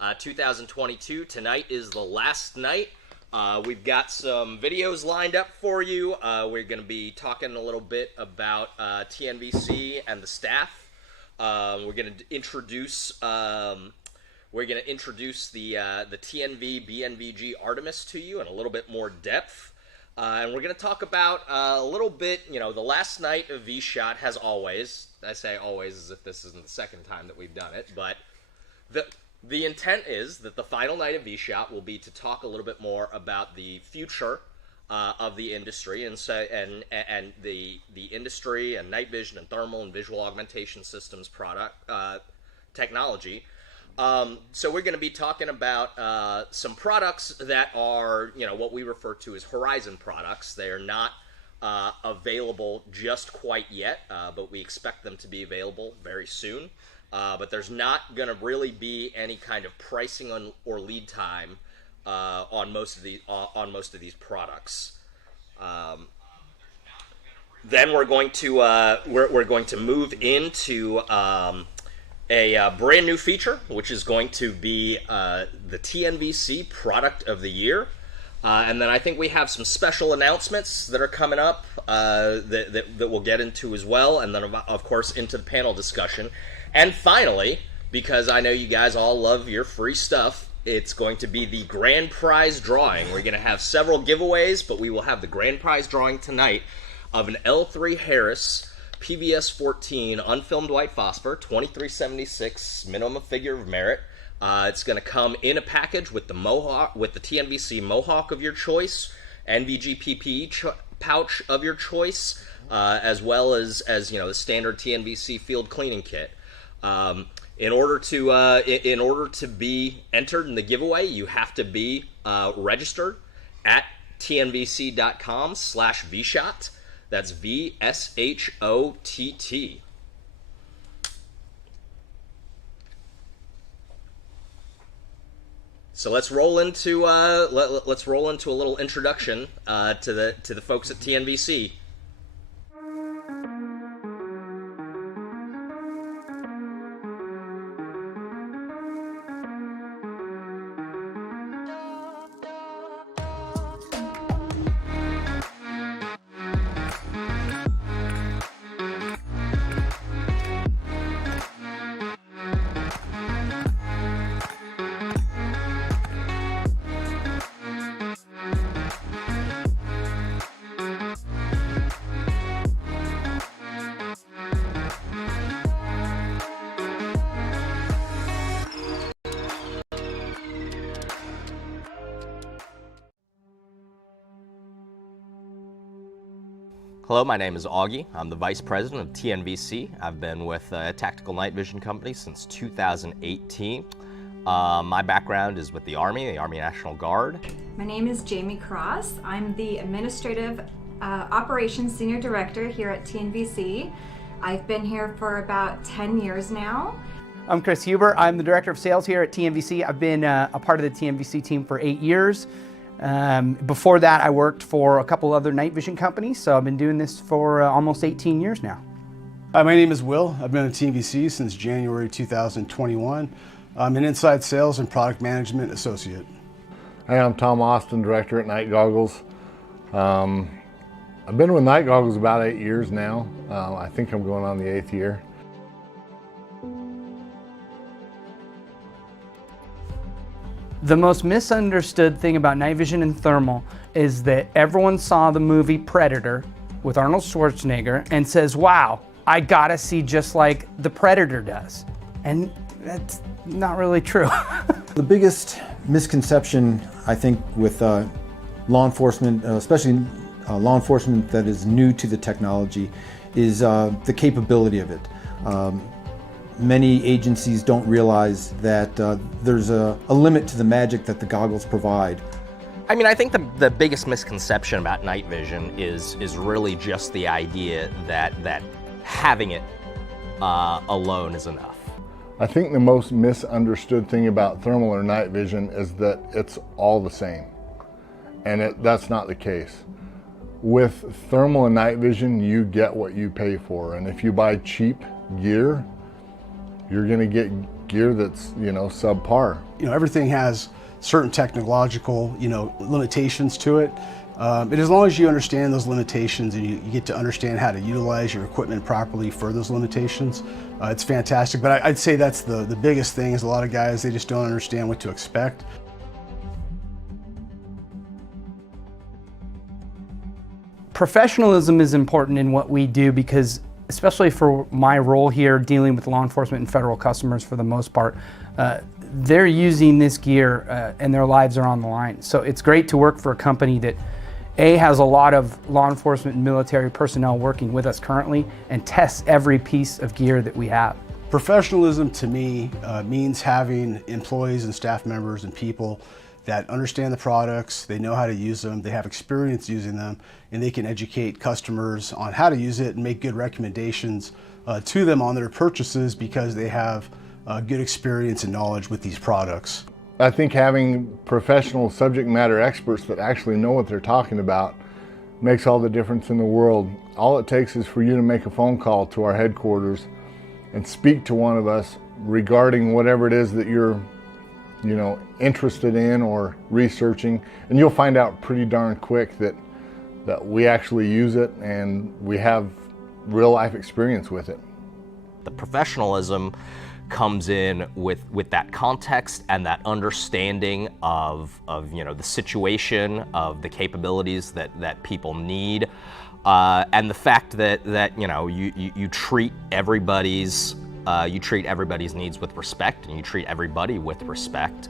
2022. Tonight is the last night. We've got some videos lined up for you. We're going to be talking a little bit about TNVC and the staff. We're going to introduce the TNV BNVG Artemis to you in a little bit more depth. And we're going to talk about a little bit, the last night of vSHOTT has always, I say always as if this isn't the second time that we've done it, but the intent is that the final night of vSHOTT will be to talk a little bit more about the future of the industry and the industry and night vision and thermal and visual augmentation systems product technology. So we're going to be talking about some products that are, what we refer to as horizon products. They are not available just quite yet, but we expect them to be available very soon. But there's not going to really be any kind of pricing or lead time on most of these products. Then we're going to move into a brand new feature, which is going to be the TNVC Product of the Year. And then I think we have some special announcements that are coming up that we'll get into as well. And then, of course, into the panel discussion. And finally, because I know you guys all love your free stuff, it's going to be the grand prize drawing. We're going to have several giveaways, but we will have the grand prize drawing tonight of an L3 Harris PBS 14 unfilmed white phosphor, 2376 minimum figure of merit. It's going to come in a package with the TNVC Mohawk of your choice, NVG PPE pouch of your choice, as well as the standard TNVC field cleaning kit. In order to be entered in the giveaway, you have to be registered at tnvc.com/vSHOTT. That's vSHOTT. So let's roll into a little introduction to the folks at TNVC. Hello, my name is Augie. I'm the Vice President of TNVC. I've been with a tactical night vision company since 2018. My background is with the Army National Guard. My name is Jamie Cross. I'm the Administrative Operations Senior Director here at TNVC. I've been here for about 10 years now. I'm Chris Huber. I'm the Director of Sales here at TNVC. I've been a part of the TNVC team for 8 years. Before that, I worked for a couple other night vision companies, so I've been doing this for almost 18 years now. Hi, my name is Will. I've been at TNVC since January 2021. I'm an inside sales and product management associate. Hey, I'm Tom Austin, Director at Night Goggles. I've been with Night Goggles about 8 years now. I think I'm going on the 8th year. The most misunderstood thing about night vision and thermal is that everyone saw the movie Predator with Arnold Schwarzenegger and says, wow, I gotta see just like the Predator does. And that's not really true. The biggest misconception, I think, with law enforcement, especially law enforcement that is new to the technology, is the capability of it. Many agencies don't realize that there's a limit to the magic that the goggles provide. I mean, I think the biggest misconception about night vision is really just the idea that having it alone is enough. I think the most misunderstood thing about thermal or night vision is that it's all the same, and that's not the case. With thermal and night vision, you get what you pay for, and if you buy cheap gear, you're going to get gear that's, you know, subpar. You know, everything has certain technological, you know, limitations to it. And as long as you understand those limitations and you get to understand how to utilize your equipment properly for those limitations, it's fantastic. But I'd say that's the biggest thing is a lot of guys, they just don't understand what to expect. Professionalism is important in what we do because, especially for my role here dealing with law enforcement and federal customers for the most part, they're using this gear and their lives are on the line. So it's great to work for a company that has a lot of law enforcement and military personnel working with us currently and tests every piece of gear that we have. Professionalism to me means having employees and staff members and people that understand the products, they know how to use them, they have experience using them, and they can educate customers on how to use it and make good recommendations to them on their purchases because they have good experience and knowledge with these products. I think having professional subject matter experts that actually know what they're talking about makes all the difference in the world. All it takes is for you to make a phone call to our headquarters and speak to one of us regarding whatever it is that you're, you know, interested in or researching, and you'll find out pretty darn quick that we actually use it and we have real life experience with it. The professionalism comes in with that context and that understanding of you know, the situation, of the capabilities that people need, and the fact that you know, you treat everybody's needs with respect, and you treat everybody with respect.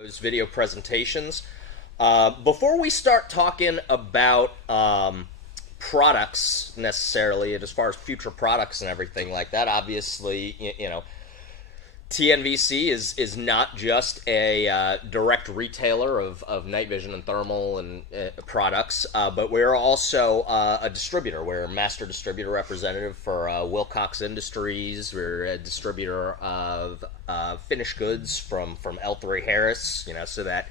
Those video presentations. Before we start talking about products necessarily, and as far as future products and everything like that, obviously, you know, TNVC is not just a direct retailer of night vision and thermal and products, but we're also a distributor. We're a master distributor representative for Wilcox Industries. We're a distributor of finished goods from L3 Harris. You know, so that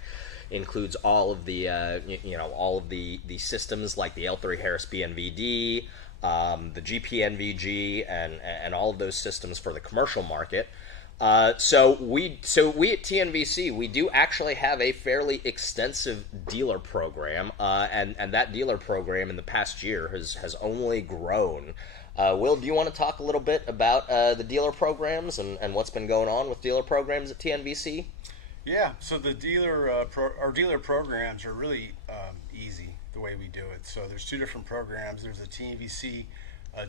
includes all of the you know, all of the systems like the L3 Harris BNVD, the GPNVG, and all of those systems for the commercial market. So we at TNVC, we do actually have a fairly extensive dealer program, and that dealer program in the past year has only grown Will, do you want to talk a little bit about the dealer programs and what's been going on with dealer programs at TNVC? Yeah, so the our dealer programs are really easy the way we do it. So there's two different programs. There's a TNVC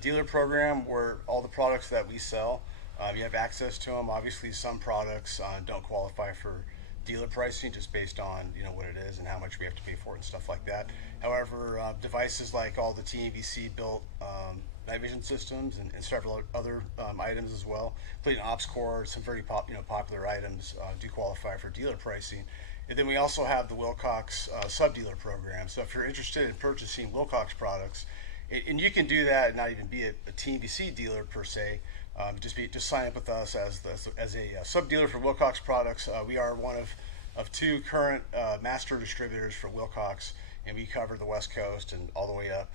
dealer program where all the products that we sell, you have access to them. Obviously, some products don't qualify for dealer pricing just based on what it is and how much we have to pay for it and stuff like that. However, devices like all the TNVC built night vision systems and several other items as well, including Ops Core, some very popular items do qualify for dealer pricing. And then we also have the Wilcox sub-dealer program. So if you're interested in purchasing Wilcox products, and you can do that and not even be a TNVC dealer per se, just sign up with us as a sub-dealer for Wilcox products. We are one of two current master distributors for Wilcox, and we cover the West Coast and all the way up,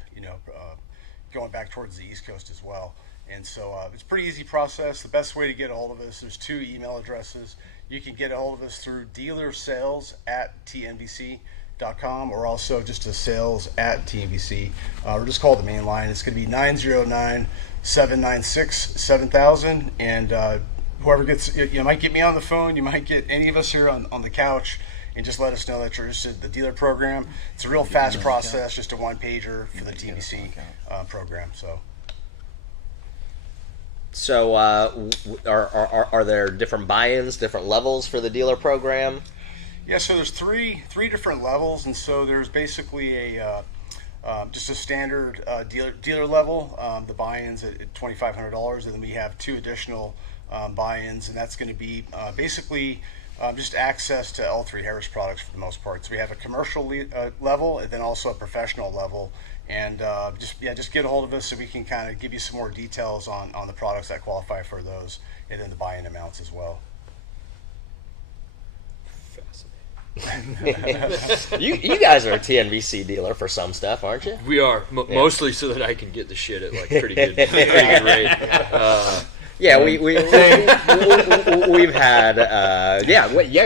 going back towards the East Coast as well. And so it's a pretty easy process. The best way to get a hold of us, there's two email addresses. You can get a hold of us through dealersales@tnvc.com or also just to sales@tnvc. Or just call the main line. It's going to be 909-796-7000. And whoever gets, you might get me on the phone, you might get any of us here on the couch, and just let us know that you're interested in the dealer program. It's a real fast process, just a one-pager for the TNVC program. So are there different buy-ins, different levels for the dealer program? Yeah, so there's three different levels, and so there's basically just a standard dealer level. The buy-ins at $2,500, and then we have two additional buy-ins, and that's going to be basically just access to all three Harris products for the most part. So we have a commercial level and then also a professional level. And just get a hold of us so we can kind of give you some more details on the products that qualify for those, and then the buy-in amounts as well. You guys are a TNVC dealer for some stuff, aren't you? We are mostly so that I can get the shit at like pretty good rate. Yeah, we've had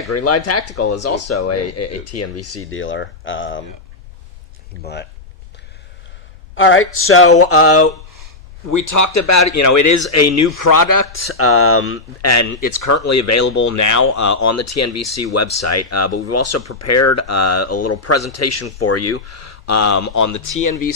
Green Line Tactical is also a TNVC dealer, but. All right, so we talked about it. It is a new product, and it's currently available now on the TNVC website. But we've also prepared a little presentation for you on the TNV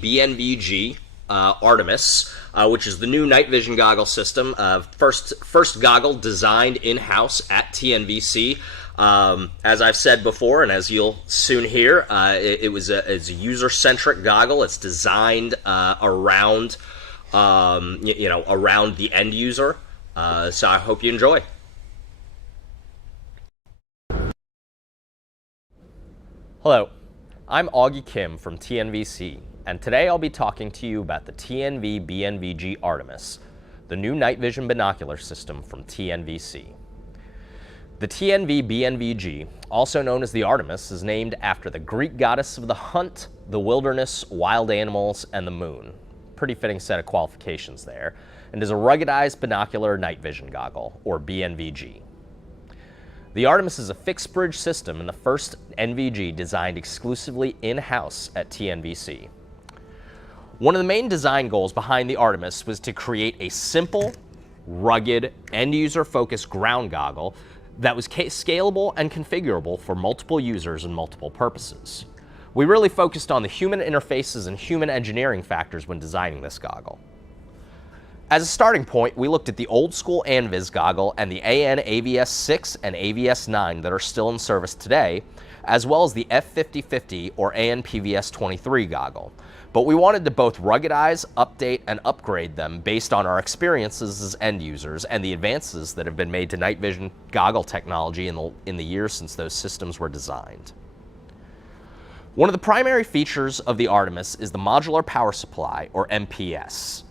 BNVG Artemis, which is the new night vision goggle system. First goggle designed in-house at TNVC. As I've said before, and as you'll soon hear, it's a user-centric goggle. It's designed around the end user. So I hope you enjoy. Hello, I'm Augie Kim from TNVC, and today I'll be talking to you about the TNV BNVG Artemis, the new night vision binocular system from TNVC. The TNV BNVG, also known as the Artemis, is named after the Greek goddess of the hunt, the wilderness, wild animals, and the moon. Pretty fitting set of qualifications there, and is a ruggedized binocular night vision goggle, or BNVG. The Artemis is a fixed bridge system and the first NVG designed exclusively in-house at TNVC. One of the main design goals behind the Artemis was to create a simple, rugged, end-user focused ground goggle that was scalable and configurable for multiple users and multiple purposes. We really focused on the human interfaces and human engineering factors when designing this goggle. As a starting point, we looked at the old school ANVIS goggle and the AN AVS 6 and AVS 9 that are still in service today, as well as the F5050 or AN PVS 23 goggle. But we wanted to both ruggedize, update, and upgrade them based on our experiences as end users and the advances that have been made to night vision goggle technology in the years since those systems were designed. One of the primary features of the Artemis is the modular power supply, or MPS.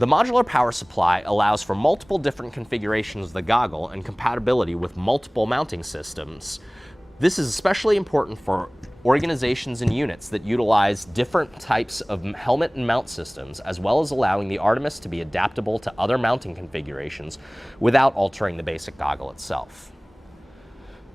The modular power supply allows for multiple different configurations of the goggle and compatibility with multiple mounting systems. This is especially important for organizations and units that utilize different types of helmet and mount systems, as well as allowing the Artemis to be adaptable to other mounting configurations without altering the basic goggle itself.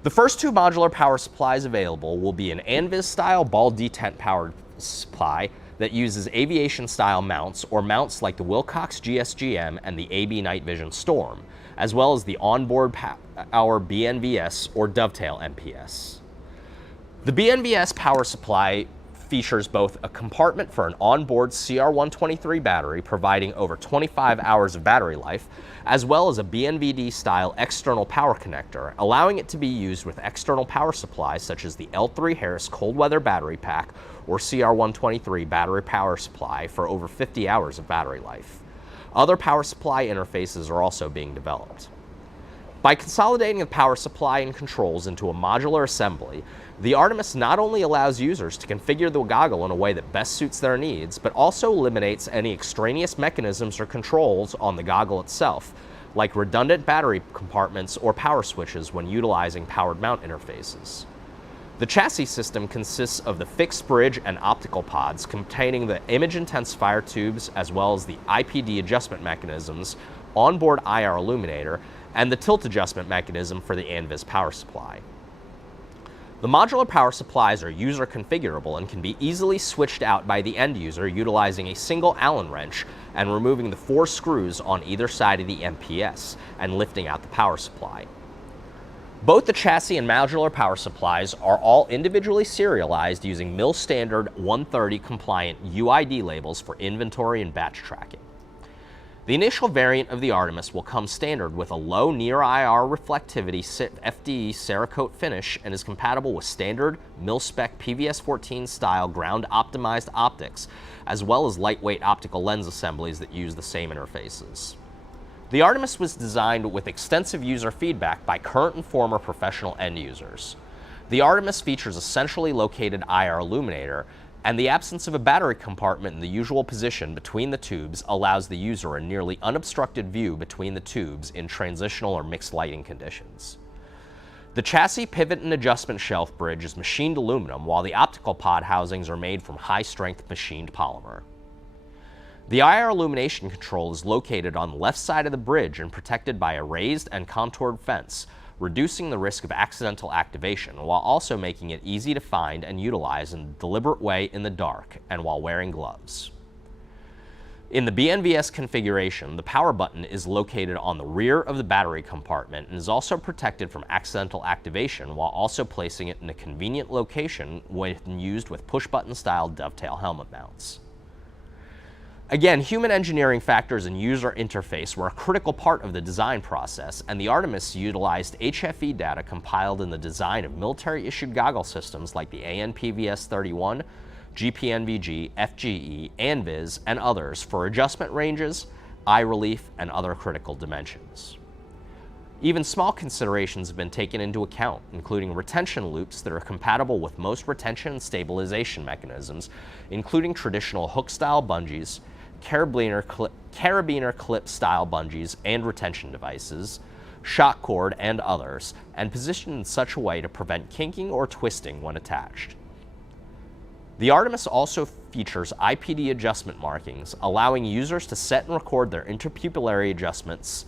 The first two modular power supplies available will be an ANVIS-style ball detent power supply that uses aviation-style mounts or mounts like the Wilcox GSGM and the AB Night Vision Storm, as well as the onboard power BNVS or dovetail MPS. The BNVS power supply features both a compartment for an onboard CR123 battery providing over 25 hours of battery life, as well as a BNVD-style external power connector, allowing it to be used with external power supplies such as the L3 Harris Cold Weather Battery Pack or CR123 battery power supply for over 50 hours of battery life. Other power supply interfaces are also being developed. By consolidating the power supply and controls into a modular assembly, the Artemis not only allows users to configure the goggle in a way that best suits their needs, but also eliminates any extraneous mechanisms or controls on the goggle itself, like redundant battery compartments or power switches when utilizing powered mount interfaces. The chassis system consists of the fixed bridge and optical pods containing the image intensifier tubes as well as the IPD adjustment mechanisms, onboard IR illuminator, and the tilt adjustment mechanism for the ANVIS power supply. The modular power supplies are user configurable and can be easily switched out by the end user utilizing a single Allen wrench and removing the 4 screws on either side of the MPS and lifting out the power supply. Both the chassis and modular power supplies are all individually serialized using MIL standard 130 compliant UID labels for inventory and batch tracking. The initial variant of the Artemis will come standard with a low near-IR reflectivity FDE Cerakote finish and is compatible with standard mil-spec PVS-14 style ground-optimized optics, as well as lightweight optical lens assemblies that use the same interfaces. The Artemis was designed with extensive user feedback by current and former professional end users. The Artemis features a centrally located IR illuminator, and the absence of a battery compartment in the usual position between the tubes allows the user a nearly unobstructed view between the tubes in transitional or mixed lighting conditions. The chassis pivot and adjustment shelf bridge is machined aluminum, while the optical pod housings are made from high-strength machined polymer. The IR illumination control is located on the left side of the bridge and protected by a raised and contoured fence, reducing the risk of accidental activation while also making it easy to find and utilize in a deliberate way in the dark and while wearing gloves. In the BNVS configuration, the power button is located on the rear of the battery compartment and is also protected from accidental activation while also placing it in a convenient location when used with push-button style dovetail helmet mounts. Again, human engineering factors and user interface were a critical part of the design process, and the Artemis utilized HFE data compiled in the design of military-issued goggle systems like the ANPVS-31, GPNVG, FGE, ANVIS, and others for adjustment ranges, eye relief, and other critical dimensions. Even small considerations have been taken into account, including retention loops that are compatible with most retention and stabilization mechanisms, including traditional hook-style bungees, carabiner clip-style bungees and retention devices, shock cord, and others, and positioned in such a way to prevent kinking or twisting when attached. The Artemis also features IPD adjustment markings, allowing users to set and record their interpupillary adjustments,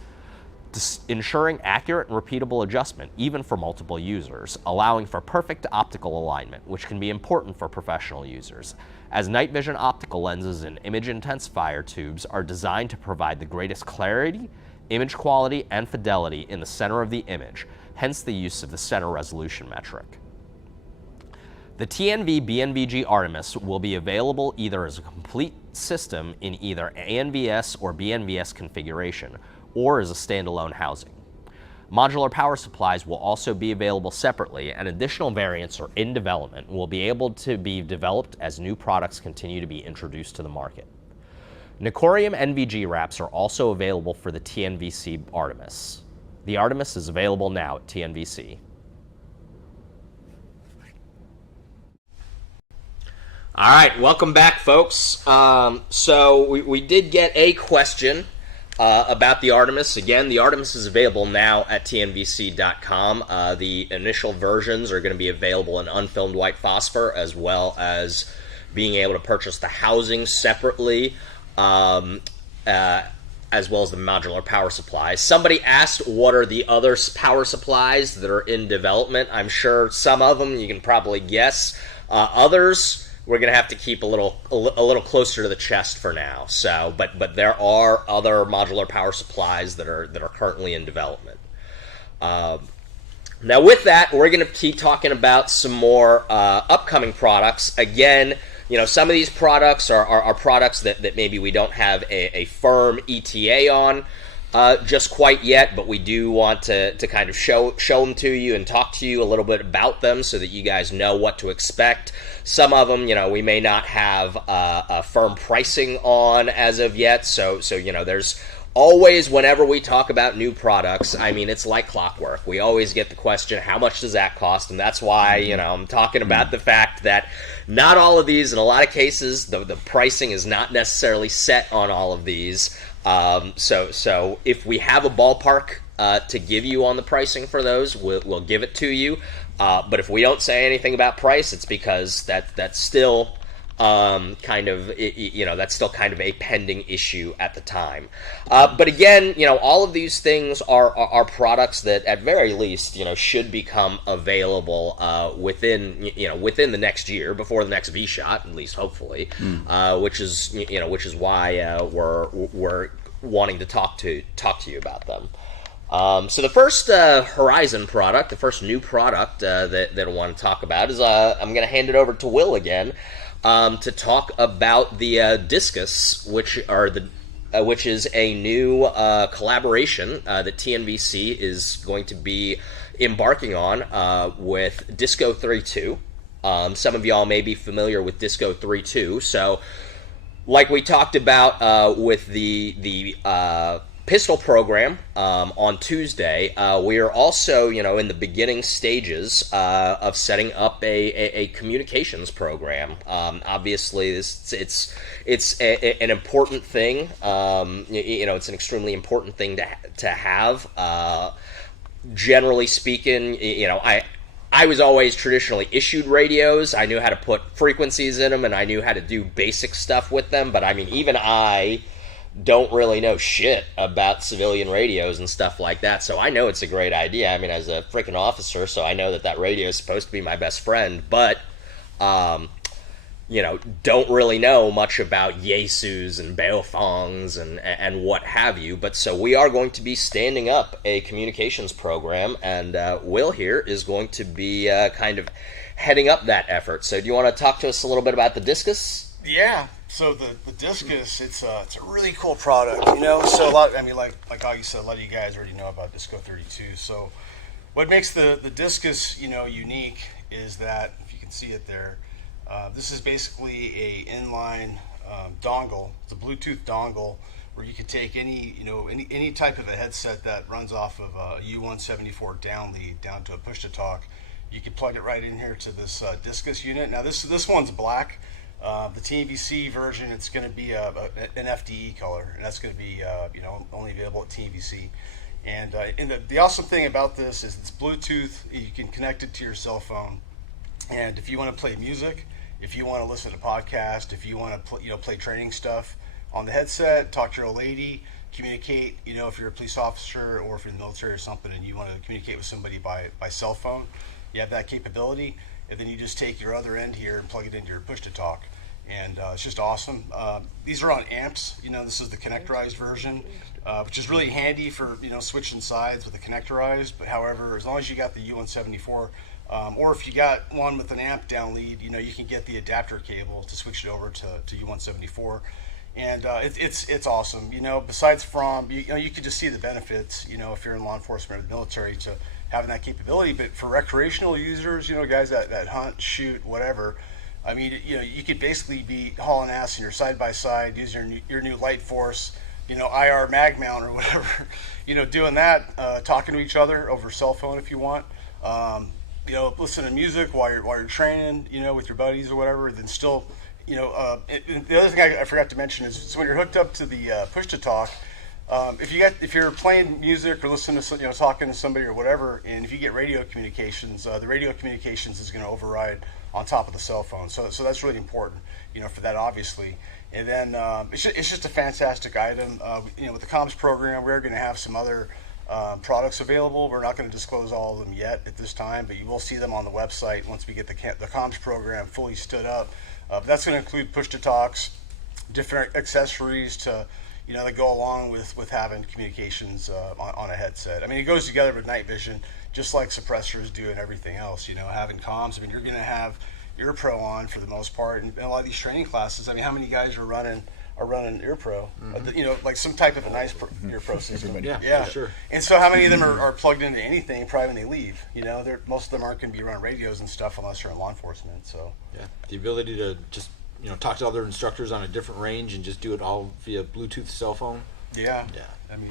ensuring accurate and repeatable adjustment even for multiple users, allowing for perfect optical alignment, which can be important for professional users, as night vision optical lenses and image intensifier tubes are designed to provide the greatest clarity, image quality, and fidelity in the center of the image, hence the use of the center resolution metric. The TNV BNVG Artemis will be available either as a complete system in either ANVS or BNVS configuration, or as a standalone housing. Modular power supplies will also be available separately, and additional variants are in development and will be able to be developed as new products continue to be introduced to the market. Nicorium NVG wraps are also available for the TNVC Artemis. The Artemis is available now at TNVC. All right, welcome back, folks. So we did get a question about the Artemis. Again, the Artemis is available now at TNVC.com. The initial versions are going to be available in unfilmed white phosphor, as well as being able to purchase the housing separately, as well as the modular power supplies. Somebody asked what are the other power supplies that are in development. I'm sure some of them you can probably guess. Others we're gonna have to keep a little closer to the chest for now. So, but there are other modular power supplies that are currently in development. Now, with that, we're going to keep talking about some more upcoming products. Again, some of these products are products that maybe we don't have a firm ETA on just quite yet, but we do want to kind of show them to you and talk to you a little bit about them so that you guys know what to expect. Some of them, we may not have a firm pricing on as of yet, so there's always, whenever we talk about new products, I mean, it's like clockwork. We always get the question, how much does that cost? And that's why, I'm talking about the fact that not all of these, in a lot of cases, the pricing is not necessarily set on all of these. So if we have a ballpark to give you on the pricing for those, we'll give it to you. But if we don't say anything about price, it's because that's still that's still kind of a pending issue at the time. But again, all of these things are products that at very least, should become available within the next year, before the next vSHOTT, at least hopefully, which is why we're wanting to talk to you about them. So the first Horizon product, the first new product that I want to talk about is I'm going to hand it over to Will again. To talk about the Discus, which is a new collaboration that TNVC is going to be embarking on with Disco 3.2. Some of y'all may be familiar with Disco 3.2. So, like we talked about with the pistol program on Tuesday, we are also, in the beginning stages of setting up a communications program. Obviously, it's an important thing. It's an extremely important thing to have. Generally speaking, I was always traditionally issued radios. I knew how to put frequencies in them, and I knew how to do basic stuff with them. But I mean, even I don't really know shit about civilian radios and stuff like that, so I know it's a great idea. I mean, as a freaking officer, so I know that radio is supposed to be my best friend, but don't really know much about Yaesus and Baofongs and what have you. But so we are going to be standing up a communications program, and Will here is going to be kind of heading up that effort. So do you want to talk to us a little bit about the Discus? Yeah. So the Discus, it's a really cool product, So like how you said, a lot of you guys already know about Disco 32. So what makes the Discus, unique is that, if you can see it there, this is basically a inline dongle. It's a Bluetooth dongle where you can take any type of a headset that runs off of a U174 down lead down to a push to talk. You can plug it right in here to this Discus unit. Now this one's black. The TNVC version, it's going to be an FDE color, and that's going to be only available at TNVC. And the awesome thing about this is it's Bluetooth. You can connect it to your cell phone, and if you want to play music, if you want to listen to podcasts, if you want to play training stuff on the headset, talk to your old lady, communicate. If you're a police officer or if you're in the military or something, and you want to communicate with somebody by cell phone, you have that capability. And then you just take your other end here and plug it into your push-to-talk. And it's just awesome. These are on amps. This is the connectorized version, which is really handy for, switching sides with the connectorized. But however, as long as you got the U174, or if you got one with an amp down lead, you can get the adapter cable to switch it over to U174. And it's awesome. Besides from, you can just see the benefits, if you're in law enforcement or the military, to having that capability. But for recreational users, guys that hunt, shoot, whatever, I mean, you could basically be hauling ass in your side-by-side, using your new light force, IR mag mount or whatever, doing that, talking to each other over cell phone if you want, listen to music while you're training, with your buddies or whatever. Then still, the other thing I forgot to mention is, so when you're hooked up to the push-to-talk, if you're playing music or listening to talking to somebody or whatever, and if you get radio communications, the radio communications is going to override on top of the cell phone. So that's really important, for that obviously. And then it's just a fantastic item. With the comms program, we're going to have some other products available. We're not going to disclose all of them yet at this time, but you will see them on the website once we get the comms program fully stood up. But that's going to include push-to-talks, different accessories to, that go along with having communications on a headset. I mean, it goes together with night vision, just like suppressors do and everything else. Having comms. I mean, you're going to have EarPro on for the most part, and a lot of these training classes. I mean, how many guys are running EarPro? Like some type of a nice EarPro system. Yeah, for sure. And so, how many of them are plugged into anything? Probably when they leave. Most of them aren't going to be running radios and stuff unless they're in law enforcement. So, yeah, the ability to just talk to other instructors on a different range and just do it all via Bluetooth cell phone. Yeah. I mean,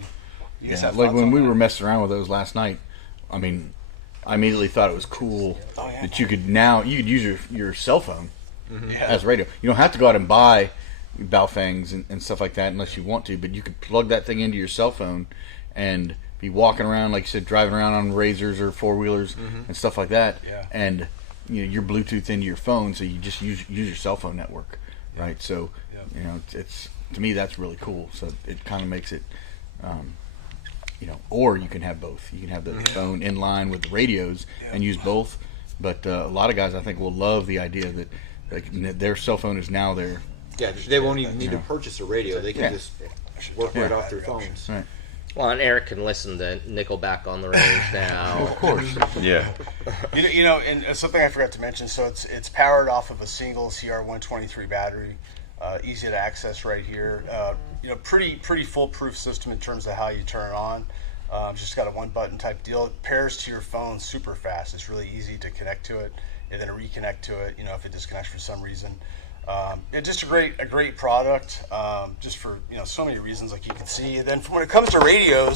like when we were messing around with those last night. I mean, I immediately thought it was cool that you could use your cell phone as radio. You don't have to go out and buy Baofangs and stuff like that unless you want to, but you could plug that thing into your cell phone and be walking around, like you said, driving around on razors or four-wheelers and stuff like that, and you're Bluetooth into your phone, so you just use your cell phone network, right? So it's, to me, that's really cool. So it kind of makes it or you can have both. You can have the phone in line with the radios and use both, but a lot of guys, I think, will love the idea that their cell phone is now their. Yeah, they won't even need to purchase a radio. They can just work right off their phones. Right. Well, and Eric can listen to Nickelback on the range now. Of course. Yeah. And something I forgot to mention. So it's powered off of a single CR123 battery. Easy to access right here. Pretty foolproof system in terms of how you turn it on. Just got a one-button type deal. It pairs to your phone super fast. It's really easy to connect to it and then reconnect to it. If it disconnects for some reason. It's just a great product, just for so many reasons, like you can see. And then when it comes to radios,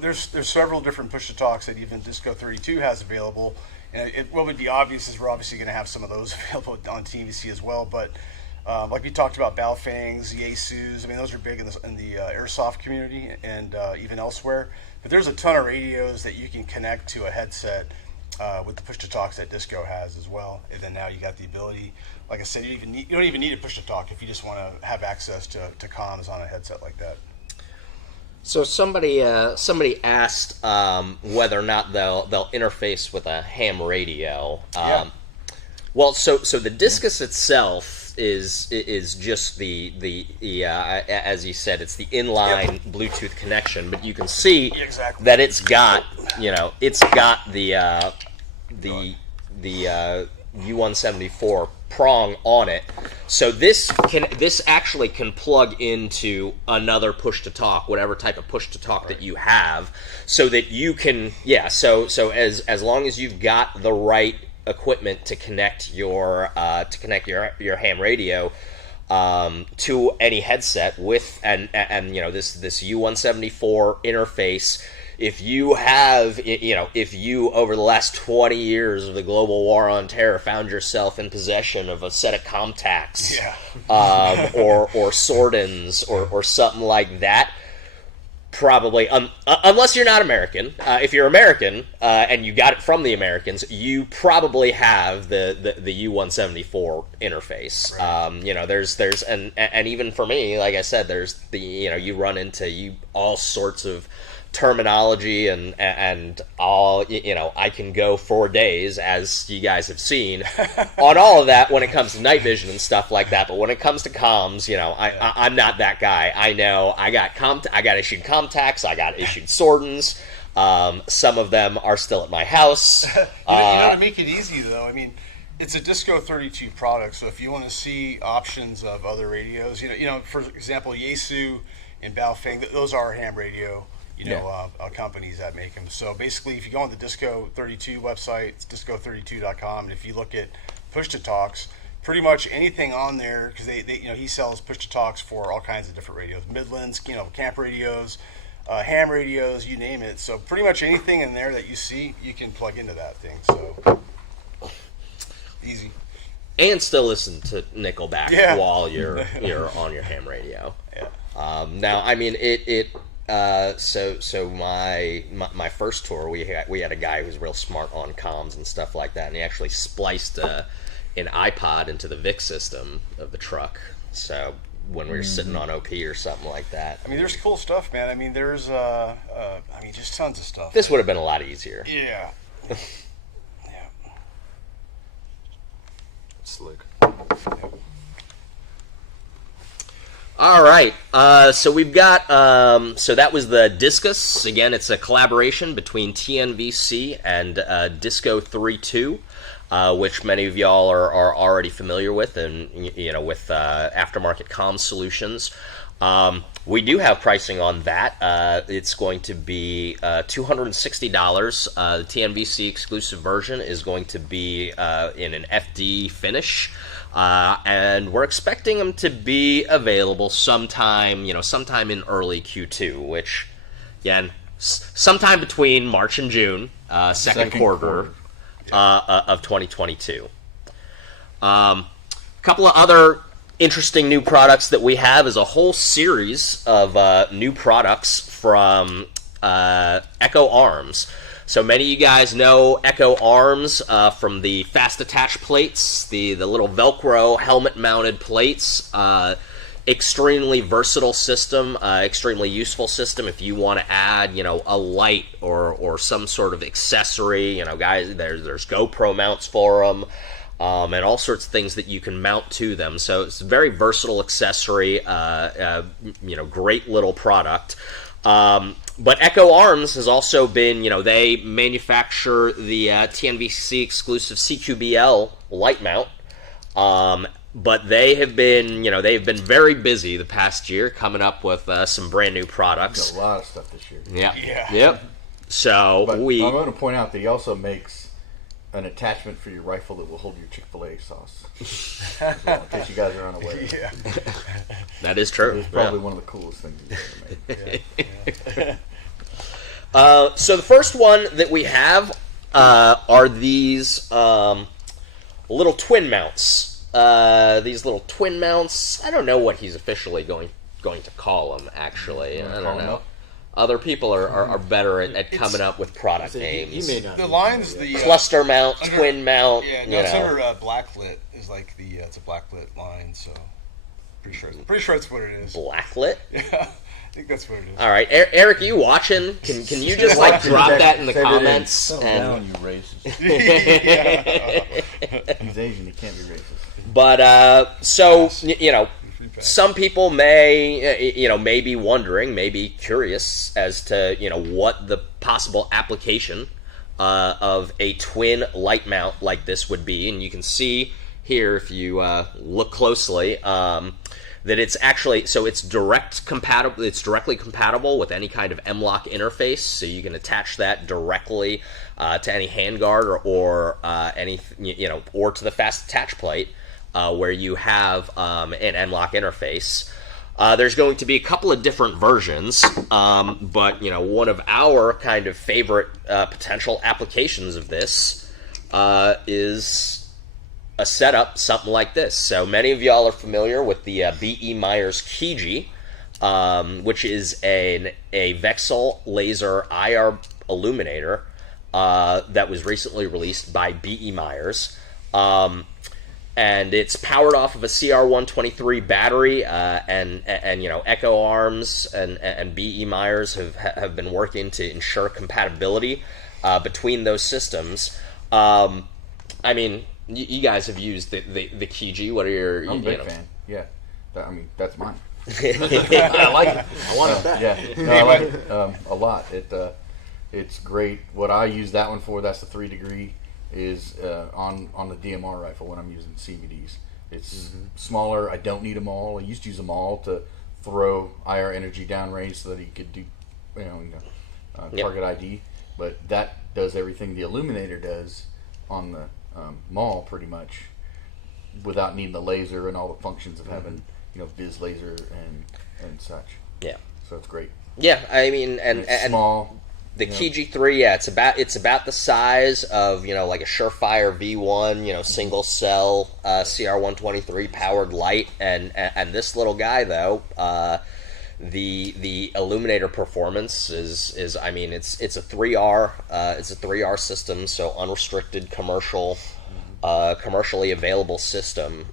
there's several different push-to-talks that even Disco 32 has available. And what would be obvious is we're obviously going to have some of those available on TNVC as well. But like we talked about, Baofangs, the Yaesus, I mean, those are big in the airsoft community and even elsewhere. But there's a ton of radios that you can connect to a headset with the push-to-talks that Disco has as well. And then now you got the ability. Like I said, you don't even need a push-to-talk if you just want to have access to comms on a headset like that. So somebody asked whether or not they'll interface with a ham radio. Well, so the Discus itself is just the as you said, it's the inline Bluetooth connection, but you can see that it's got the U174 prong on it, so this actually can plug into another push to talk, whatever type of push to talk that you have, so that you can so as long as you've got the right equipment to connect your ham radio to any headset with and this U174 interface. If you have, if you over the last 20 years of the global war on terror found yourself in possession of a set of Comtacs, or Sordins or something like that, probably, unless you're not American. If you're American and you got it from the Americans, you probably have the U174 interface. Right. There's and even for me, like I said, there's you run into all sorts of terminology and all, I can go 4 days, as you guys have seen, on all of that when it comes to night vision and stuff like that. But when it comes to comms, I'm not that guy. I know I got issued Comtacs, I got issued Sordins. Some of them are still at my house. To make it easy though, I mean, it's a Disco 32 product, so if you want to see options of other radios, for example, Yaesu and Baofeng, those are ham radio. Companies that make them. So basically, if you go on the Disco 32 website, it's disco32.com, and if you look at push-to-talks, pretty much anything on there, because he sells push-to-talks for all kinds of different radios, Midlands, camp radios, ham radios, you name it. So pretty much anything in there that you see, you can plug into that thing. So easy. And still listen to Nickelback while you're on your ham radio. Yeah. Now, I mean, so my first tour, we had a guy who was real smart on comms and stuff like that, and he actually spliced an iPod into the VIC system of the truck. So when we were sitting on OP or something like that. I mean, there's cool stuff, man. I mean, there's just tons of stuff. This would have been a lot easier. Yeah. Yeah. Slick. All right, so we've got, so that was the Discus. Again, it's a collaboration between TNVC and Disco 3.2, which many of y'all are already familiar with, and with aftermarket comm solutions. We do have pricing on that. It's going to be $260. The TNVC exclusive version is going to be in an FD finish. And we're expecting them to be available sometime in early Q2, which, again, sometime between March and June, second quarter of 2022. A couple of other interesting new products that we have is a whole series of new products from Echo Arms. So many of you guys know Echo Arms from the fast attach plates, the little Velcro helmet-mounted plates. Extremely versatile system, extremely useful system if you want to add, a light or some sort of accessory. Guys, there's GoPro mounts for them, and all sorts of things that you can mount to them. So it's a very versatile accessory, great little product. But Echo Arms has also been, they manufacture the TNVC exclusive CQBL light mount. But they have been, they've been very busy the past year coming up with some brand new products. A lot of stuff this year. Yeah. Yep. So I'm going to point out that he also makes an attachment for your rifle that will hold your Chick-fil-A sauce. So, in case you guys are unaware. Yeah. That is true. It's probably one of the coolest things you've ever made. So the first one that we have are these little twin mounts. These little twin mounts. I don't know what he's officially going to call them. Actually, I don't know. Other people are better at coming up with product names. The line's the cluster mount, twin mount. Yeah, no, it's under blacklit. Is like the it's a blacklit line. So pretty sure that's what it is. Blacklit. Yeah, I think that's what it is. All right, Eric, you watching? Can you just drop that in the comments? Settle down, you racist. He's Asian. He can't be racist. But so some people may be wondering, may be curious as to what the possible application of a twin light mount like this would be, and you can see here if you look closely that it's actually it's directly compatible with any kind of M-LOK interface, so you can attach that directly to any handguard or any or to the fast attach plate. Where you have an M-LOK interface. There's going to be a couple of different versions, but one of our kind of favorite potential applications of this is a setup something like this. So many of y'all are familiar with the B.E. Myers Keiji, which is a VCSEL laser IR illuminator that was recently released by B.E. Myers. And it's powered off of a CR123 battery, and Echo Arms and B.E. Myers have been working to ensure compatibility between those systems. I mean, you guys have used the Keiji. What are your? I'm a big fan. Yeah, that's mine. I like it. I want it. Yeah, no, I like it a lot. It's great. What I use that one for, that's the 3 degree. Is on the DMR rifle when I'm using CVDs. It's smaller. I don't need them all. I used to use them all to throw IR energy downrange so that he could do, target ID. But that does everything the illuminator does on the MAL pretty much, without needing the laser and all the functions of having viz laser and such. Yeah. So it's great. Yeah, I mean, and small. The Keiji 3, it's about the size of like a Surefire V1, single cell CR123 powered light, and this little guy though, the illuminator performance is I mean it's a 3R system, so unrestricted commercially available system.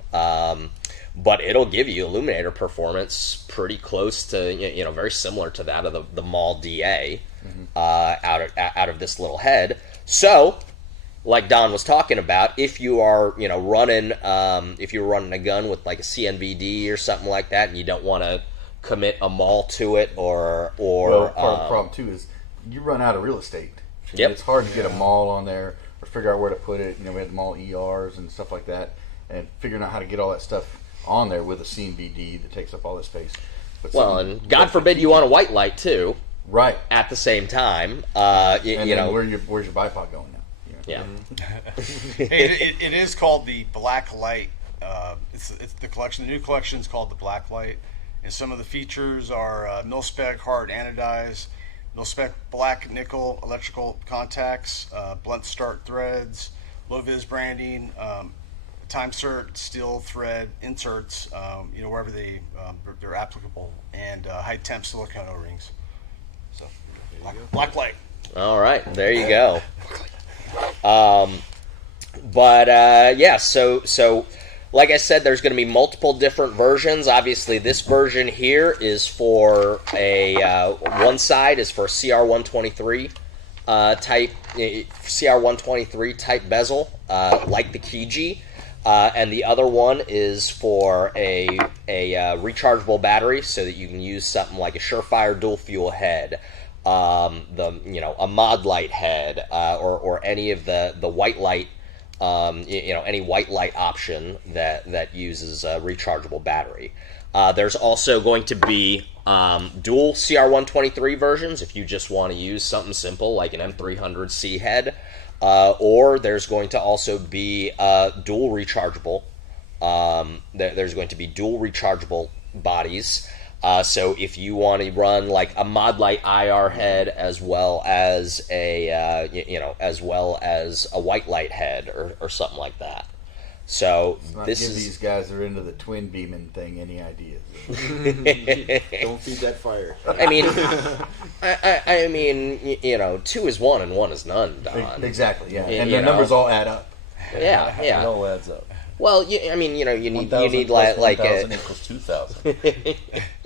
but it'll give you illuminator performance pretty close to, very similar to that of the Mall DA out of this little head. So, like Don was talking about, if you are, running, if you're running a gun with like a CNVD or something like that, and you don't want to commit a Mall to it, or well, part of the problem too is you run out of real estate. Yep. It's hard to get a Mall on there or figure out where to put it. We had the Mall ERs and stuff like that, and figuring out how to get all that stuff on there with a CNVD that takes up all that space. But well, and God forbid you want a white light too. Right. At the same time, where's your bipod going now? Yeah. It is called the black light. It's the collection. The new collection is called the black light, and some of the features are mil-spec hard anodized, mil-spec black nickel electrical contacts, blunt start threads, low-vis branding, time-cert steel thread inserts, wherever they're applicable, and high-temp silicone O-rings. So, black light. All right, there you go. So like I said, there's going to be multiple different versions. Obviously, this version here is for one side is for CR123 type CR123 type bezel, like the Kiji, and the other one is for a rechargeable battery, so that you can use something like a Surefire dual fuel head. A mod light head, or any of the white light, any white light option that uses a rechargeable battery. There's also going to be dual CR123 versions if you just want to use something simple like an M300C head, or there's going to also be dual rechargeable. There's going to be dual rechargeable bodies. So if you want to run like a mod light IR head as well as a white light head or something like that. So give these guys that are into the twin beaming thing any ideas. Don't feed that fire. I mean, 2 is 1 and 1 is none, Don. Exactly. Yeah, and the numbers all add up. Yeah. It all adds up. Well, you need like 1,000 equals 2,000.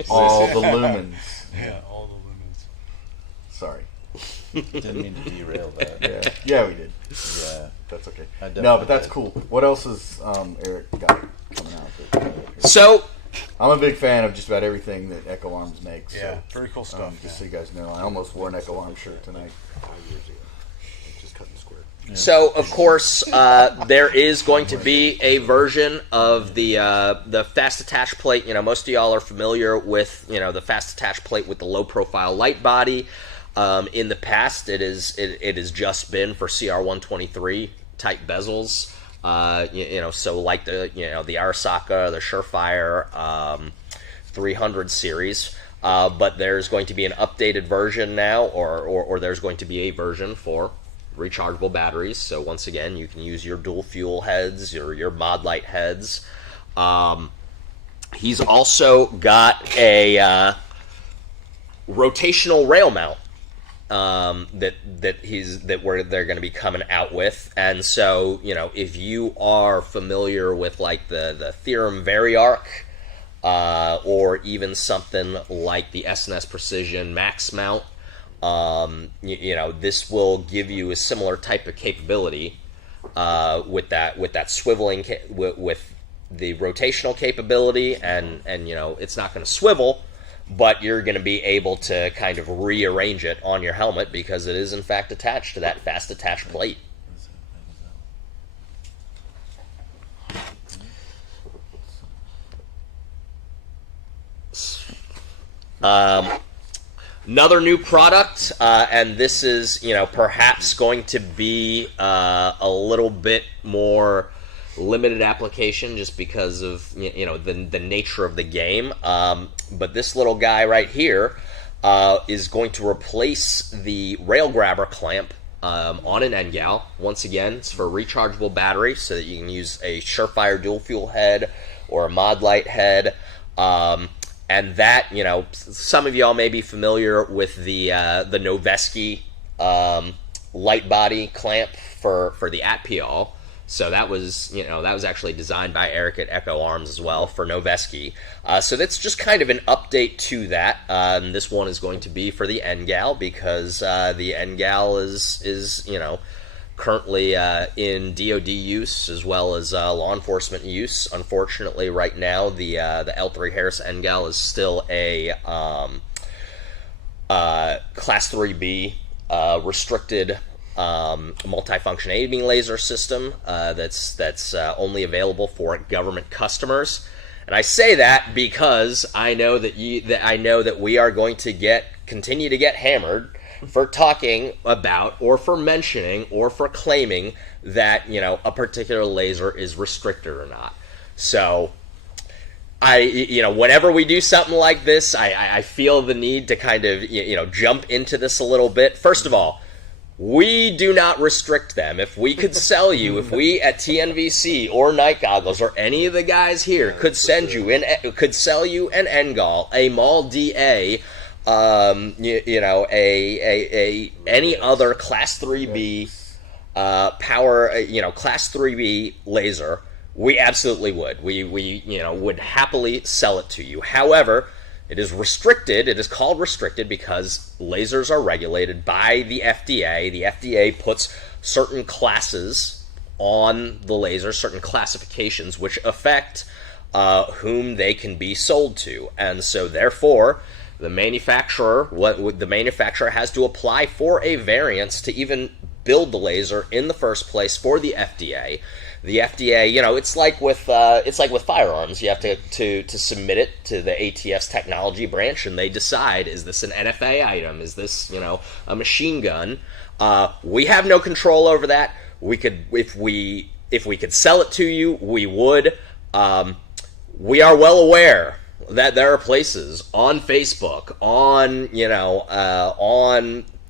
All the lumens. Yeah, all the lumens. Sorry. Didn't mean to derail that. Yeah, we did. Yeah, that's okay. No, but that's cool. What else is Eric got coming out? So, I'm a big fan of just about everything that Echo Arms makes. Yeah, very cool stuff. Just so you guys know, I almost wore an Echo Arms shirt tonight. 5 years ago. Just cutting the square. Yeah. So, of course, there is going to be a version of the fast attach plate. Most of y'all are familiar with the fast attach plate with the low profile light body. In the past, it has just been for CR123 type bezels. So like the Arasaka, the Surefire 300 series. But there's going to be an updated version now, or there's going to be a version for rechargeable batteries. So once again, you can use your dual fuel heads or your mod light heads. He's also got a rotational rail mount that they're going to be coming out with. And so, if you are familiar with like the Theorem Variarc, or even something like the SNS Precision Max mount, this will give you a similar type of capability with that swiveling with the rotational capability, and it's not going to swivel, but you're going to be able to kind of rearrange it on your helmet because it is in fact attached to that fast attach plate. Another new product, and this is, perhaps going to be a little bit more limited application just because of, the nature of the game. But this little guy right here is going to replace the rail grabber clamp on an NGAL. Once again, it's for a rechargeable battery so that you can use a Surefire dual fuel head or a mod light head. And that, some of y'all may be familiar with the Noveski light body clamp for the Atpial. So that was, that was actually designed by Eric at Echo Arms as well for Noveski. So that's just kind of an update to that. This one is going to be for the NGAL because the NGAL is currently in DoD use as well as law enforcement use. Unfortunately, right now the L3 Harris NGAL is still a Class 3B restricted multifunction aiming laser system that's only available for government customers. And I say that because I know that we are going to continue to get hammered for talking about or for mentioning or for claiming that a particular laser is restricted or not. So whenever we do something like this, I feel the need to kind of jump into this a little bit. First of all, we do not restrict them. If we could sell you, if we at TNVC or Night Goggles or any of the guys here could sell you an NGAL, a MAL DA, any other Class 3B power, Class 3B laser, we absolutely would. We would happily sell it to you. However, it is restricted. It is called restricted because lasers are regulated by the FDA. The FDA puts certain classes on the laser, certain classifications, which affect whom they can be sold to. And so, therefore, the manufacturer has to apply for a variance to even build the laser in the first place for the FDA. The FDA, it's like with firearms. You have to submit it to the ATF's technology branch, and they decide: is this an NFA item? Is this a machine gun? We have no control over that. We could, if we could sell it to you, we would. We are well aware that there are places on Facebook, on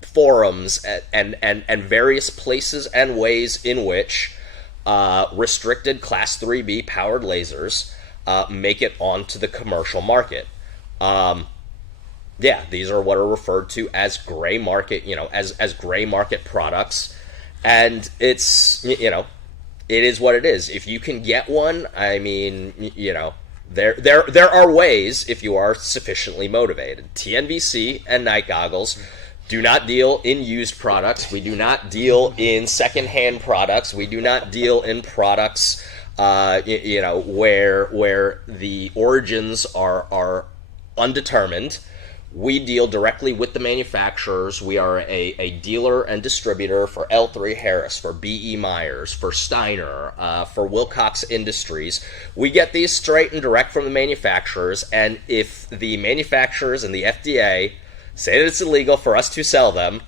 forums, and various places and ways in which restricted Class 3B powered lasers make it onto the commercial market. These are what are referred to as gray market, as gray market products, and it's it is what it is. If you can get one, I mean, there are ways if you are sufficiently motivated. TNVC and Night Goggles do not deal in used products. We do not deal in secondhand products. We do not deal in products, where the origins are undetermined. We deal directly with the manufacturers. We are a dealer and distributor for L3 Harris, for B.E. Myers, for Steiner, for Wilcox Industries. We get these straight and direct from the manufacturers, and if the manufacturers and the FDA say that it's illegal for us to sell them,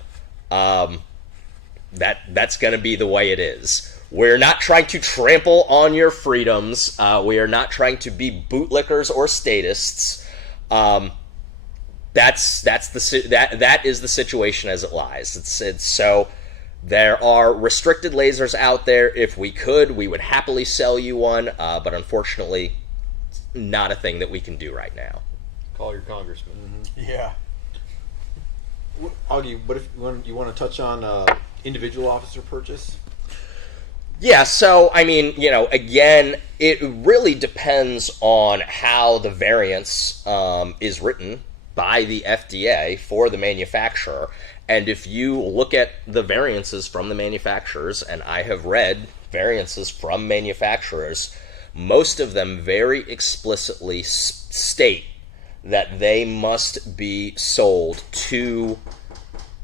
that's going to be the way it is. We're not trying to trample on your freedoms. We are not trying to be bootlickers or statists. That is the situation as it lies. It's so there are restricted lasers out there. If we could, we would happily sell you one, but unfortunately, not a thing that we can do right now. Call your congressman. Mm-hmm. Yeah. Augie, what if you want to touch on individual officer purchase? Yeah, so, I mean, again, it really depends on how the variance is written by the FDA for the manufacturer. And if you look at the variances from the manufacturers, and I have read variances from manufacturers, most of them very explicitly state that they must be sold to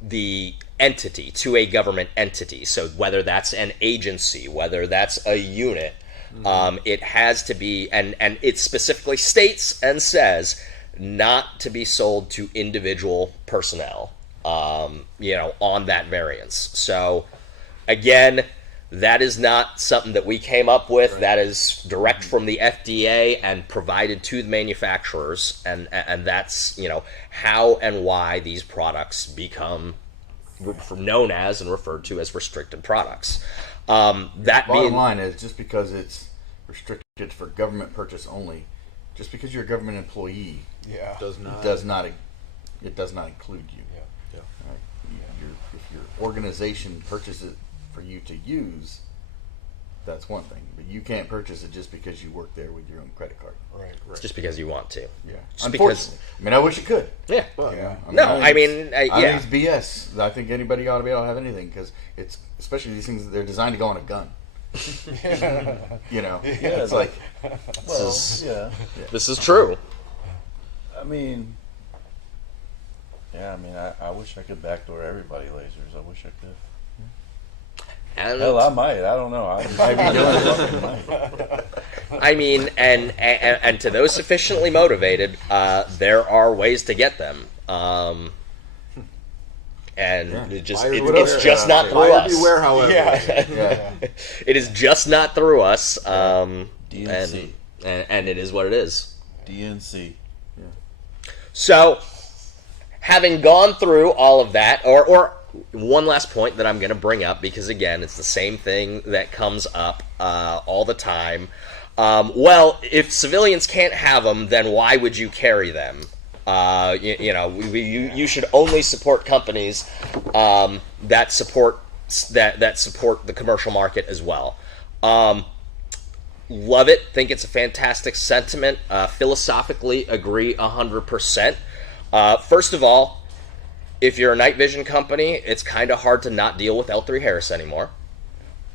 the entity, to a government entity. So whether that's an agency, whether that's a unit, it has to be, and it specifically states and says not to be sold to individual personnel, on that variance. So again, that is not something that we came up with. Right. That is direct from the FDA and provided to the manufacturers, and that's how and why these products become known as and referred to as restricted products. Bottom line is, just because it's restricted for government purchase only, just because you're a government employee, does not include you. Yeah. Right? If your organization purchases it for you to use, that's one thing. But you can't purchase it just because you work there with your own credit card. Right. It's just because you want to. Yeah. Just Unfortunately. I mean, I wish it could. Yeah. Yeah. I think it's BS. I think anybody ought to be able to have anything because it's, especially these things, they're designed to go on a gun. You know, it's like, Well, yeah. this is true. I mean, I wish I could backdoor everybody lasers. I wish I could. And Hell, I might. I don't know. I might be doing it. I mean, and to those sufficiently motivated, there are ways to get them. And it's just not through us. Beware, however. yeah. It is just not through us. DNC. And it is what it is. DNC. So, having gone through all of that, or one last point that I'm going to bring up, because again, it's the same thing that comes up all the time. Well, if civilians can't have them, then why would you carry them? You should only support companies that support the commercial market as well. Love it. Think it's a fantastic sentiment. Philosophically, agree 100%. First of all, if you're a night vision company, it's kind of hard to not deal with L3 Harris anymore.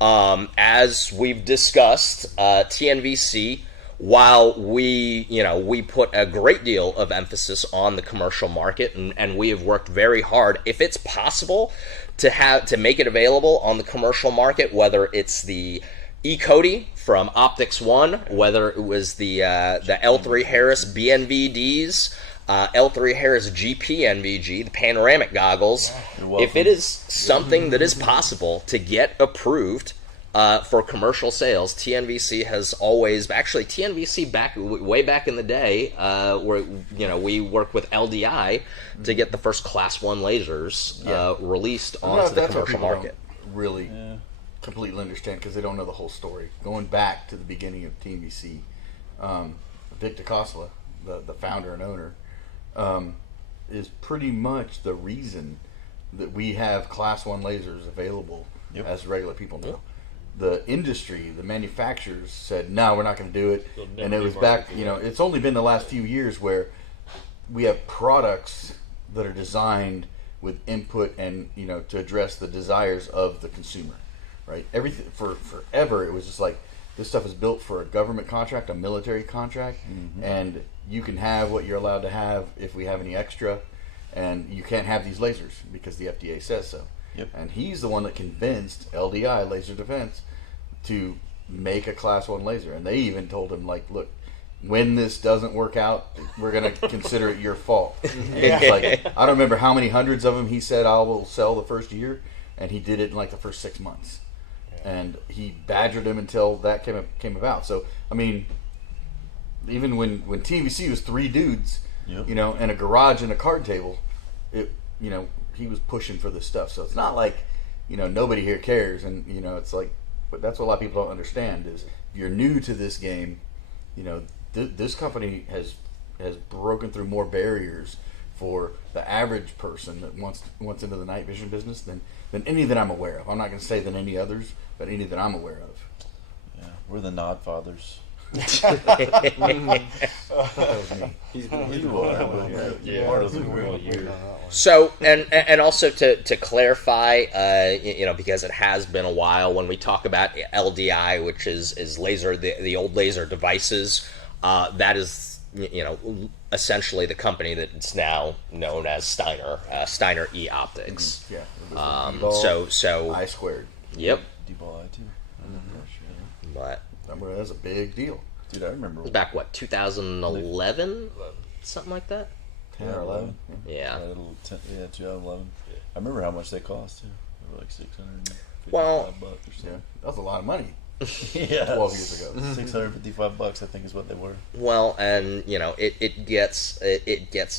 As we've discussed, TNVC, while we put a great deal of emphasis on the commercial market, and we have worked very hard, if it's possible to make it available on the commercial market, whether it's the E-CODY from Optics One, whether it was the L3 Harris BNVDs, L3 Harris GPNVG, the panoramic goggles. If it is something that is possible to get approved for commercial sales, TNVC has always, actually TNVC way back in the day, where we worked with LDI to get the first Class 1 lasers released onto the commercial market. Really completely understand, because they don't know the whole story. Going back to the beginning of TNVC, Vic DeCosla, the founder and owner, is pretty much the reason that we have Class 1 lasers available as regular people know. The industry, the manufacturers said, no, we're not going to do it. And it was back, it's only been the last few years where we have products that are designed with input and, to address the desires of the consumer, right? Everything, forever, it was just like, this stuff is built for a government contract, a military contract, and you can have what you're allowed to have if we have any extra, and you can't have these lasers because the FDA says so. And he's the one that convinced LDI, Laser Defense, to make a Class 1 laser. And they even told him, like, look, when this doesn't work out, we're going to consider it your fault. And it's like, I don't remember how many hundreds of them he said I will sell the first year, and he did it in like the first 6 months. And he badgered him until that came about. So, I mean, even when TNVC was 3 dudes, in a garage and a card table, he was pushing for this stuff. So it's not like, nobody here cares. And, it's like, but that's what a lot of people don't understand is if you're new to this game, this company has broken through more barriers for the average person that wants into the night vision business than any that I'm aware of. I'm not going to say than any others, but any that I'm aware of. Yeah, we're the nod fathers. He's So, and also to clarify, because it has been a while, when we talk about LDI, which is laser, the old laser devices, that is, essentially the company that's now known as Steiner E-Optics. So I squared. Yep. D-ball I too. But That's a big deal. Dude, I remember. it was back, 2011? Something like that? 10 or 11. Yeah. 2011. I remember how much they cost too. They were like $655 Well, or something. Yeah, that was a lot of money. Yeah, 12 years ago. $655, I think, is what they were. Well, and it gets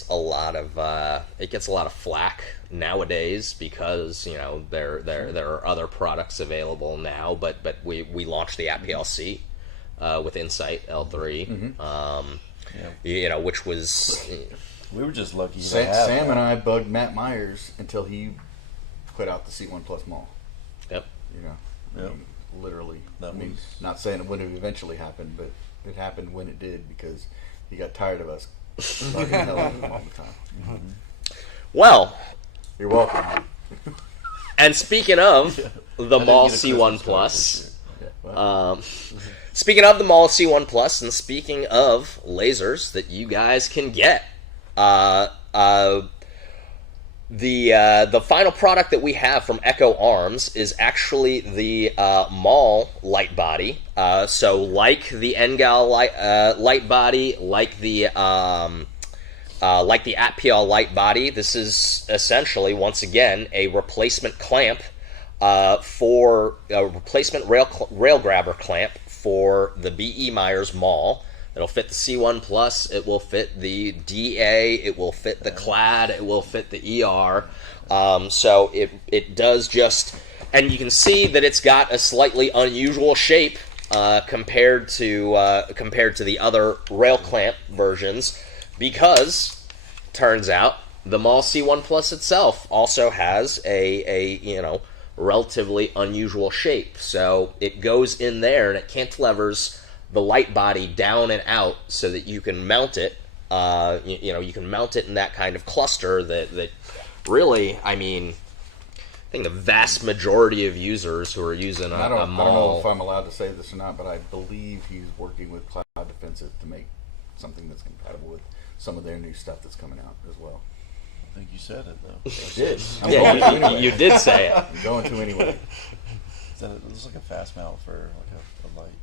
a lot of flack nowadays because there are other products available now, but we launched the AppLC with Insight L3, which was We were just lucky. Sam and I bugged Matt Myers until he put out the C1 Plus Mall. Yep. I mean, literally. No, I mean, not saying it wouldn't have eventually happened, but it happened when it did because he got tired of us bugging the hell out of him all the time. Well, You're welcome. and speaking of the I Mall didn't get a C1 Christmas card Plus, this year. Yeah, well, speaking of the Mall C1 Plus, and speaking of lasers that you guys can get, the final product that we have from Echo Arms is actually the Mall light body. So like the NGAL light body, like the ATPL light body, this is essentially, once again, a replacement clamp for a replacement rail grabber clamp for the B.E. Myers Mall. It'll fit the C1 Plus, it will fit the DA, it will fit the Clad, it will fit the ER. So it does just, and you can see that it's got a slightly unusual shape compared to the other rail clamp versions, because turns out the Mall C1 Plus itself also has a relatively unusual shape. So it goes in there and it cantilevers the light body down and out so that you can mount it. You can mount it in that kind of cluster that really, I mean, I think the vast majority of users who are using a I don't know Mall. if I'm allowed to say this or not, but I believe he's working with Cloud Defensive to make something that's compatible with some of their new stuff that's coming out as well. I think you said it though. I did. I'm Yeah, going to anyway. you did say it. I'm going to anyway. It looks like a fast mount for like a light.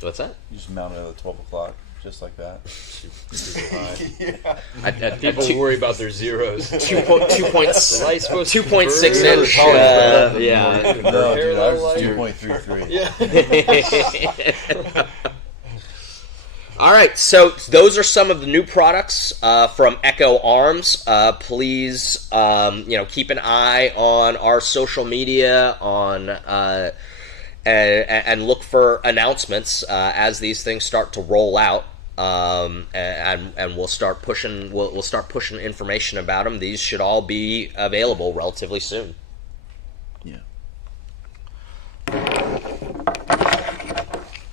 What's that? You just mount it at 12 o'clock, just like that. People worry about their zeros. 2.6 inch. Yeah. No, dude, ours is 2.33. Yeah. All right, so those are some of the new products from Echo Arms. Please, keep an eye on our social media and look for announcements as these things start to roll out. And we'll start pushing. We'll start pushing information about them. These should all be available relatively soon. Yeah.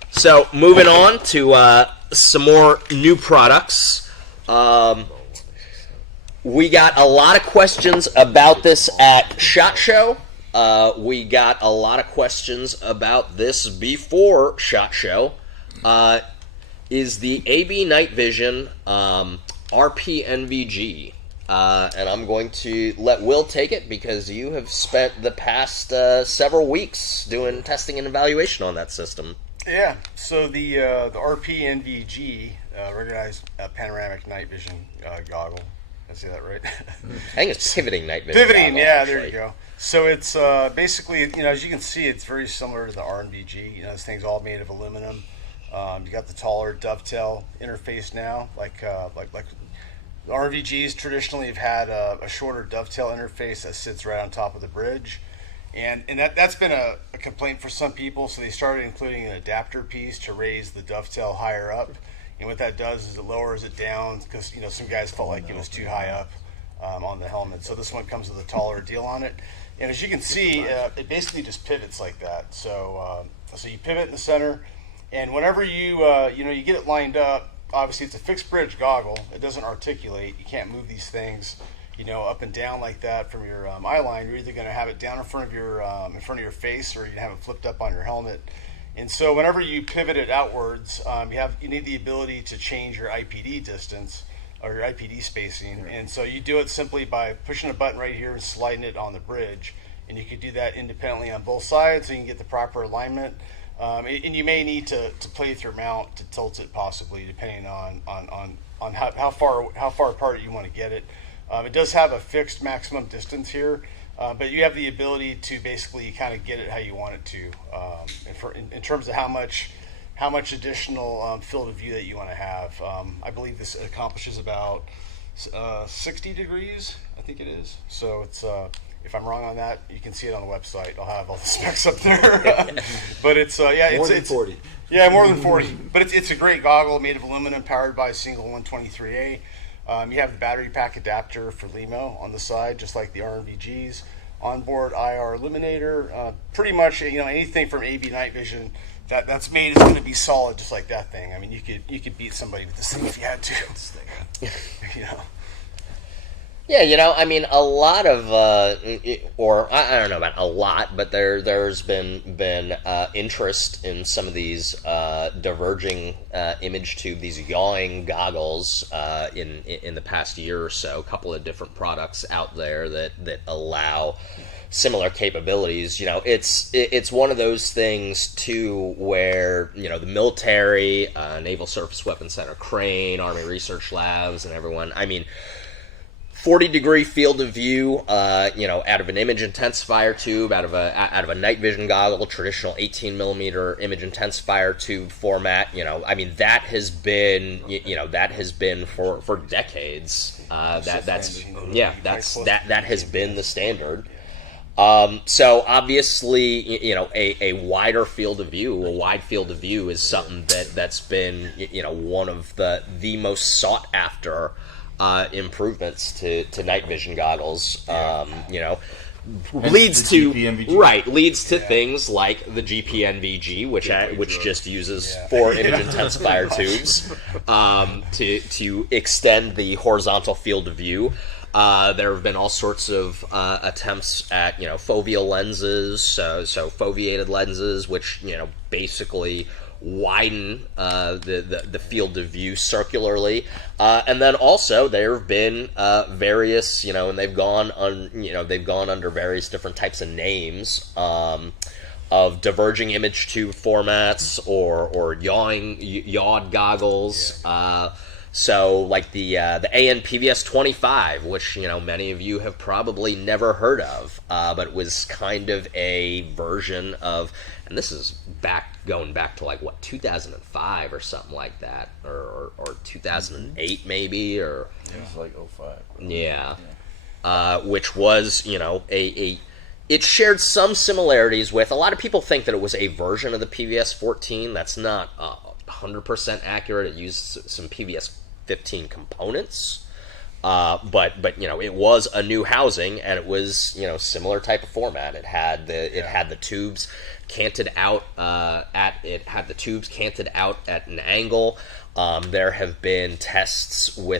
So moving on to some more new products. We got a lot of questions about this at SHOT Show. We got a lot of questions about this before SHOT Show. Is the AB Night Vision RPNVG? And I'm going to let Will take it because you have spent the past several weeks doing testing and evaluation on that system. Yeah, so the RPNVG, recognized panoramic night vision goggle. Did I say that right? I think it's pivoting night vision. Pivoting, goggle, yeah, actually. there you go. So it's basically, as you can see, it's very similar to the RNVG. This thing's all made of aluminum. You got the taller dovetail interface now, like the RNVGs traditionally have had a shorter dovetail interface that sits right on top of the bridge. And that's been a complaint for some people, so they started including an adapter piece to raise the dovetail higher up. And what that does is it lowers it down because some guys felt like it was too high up on the helmet. So this one comes with a taller deal on it. And as you can see, it basically just pivots like that. So so you pivot in the center, and whenever you you get it lined up, obviously it's a fixed bridge goggle. It doesn't articulate. You can't move these things up and down like that from your eye line. You're either going to have it down in front of your face, or you can have it flipped up on your helmet. And so whenever you pivot it outwards, you need the ability to change your IPD distance or your IPD spacing. Right. And so you do it simply by pushing a button right here and sliding it on the bridge. And you can do that independently on both sides, so you can get the proper alignment. And you may need to play with your mount to tilt it possibly, depending on how far apart you want to get it. It does have a fixed maximum distance here, but you have the ability to basically kind of get it how you want it to, in terms of how much additional field of view that you want to have. I believe this accomplishes about 60 degrees, I think it is. So it's if I'm wrong on that, you can see it on the website. I'll have all the specs up there. But it's More than 40. Yeah, more than 40. But it's a great goggle made of aluminum, powered by a single 123A. You have the battery pack adapter for LEMO on the side, just like the RNVGs. Onboard IR illuminator. Pretty much, anything from AB Night Vision that's made is going to be solid, just like that thing. I mean, you could beat somebody with this thing if you had to. You know. Yeah, I mean, a lot of, or I don't know about a lot, but there's been interest in some of these diverging image tube, these yawing goggles in the past year or so. A couple of different products out there that allow similar capabilities. It's one of those things too where the military, Naval Surface Weapons Center, Crane, Army Research Labs, and everyone. I mean, 40-degree field of view, out of an image intensifier tube, out of a night vision goggle, traditional 18mm image intensifier tube format. I mean, that has been for decades. That has been the standard. So obviously, a wider field of view, a wide field of view is something that's been one of the most sought after improvements to night vision goggles. Leads to things like the GPNVG, which just uses 4 image intensifier tubes to extend the horizontal field of view. There have been all sorts of attempts at foveal lenses, so foveated lenses, which basically widen the field of view circularly, and then also there have been various and they've gone under various different types of names of diverging image tube formats or yawed goggles. So like the ANPVS 25, which many of you have probably never heard of, but was kind of a version of, and this is going back to 2005 or something like that, or 2008 maybe, or it was like 05. Yeah. Which was it shared some similarities with, a lot of people think that it was a version of the PVS 14. That's not 100% accurate. It used some PVS 15 components, but it was a new housing, and it was similar type of format. It had the tubes canted out at an angle. There have been tests by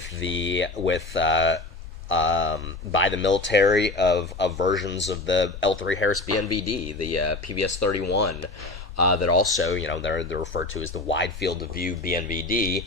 the military of versions of the L3 Harris BNVD, the PVS 31, that also they're referred to as the wide field of view BNVD.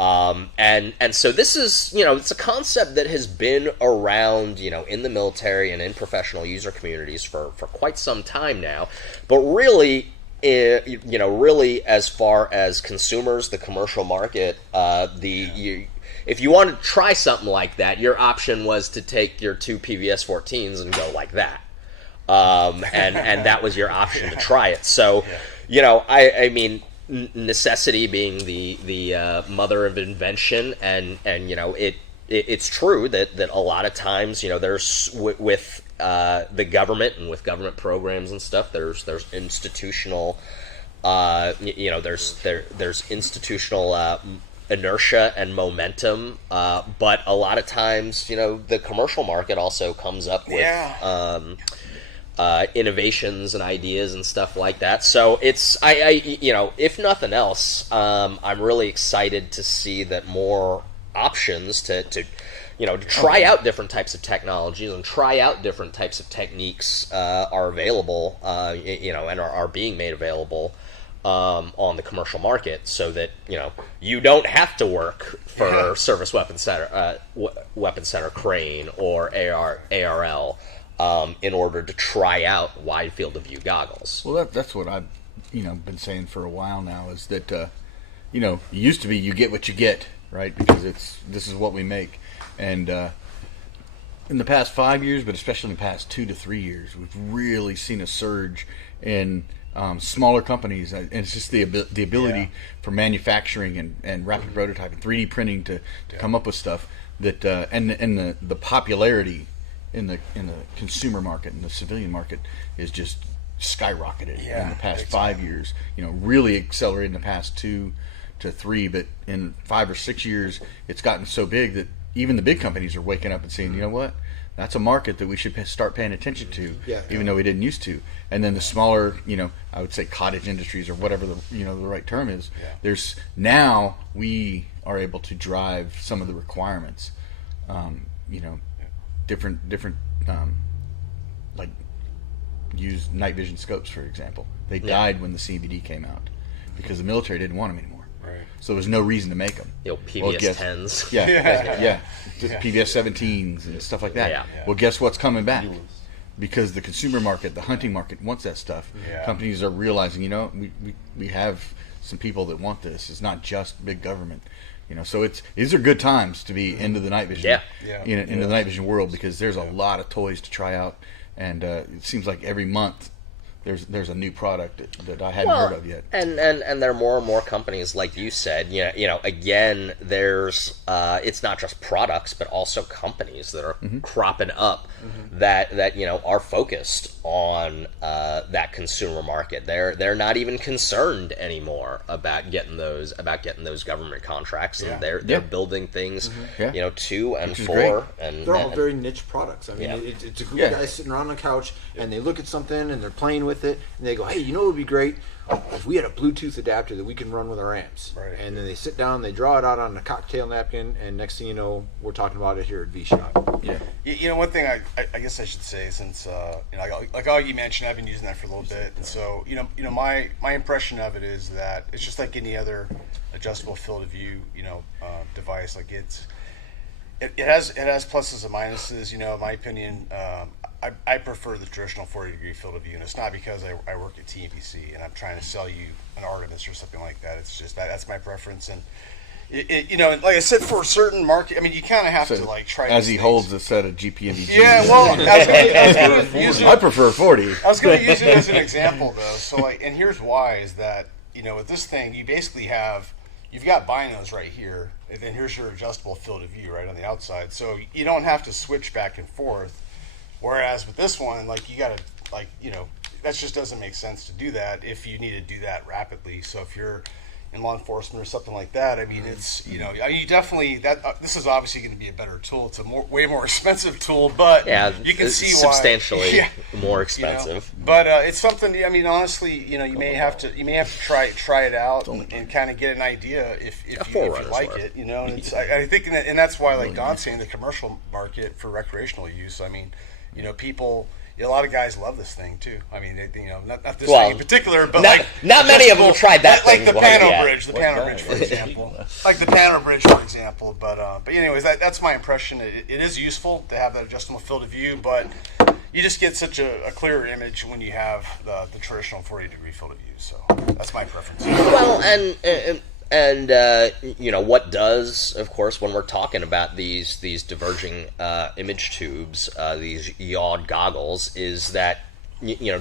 And so this is, it's a concept that has been around, in the military and in professional user communities for quite some time now. But really, really as far as consumers, the commercial market, if you wanted to try something like that, your option was to take your 2 PVS 14s and go like that. And that was your option to try it. So, I mean, necessity being the mother of invention, and it's true that a lot of times there's with the government and with government programs and stuff, there's institutional there's institutional inertia and momentum, but a lot of times the commercial market also comes up with innovations and ideas and stuff like that. So it's if nothing else, I'm really excited to see that more options to try out different types of technologies and try out different types of techniques are available, and are being made available on the commercial market, so that you don't have to work for Service Weapons Center, Weapons Center Crane or ARL. In order to try out wide field of view goggles. Well, that's what I've been saying for a while now, is that it used to be you get what you get, right? Because this is what we make, and in the past 5 years, but especially in the past 2 to 3 years, we've really seen a surge in smaller companies, and it's just the ability for manufacturing and rapid prototyping, 3D printing to come up with stuff that and the popularity in the consumer market and the civilian market is just skyrocketed in the past 5 years. Really accelerated in the past 2 to 3, but in 5 or 6 years, it's gotten so big that even the big companies are waking up and saying, you know what, That's a market that we should start paying attention to, Yeah. even though we didn't used to. And then the smaller, I would say cottage industries or whatever the right term is. Yeah. There's now we are able to drive some of the requirements. Different like use night vision scopes, for example. They died when the CVD came out because the military didn't want them anymore. Right. So there was no reason to make them. PBS 10s. Yeah. PBS 17s and stuff like that. Yeah. Well, guess what's coming back? Because the consumer market, the hunting market wants that stuff. Yeah. Companies are realizing, we have some people that want this. It's not just big government. So these are good times to be into the night vision. Into the night vision world, because there's a lot of toys to try out, and it seems like every month there's a new product that I hadn't heard of yet. And there are more and more companies, like you said. Again, there's it's not just products, but also companies that are cropping up that are focused on that consumer market. They're not even concerned anymore about getting those government contracts, and they're building things to and for. Great. And they're all very niche products. I mean, it's a group of guys sitting around on the couch, and they look at something and they're playing with it, and they go, "Hey, it would be great if we had a Bluetooth adapter that we can run with our amps." Right. And then they sit down, they draw it out on a cocktail napkin, and next thing you know, we're talking about it here at vSHOTT. Yeah. One thing I guess I should say, since like all you mentioned, I've been using that for a little bit, and so my impression of it is that it's just like any other adjustable field of view device. Like it has pluses and minuses. In my opinion, I prefer the traditional 40-degree field of view, and it's not because I work at TNVC and I'm trying to sell you an Artemis or something like that. It's just that's my preference, and like I said, for a certain market, I mean, you kind of have to try. As he holds a set of GPNVG. Yeah, well, I prefer 40. I was going to use it as an example, though. So, and here's why: is that with this thing, you basically you've got binos right here, and then here's your adjustable field of view right on the outside. So you don't have to switch back and forth. Whereas with this one, you got to, that just doesn't make sense to do that if you need to do that rapidly. So if you're in law enforcement or something like that, I mean, it's, you definitely, this is obviously going to be a better tool. It's a way more expensive tool, but you can see substantially more expensive. But it's something, I mean, honestly, you may have to try it out and kind of get an idea if you like it, and it's, I think, and that's why, like Don's saying, the commercial market for recreational use, I mean, people, a lot of guys love this thing too. I mean, not this thing in particular, but not many of them tried that like thing. The Pano Bridge, for example. Like the Pano Bridge, for example. But anyways, that's my impression. It is useful to have that adjustable field of view, but you just get such a clearer image when you have the traditional 40-degree field of view. So that's my preference. Well, and what does, of course, when we're talking about these diverging image tubes, these YAWD goggles, is that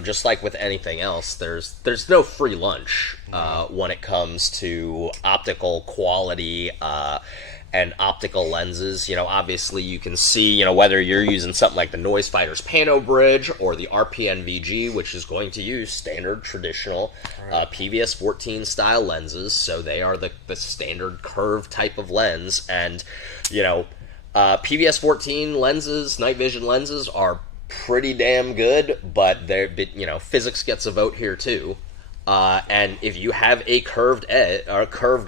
just like with anything else, there's no free lunch when it comes to optical quality and optical lenses. Obviously you can see, whether you're using something like the Noise Fighter's Pano Bridge or the RPNVG, which is going to use standard traditional PVS 14 style lenses. So they are the standard curved type of lens. And, PVS 14 lenses, night vision lenses, are pretty damn good, but physics gets a vote here too. And if you have a curved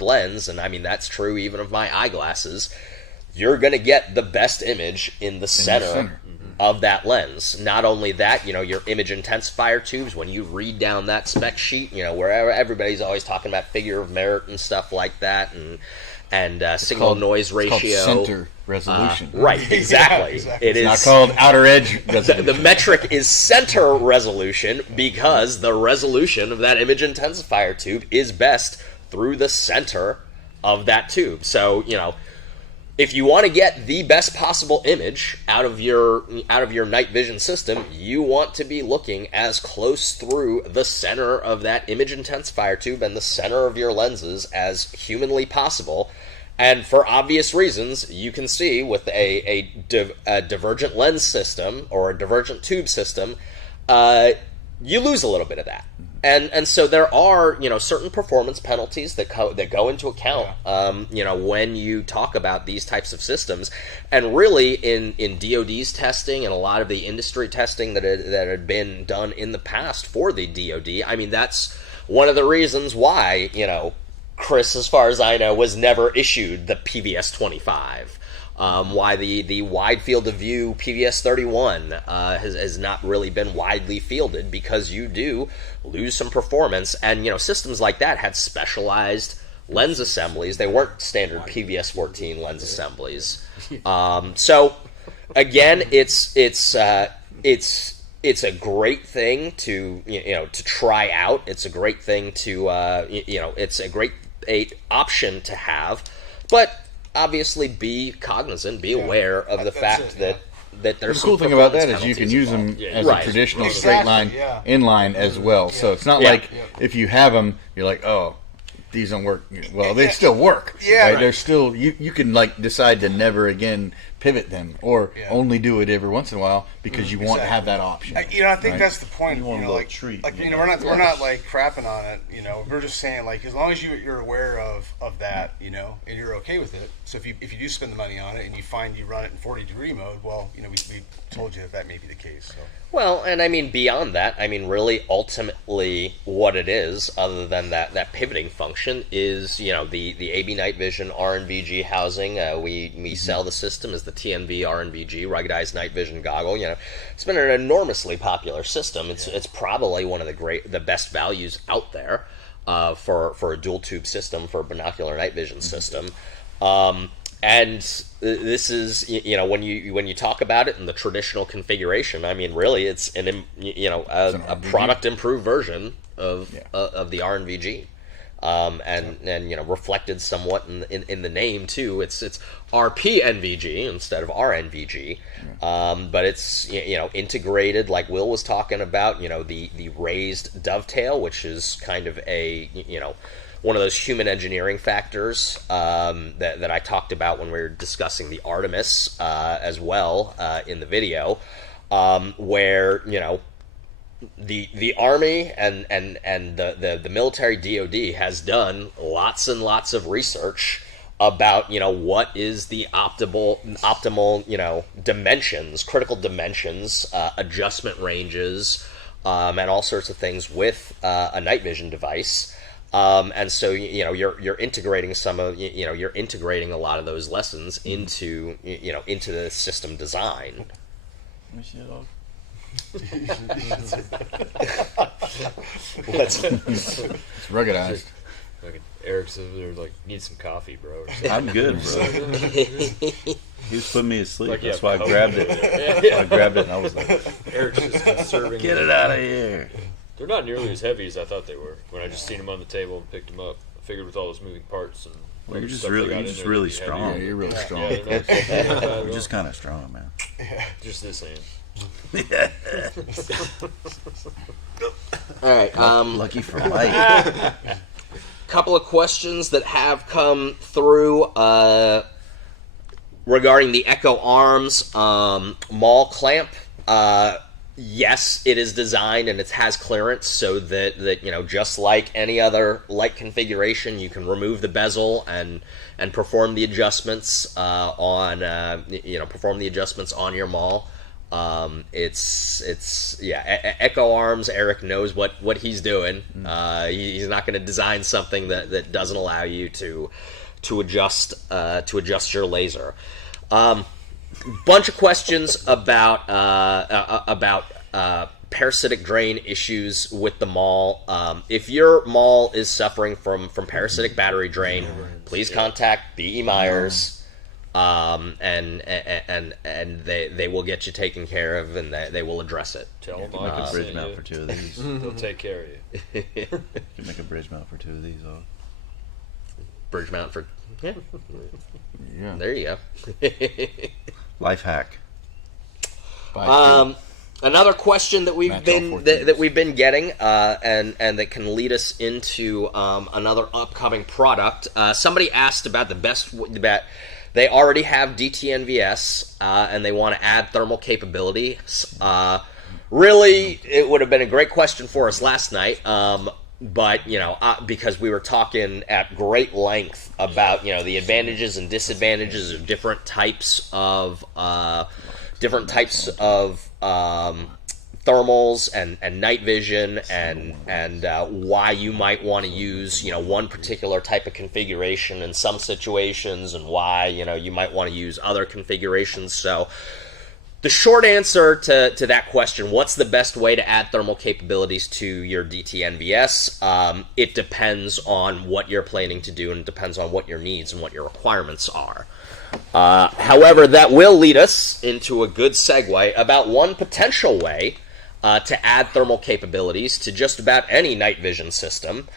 lens, and I mean that's true even of my eyeglasses, you're going to get the best image in the center of that lens. Not only that, your image intensifier tubes, when you read down that spec sheet, where everybody's always talking about figure of merit and stuff like that, and signal noise ratio. It's called center resolution. Right, exactly. Exactly. It is not called outer edge resolution. The metric is center resolution because the resolution of that image intensifier tube is best through the center of that tube. So, if you want to get the best possible image out of your night vision system, you want to be looking as close through the center of that image intensifier tube and the center of your lenses as humanly possible. And for obvious reasons, you can see with a divergent lens system or a divergent tube system, you lose a little bit of that. And so there are, certain performance penalties that go into account, when you talk about these types of systems. And really, in DoD's testing and a lot of the industry testing that had been done in the past for the DoD, I mean, that's one of the reasons why, Chris, as far as I know, was never issued the PVS-25. Why the wide field of view PVS-31 has not really been widely fielded, because you do lose some performance, and systems like that had specialized lens assemblies. They weren't standard PVS-14 lens assemblies. So again, it's a great thing to to try out. It's a great thing to it's a great option to have, but obviously be cognizant, be aware of the fact that there's the cool thing about that is you can use them as a traditional straight line inline as well. So it's not like if you have them, you're like, oh, these don't work. Well, they still work. Right? They're still you can decide to never again pivot them, or only do it every once in a while because you want to have that option. I think that's the point. We're not like crapping on it. We're just saying, like, as long as you're aware of that, and you're okay with it. So if you do spend the money on it and you find you run it in 40-degree mode, well, we told you that may be the case. So. Well, and I mean, beyond that, I mean, really, ultimately, what it is, other than that pivoting function, is the AB Night Vision RNVG housing. We sell the system as the TNV RNVG ruggedized night vision goggle. It's been an enormously popular system. It's probably one of the best values out there for a dual tube system, for a binocular night vision system. And this is, when you talk about it in the traditional configuration, I mean, really, it's a product improved version of the RNVG, and reflected somewhat in the name too. It's RPNVG instead of RNVG, but it's integrated, like Will was talking about. The raised dovetail, which is kind of a one of those human engineering factors that I talked about when we were discussing the Artemis as well in the video, where the Army and the military DoD has done lots and lots of research about what is the optimal dimensions, critical dimensions, adjustment ranges, and all sorts of things with a night vision device. And so you're integrating you're integrating a lot of those lessons into the system design. Let me see it all. It's ruggedized. Eric's over there like, need some coffee, bro. I'm good, bro. He was putting me asleep. Like, that's why I grabbed it. I grabbed it and I was like, Eric's just conserving. Get it out of here. They're not nearly as heavy as I thought they were when I just seen them on the table and picked them up. I figured with all those moving parts and you're just really strong. Yeah, you're really strong. You're just kind of strong, man. Just this hand. All right. Lucky for life. Couple of questions that have come through regarding the Echo Arms maul clamp. Yes, it is designed and it has clearance so that just like any other light configuration, you can remove the bezel and perform the adjustments on your maul. Echo Arms. Eric knows what he's doing. He's not going to design something that doesn't allow you to adjust your laser. Bunch of questions about parasitic drain issues with the maul. If your maul is suffering from parasitic battery drain, please contact B.E. Myers, and they will get you taken care of, and they will address it. Tell them make a bridge mount for 2 of these. They'll take care of you. You can make a bridge mount for 2 of these. Bridge mount for yeah. There you go. Life hack. Another question that we've been getting, and that can lead us into another upcoming product. Somebody asked about they already have DTNVS, and they want to add thermal capabilities. really, it would have been a great question for us last night. But, because we were talking at great length about, the advantages and disadvantages of different types of thermals and night vision and why you might want to use, one particular type of configuration in some situations and why, you might want to use other configurations. So the short answer to that question, what's the best way to add thermal capabilities to your DTNVS? It depends on what you're planning to do, and it depends on what your needs and what your requirements are. However, that will lead us into a good segue about one potential way to add thermal capabilities to just about any night vision system.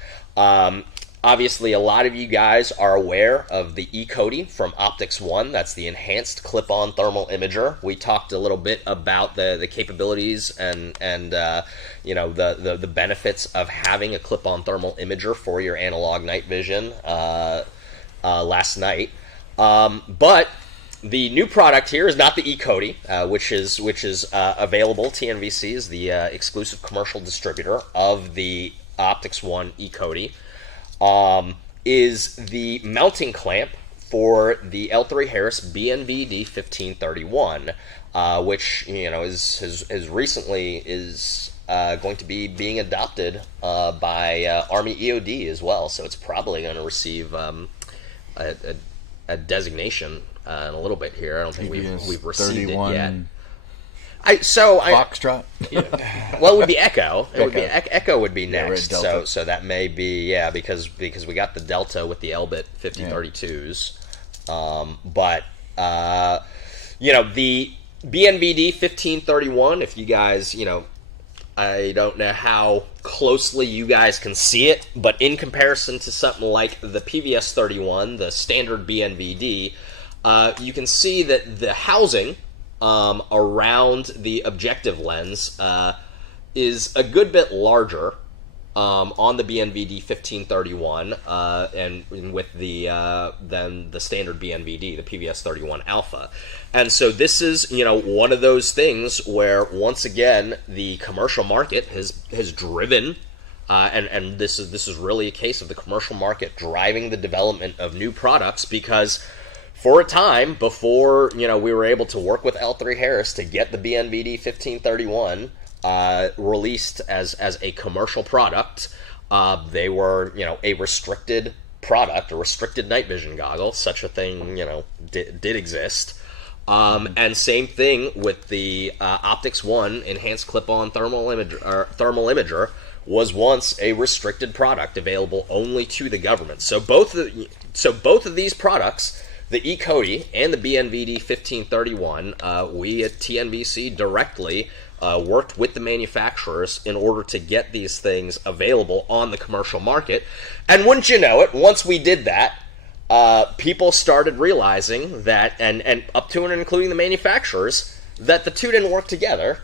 Obviously, a lot of you guys are aware of the E-CODY from Optics One. That's the enhanced clip-on thermal imager. We talked a little bit about the capabilities and the benefits of having a clip-on thermal imager for your analog night vision last night. But the new product here is not the E-CODY, which is available. TNVC is the exclusive commercial distributor of the Optics One E-CODY. Is the mounting clamp for the L3 Harris BNVD 1531, which is recently going to be being adopted by Army EOD as well. So it's probably going to receive a designation in a little bit here. I don't think we've received it yet. Foxtrot. Yeah. Well, it would be Echo. Echo would be next. So that may be because we got the Delta with the Elbit 5032s. But the BNVD 1531. If you guys I don't know how closely you guys can see it, but in comparison to something like the PVS 31, the standard BNVD, you can see that the housing around the objective lens is a good bit larger on the BNVD 1531 and with the than the standard BNVD, the PVS 31 Alpha. And so this is one of those things where once again the commercial market has driven and this is really a case of the commercial market driving the development of new products, because for a time before we were able to work with L3 Harris to get the BNVD 1531 released as a commercial product, they were a restricted product, a restricted night vision goggle. Such a thing did exist. And same thing with the Optics One enhanced clip-on thermal imager was once a restricted product available only to the government. So both of these products, the E-CODY and the BNVD 1531, we at TNVC directly worked with the manufacturers in order to get these things available on the commercial market. And wouldn't you know it, once we did that, people started realizing that, and up to and including the manufacturers, that the two didn't work together,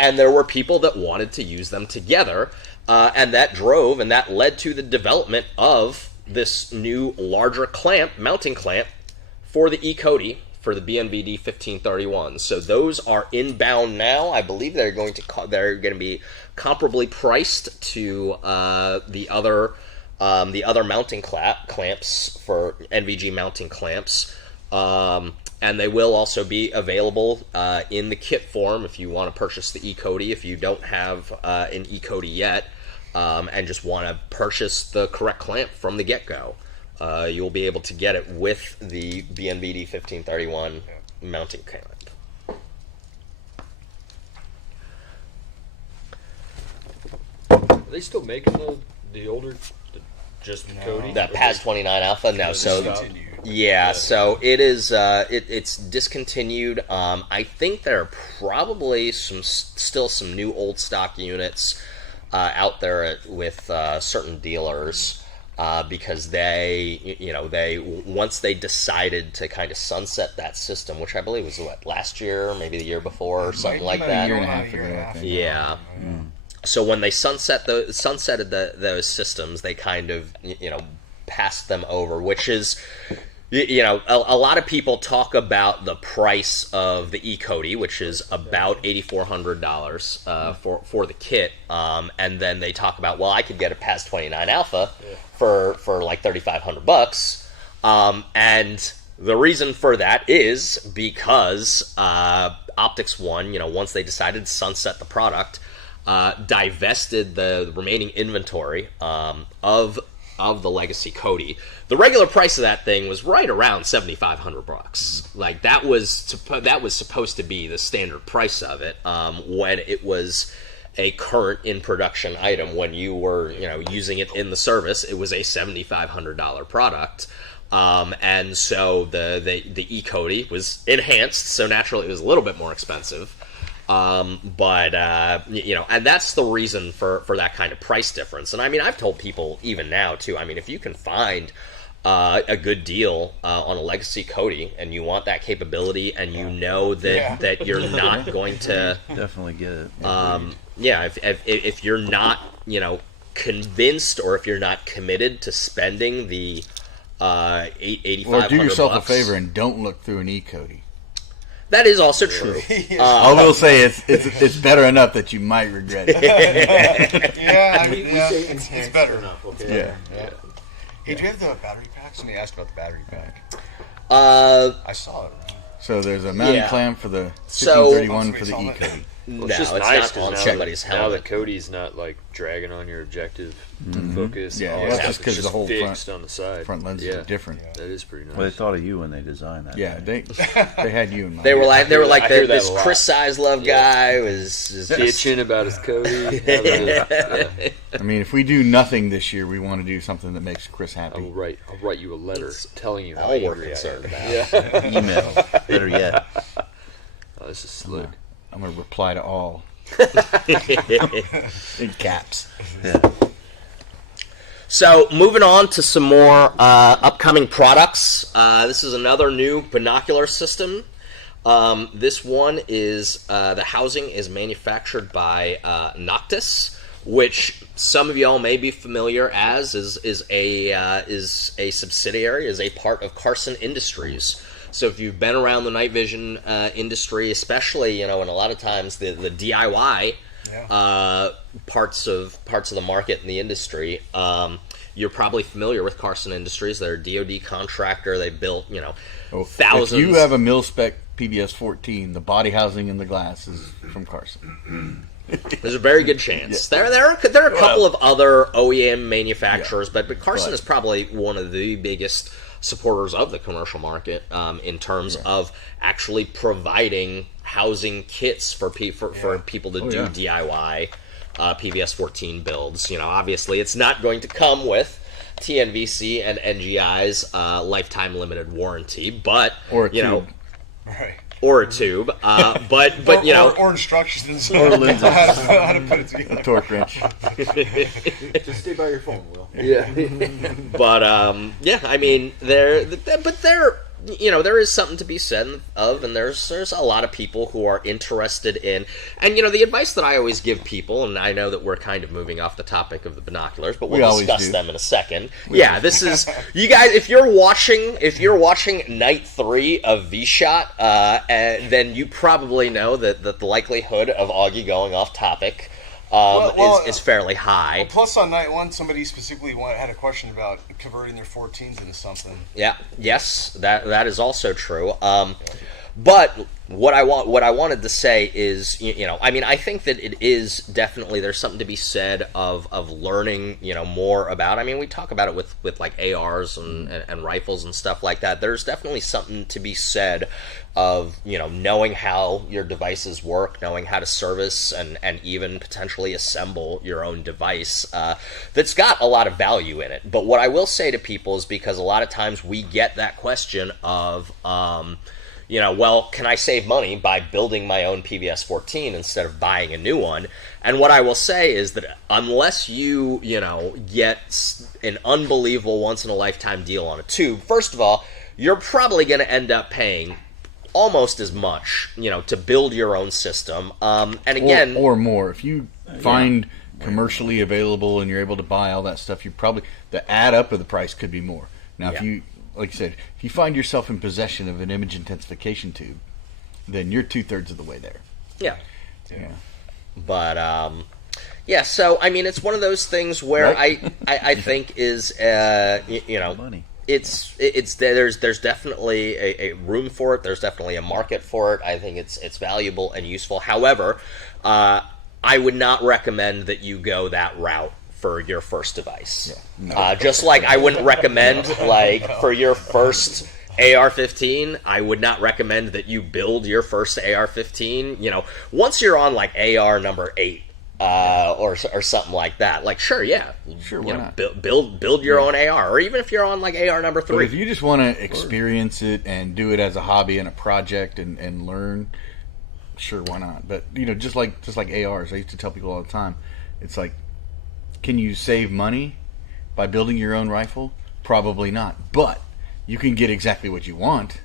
and there were people that wanted to use them together, and that drove and that led to the development of this new larger mounting clamp for the E-CODY for the BNVD 1531. So those are inbound now. I believe they're going to be comparably priced to the other mounting clamps for NVG mounting clamps. And they will also be available in the kit form if you want to purchase the E-CODY. If you don't have an E-CODY yet and just want to purchase the correct clamp from the get-go, you'll be able to get it with the BNVD 1531 mounting clamp. Are they still making the older, just the CODY? That PAS 29 Alpha? No, so so it is. It's discontinued. I think there are probably still some new old stock units out there with certain dealers. Because they once they decided to kind of sunset that system, which I believe was last year, maybe the year before, or something like that. A year and a half ago, I think. Yeah. So when they sunsetted those systems, they kind of passed them over, which is you know, a lot of people talk about the price of the E-CODY, which is about $8,400 for the kit, and then they talk about, well, I could get a PAS 29 Alpha for like $3,500, and the reason for that is because Optics One, you know, once they decided to sunset the product, divested the remaining inventory of the legacy CODY. The regular price of that thing was right around $7,500. Like that was supposed to be the standard price of it when it was a current in production item. When you were, you know, using it in the service, it was a $7,500 product. And so the E-CODY was enhanced, so naturally it was a little bit more expensive. But you know, and that's the reason for that kind of price difference. And I mean, I've told people even now too, I mean, if you can find a good deal on a legacy CODY and you want that capability and you know that you're not going to definitely get it. If you're not, you know, convinced, or if you're not committed to spending the $8,500, or do yourself a favor and don't look through an E-CODY. That is also true. I will say it's better enough that you might regret it. Yeah, I mean, it's better enough. Okay. Yeah. Hey, do you have the battery pack? Somebody asked about the battery pack. I saw it. So there's a mounting clamp for the 1531 for the E-CODY. No, it's just it's nice not on because somebody's now the helmet. CODY's not like dragging on your objective focus. Yeah, all that's that just stuff. because It's the whole fixed on the side. front lenses are different. That is pretty nice. Well, they thought of you when they designed that. Yeah, they had you in mind. They were like I hear that this a lot. Chris Sizlove guy was bitching about his CODY. I mean, if we do nothing this year, we want to do something that makes Chris happy. I'll write you a letter telling you how all we're angry I concerned am. about. Yeah. Email, better yet. Oh, this is slick. I'm going to reply to all. In caps. Yeah. So moving on to some more upcoming products. This is another new binocular system. This one is the housing is manufactured by Noctis, which some of y'all may be familiar as is a subsidiary, is a part of Carson Industries. So if you've been around the night vision industry, especially, you know, and a lot of times the DIY parts of the market in the industry, you're probably familiar with Carson Industries. They're a DoD contractor. They built, you know, thousands. If you have a mil-spec PBS 14, the body housing and the glass is from Carson. There's a very good chance. There are a couple of other OEM manufacturers, but Carson is probably one of the biggest supporters of the commercial market in terms of actually providing housing kits for people to do DIY PVS 14 builds. You know, obviously it's not going to come with TNVC and NGI's lifetime limited warranty, but or a you know, Right. or a tube, but you know, or instructions Or lenses. how to put it together. a torque wrench. Just stay by your phone, Will. but I mean, there you know, there is something to be said of, and there's a lot of people who are interested in, and you know, the advice that I always give people, and I know that we're kind of moving off the topic of the binoculars, but we'll discuss them in a second. This is, you guys, if you're watching night 3 of vSHOTT, then you probably know that the likelihood of Augie going off topic is fairly high. Well, plus on night 1, somebody specifically had a question about converting their 14s into something. Yeah. Yes, that is also true. But what I wanted to say is, you know, I mean, I think that it is definitely, there's something to be said of learning, you know, more about. I mean, we talk about it with like ARs and rifles and stuff like that. There's definitely something to be said of, you know, knowing how your devices work, knowing how to service and even potentially assemble your own device that's got a lot of value in it. But what I will say to people is, because a lot of times we get that question of, you know, well, can I save money by building my own PVS 14 instead of buying a new one? And what I will say is that unless you know, get an unbelievable once-in-a-lifetime deal on a tube, first of all, you're probably going to end up paying almost as much, you know, to build your own system. And again, or more. If you find commercially available and you're able to buy all that stuff, you probably, the add up of the price could be more. Now, if you like I said, if you find yourself in possession of an image intensification tube, then you're 2/3 of the way there. Yeah. Yeah. But yeah. So I mean, it's one of those things where I think is Money. It's there's definitely a room for it. There's definitely a market for it. I think it's valuable and useful. However, I would not recommend that you go that route for your first device. Yeah. Just like I wouldn't recommend, like, for your first AR-15, I would not recommend that you build your first AR-15. You know, once you're on like AR number 8 or something like that, like, sure, yeah, Sure, you why know, not? build your own AR, or even if you're on like AR number But 3. if you just want to experience it and do it as a hobby and a project and learn, sure, why not? But you know, just like ARs, I used to tell people all the time, it's like, can you save money by building your own rifle? Probably not. But you can get exactly what you want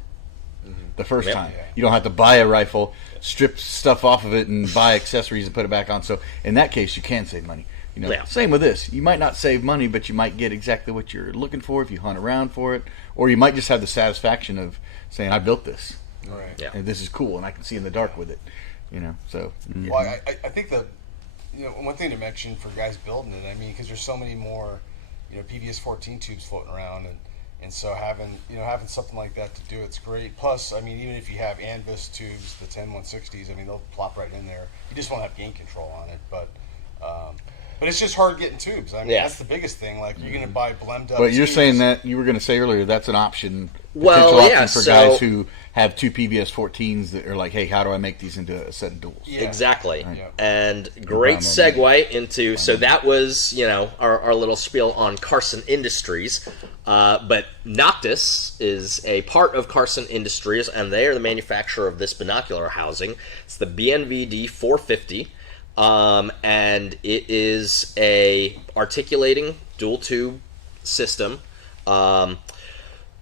the first time. You don't have to buy a rifle, strip stuff off of it, and buy accessories and put it back on. So in that case, you can save money. You know, same with this. You might not save money, but you might get exactly what you're looking for if you hunt around for it, or you might just have the satisfaction of saying, "I built this, and this is cool, and I can see in the dark with it." You know, so. Well, I think one thing to mention for guys building it, I mean, because there's so many more, PVS 14 tubes floating around, and so having something like that to do it's great. Plus, I mean, even if you have Anvis tubes, the 10-160s, I mean, they'll plop right in there. You just won't have gain control on it, but it's just hard getting tubes. I mean, that's the biggest thing. Like, you're going to buy blend up. But you're tubes. saying that you were going to say earlier that's an option. Well, option for guys who have 2 PVS 14s that are like, hey, how do I make these into a set of duals? Yeah. Exactly. Right. And great segue into, so that was, our little spiel on Carson Industries. But Noctis is a part of Carson Industries, and they are the manufacturer of this binocular housing. It's the BNVD 450. And it is a articulating dual tube system.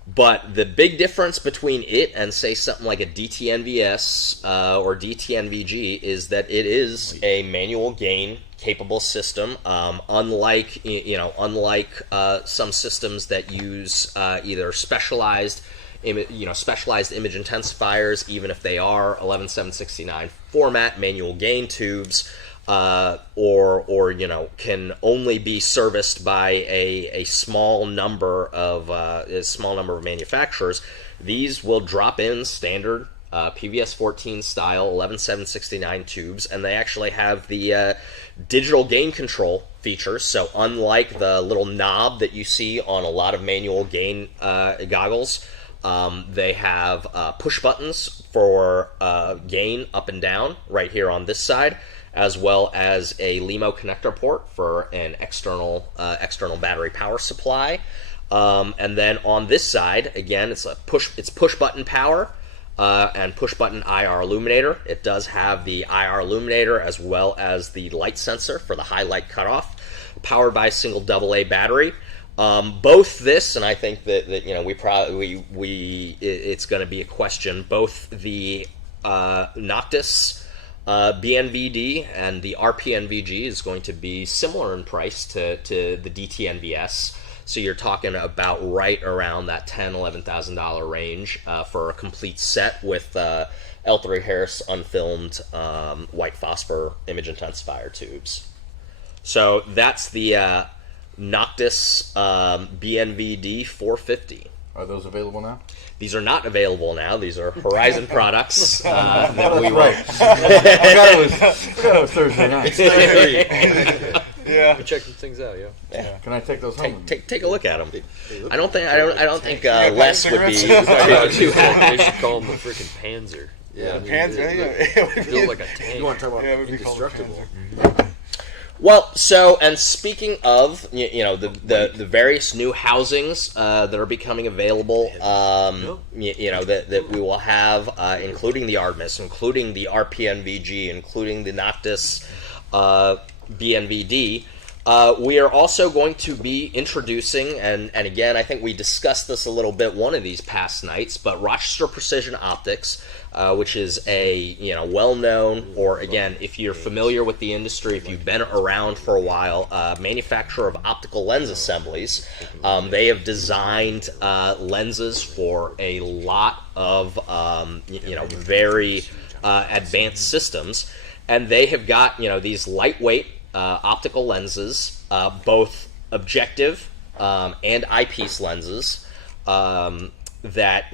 But the big difference between it and, say, something like a DTNVS or DTNVG is that it is a manual gain capable system. Unlike some systems that use either specialized image intensifiers, even if they are 11769 format manual gain tubes, or can only be serviced by a small number of manufacturers. These will drop in standard PVS 14 style 11769 tubes, and they actually have the digital gain control features. So unlike the little knob that you see on a lot of manual gain goggles, they have push buttons for gain up and down right here on this side, as well as a LEMO connector port for an external battery power supply. And then on this side, again, it's push button power and push button IR illuminator. It does have the IR illuminator as well as the light sensor for the high light cutoff, powered by a single AA battery. Both this, and I think that it's going to be a question. Both the Noctis BNVD and the RPNVG is going to be similar in price to the DTNVS. So you're talking about right around that $10,000-$11,000 range for a complete set with L3 Harris unfilmed white phosphor image intensifier tubes. So that's the Noctis BNVD 450. Are those available now? These are not available now. These are Horizon products that we right. I forgot it was Thursday night. Yeah, we check some things out. Yeah. Can I take those home? Take a look at them. I don't think Les would be too happy. They should call them the freaking Panzer. Yeah, Panzer. Built like a tank. You want to talk about indestructible? Well, so, and speaking of, the various new housings that are becoming available, that we will have, including the Artemis, including the RPNVG, including the Noctis BNVD, We are also going to be introducing, and again, I think we discussed this a little bit one of these past nights, but Rochester Precision Optics, which is a well-known, or again, if you're familiar with the industry, if you've been around for a while, manufacturer of optical lens assemblies. They have designed lenses for a lot of very advanced systems, and they have got these lightweight optical lenses, both objective and eyepiece lenses, that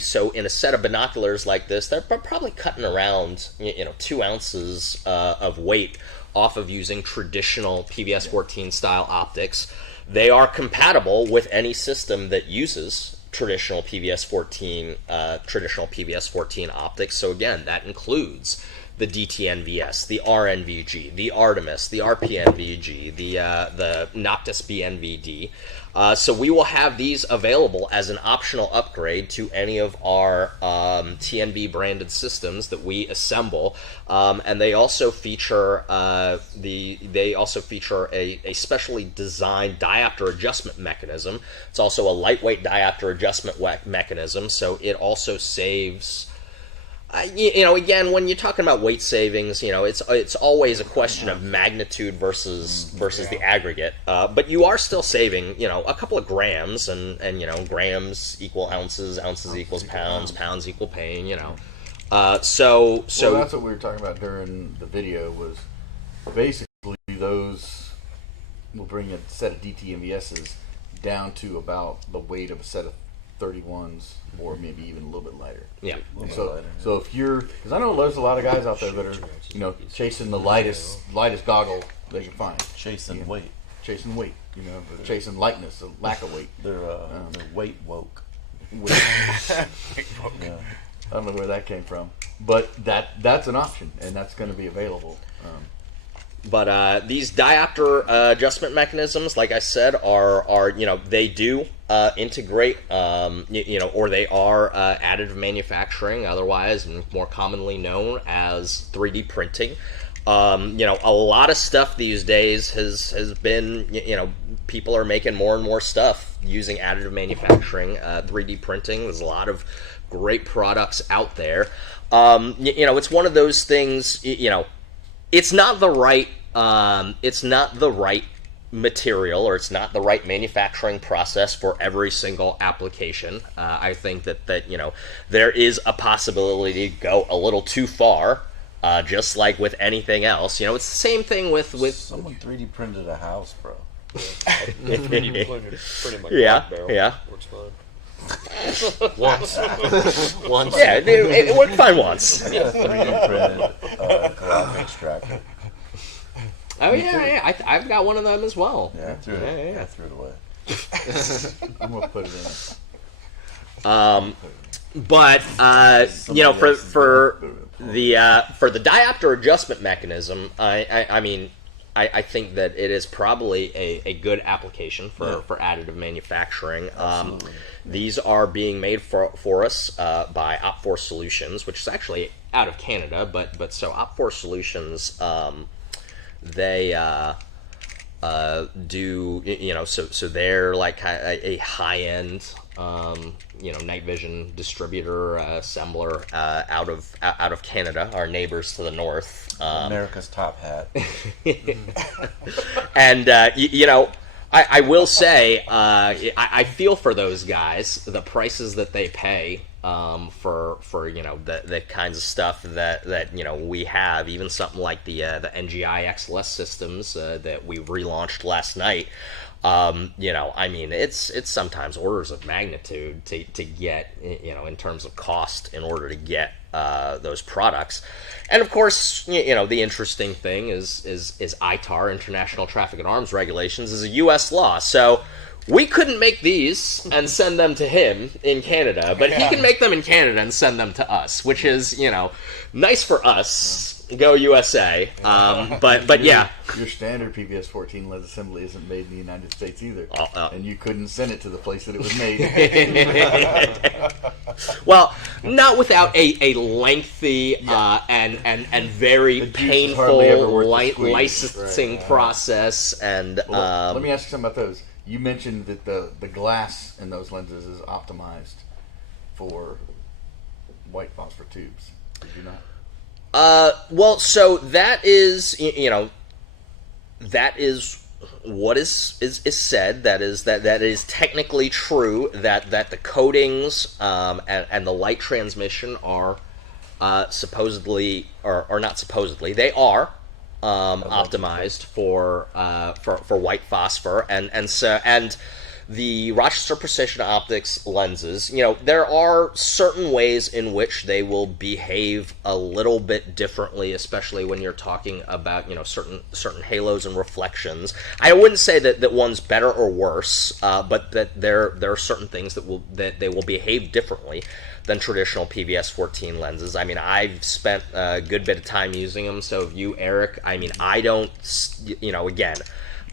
so in a set of binoculars like this, they're probably cutting around 2 ounces of weight off of using traditional PVS 14 style optics. They are compatible with any system that uses traditional PVS 14 optics. So again, that includes the DTNVS, the RNVG, the Artemis, the RPNVG, the Noctis BNVD. So we will have these available as an optional upgrade to any of our TNV branded systems that we assemble, and they also feature a specially designed diopter adjustment mechanism. It's also a lightweight diopter adjustment mechanism, so it also saves. Again, when you're talking about weight savings, it's always a question of magnitude versus the aggregate. But you are still saving, a couple of grams, and grams equal ounces, ounces equals pounds, pounds equal pain. So that's what we were talking about during the video. Was basically those will bring a set of DTNVSs down to about the weight of a set of 31s, or maybe even a little bit lighter. Yeah. So if you're, because I know there's a lot of guys out there that are, chasing the lightest goggle they can find. Chasing weight. Chasing weight. Chasing lightness, the lack of weight. They're weight woke. Yeah. I don't know where that came from, but that's an option, and that's going to be available. But these diopter adjustment mechanisms, like I said, are they do integrate, or they are additive manufacturing, otherwise more commonly known as 3D printing. A lot of stuff these days has been, people are making more and more stuff using additive manufacturing, 3D printing. There's a lot of great products out there. It's one of those things, it's not the right material, or it's not the right manufacturing process for every single application. I think that there is a possibility to go a little too far, just like with anything else. It's the same thing with someone 3D printed a house, bro. 3D printed pretty much. Yeah. Works fine. Once. Yeah, it worked fine once. I got a 3D printed collage extractor. Oh yeah. I've got one of them as well. Yeah, I threw it away. I'm gonna put it in. But for the diopter adjustment mechanism, I think that it is probably a good application for additive manufacturing. These are being made for us by Op4 Solutions, which is actually out of Canada, but so Op4 Solutions, they do, so they're like a high-end night vision distributor, assembler out of Canada, our neighbors to the north. America's top hat. And I will say, I feel for those guys, the prices that they pay for the kinds of stuff that we have, even something like the NGI XLS systems that we relaunched last night. It's sometimes orders of magnitude to get, in terms of cost, in order to get those products. And of course, the interesting thing is ITAR, International Traffic in Arms Regulations, is a U.S. law. So we couldn't make these and send them to him in Canada, but he can make them in Canada and send them to us, which is, nice for us. Go USA. But yeah. Your standard PVS 14 lens assembly isn't made in the United States either. And you couldn't send it to the place that it was made. Well, not without a lengthy and very painful licensing process. And let me ask you something about those. You mentioned that the glass in those lenses is optimized for white phosphor tubes. Did you not? Well, so that is, that is what is said. That is technically true. That the coatings and the light transmission are supposedly, or not supposedly, they are optimized for white phosphor, and the Rochester Precision Optics lenses, there are certain ways in which they will behave a little bit differently, especially when you're talking about, certain halos and reflections. I wouldn't say that one's better or worse, but that there are certain things that they will behave differently than traditional PVS 14 lenses. I mean, I've spent a good bit of time using them, so have you, Eric. I mean, I don't, again,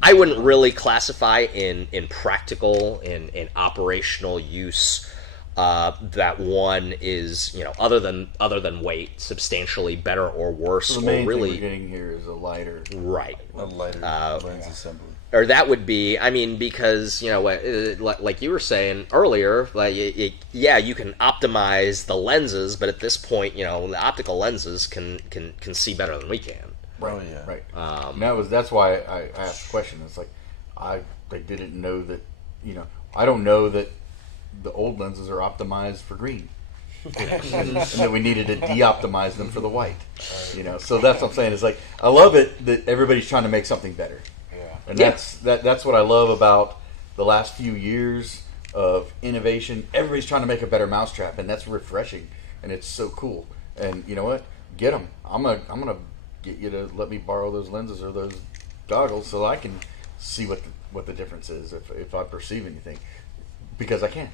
I wouldn't really classify in practical, in operational use, that one is, other than weight, substantially better or worse. So the main thing we're getting here is a lighter lens assembly. Or that would be, I mean, because, like you were saying earlier, you can optimize the lenses, but at this point, the optical lenses can see better than we can. Right, right. That's why I asked the question. It's like I didn't know that. I don't know that the old lenses are optimized for green, and that we needed to de-optimize them for the white. So that's what I'm saying. It's like I love it that everybody's trying to make something better, and that's what I love about the last few years of innovation. Everybody's trying to make a better mousetrap, and that's refreshing, and it's so cool. And you know what? Get them. I'm gonna get you to let me borrow those lenses or those goggles so I can see what the difference is if I perceive anything, because I can,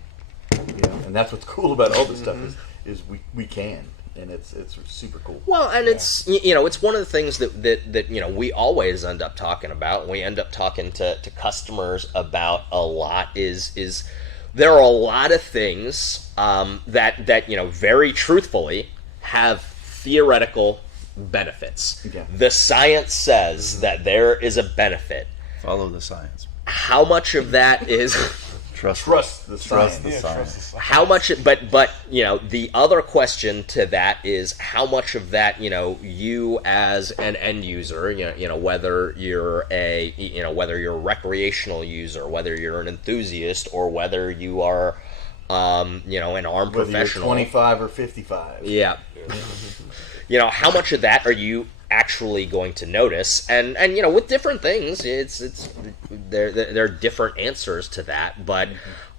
and that's what's cool about all this stuff is we can, and it's super cool. Well, and it's it's one of the things that we always end up talking about, and we end up talking to customers about a lot is there are a lot of things that very truthfully have theoretical benefits. Yeah. The science says that there is a benefit. Follow the science. How much of that is trust the science? How much? But the other question to that is how much of that you as an end user, whether you're whether you're a recreational user, whether you're an enthusiast, or whether you are an armed professional, 25 or 55. Yeah. How much of that are you actually going to notice? And with different things, there are different answers to that. But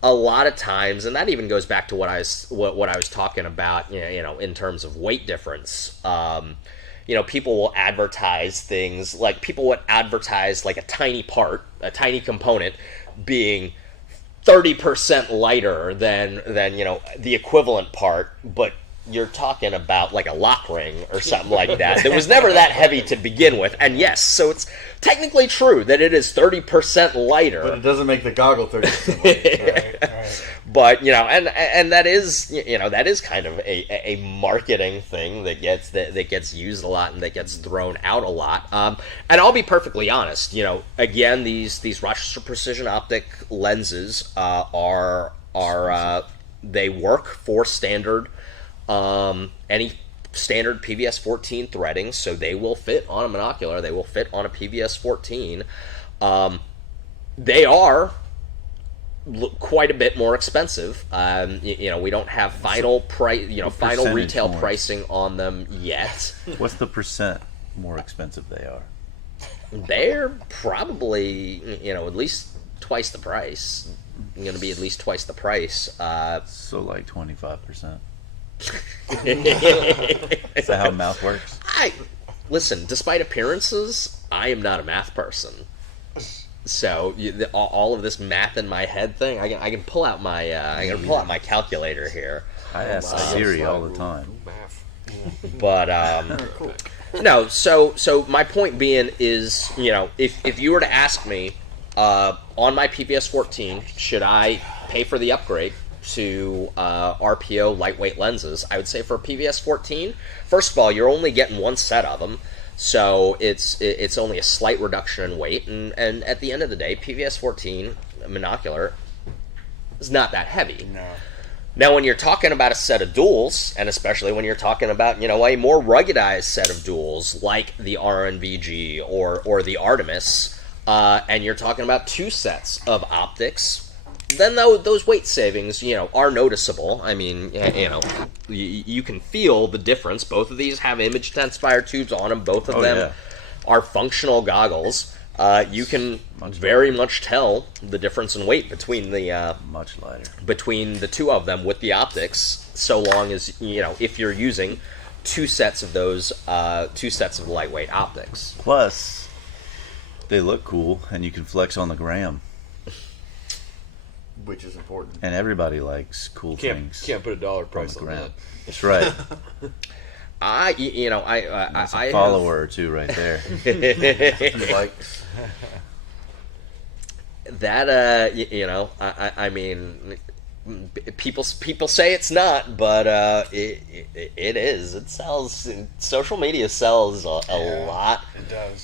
a lot of times, and that even goes back to what I was talking about, in terms of weight difference. People will advertise things like a tiny part, a tiny component being 30% lighter than the equivalent part, but you're talking about like a lock ring or something like that. That was never that heavy to begin with. And yes, so it's technically true that it is 30% lighter. But it doesn't make the goggle 30% lighter. Right. But, and that is, that is kind of a marketing thing that gets used a lot and that gets thrown out a lot. And I'll be perfectly honest, again, these Rochester Precision Optic lenses are they work for standard, any standard PVS 14 threading, so they will fit on a monocular, they will fit on a PVS 14. They are quite a bit more expensive. We don't have final price, final retail pricing on them yet. What's the percent more expensive they are? They're probably, at least twice the price. Going to be at least twice the price. So like 25%. Is that how math works? Listen, despite appearances, I am not a math person. So all of this math in my head thing, I can pull out my I can pull out my calculator here. I ask Siri all the time. But no. So my point being is, if you were to ask me on my PVS 14, should I pay for the upgrade to RPO lightweight lenses? I would say for PVS 14, first of all, you're only getting one set of them. So it's only a slight reduction in weight, and at the end of the day, PVS 14 monocular is not that heavy. No. Now, when you're talking about a set of duals, and especially when you're talking about a more ruggedized set of duals like the RNVG or the Artemis, and you're talking about two sets of optics, then those weight savings, are noticeable. I mean, you can feel the difference. Both of these have image intensifier tubes on them. Both of them are functional goggles. You can very much tell the difference in weight between the much lighter between the two of them with the optics. So long as if you're using two sets of those two sets of lightweight optics. Plus, they look cool, and you can flex on the gram. Which is important. And everybody likes cool things. Can't put a dollar price on that. That's right. I That's a follower or two right there. Likes. That I mean, people say it's not, but it is. It sells. Social media sells a lot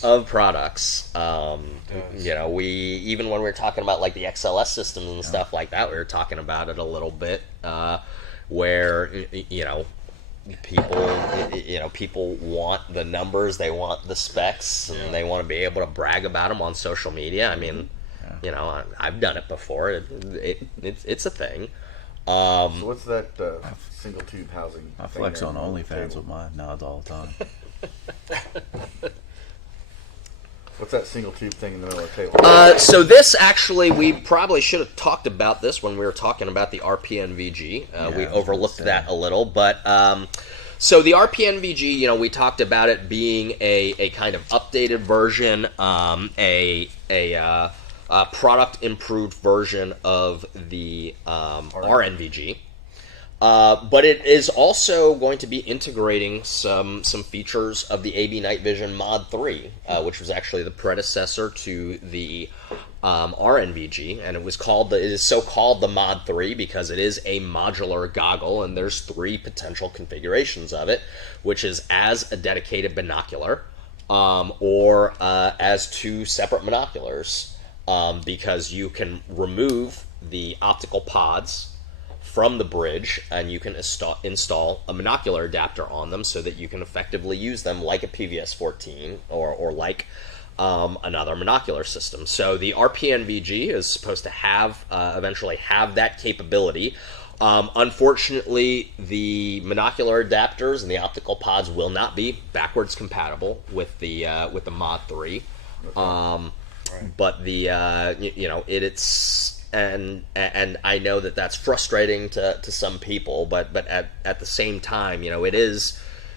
of products. We even when we were talking about like the XLS systems and stuff like that, we were talking about it a little bit, where people want the numbers, they want the specs, and they want to be able to brag about them on social media. I mean, I've done it before. It's a thing. So what's that single tube housing? I flex on OnlyFans with my nods all the time. What's that single tube thing in the middle of the table? So this actually, we probably should have talked about this when we were talking about the RPNVG. We overlooked that a little, but so the RPNVG, we talked about it being a kind of updated version, a product improved version of the RNVG. But it is also going to be integrating some features of the AB Night Vision Mod 3, which was actually the predecessor to the RNVG, and it is so called the Mod 3 because it is a modular goggle, and there's 3 potential configurations of it, which is as a dedicated binocular, or as 2 separate binoculars, because you can remove the optical pods from the bridge, and you can install a monocular adapter on them so that you can effectively use them like a PVS 14 or like another monocular system. So the RPNVG is supposed to have eventually have that capability. Unfortunately, the monocular adapters and the optical pods will not be backwards compatible with the Mod 3. But the it's. And I know that's frustrating to some people, but at the same time, this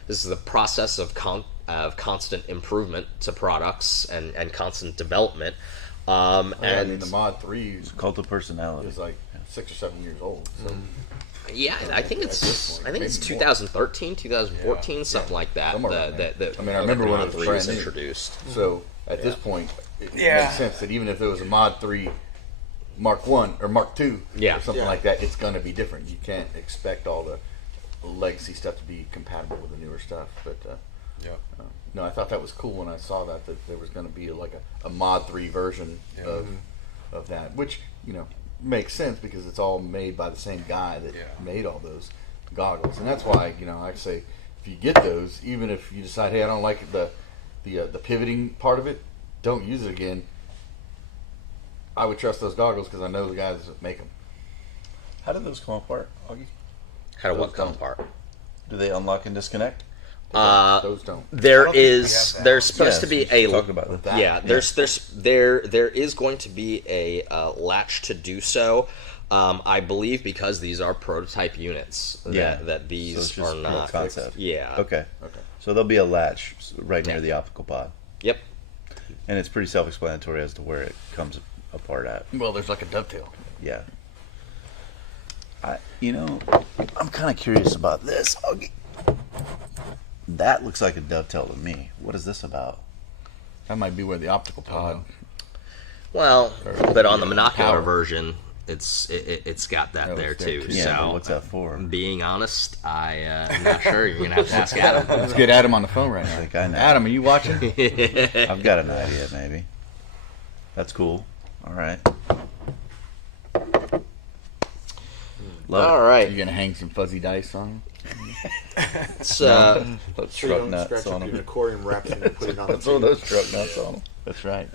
is the process of constant improvement to products and constant development. And the Mod 3 is cult of personality. Is like 6 or 7 years old. So. Yeah, I think it's 2013, 2014, something like that. I remember when it was brand new. Introduced. So at this point, it makes sense that even if there was a Mod 3 Mark 1 or Mark 2 or something like that, it's going to be different. You can't expect all the legacy stuff to be compatible with the newer stuff. But no, I thought that was cool when I saw that there was going to be like a Mod 3 version of that, which makes sense because it's all made by the same guy that made all those goggles, and that's why I say if you get those, even if you decide, hey, I don't like the pivoting part of it, don't use it again. I would trust those goggles because I know the guys that make them. How do those come apart, Augie? How do what come apart? Do they unlock and disconnect? Those don't. There's supposed to be a talking about that. Yeah, there is going to be a latch to do so. I believe because these are prototype units that these so are not concept. Yeah. Okay. So there'll be a latch right near the optical pod. Yep. and it's pretty self-explanatory as to where it comes apart at. Well, there's like a dovetail. Yeah. I'm kind of curious about this. That looks like a dovetail to me. What is this about? That might be where the optical pod. Well, but on the monocular version, it's got that there too. Yeah, so but what's that for? Being honest, I'm not sure. You're gonna have to ask Adam. Let's get Adam on the phone right now. I think I know. Adam, are you watching? I've got an idea, maybe. That's cool. All right. All right. You gonna hang some fuzzy dice on him? Let's truck nuts on them. Accordion wraps and put it on Let's throw those truck nuts on them. That's right.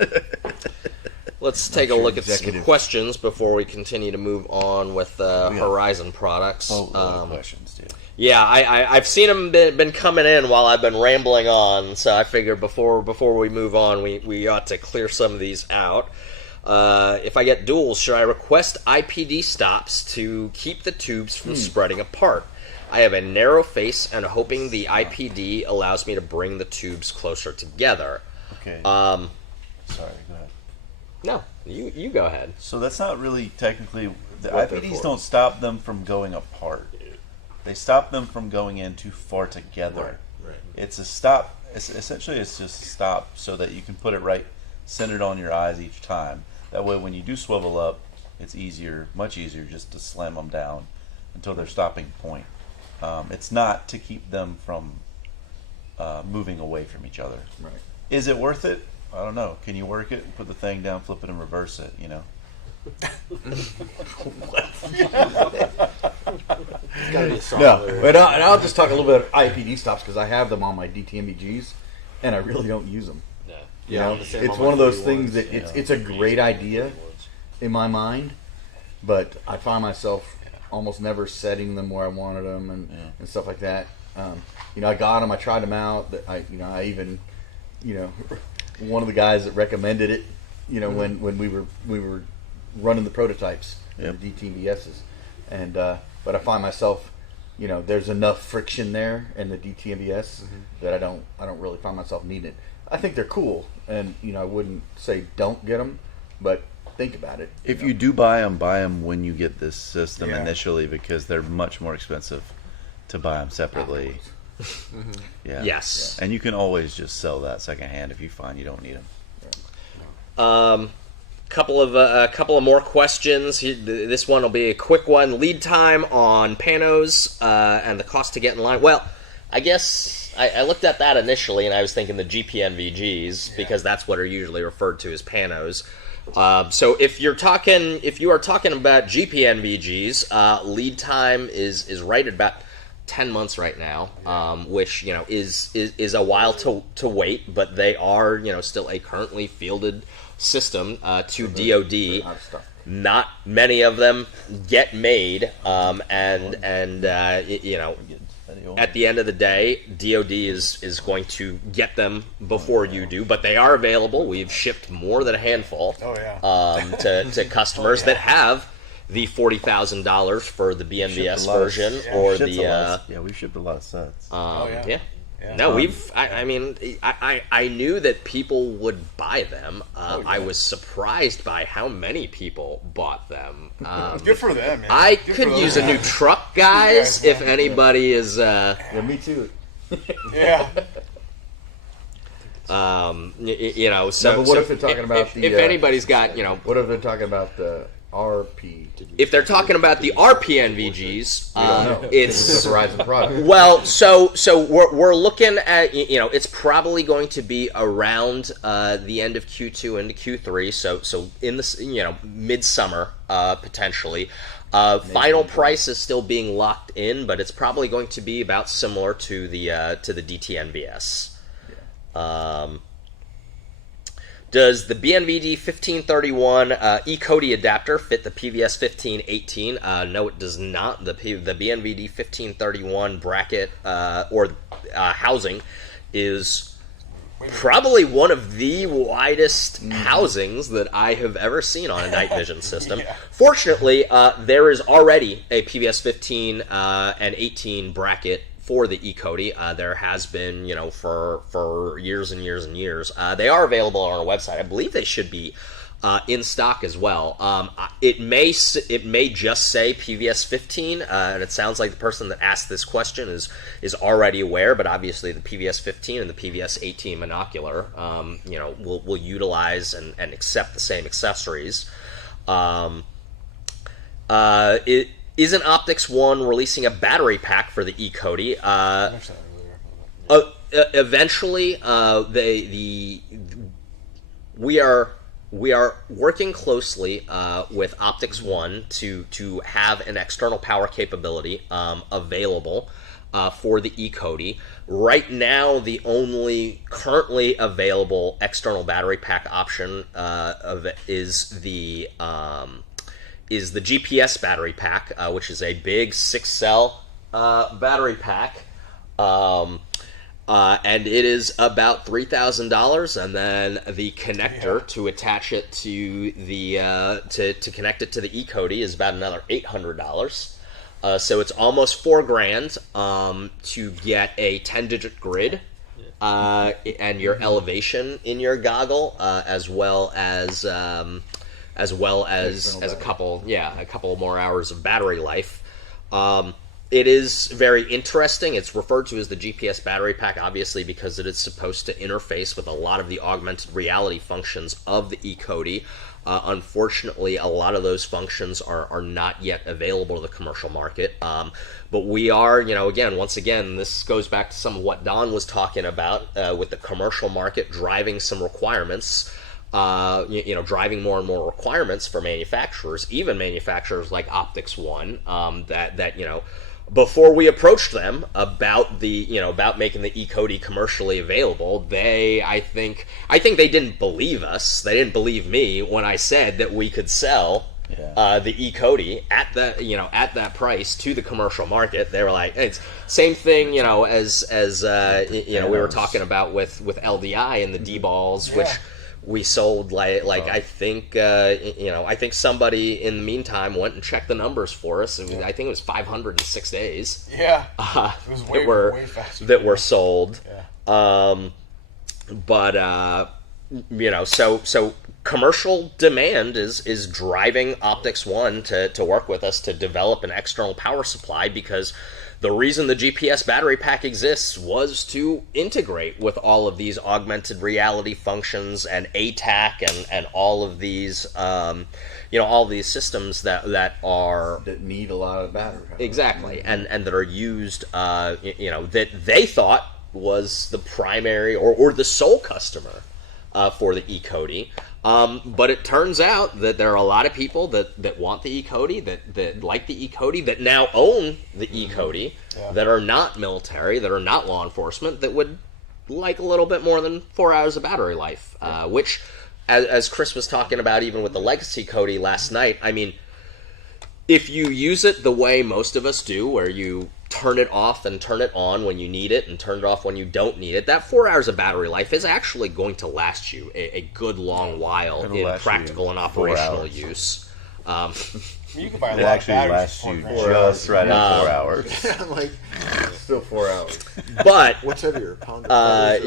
Let's take a look at some questions before we continue to move on with Horizon products. Questions, dude. Yeah, I've seen them been coming in while I've been rambling on, so I figure before we move on, we ought to clear some of these out. If I get duals, should I request IPD stops to keep the tubes from spreading apart? I have a narrow face and hoping the IPD allows me to bring the tubes closer together. Okay. Sorry, go ahead. No, you go ahead. So that's not really technically... The IPDs don't stop them from going apart. They stop them from going in too far together. Right. It's a stop. Essentially, it's just a stop so that you can put it right centered on your eyes each time. That way, when you do swivel up, it's easier, much easier, just to slam them down until their stopping point. It's not to keep them from moving away from each other. Right. Is it worth it? I don't know. Can you work it? Put the thing down, flip it, and reverse it, you know? No, but I'll just talk a little bit of IPD stops because I have them on my DTMVGs, and I really don't use them. You know, it's one of those things that it's a great idea in my mind, but I find myself almost never setting them where I wanted them and stuff like that. I got them, I tried them out. I even, one of the guys that recommended it, when we were running the prototypes, the DTMVSs, and but I find myself, there's enough friction there in the DTMVS that I don't really find myself needing it. I think they're cool, and I wouldn't say don't get them, but think about it. If you do buy them when you get this system initially, because they're much more expensive to buy them separately. Yeah. Yes. And you can always just sell that secondhand if you find you don't need them. Couple of more questions. This one will be a quick one. Lead time on panos and the cost to get in line. Well, I guess I looked at that initially, and I was thinking the GPNVGs because that's what are usually referred to as panos. So if you are talking about GPNVGs, lead time is right at about 10 months right now, which is a while to wait, but they are still a currently fielded system to DoD. Not many of them get made, at the end of the day, DoD is going to get them before you do, but they are available. We've shipped more than a handful to customers that have the $40,000 for the BNVS version or the we've shipped a lot of sets. No, I knew that people would buy them. I was surprised by how many people bought them. Good for them, man. I could use a new truck, guys, if anybody is... Yeah, me too. Yeah. So... but what if they're talking about the... If anybody's got, What if they're talking about the RP? If they're talking about the RPNVGs, it's a Horizon product. Well, so we're looking at it's probably going to be around the end of Q2 into Q3. So in the midsummer potentially. Final price is still being locked in, but it's probably going to be about similar to the DTNVS. Does the BNVD 1531 E-CODY adapter fit the PVS 1518? No, it does not. The BNVD 1531 bracket or housing is probably one of the widest housings that I have ever seen on a night vision system. Fortunately, there is already a PVS 15 and 18 bracket for the E-CODY. There has been, for years and years and years. They are available on our website. I believe they should be in stock as well. It may just say PVS 15, and it sounds like the person that asked this question is already aware. But obviously, the PVS 15 and the PVS 18 monocular, will utilize and accept the same accessories. It isn't Optics One releasing a battery pack for the E-CODY? Eventually, we are working closely with Optics One to have an external power capability available for the E-CODY. Right now, the only currently available external battery pack option is the GPS battery pack, which is a big 6-cell battery pack. And it is about $3,000, and then the connector to attach it to the to connect it to the E-CODY is about another $800. So it's almost $4,000 to get a 10-digit grid and your elevation in your goggle, as well as a couple more hours of battery life. It is very interesting. It's referred to as the GPS battery pack, obviously, because it is supposed to interface with a lot of the augmented reality functions of the E-CODY. Unfortunately, a lot of those functions are not yet available to the commercial market. But we are, once again, this goes back to some of what Don was talking about with the commercial market driving some requirements. Driving more and more requirements for manufacturers, even manufacturers like Optics One, that before we approached them about about making the E-CODY commercially available, I think they didn't believe us. They didn't believe me when I said that we could sell the E-CODY at that price to the commercial market. They were like, it's same thing, as we were talking about with LDI and the D-balls, which we sold I think somebody in the meantime went and checked the numbers for us. I think it was 500 in 6 days. Yeah, it was way faster that were sold. Yeah. So commercial demand is driving Optics One to work with us to develop an external power supply, because the reason the GPS battery pack exists was to integrate with all of these augmented reality functions and ATAC and all of these, all these systems that need a lot of battery. Exactly, and that are used, that they thought was the primary or the sole customer for the E-CODY. But it turns out that there are a lot of people that want the E-CODY, that like the E-CODY, that now own the E-CODY, that are not military, that are not law enforcement, that would like a little bit more than 4 hours of battery life, which, as Chris was talking about even with the Legacy CODY last night, I mean, if you use it the way most of us do, where you turn it off and turn it on when you need it and turn it off when you don't need it, that 4 hours of battery life is actually going to last you a good long while in practical and operational use. You can buy a it lot actually of lasts you just right at 4 hours. Still 4 hours. But what's heavier, pound but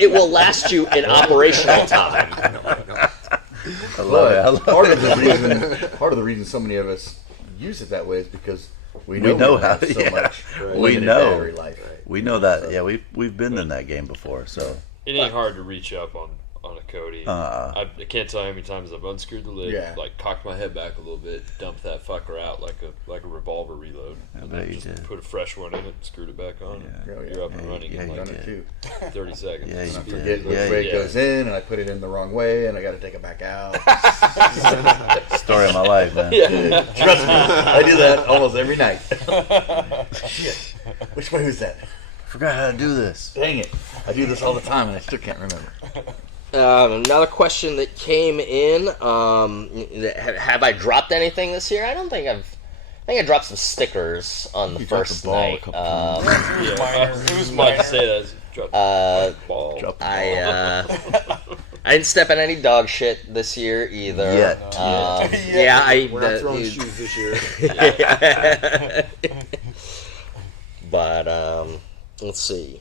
it will last you in operational time. I love it. Part of the reason so many of us use it that way is because we know how so much. We know battery life. We know that. Yeah, we've been in that game before. So it ain't hard to reach up on a CODY. I can't tell you how many times I've unscrewed the lid, cocked my head back a little bit, dumped that fucker out like a revolver reload, and then just put a fresh one in it, screwed it back on. You're up and running in like 30 seconds. I forget which way it goes in, and I put it in the wrong way, and I got to take it back out. Story of my life, man. Trust me, I do that almost every night. Shit, which way was that? Forgot how to do this. Dang it! I do this all the time, and I still can't remember. Another question that came in: have I dropped anything this year? I think I dropped some stickers on the first night. It was mine to say that. I didn't step in any dog shit this year either. We're not throwing shoes this year. But let's see.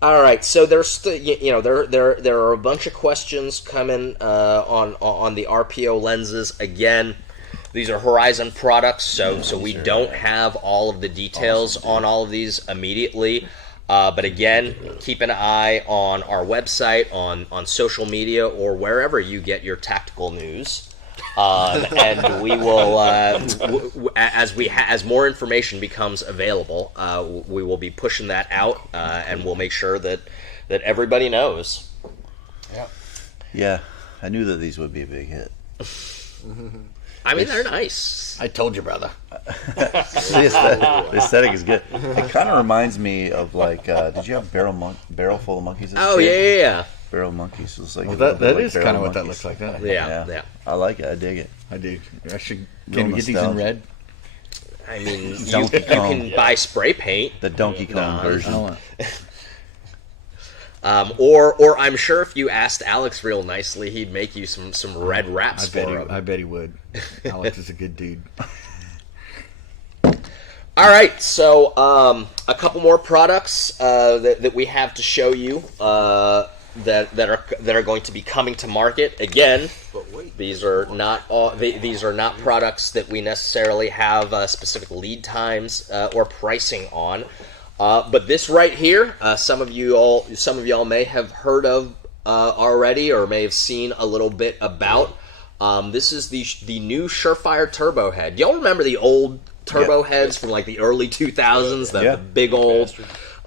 All right, so there's there are a bunch of questions coming on the RPO lenses. Again, these are Horizon products, so we don't have all of the details on all of these immediately. But again, keep an eye on our website, on social media, or wherever you get your tactical news. And we will, as more information becomes available, we will be pushing that out, and we'll make sure that everybody knows. Yeah. Yeah, I knew that these would be a big hit. I mean, they're nice. I told you, brother. The aesthetic is good. It kind of reminds me of like, did you have Barrel Full of Monkeys? Oh yeah. Barrel Monkeys. It's like that is kind of what that looks like. That. Yeah. I like it. I dig it. I do. I should. Real Can we get these in red? I mean, you can buy spray paint. The Donkey Kong version. Or I'm sure if you asked Alex real nicely, he'd make you some red wraps for him. I bet he would. Alex is a good dude. All right, so a couple more products that we have to show you that are going to be coming to market. Again, these are not products that we necessarily have specific lead times or pricing on. But this right here, some of y'all may have heard of already, or may have seen a little bit about. This is the new Surefire Turbo head. Y'all remember the old turbo heads from like the early 2000s? The big old,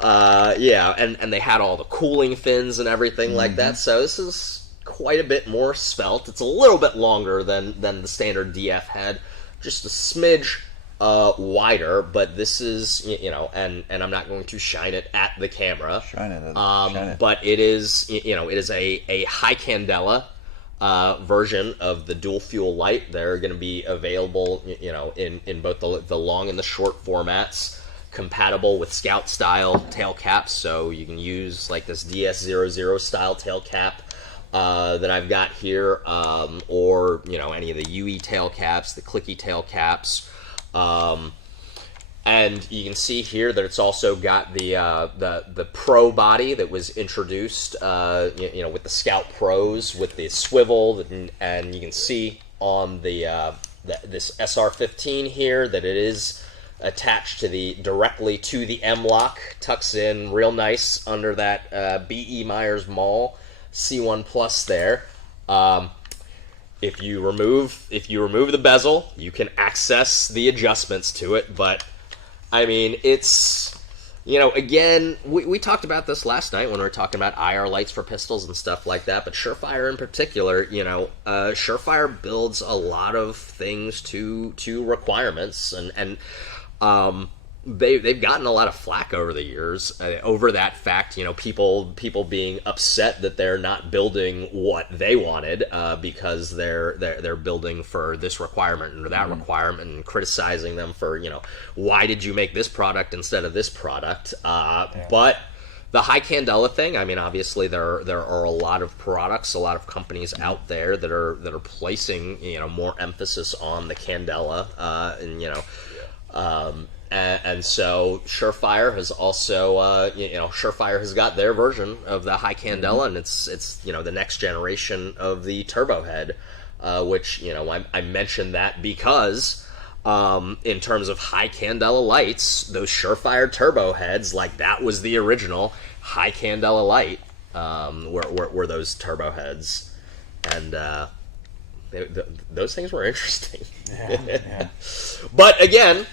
and they had all the cooling fins and everything like that. So this is quite a bit more svelte. It's a little bit longer than the standard DF head, just a smidge wider, but this is, and I'm not going to shine it at the camera. Shine it. But it is, it is a high candela version of the dual fuel light. They're going to be available, in both the long and the short formats, compatible with Scout style tail caps. So you can use like this DS00 style tail cap that I've got here, or any of the UE tail caps, the clicky tail caps. And you can see here that it's also got the Pro body that was introduced, with the Scout Pros with the swivel, and you can see on this SR15 here that it is attached directly to the M-LOK, tucks in real nice under that B.E. Myers Mall C1 Plus there. If you remove the bezel, you can access the adjustments to it, but I mean, it's, again, we talked about this last night when we were talking about IR lights for pistols and stuff like that, but Surefire in particular, Surefire builds a lot of things to requirements, and they've gotten a lot of flack over the years over that fact. People being upset that they're not building what they wanted because they're building for this requirement or that requirement, and criticizing them for why did you make this product instead of this product. But the high candela thing, I mean, obviously there are a lot of products, a lot of companies out there that are placing more emphasis on the candela, and so Surefire has also, Surefire has got their version of the high candela, and it's the next generation of the turbo head, which I mentioned that because in terms of high candela lights, those Surefire turbo heads, like that was the original high candela light, were those turbo heads, and those things were interesting. But again,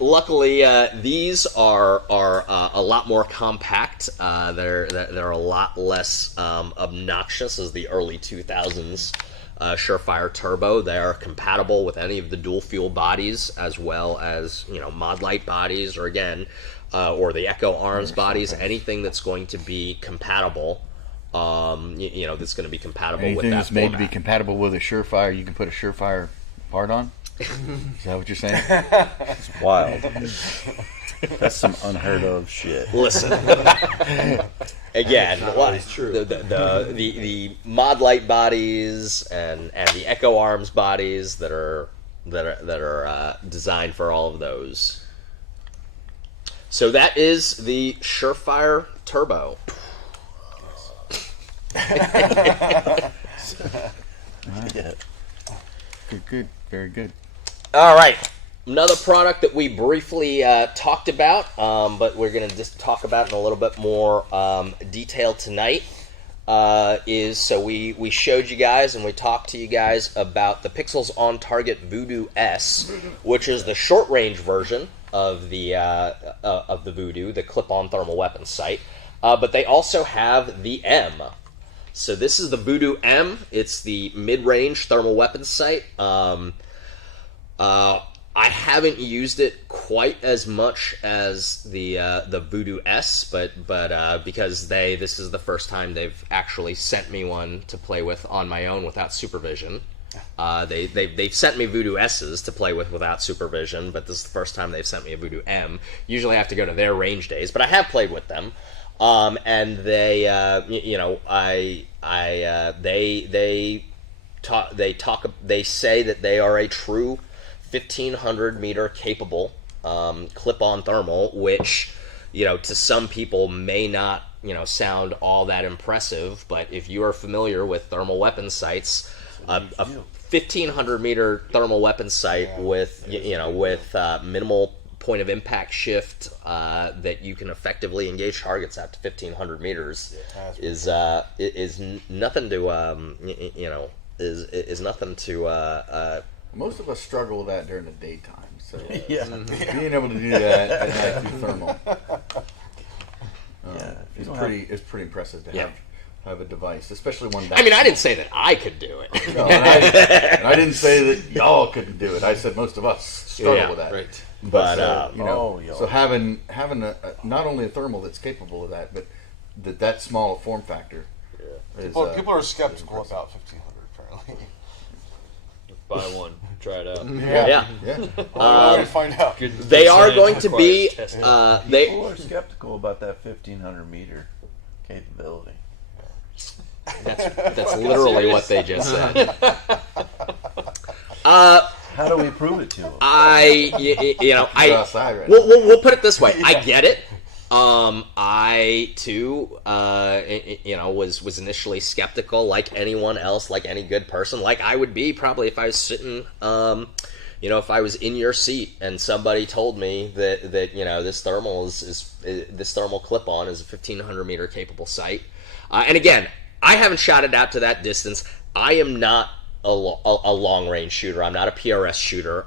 luckily, these are a lot more compact. They're a lot less obnoxious as the early 2000s Surefire Turbo. They are compatible with any of the dual fuel bodies, as well as mod light bodies, or again, or the Echo Arms bodies. Anything that's going to be compatible, that's going to be compatible with that. Anything that's made format. to be compatible with a Surefire, you can put a Surefire part on. Is that what you're saying? It's wild. That's some unheard of shit. Listen, again, the mod light bodies and the Echo Arms bodies that are designed for all of those. So that is the Surefire Turbo. Good. Very good. All right. Another product that we briefly talked about, but we're going to just talk about in a little bit more detail tonight, is, so we showed you guys and we talked to you guys about the Pixels on Target Voodoo S, which is the short-range version of the Voodoo, the clip-on thermal weapon sight. But they also have the M. So this is the Voodoo M. It's the mid-range thermal weapon sight. I haven't used it quite as much as the Voodoo S, but because this is the first time they've actually sent me one to play with on my own without supervision. They've sent me Voodoo S's to play with without supervision, but this is the first time they've sent me a Voodoo M. Usually I have to go to their range days, but I have played with them. And they, they say that they are a true 1,500 meter capable clip-on thermal, which, to some people may not, sound all that impressive. But if you are familiar with thermal weapon sights, a 1,500 meter thermal weapon sight with minimal point of impact shift that you can effectively engage targets at to 1,500 meters is nothing to is nothing to. Most of us struggle with that during the daytime, so being able to do that at night through thermal, it's pretty impressive to have a device, especially one that. I mean, I didn't say that I could do it. No, and I didn't say that y'all couldn't do it. I said most of us struggle with that. Right. But so having a not only a thermal that's capable of that, but that small a form factor. People are skeptical about 1,500 apparently. Buy one, try it out. Yeah. Find out. They are going to be. People are skeptical about that 1,500 meter capability. That's literally what they just said. How do we prove it to them? We'll put it this way. I get it. I too, was initially skeptical, like anyone else, like any good person, like I would be probably if I was sitting, if I was in your seat and somebody told me that this thermal this thermal clip-on is a 1,500 meter capable sight, and again, I haven't shot it out to that distance. I am not a long range shooter. I'm not a PRS shooter.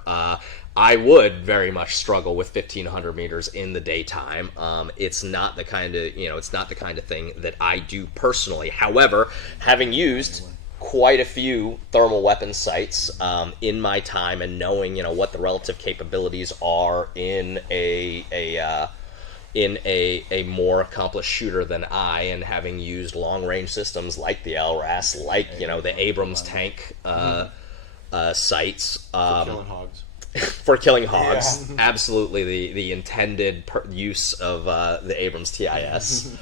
I would very much struggle with 1,500 meters in the daytime. It's not the kind of thing that I do personally. However, having used quite a few thermal weapon sights in my time, and knowing what the relative capabilities are in a more accomplished shooter than I, and having used long range systems like the LRAS, like the Abrams tank sights. For killing hogs. For killing hogs, absolutely the intended use of the Abrams TIS.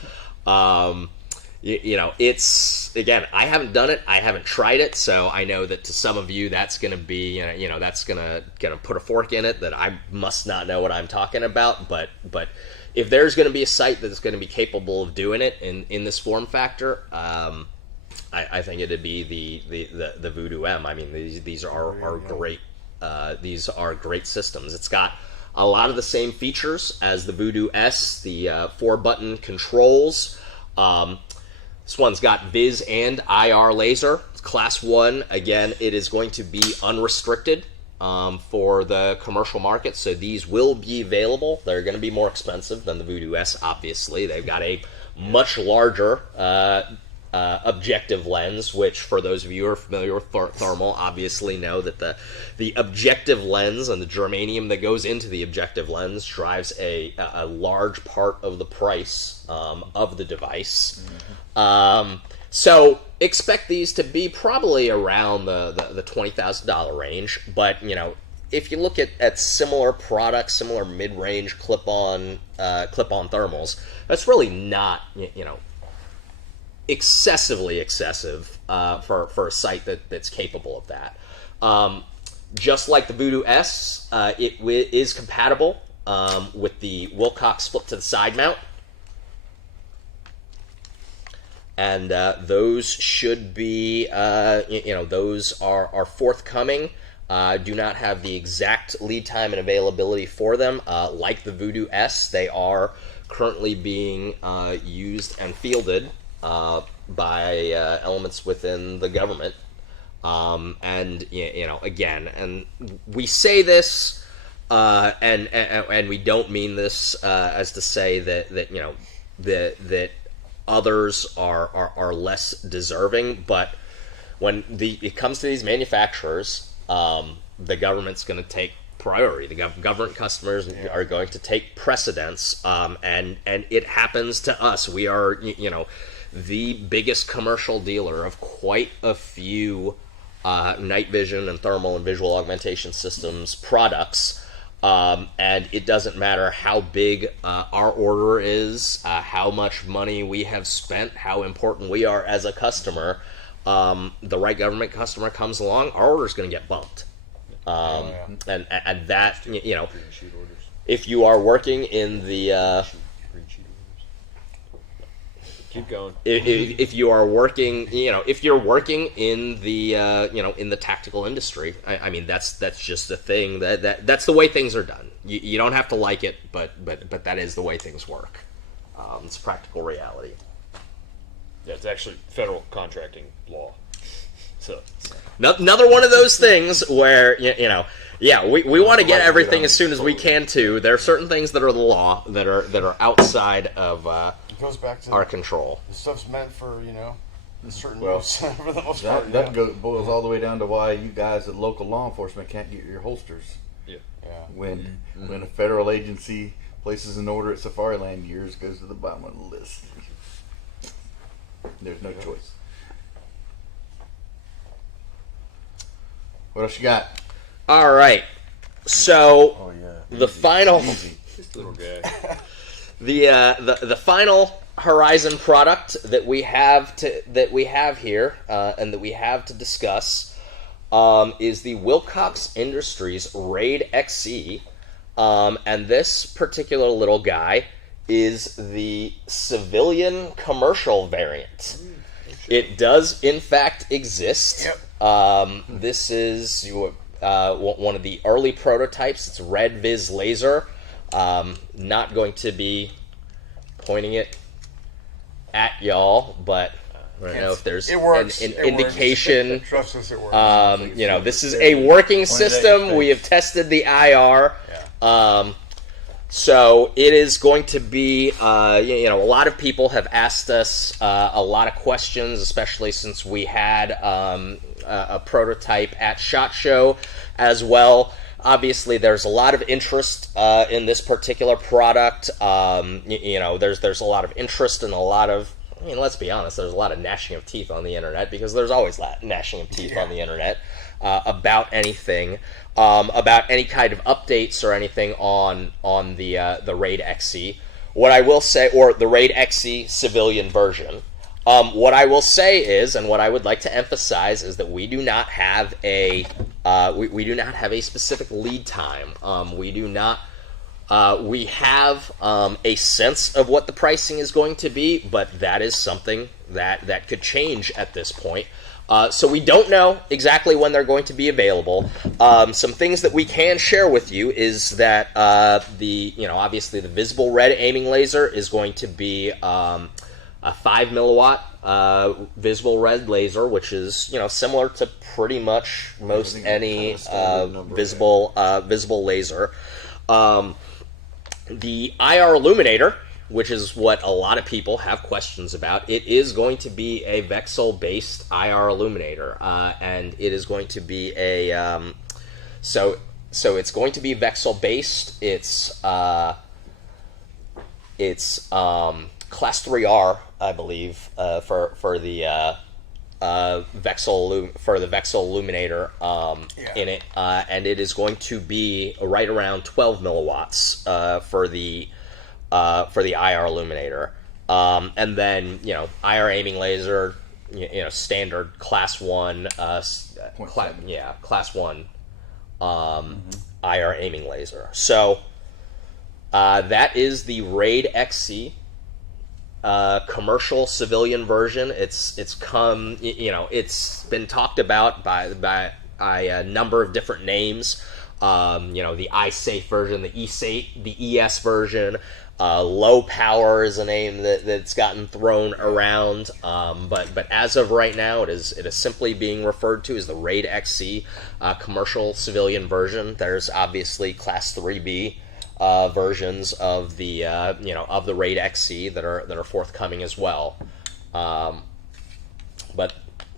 It's, again, I haven't done it, I haven't tried it, so I know that to some of you that's going to be, that's going to put a fork in it, that I must not know what I'm talking about. But if there's going to be a site that's going to be capable of doing it in this form factor, I think it'd be the Voodoo M. I mean, these are great. These are great systems. It's got a lot of the same features as the Voodoo S, the 4-button controls. This one's got Viz and IR laser. It's Class 1. Again, it is going to be unrestricted for the commercial market, so these will be available. They're going to be more expensive than the Voodoo S, obviously. They've got a much larger objective lens, which for those of you who are familiar with thermal obviously know that the objective lens and the germanium that goes into the objective lens drives a large part of the price of the device. So expect these to be probably around the $20,000 range, but if you look at similar products, similar mid-range clip-on thermals, that's really not excessively excessive for a site that's capable of that. Just like the Voodoo S, it is compatible with the Wilcox flip to the side mount. And those should be, those are forthcoming. Do not have the exact lead time and availability for them. Like the Voodoo S, they are currently being used and fielded by elements within the government. And again, and we say this, and we don't mean this as to say that others are less deserving, but when it comes to these manufacturers, the government's going to take priority. The government customers are going to take precedence, and it happens to us. We are, the biggest commercial dealer of quite a few night vision and thermal and visual augmentation systems products. And it doesn't matter how big our order is, how much money we have spent, how important we are as a customer. The right government customer comes along, our order is going to get bumped. And that, if you are working in the... Keep going. If you are working, if you're working in the, in the tactical industry, I mean, that's just a thing that's the way things are done. You don't have to like it, but that is the way things work. It's practical reality. Yeah, it's actually federal contracting law. So another one of those things where we want to get everything as soon as we can too. There are certain things that are the law that are outside of. It goes back to our control. The stuff's meant for certain use for the most part. That boils all the way down to why you guys at local law enforcement can't get your holsters. Yeah. When a federal agency places an order at Safari Land, yours goes to the bottom of the list. There's no choice. What else you got? All right. So the final. This little guy. The final Horizon product that we have here and that we have to discuss is the Wilcox Industries Raid XE, and this particular little guy is the civilian commercial variant. It does in fact exist. Yep. This is one of the early prototypes. It's red vis laser. Not going to be pointing it at y'all, but I don't know if there's an indication. Trust us, it works. This is a working system. We have tested the IR. So it is going to be, a lot of people have asked us a lot of questions, especially since we had a prototype at SHOT Show as well. Obviously, there's a lot of interest in this particular product. There's a lot of interest and a lot of, let's be honest, there's a lot of gnashing of teeth on the internet, because there's always gnashing of teeth on the internet about anything, about any kind of updates or anything on the Raid XE. What I will say, or the Raid XE civilian version. What I will say is, and what I would like to emphasize, is that we do not have a specific lead time. We do not. We have a sense of what the pricing is going to be, but that is something that could change at this point. So we don't know exactly when they're going to be available. Some things that we can share with you is that obviously the visible red aiming laser is going to be a 5 milliwatt visible red laser, which is similar to pretty much most any visible laser. The IR illuminator, which is what a lot of people have questions about, it is going to be a VCSEL based IR illuminator, and it is going to be a so it's going to be VCSEL based. It's Class 3R, I believe, for the VCSEL illuminator in it, and it is going to be right around 12 milliwatts for the IR illuminator, and then IR aiming laser, standard Class 1, Class 1 IR aiming laser. So That is the Raid XC commercial civilian version. It's come, it's been talked about by a number of different names. The iSafe version, the eSafe, the ES version. Low power is a name that's gotten thrown around, but as of right now, it is simply being referred to as the Raid XC commercial civilian version. There's obviously Class 3B versions of the of the Raid XC that are forthcoming as well. But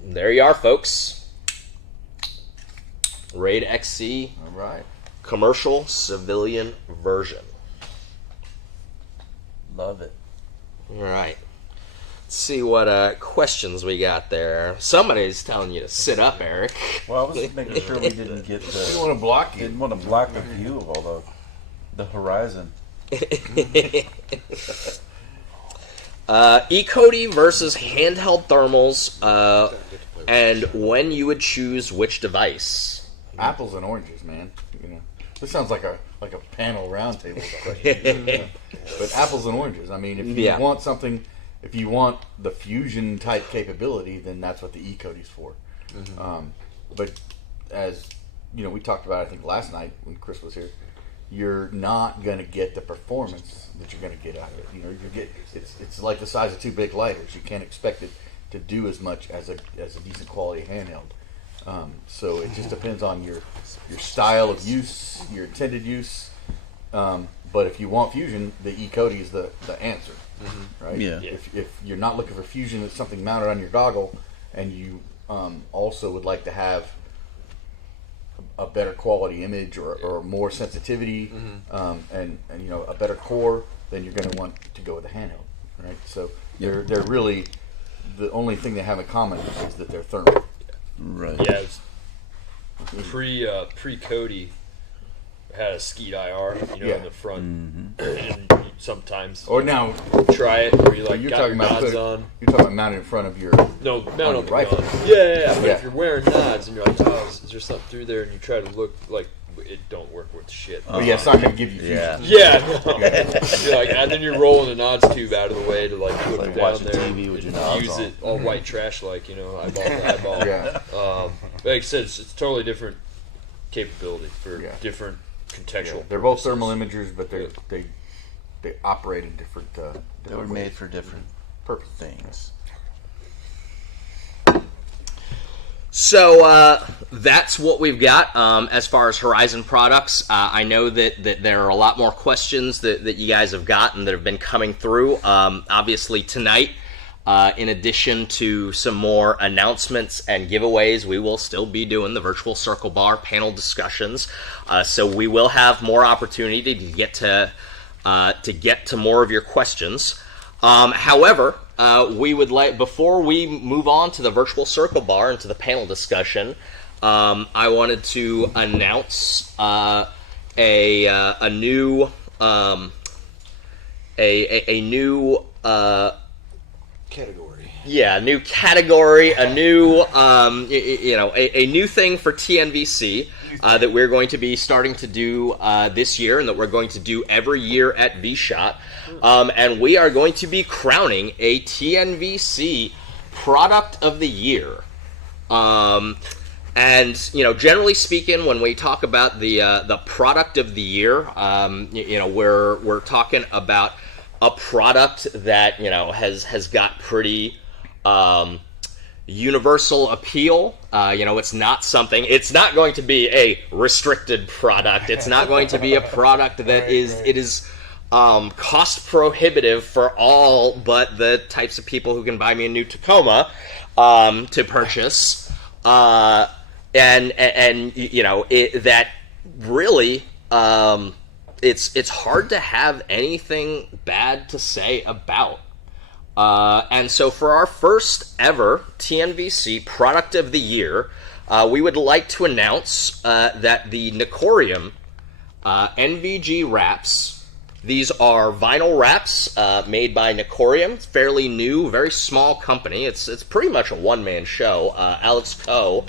there you are, folks. Raid XC, all right, commercial civilian version. Love it. All right. Let's see what questions we got there. Somebody's telling you to sit up, Eric. Well, I was making sure we didn't get the. We want to block you. Didn't want to block the view of all the horizon. E-CODY versus handheld thermals, and when you would choose which device. Apples and oranges, man. This sounds like a panel roundtable question. But apples and oranges. I mean, if you want something, if you want the fusion type capability, then that's what the E-CODY's for. Mm-hmm. But as we talked about, I think last night when Chris was here, you're not going to get the performance that you're going to get out of it. It's like the size of two big lighters. You can't expect it to do as much as a decent quality handheld. So it just depends on your style of use, your intended use. But if you want fusion, the E-CODY is the answer, right? Yeah. If you're not looking for fusion, it's something mounted on your goggle, and you also would like to have a better quality image or more sensitivity, and a better core, then you're going to want to go with a handheld, right? So they're really the only thing they have in common is that they're thermal. Right. Yeah, it was pre-CODY had a Skeet IR, in the front, and sometimes now try it where you you're got talking your about nods on. You're talking about mounted in front of your Mount on the rifle. gun. Yeah. But if you're wearing nods and you're like, oh, is there something through there, and you try to look like it don't work worth shit. But it's not going to give you fusion. Yeah, no. You're like, and then you're rolling the nods tube out of the way to put it down there TV with your nods use on. it all white trash eyeball to eyeball. Yeah. Like I said, it's totally different capability for different contextual. They're both thermal imagers, but they operate in different. They were made for different things. So that's what we've got as far as Horizon products. I know that there are a lot more questions that you guys have gotten that have been coming through. Obviously tonight, in addition to some more announcements and giveaways, we will still be doing the virtual circle bar panel discussions. So we will have more opportunity to get to more of your questions. However, we would like, before we move on to the virtual circle bar and to the panel discussion, I wanted to announce a new category. Yeah, a new category, a new a new thing for TNVC that we're going to be starting to do this year, and that we're going to do every year at vSHOTT. And we are going to be crowning a TNVC Product of the Year. And generally speaking, when we talk about the Product of the Year, we're talking about a product that has got pretty universal appeal. It's not going to be a restricted product. It's not going to be a product that is cost prohibitive for all but the types of people who can buy me a new Tacoma to purchase. That really it's hard to have anything bad to say about. And so for our first ever TNVC Product of the Year, we would like to announce that the Nicorium NVG wraps. These are vinyl wraps made by Nicorium, fairly new, very small company. It's pretty much a one-man show. Alex Coe,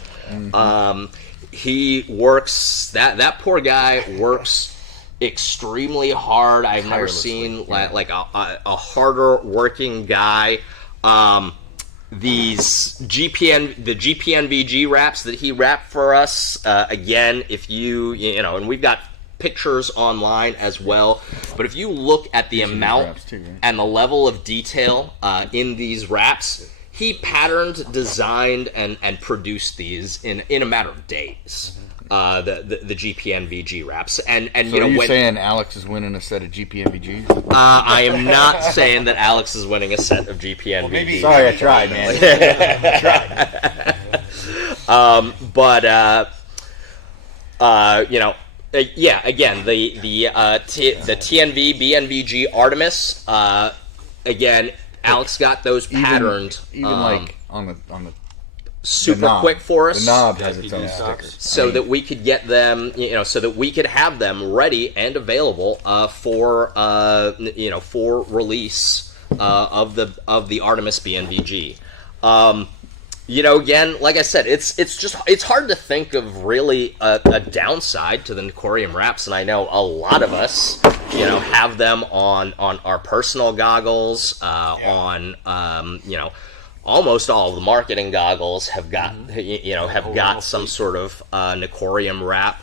he works. That poor guy works extremely hard. I've never seen like a harder working guy. These the GPNVG wraps that he wrapped for us, again, if you know, and we've got pictures online as well, but if you look at the amount and the level of detail in these wraps, he patterned, designed, and produced these in a matter of days. The GPNVG wraps, and so you know, are you saying Alex is winning a set of GPNVGs? I am not saying that Alex is winning a set of GPNVGs. Well, maybe. Sorry, I tried, man. I tried. You know, yeah. Again, the TNV BNVG Artemis. Again, Alex got those patterned. Even like on the super quick for us. The knob has its own sticker. So that we could get them, you know, so that we could have them ready and available for release of the Artemis BNVG. You know, again, like I said, it's hard to think of really a downside to the Nicorium wraps, and I know a lot of us, you know, have them on our personal goggles, on you know. Almost all of the marketing goggles have got, got some sort of Nicorium wrap.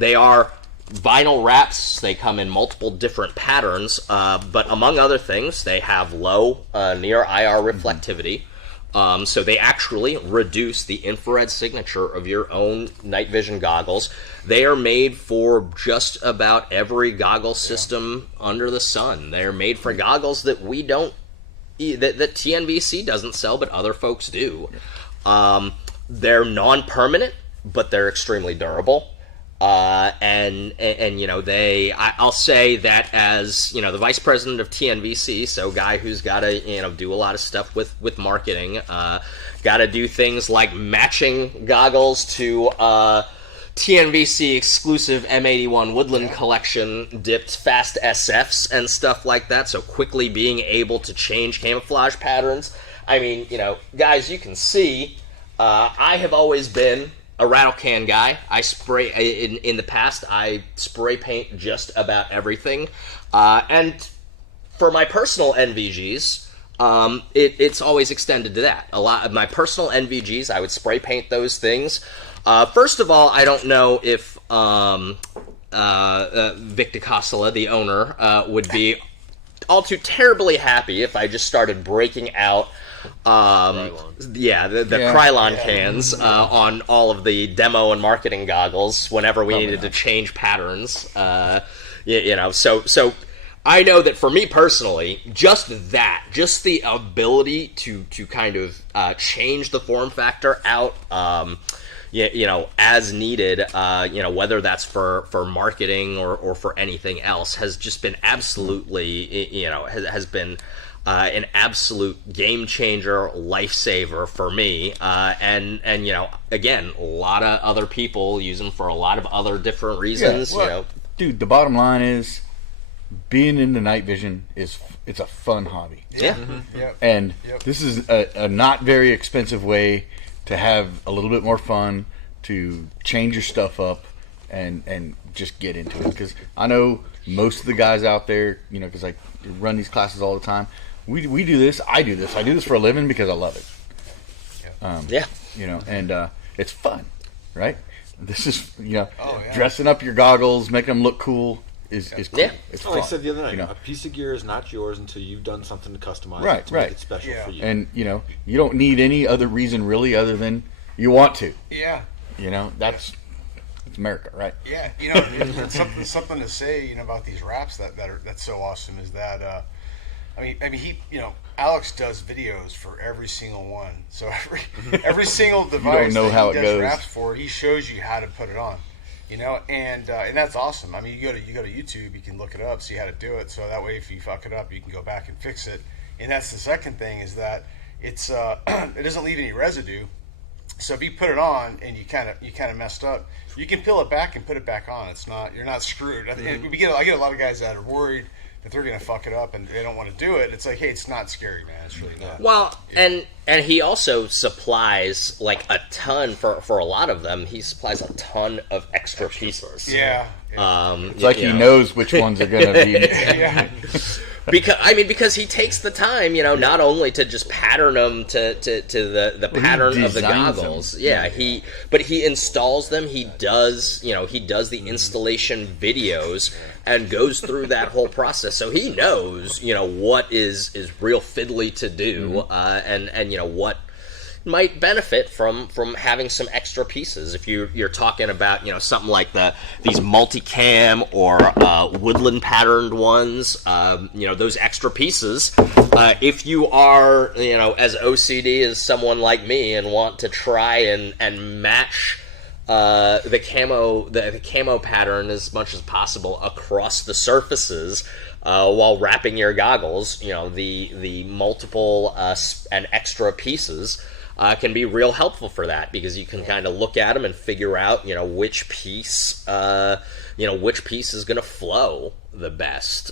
They are vinyl wraps. They come in multiple different patterns, but among other things, they have low near IR reflectivity. So they actually reduce the infrared signature of your own night vision goggles. They are made for just about every goggle system under the sun. They're made for goggles that we don't, that TNVC doesn't sell, but other folks do. They're non-permanent, but they're extremely durable. And you know, I'll say that as, you know, the vice president of TNVC, so guy who's got to, you know, do a lot of stuff with marketing, got to do things like matching goggles to TNVC exclusive M81 Woodland Collection dipped fast SFs and stuff like that, so quickly being able to change camouflage patterns. I mean, you know, guys, you can see, I have always been a rattle can guy. I spray, in the past, I spray paint just about everything. And for my personal NVGs, it's always extended to that. A lot of my personal NVGs, I would spray paint those things. First of all, I don't know if Vic DeCostola, the owner, would be all too terribly happy if I just started breaking out the Krylon cans on all of the demo and marketing goggles whenever we needed to change patterns. You know, so I know that for me personally, just the ability to kind of change the form factor out, you know, as needed, you know, whether that's for marketing or for anything else, has just been absolutely, you know, has been an absolute game changer, lifesaver for me. And you know, again, a lot of other people use them for a lot of other different reasons. Well, you know, dude, the bottom line is, being into night vision it's a fun hobby. Yeah. Mm-hmm. Yep. And this is a not very expensive way to have a little bit more fun, to change your stuff up and just get into it. Because I know most of the guys out there, you know, because I run these classes all the time, we do this. I do this for a living because I love it. You know, and it's fun, right? This is, you know, dressing up your goggles, making them look cool is cool. Yeah. It's like fun. I said the other night, you know? a piece of gear is not yours until you've done something to customize Right, it to right. make it special for you. And, you know, you don't need any other reason really other than you want to. Yeah. You know, it's America, right? Yeah, you know, it's something to say, you know, about these wraps that's so awesome is that I mean he, you know, Alex does videos for every single one. So every single device know that how he it does goes. wraps for, he shows you how to put it on. You know, and that's awesome. I mean, you go to YouTube, you can look it up, see how to do it. So that way, if you fuck it up, you can go back and fix it. And that's the second thing, is that it's it doesn't leave any residue. So if you put it on and you kind of messed up, you can peel it back and put it back on. It's not, you're not screwed. I get a lot of guys that are worried that they're going to fuck it up and they don't want to do it. It's like, hey, it's not scary, man. It's really not. Well, and he also supplies like a ton for a lot of them. He supplies a ton of extra pieces. Yeah. It's like he knows which ones are going to be. Yeah. Because he takes the time, not only to just pattern them to the pattern of the goggles. Them. Yeah, he installs them. He does the installation videos and goes through that whole process. So he knows, what is real fiddly to do, and what might benefit from having some extra pieces. If you're talking about something like these multicam or woodland patterned ones, those extra pieces. If you are as OCD as someone like me and want to try and match the camo pattern as much as possible across the surfaces. While wrapping your goggles, the multiple and extra pieces can be real helpful for that, because you can kind of look at them and figure out, which piece is going to flow the best.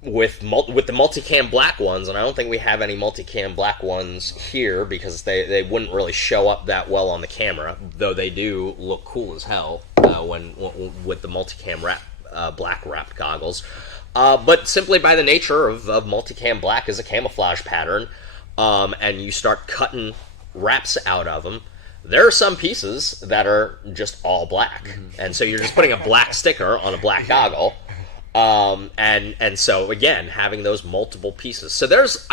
With the multicam black ones, and I don't think we have any multicam black ones here because they wouldn't really show up that well on the camera, though they do look cool as hell when with the multicam black wrapped goggles. But simply by the nature of multicam black as a camouflage pattern, and you start cutting wraps out of them, there are some pieces that are just all black. And so you're just putting a black sticker on a black goggle. And so again, having those multiple pieces. So there's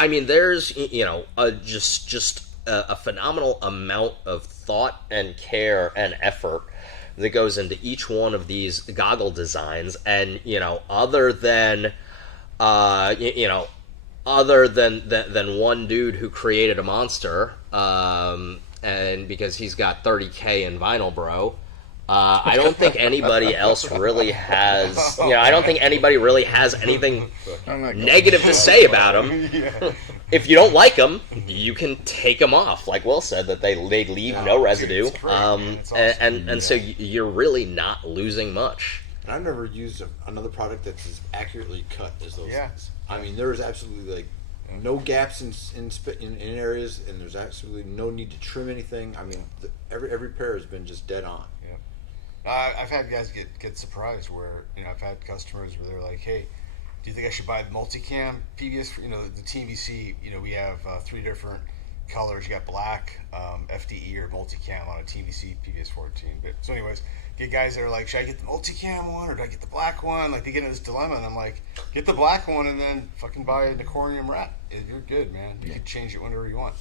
just a phenomenal amount of thought and care and effort that goes into each one of these goggle designs. And other than one dude who created a monster, and because he's got 30K in vinyl, bro, I don't think anybody else really has. I don't think anybody really has anything negative to say about them. If you don't like them, you can take them off. Like Will said, that they leave no residue, and so you're really not losing much. And I've never used another product that's as accurately cut as those things. I mean, there is absolutely no gaps in areas, and there's absolutely no need to trim anything. I mean, every pair has been just dead on. I've had guys get surprised where I've had customers where they're like, "Hey, do you think I should buy the multicam PVS? The TNVC. We have 3 different colors. You got black, FDE, or multicam on a TNVC PVS 14. But so, anyways, get guys that are like, should I get the multicam one or do I get the black one? Like they get in this dilemma, and I'm like, get the black one and then fucking buy a Nicorium wrap. You're good, man. You can change it whenever you want.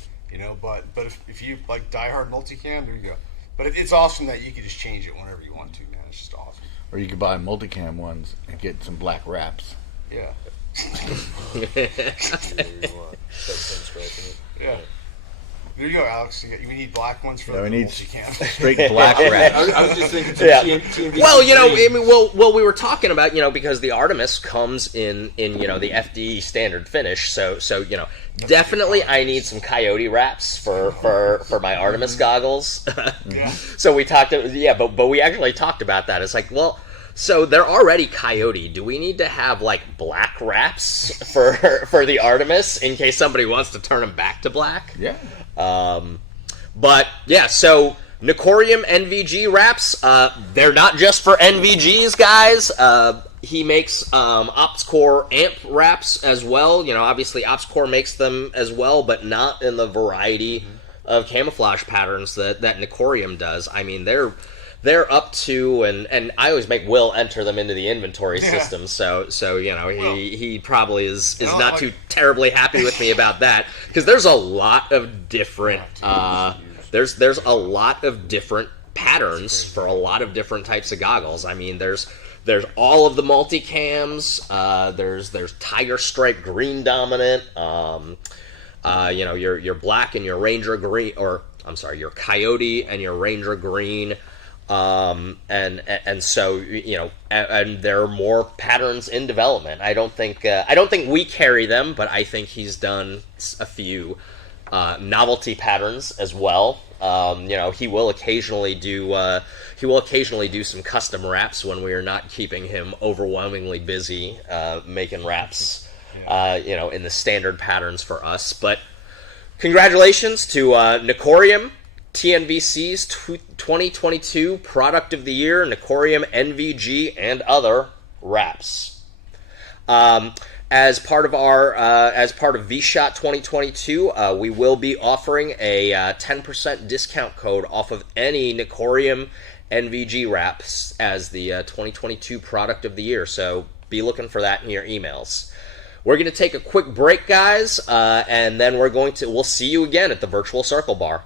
But if you like diehard multicam, there you go. But it's awesome that you can just change it whenever you want to, man. It's just awesome. Or you could buy multicam ones and get some black wraps. Yeah. Yeah. There you go, Alex. We need black ones for the multicam. Straight black wraps. I was just thinking TNVC. Well, we were talking about, because the Artemis comes in the FDE standard finish, so definitely I need some coyote wraps for my Artemis goggles. So we talked, but we actually talked about that. It's like, well, so they're already coyote. Do we need to have like black wraps for the Artemis in case somebody wants to turn them back to black? Yeah. But yeah, so Nicorium NVG wraps, they're not just for NVGs, guys. He makes OpsCore amp wraps as well. Obviously OpsCore makes them as well, but not in the variety of camouflage patterns that Nicorium does. I mean, they're up to, and I always make Will enter them into the inventory system, so he probably is not too terribly happy with me about that, because there's a lot of different there's a lot of different patterns for a lot of different types of goggles. I mean, there's all of the multicams. There's tiger stripe green dominant. Your black and your ranger green, or I'm sorry, your coyote and your ranger green. And so and there are more patterns in development. I don't think we carry them, but I think he's done a few novelty patterns as well. He will occasionally do some custom wraps when we are not keeping him overwhelmingly busy making wraps, in the standard patterns for us. But congratulations to Nicorium, TNVC's 2022 Product of the Year, Nicorium NVG, and other wraps. As part of vSHOTT 2022, we will be offering a 10% discount code off of any Nicorium NVG wraps as the 2022 Product of the Year. So be looking for that in your emails. We're going to take a quick break, guys, and then we'll see you again at the Virtual Circle Bar.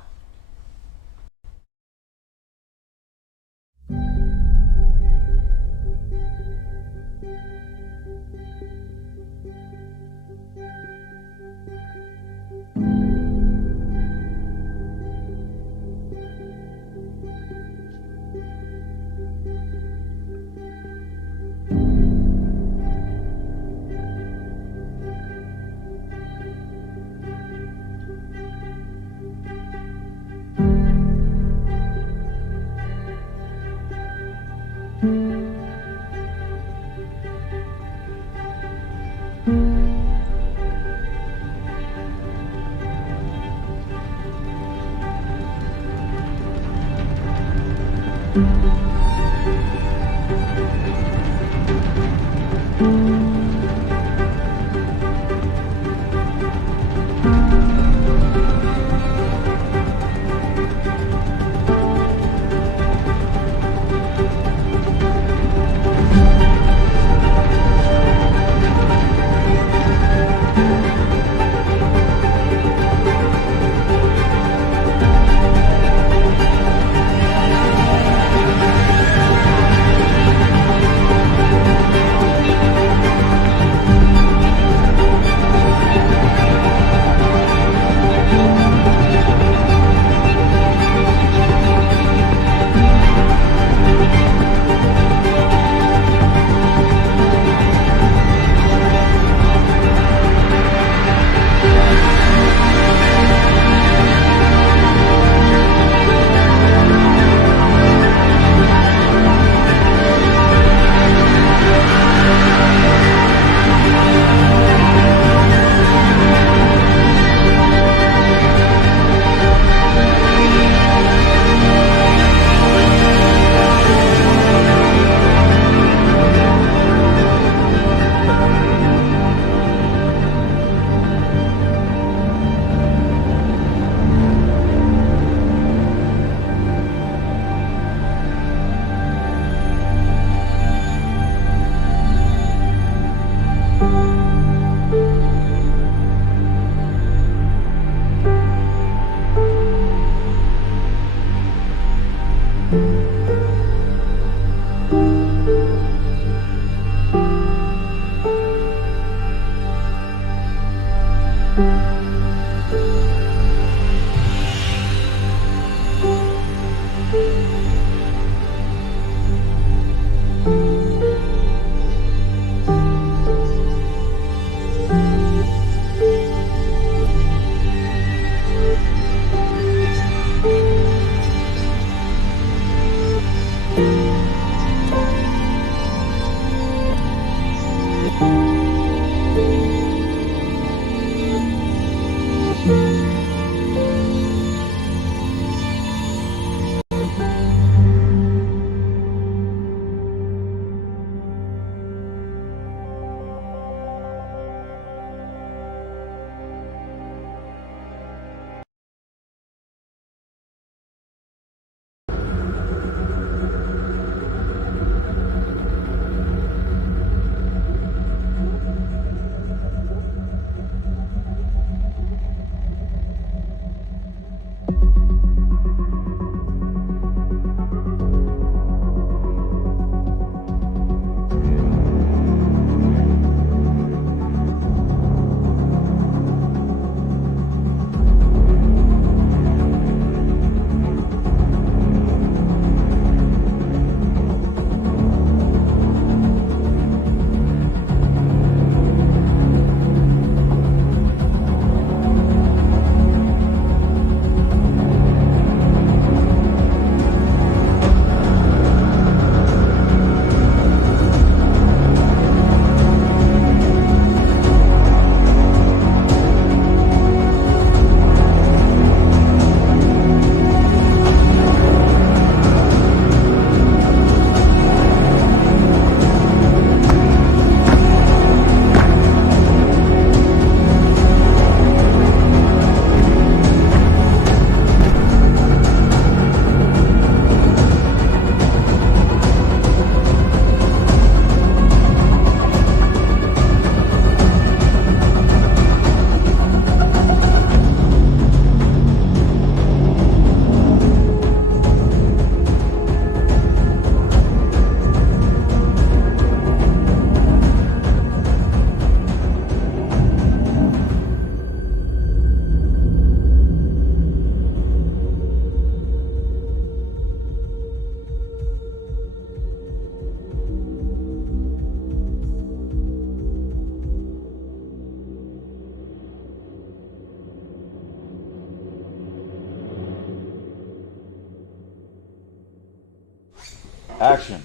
Action.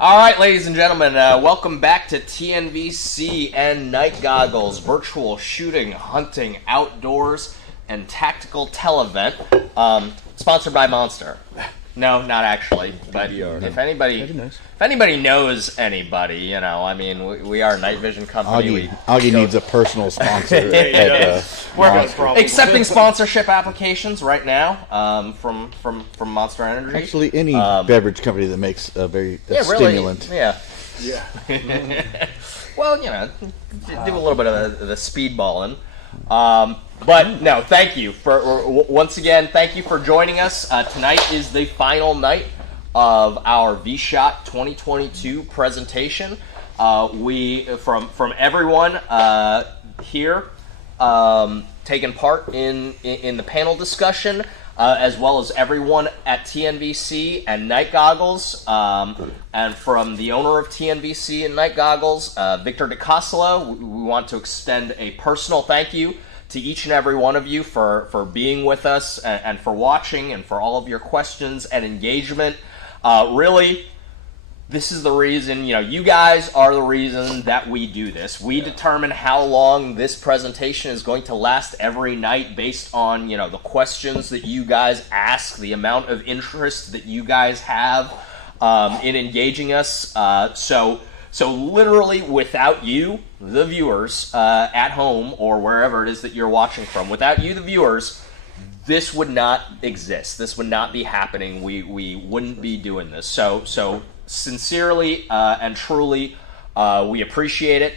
All right, ladies and gentlemen, welcome back to TNVC and Night Goggles, virtual shooting, hunting, outdoors, and tactical televent, sponsored by Monster. No, not actually, but if anybody knows anybody, you know, I mean, we are a night vision company. Augie needs a personal sponsor. We're accepting sponsorship applications right now from Monster Energy. Actually, any beverage company that makes a stimulant. Really, yeah. Well, you know, do a little bit of the speedballing. But no, thank you once again. Thank you for joining us. Tonight is the final night of our vSHOTT 2022 presentation. We from everyone here taking part in the panel discussion, as well as everyone at TNVC and Night Goggles, and from the owner of TNVC and Night Goggles, Victor DeCosolo, we want to extend a personal thank you to each and every one of you for being with us and for watching and for all of your questions and engagement. Really, this is the reason, you know, you guys are the reason that we do this. We determine how long this presentation is going to last every night based on, you know, the questions that you guys ask, the amount of interest that you guys have in engaging us. So literally without you, the viewers, at home or wherever it is that you're watching from, without you, the viewers, this would not exist. This would not be happening. We wouldn't be doing this. So sincerely and truly, we appreciate it.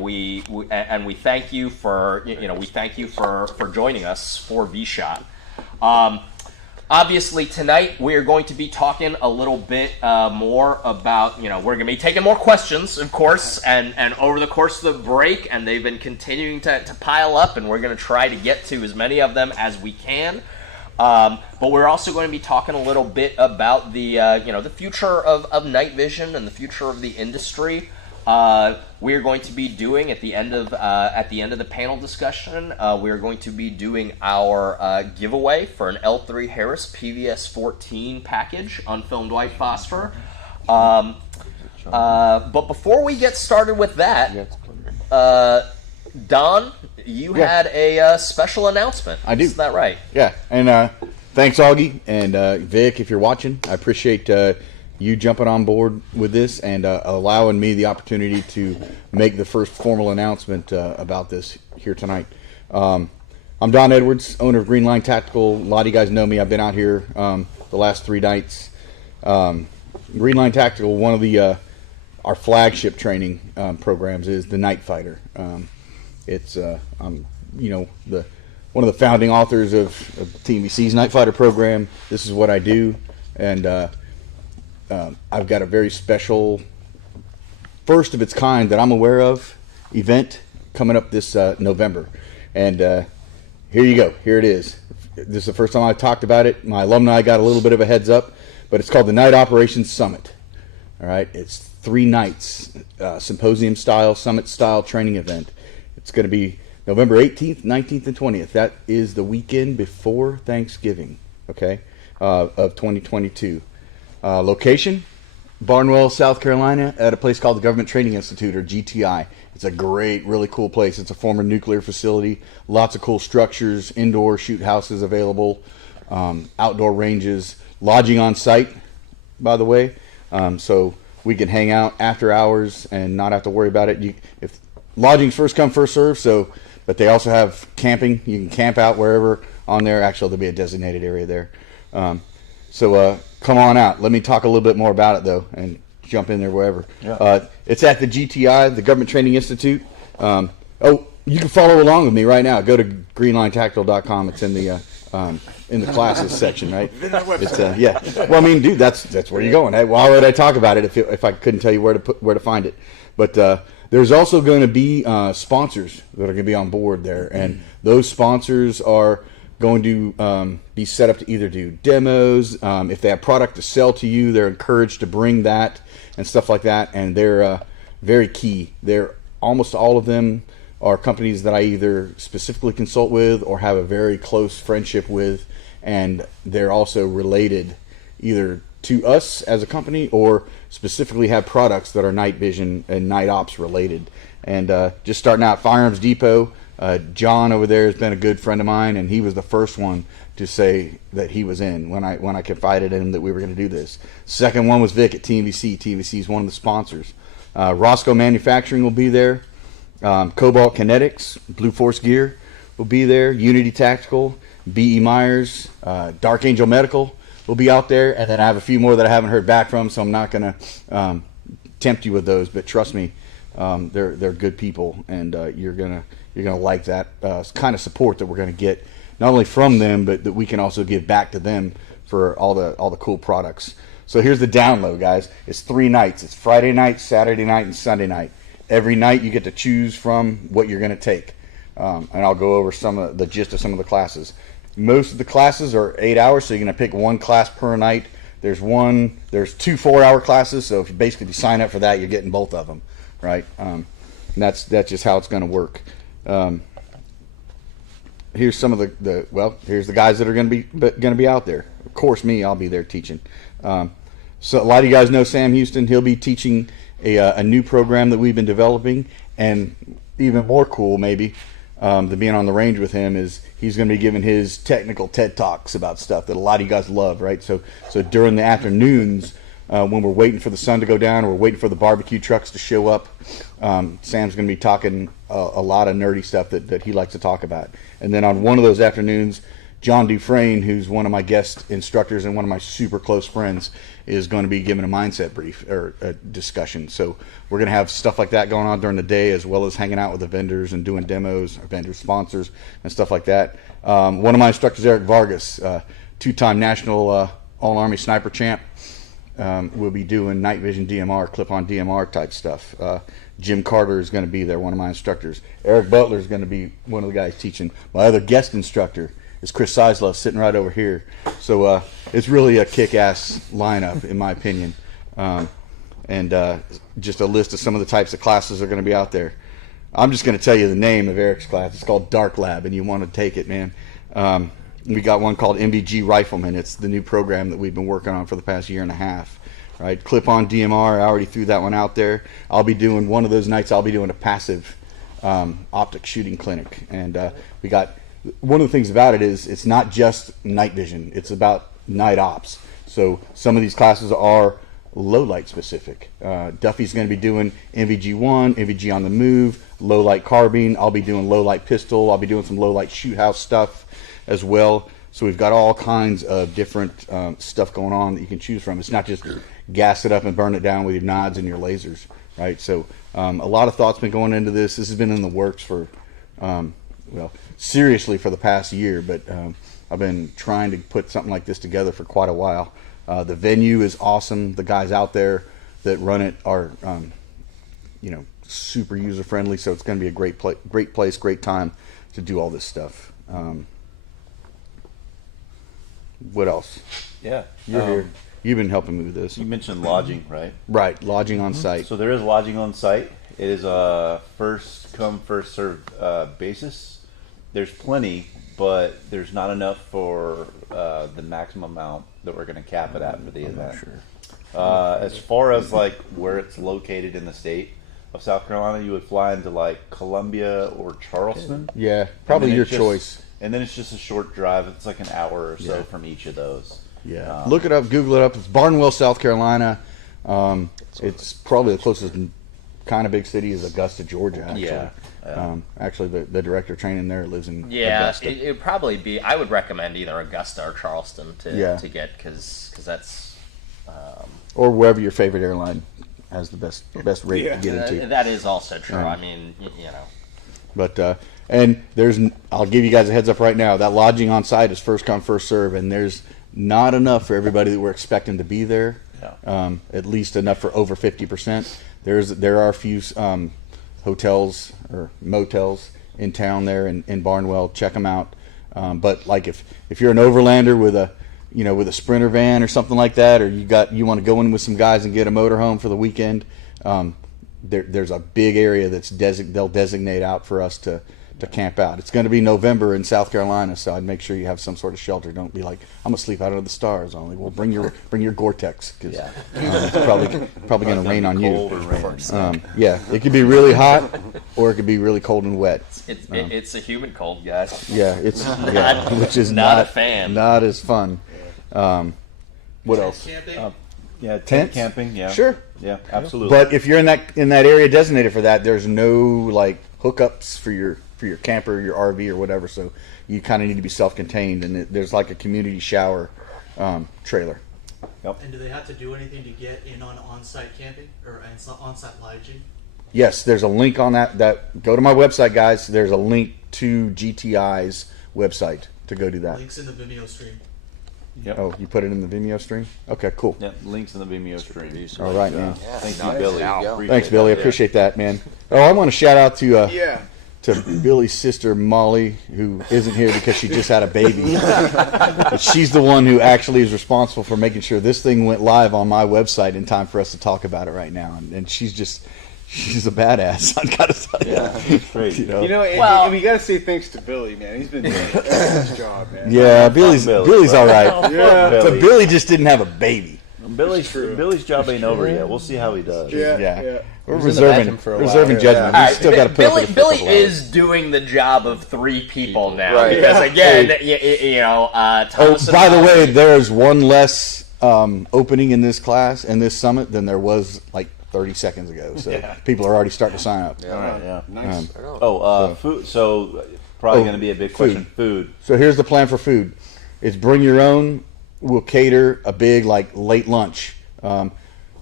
We thank you for joining us for vSHOTT. Obviously, tonight we are going to be talking a little bit more about, we're going to be taking more questions, of course, and over the course of the break, and they've been continuing to pile up, and we're going to try to get to as many of them as we can. But we're also going to be talking a little bit about the future of night vision and the future of the industry. We are going to be doing at the end of the panel discussion. We are going to be doing our giveaway for an L3 Harris PVS-14 package, unfilmed white phosphor. But before we get started with that, Don, you had a special announcement. I do. Is that right? Yeah, and thanks, Augie, and Vic, if you're watching. I appreciate you jumping on board with this and allowing me the opportunity to make the first formal announcement about this here tonight. I'm Don Edwards, owner of Green Line Tactical. A lot of you guys know me. I've been out here the last 3 nights. Green Line Tactical, one of the our flagship training programs is the Night Fighter. I'm one of the founding authors of TNVC's Night Fighter program. This is what I do, and I've got a very special, first of its kind that I'm aware of, event coming up this November. And here you go. Here it is. This is the first time I've talked about it. My alumni got a little bit of a heads up, but it's called the Night Operations Summit. All right. It's 3 nights, symposium-style, summit-style training event. It's going to be November 18th, 19th, and 20th. That is the weekend before Thanksgiving, okay, of 2022. Location, Barnwell, South Carolina, at a place called the Government Training Institute, or GTI. It's a great, really cool place. It's a former nuclear facility. Lots of cool structures, indoor shoot houses available, outdoor ranges, lodging on site, by the way, so we can hang out after hours and not have to worry about it. If lodging's first come, first serve, but they also have camping. You can camp out wherever on there. Actually, there'll be a designated area there. Come on out. Let me talk a little bit more about it, though, and jump in there wherever. Yeah. It's at the GTI, the Government Training Institute. You can follow along with me right now. Go to greenlinetactical.com. It's in the classes section, right? It's yeah. Well, I mean, dude, that's where you're going. Why would I talk about it if I couldn't tell you where to find it? But there's also going to be sponsors that are going to be on board there, and those sponsors are going to be set up to either do demos. If they have product to sell to you, they're encouraged to bring that and stuff like that. And they're very key. They're almost all of them are companies that I either specifically consult with or have a very close friendship with, and they're also related either to us as a company, or specifically have products that are night vision and night ops related. And just starting out, Firearms Depot, John over there has been a good friend of mine, and he was the first one to say that he was in when I confided in him that we were going to do this. Second one was Vic at TNVC. TNVC is one of the sponsors. Roscoe Manufacturing will be there. Cobalt Kinetics, Blue Force Gear will be there. Unity Tactical, B.E. Myers, Dark Angel Medical will be out there, and then I have a few more that I haven't heard back from, so I'm not going to tempt you with those. But trust me, they're good people, and you're gonna like that kind of support that we're going to get, not only from them, but that we can also give back to them for all the cool products. So here's the download, guys. It's 3 nights. It's Friday night, Saturday night, and Sunday night. Every night you get to choose from what you're going to take, and I'll go over some of the gist of some of the classes. Most of the classes are 8 hours, so you're going to pick one class per night. There's 2 4-hour classes, so if you sign up for that, you're getting both of them, right? And that's just how it's going to work. Here's some of here's the guys that are going to be out there. Of course, I'll be there teaching. So a lot of you guys know Sam Houston. He'll be teaching a new program that we've been developing, and even more cool maybe than being on the range with him is he's going to be giving his technical TED Talks about stuff that a lot of you guys love, right? So during the afternoons, when we're waiting for the sun to go down, or we're waiting for the barbecue trucks to show up, Sam's going to be talking a lot of nerdy stuff that he likes to talk about. And then on one of those afternoons, John Dufresne, who's one of my guest instructors and one of my super close friends, is going to be giving a mindset brief or a discussion. So we're going to have stuff like that going on during the day, as well as hanging out with the vendors and doing demos, or vendor sponsors and stuff like that. One of my instructors, Eric Vargas, 2-time national All-Army sniper champ, will be doing night vision DMR, clip-on DMR type stuff. Jim Carter is going to be there, one of my instructors. Eric Butler is going to be one of the guys teaching. My other guest instructor is Chris Seislove, sitting right over here. So it's really a kick-ass lineup, in my opinion. And just a list of some of the types of classes that are going to be out there. I'm just going to tell you the name of Eric's class. It's called Dark Lab, and you want to take it, man. We got one called MVG Rifleman. It's the new program that we've been working on for the past year and a half. Right, clip-on DMR, I already threw that one out there. I'll be doing one of those nights. I'll be doing a passive optic shooting clinic, and we got one of the things about it is it's not just night vision. It's about night ops. So some of these classes are low light specific. Duffy's going to be doing NVG1, NVG on the move, low light carbine. I'll be doing low light pistol. I'll be doing some low light shoot house stuff as well. So we've got all kinds of different stuff going on that you can choose from. It's not just gas it up and burn it down with your nods and your lasers, right? So a lot of thought's been going into this. This has been in the works for, seriously for the past year, but I've been trying to put something like this together for quite a while. The venue is awesome. The guys out there that run it are, super user friendly. So it's going to be a great place, great time to do all this stuff. What else? Yeah, you're here. You've been helping me with this. You mentioned lodging, right? Right, lodging on site. So there is lodging on site. It is a first come, first served basis. There's plenty, but there's not enough for the maximum amount that we're going to cap it at for the event. Sure. As far as like where it's located in the state of South Carolina, you would fly into like Columbia or Charleston. Yeah, probably your choice. And then it's just a short drive. It's like an hour or so from each of those. Yeah. Look it up, Google it up. It's Barnwell, South Carolina. It's probably the closest kind of big city is Augusta, Georgia, actually. Yeah. Actually, the director of training there lives in Augusta. It would probably be, I would recommend either Augusta or Charleston to get, because that's... or wherever your favorite airline has the best rate to get into. That is also true. I mean, But... and I'll give you guys a heads up right now, that lodging on site is first come, first serve, and there's not enough for everybody that we're expecting to be there. Yeah. At least enough for over 50%. There are a few hotels or motels in town there in Barnwell. Check them out. But like if you're an overlander with a Sprinter van or something like that, or you want to go in with some guys and get a motorhome for the weekend, there's a big area they'll designate out for us to camp out. It's going to be November in South Carolina, so I'd make sure you have some sort of shelter. Don't be like, I'm gonna sleep out under the stars only. Well, bring your Gore-Tex, because it's probably going to rain on you. Yeah, it could be really hot, or it could be really cold and wet. It's a humid cold, guys. Yeah, it's which is not a fan. Not as fun. What else? Tent camping. Yeah, sure. Yeah, absolutely. But if you're in that area designated for that, there's no like hookups for your camper, your RV, or whatever. So you kind of need to be self-contained, and there's like a community shower trailer. Yep. And do they have to do anything to get in on-site camping or on-site lodging? Yes, there's a link on that. Go to my website, guys. There's a link to GTI's website to go do that. Links in the Vimeo stream. Yep. Oh, you put it in the Vimeo stream? Okay, cool. Yep, links in the Vimeo stream. All right, man. Thank you, Billy. Thanks, Billy. I appreciate that, man. Oh, I want to shout out to Billy's sister, Molly, who isn't here because she just had a baby. But she's the one who actually is responsible for making sure this thing went live on my website in time for us to talk about it right now. And she's a badass. I gotta tell you. Yeah, great. We gotta say thanks to Billy, man. He's been doing a good job, man. Yeah, Billy's all right. Yeah, but Billy just didn't have a baby. Billy's job ain't over yet. We'll see how he does. Yeah. We're reserving judgment. Yeah. We still got to put Billy is doing the job of 3 people now. Right. Because again, Thomas by the way, there's one less opening in this class and this summit than there was like 30 seconds ago. So people are already starting to sign up. All right. Yeah. Nice. Food. So probably going to be a big question. Food. So here's the plan for food: it's bring your own. We'll cater a big like late lunch.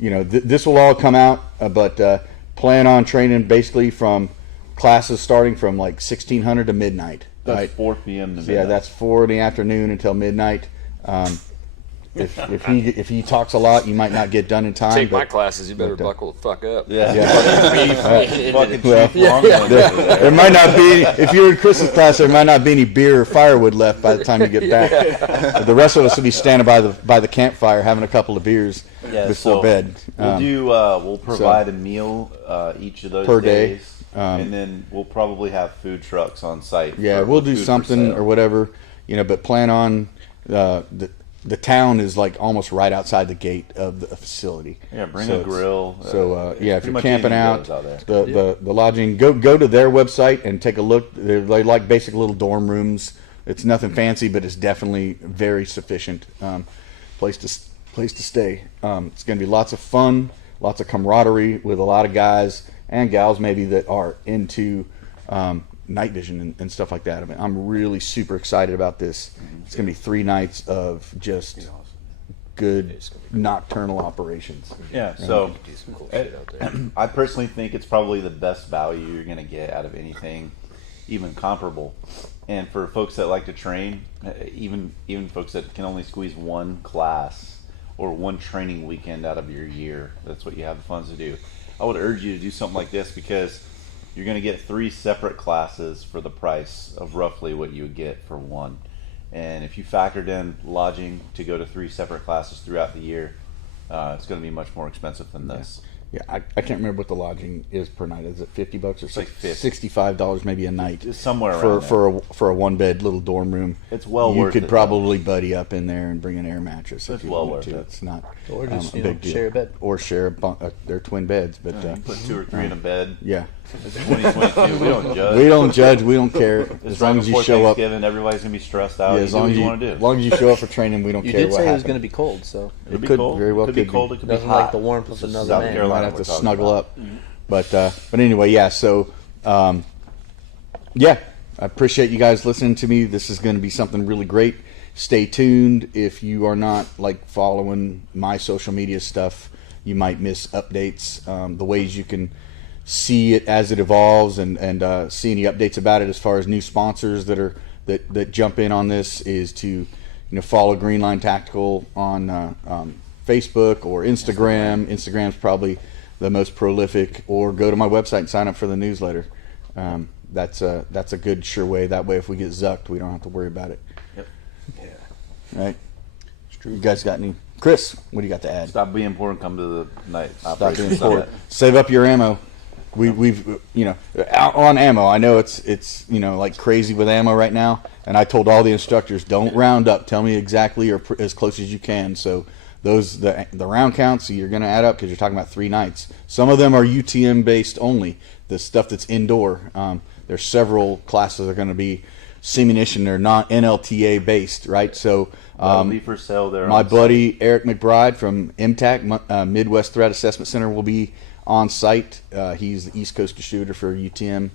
This will all come out, but plan on training basically from classes starting from like 1600 to midnight. That's right? 4 p.m. to midnight. Yeah, that's 4 in the afternoon until midnight. If he talks a lot, you might not get done in time. Take my classes, you better buckle the fuck up. Yeah. There might not be, if you're in Chris's class, there might not be any beer or firewood left by the time you get back. The rest of us will be standing by the campfire having a couple of beers before bed. We'll provide a meal each of those per day. And then we'll probably have food trucks on site. Yeah, we'll do something or whatever, but plan on the town is like almost right outside the gate of the facility. Yeah, bring a grill. So if you're camping out the lodging, go to their website and take a look. They're like basic little dorm rooms. It's nothing fancy, but it's definitely very sufficient place to stay. It's going to be lots of fun, lots of camaraderie with a lot of guys and gals maybe that are into night vision and stuff like that. I mean, I'm really super excited about this. It's going to be 3 nights of just good nocturnal operations. Yeah, so I personally think it's probably the best value you're going to get out of anything, even comparable. And for folks that like to train, even folks that can only squeeze one class or one training weekend out of your year, that's what you have the funds to do. I would urge you to do something like this because you're going to get 3 separate classes for the price of roughly what you would get for one. And if you factored in lodging to go to 3 separate classes throughout the year, it's going to be much more expensive than this. Yeah, I can't remember what the lodging is per night. Is it $50 or it's like $65 maybe a night? Somewhere around for a 1-bed little dorm room. It's well worth it. You could probably buddy up in there and bring an air mattress. It's if you well want worth to. it. It's not or just a big deal. share a bed or share their twin beds. But you put 2 or 3 in a bed. Yeah. It's 2022. We don't judge. We don't judge. We don't care. As long as you show up. Everybody's gonna be stressed out. Yeah, as long as you want to do. As long as you show up for training, we don't care what happens. You did say it was going to be cold, so it could very well could be cold. It could be doesn't hot. like the warmth of another South man. Carolina, might have to snuggle up. But anyway, yeah. So I appreciate you guys listening to me. This is going to be something really great. Stay tuned. If you are not like following my social media stuff, you might miss updates. The ways you can see it as it evolves and see any updates about it as far as new sponsors that jump in on this is to follow Greenline Tactical on Facebook or Instagram. Instagram's probably the most prolific, or go to my website and sign up for the newsletter. That's a good sure way. That way, if we get zucked, we don't have to worry about it. Yep. Yeah. Right. You guys got any? Chris, what do you got to add? Stop being poor and come to the night. Stop being poor. Save up your ammo. we've on ammo. I know it's like crazy with ammo right now, and I told all the instructors, don't round up. Tell me exactly or as close as you can. So the round counts you're going to add up because you're talking about 3 nights. Some of them are UTM based only. The stuff that's indoor. There's several classes that are going to be simunition. They're not NLTA based, right? So that'll be for sale there. My buddy Eric McBride from MTAC, Midwest Threat Assessment Center, will be on site. He's the East Coast distributor for UTM,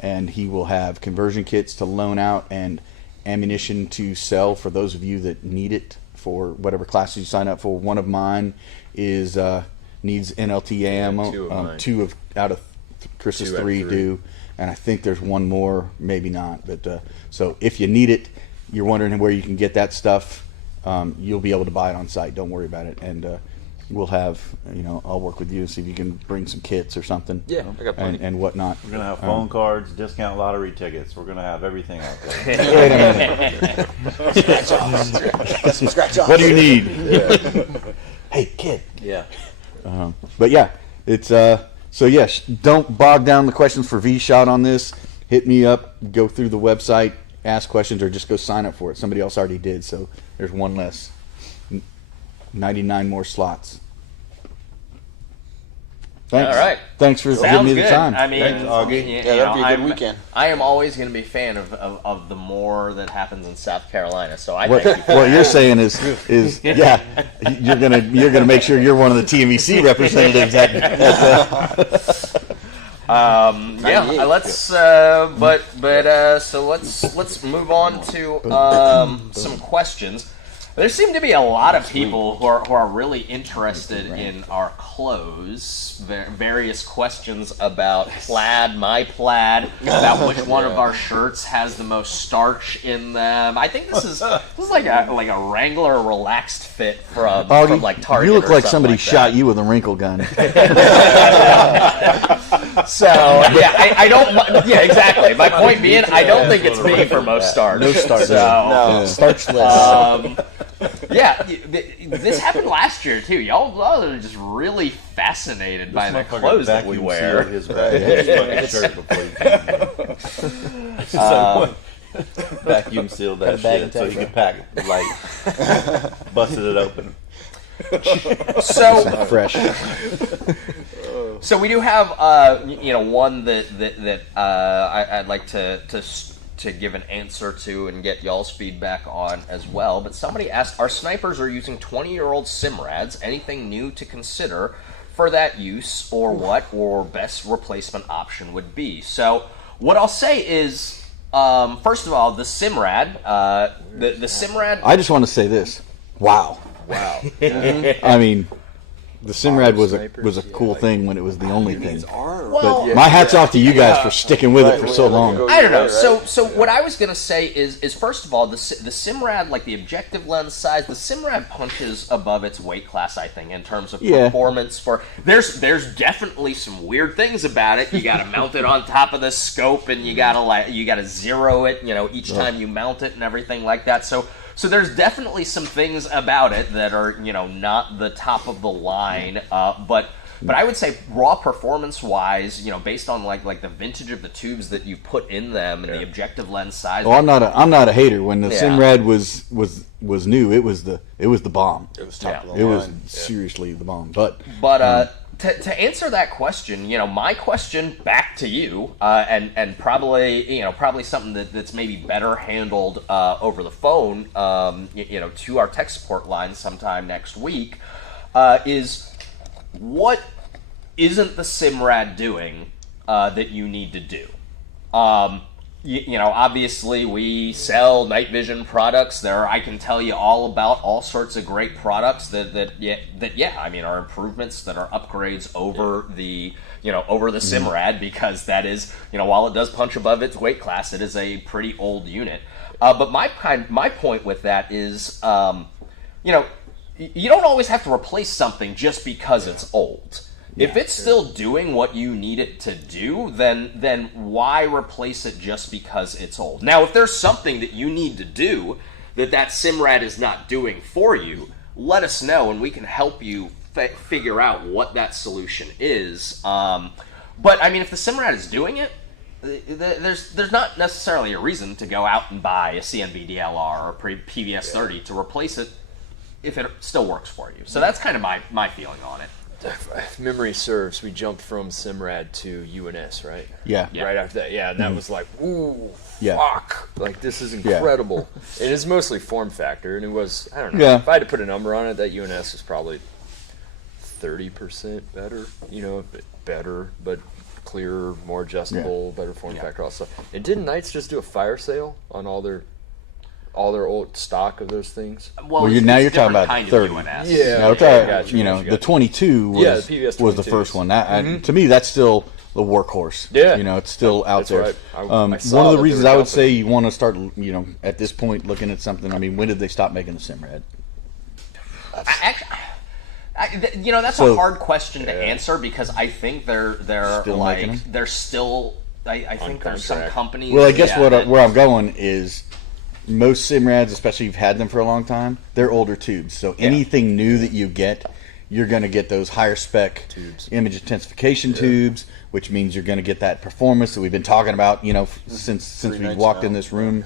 and he will have conversion kits to loan out and ammunition to sell for those of you that need it for whatever classes you sign up for. One of mine is needs NLTA ammo. 2 out of Chris's 3 do, and I think there's one more, maybe not. But so if you need it, you're wondering where you can get that stuff, you'll be able to buy it on site. Don't worry about it, and we'll have, I'll work with you and see if you can bring some kits or something. Yeah, I got plenty. And whatnot. We're gonna have phone cards, discount lottery tickets. We're gonna have everything out there. Wait a minute. Scratch offs. Get some scratch offs. What do you need? Yeah. Hey, kid. Yeah. But yeah, it's so yes. Don't bog down the questions for vSHOTT on this. Hit me up. Go through the website, ask questions, or just go sign up for it. Somebody else already did, so there's one less. 99 more slots. Thanks. All right. Thanks for Sounds giving me good. the time. I mean, Thanks, Augie. Yeah, that'd be a good weekend. I am always going to be a fan of the more that happens in South Carolina. So I What, thank you for what that. you're saying is yeah, you're gonna make sure you're one of the TNVC representatives yeah, let's so let's move on to some questions. There seem to be a lot of people who are really interested in our clothes. Various questions about plaid, my plaid, about which one of our shirts has the most starch in them. I think this is like a Wrangler relaxed fit from like Target. You look or like something somebody like shot you with a wrinkle gun. So yeah, I don't. Yeah, exactly. My point being, I don't think it's me for most starch. No starch. So, No, starchless. Yeah, this happened last year too. Y'all are just really fascinated by the clothes that we wear. His shirt before he came. Vacuum sealed that shit so you could pack it light. Busted it open. So fresh. So we do have one that I'd like to give an answer to and get y'all's feedback on as well. But somebody asked, our snipers are using 20-year-old simrads. Anything new to consider for that use, or what or best replacement option would be? So what I'll say is, first of all, the simrad, the simrad. I just want to say this. Wow. I mean, the simrad was a cool thing when it was the only thing. But my hat's off to you guys for sticking with it for so long. I don't know. So what I was gonna say is first of all, the simrad, like the objective lens size, the simrad punches above its weight class, I think, in terms of performance. There's definitely some weird things about it. You got to mount it on top of the scope, and you got to zero it, each time you mount it and everything like that. So there's definitely some things about it that are, not the top of the line, but I would say raw performance-wise, based on like the vintage of the tubes that you put in them and the objective lens size. Oh, I'm not a hater. When the simrad was new, it was the bomb. It was top of the line. It was seriously the bomb. But to answer that question, my question back to you, and probably something that's maybe better handled over the phone, to our tech support line sometime next week, is what isn't the simrad doing that you need to do? Obviously we sell night vision products. I can tell you all about all sorts of great products that are improvements, that are upgrades over the simrad, because that is, while it does punch above its weight class, it is a pretty old unit. But my point with that is, you don't always have to replace something just because it's old. If it's still doing what you need it to do, then why replace it just because it's old? Now, if there's something that you need to do that simrad is not doing for you, let us know and we can help you figure out what that solution is. But I mean, if the Simrad is doing it, there's not necessarily a reason to go out and buy a CNVD LR or PVS-30 to replace it if it still works for you. So that's kind of my feeling on it. If memory serves, we jumped from Simrad to UNS, right? Yeah. Right after that, and that was like, ooh, Yeah. fuck! Like, this is incredible. It is mostly form factor, and it was, I don't know, Yeah. if I had to put a number on it, that UNS was probably 30% better, better, but clearer, more adjustable, better form factor, all stuff. And didn't Knights just do a fire sale on all their old stock of those things? Well, you're talking about the 30. Yeah, now we're talking, the 22 was, the PVS was the first one. That to me, that's still the workhorse. Yeah, it's still out that's there. Right. I One of the reasons I would say you want to start, at this point, looking at something. I mean, when did they stop making the Simrad? That's a hard question to answer because I think they're Still making them? they're still. I think there's some companies. Well, I guess where I'm going is most Simrads, especially if you've had them for a long time, they're older tubes. So anything new that you get, you're going to get those higher spec tubes, image intensification tubes, which means you're going to get that performance that we've been talking about, since we walked in this room.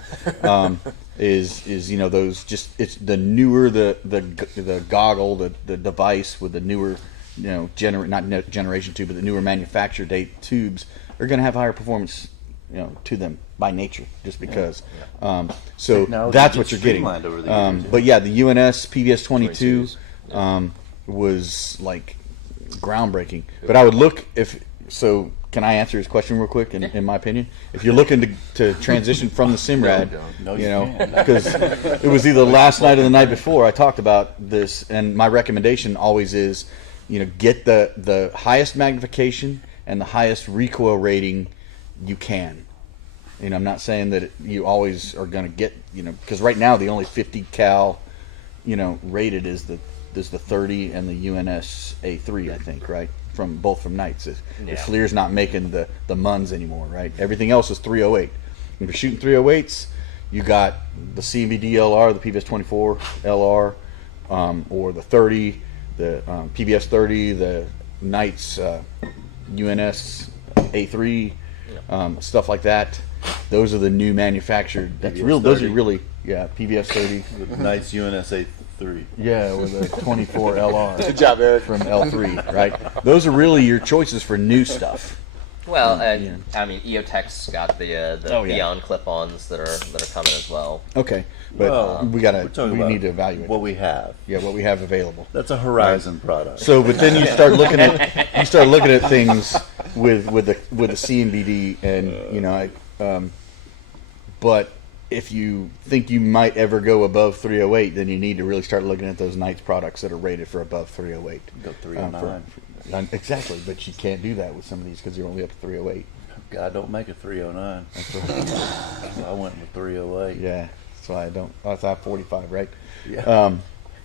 Is those it's the newer the goggle, the device with the newer not generation tube, but the newer manufacture date tubes are going to have higher performance to them by nature, just because. So Technology that's gets what you're getting. streamlined over the years, But yeah, the UNS PVS 22 was like groundbreaking. But I would look can I answer his question real quick? In my opinion, if you're looking to transition from the Simrad, because it was either last night or the night before, I talked about this, and my recommendation always is, get the highest magnification and the highest recoil rating you can. I'm not saying that you always are going to get, because right now the only 50 cal, rated is the 30 and the UNS A3, I think, right? From Knights. The FLIR's not making the MUNs anymore, right? Everything else is 308. If you're shooting 308s, you got the CNVD LR, the PVS 24 LR, or the 30, the PVS 30, the Knights UNS A3, stuff like that. Those are the new manufactured. Those are really PVS 30 with Knights UNS A3. Yeah, with a 24 LR. Good job, Eric. From L3, right? Those are really your choices for new stuff. Well, I mean, EOTech's got the Beyond clip-ons that are coming as well. Okay, but we need to evaluate what we have. Yeah, what we have available. That's a Horizon product. So, but then you start looking at things with the CNVD, and but if you think you might ever go above 308, then you need to really start looking at those Knights products that are rated for above 308. Go 309. Exactly, but you can't do that with some of these because you're only up to 308. God, don't make a 309. That's right. I went with 308. Yeah, so I don't. I have 45, right? Yeah.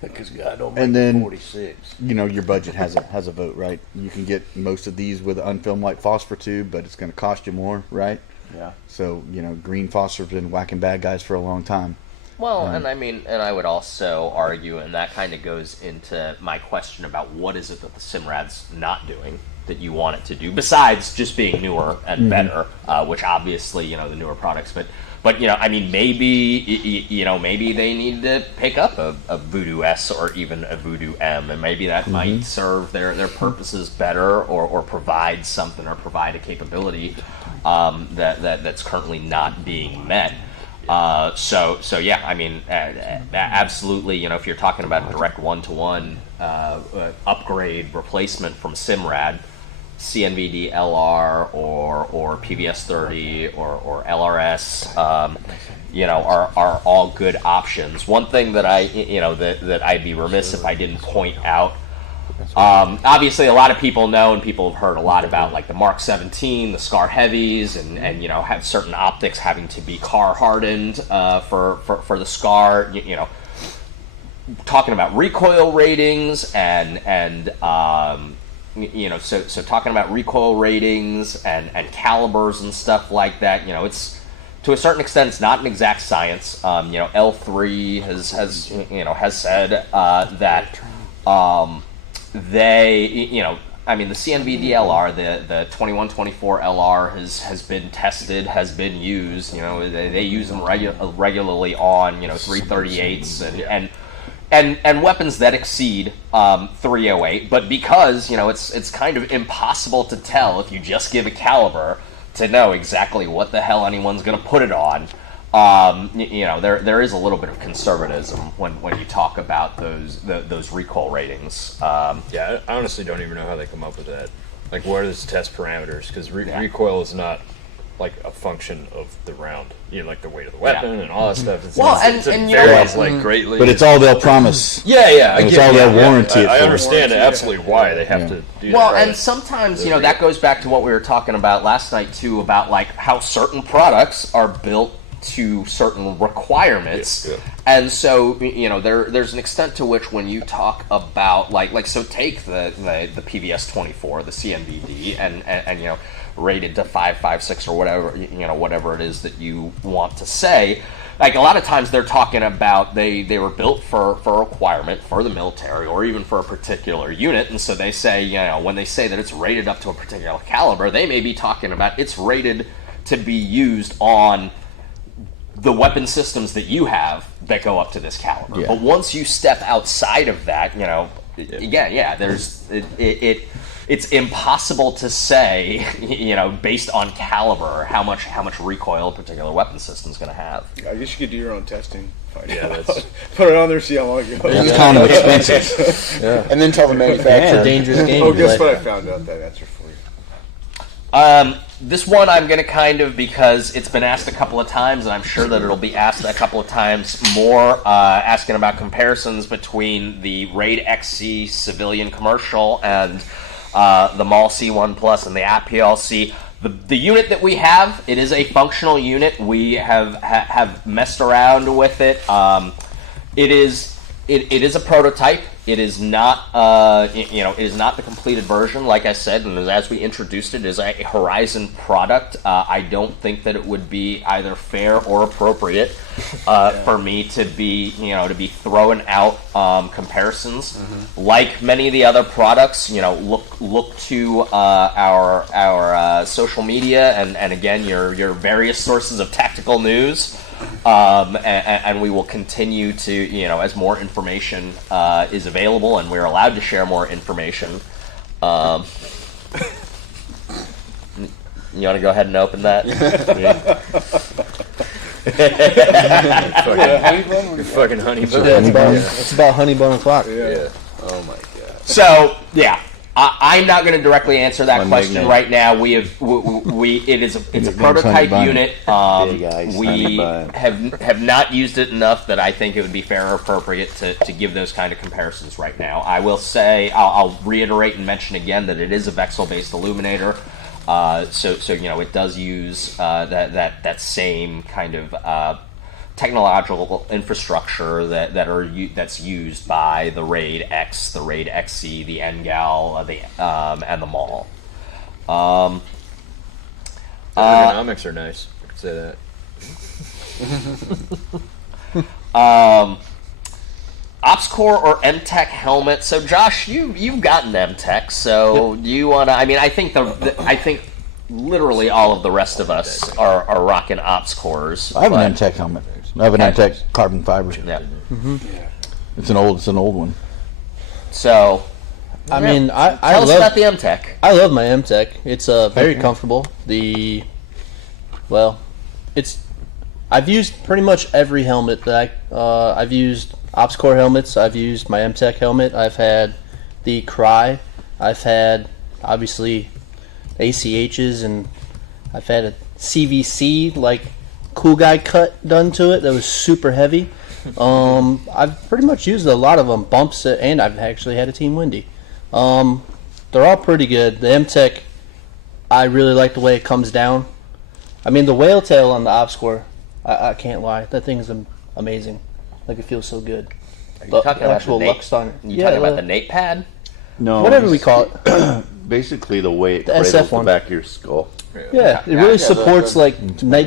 Because God don't make and then 46. Your budget has a vote, right? You can get most of these with an unfilmed white phosphor tube, but it's going to cost you more, right? Yeah. So green phosphor's been whacking bad guys for a long time. Well, and I would also argue, and that kind of goes into my question about what is it that the Simrad's not doing that you want it to do, besides just being newer and better, which obviously, the newer products, but maybe they need to pick up a Voodoo S or even a Voodoo M, and maybe that might serve their purposes better, or provide something, or provide a capability that's currently not being met. Absolutely. If you're talking about a direct one-to-one upgrade replacement from Simrad, CNVD LR or PVS 30 or LRS, are all good options. One thing that that I'd be remiss if I didn't point out. Obviously, a lot of people know, and people have heard a lot about, like the Mark 17, the Scar Heavies, and have certain optics having to be car hardened for the Scar. Talking about recoil ratings and so talking about recoil ratings and calibers and stuff like that. It's to a certain extent, it's not an exact science. L3 has said that. They, I mean, the CNVD LR, the 2124 LR has been tested, has been used. You know, they use them regularly on 338s and weapons that exceed 308. But because it's kind of impossible to tell if you just give a caliber to know exactly what the hell anyone's going to put it on. There is a little bit of conservatism when you talk about those recoil ratings. Yeah, I honestly don't even know how they come up with that. Like, what are those test parameters? Because recoil is not like a function of the round. Like the weight of the weapon and all that stuff. It varies like greatly. But it's all they'll promise. Yeah, it's all they'll warranty. I understand absolutely why they have to do that. Well, and sometimes that goes back to what we were talking about last night too, about like how certain products are built to certain requirements, and so there's an extent to which when you talk about so take the PVS 24, the CNVD, and rated to 5.56 or whatever whatever it is that you want to say. Like, a lot of times they're talking about they were built for a requirement for the military or even for a particular unit, and so they say when they say that it's rated up to a particular caliber, they may be talking about it's rated to be used on the weapon systems that you have that go up to this caliber. But once you step outside of that, there's it's impossible to say, based on caliber, how much recoil a particular weapon system is going to have. I guess you could do your own testing. That's put it on there, see how long it goes. It's kind of expensive. And then tell the manufacturer. It's a dangerous game. Oh, guess what I found out? That answer for you. This one I'm going to kind of, because it's been asked a couple of times, and I'm sure that it'll be asked a couple of times more, asking about comparisons between the Raid XC civilian commercial and the MAL C1 Plus and the APLC. The unit that we have, it is a functional unit. We have messed around with it. It is a prototype. It is not, it is not the completed version, like I said, and as we introduced it, is a Horizon product. I don't think that it would be either fair or appropriate for me to be, throwing out comparisons. Like many of the other products, look to our social media and again your various sources of tactical news. And we will continue to, as more information is available and we're allowed to share more information. You want to go ahead and open that? Your fucking honey bun. It's about honey bun o'clock. Yeah. Oh my god. So, yeah. I'm not going to directly answer that question right now. It's a prototype unit. We have not used it enough that I think it would be fair or appropriate to give those kind of comparisons right now. I will say, I'll reiterate and mention again that it is a VCSEL-based illuminator. So it does use that same kind of technological infrastructure that's used by the Raid X, the Raid XC, the NGAL, and the MAL. The ergonomics are nice. I could say that. OpsCore or MTech helmet. So Josh, you've gotten MTech. So do you want to? I mean, I think I think literally all of the rest of us are rocking OpsCores. I have an MTech helmet. I have an MTech carbon fiber. Yeah. It's an old one. So, I mean, tell us about the MTech. I love my MTech. It's very comfortable. I've used pretty much every helmet that I've used OpsCore helmets. I've used my MTech helmet. I've had the Cry. I've had obviously ACHs, and I've had a CVC cool guy cut done to it that was super heavy. I've pretty much used a lot of them, bumps, and I've actually had a Team Windy. They're all pretty good. The MTech, I really like the way it comes down. I mean, the whale tail on the OpsCore, I can't lie, that thing's amazing. It feels so good. Are you talking about the Lux on? Talking about the Nate pad? No, whatever we call it. Basically, the way it the cradles SF the one. back of your skull. Yeah, it really supports night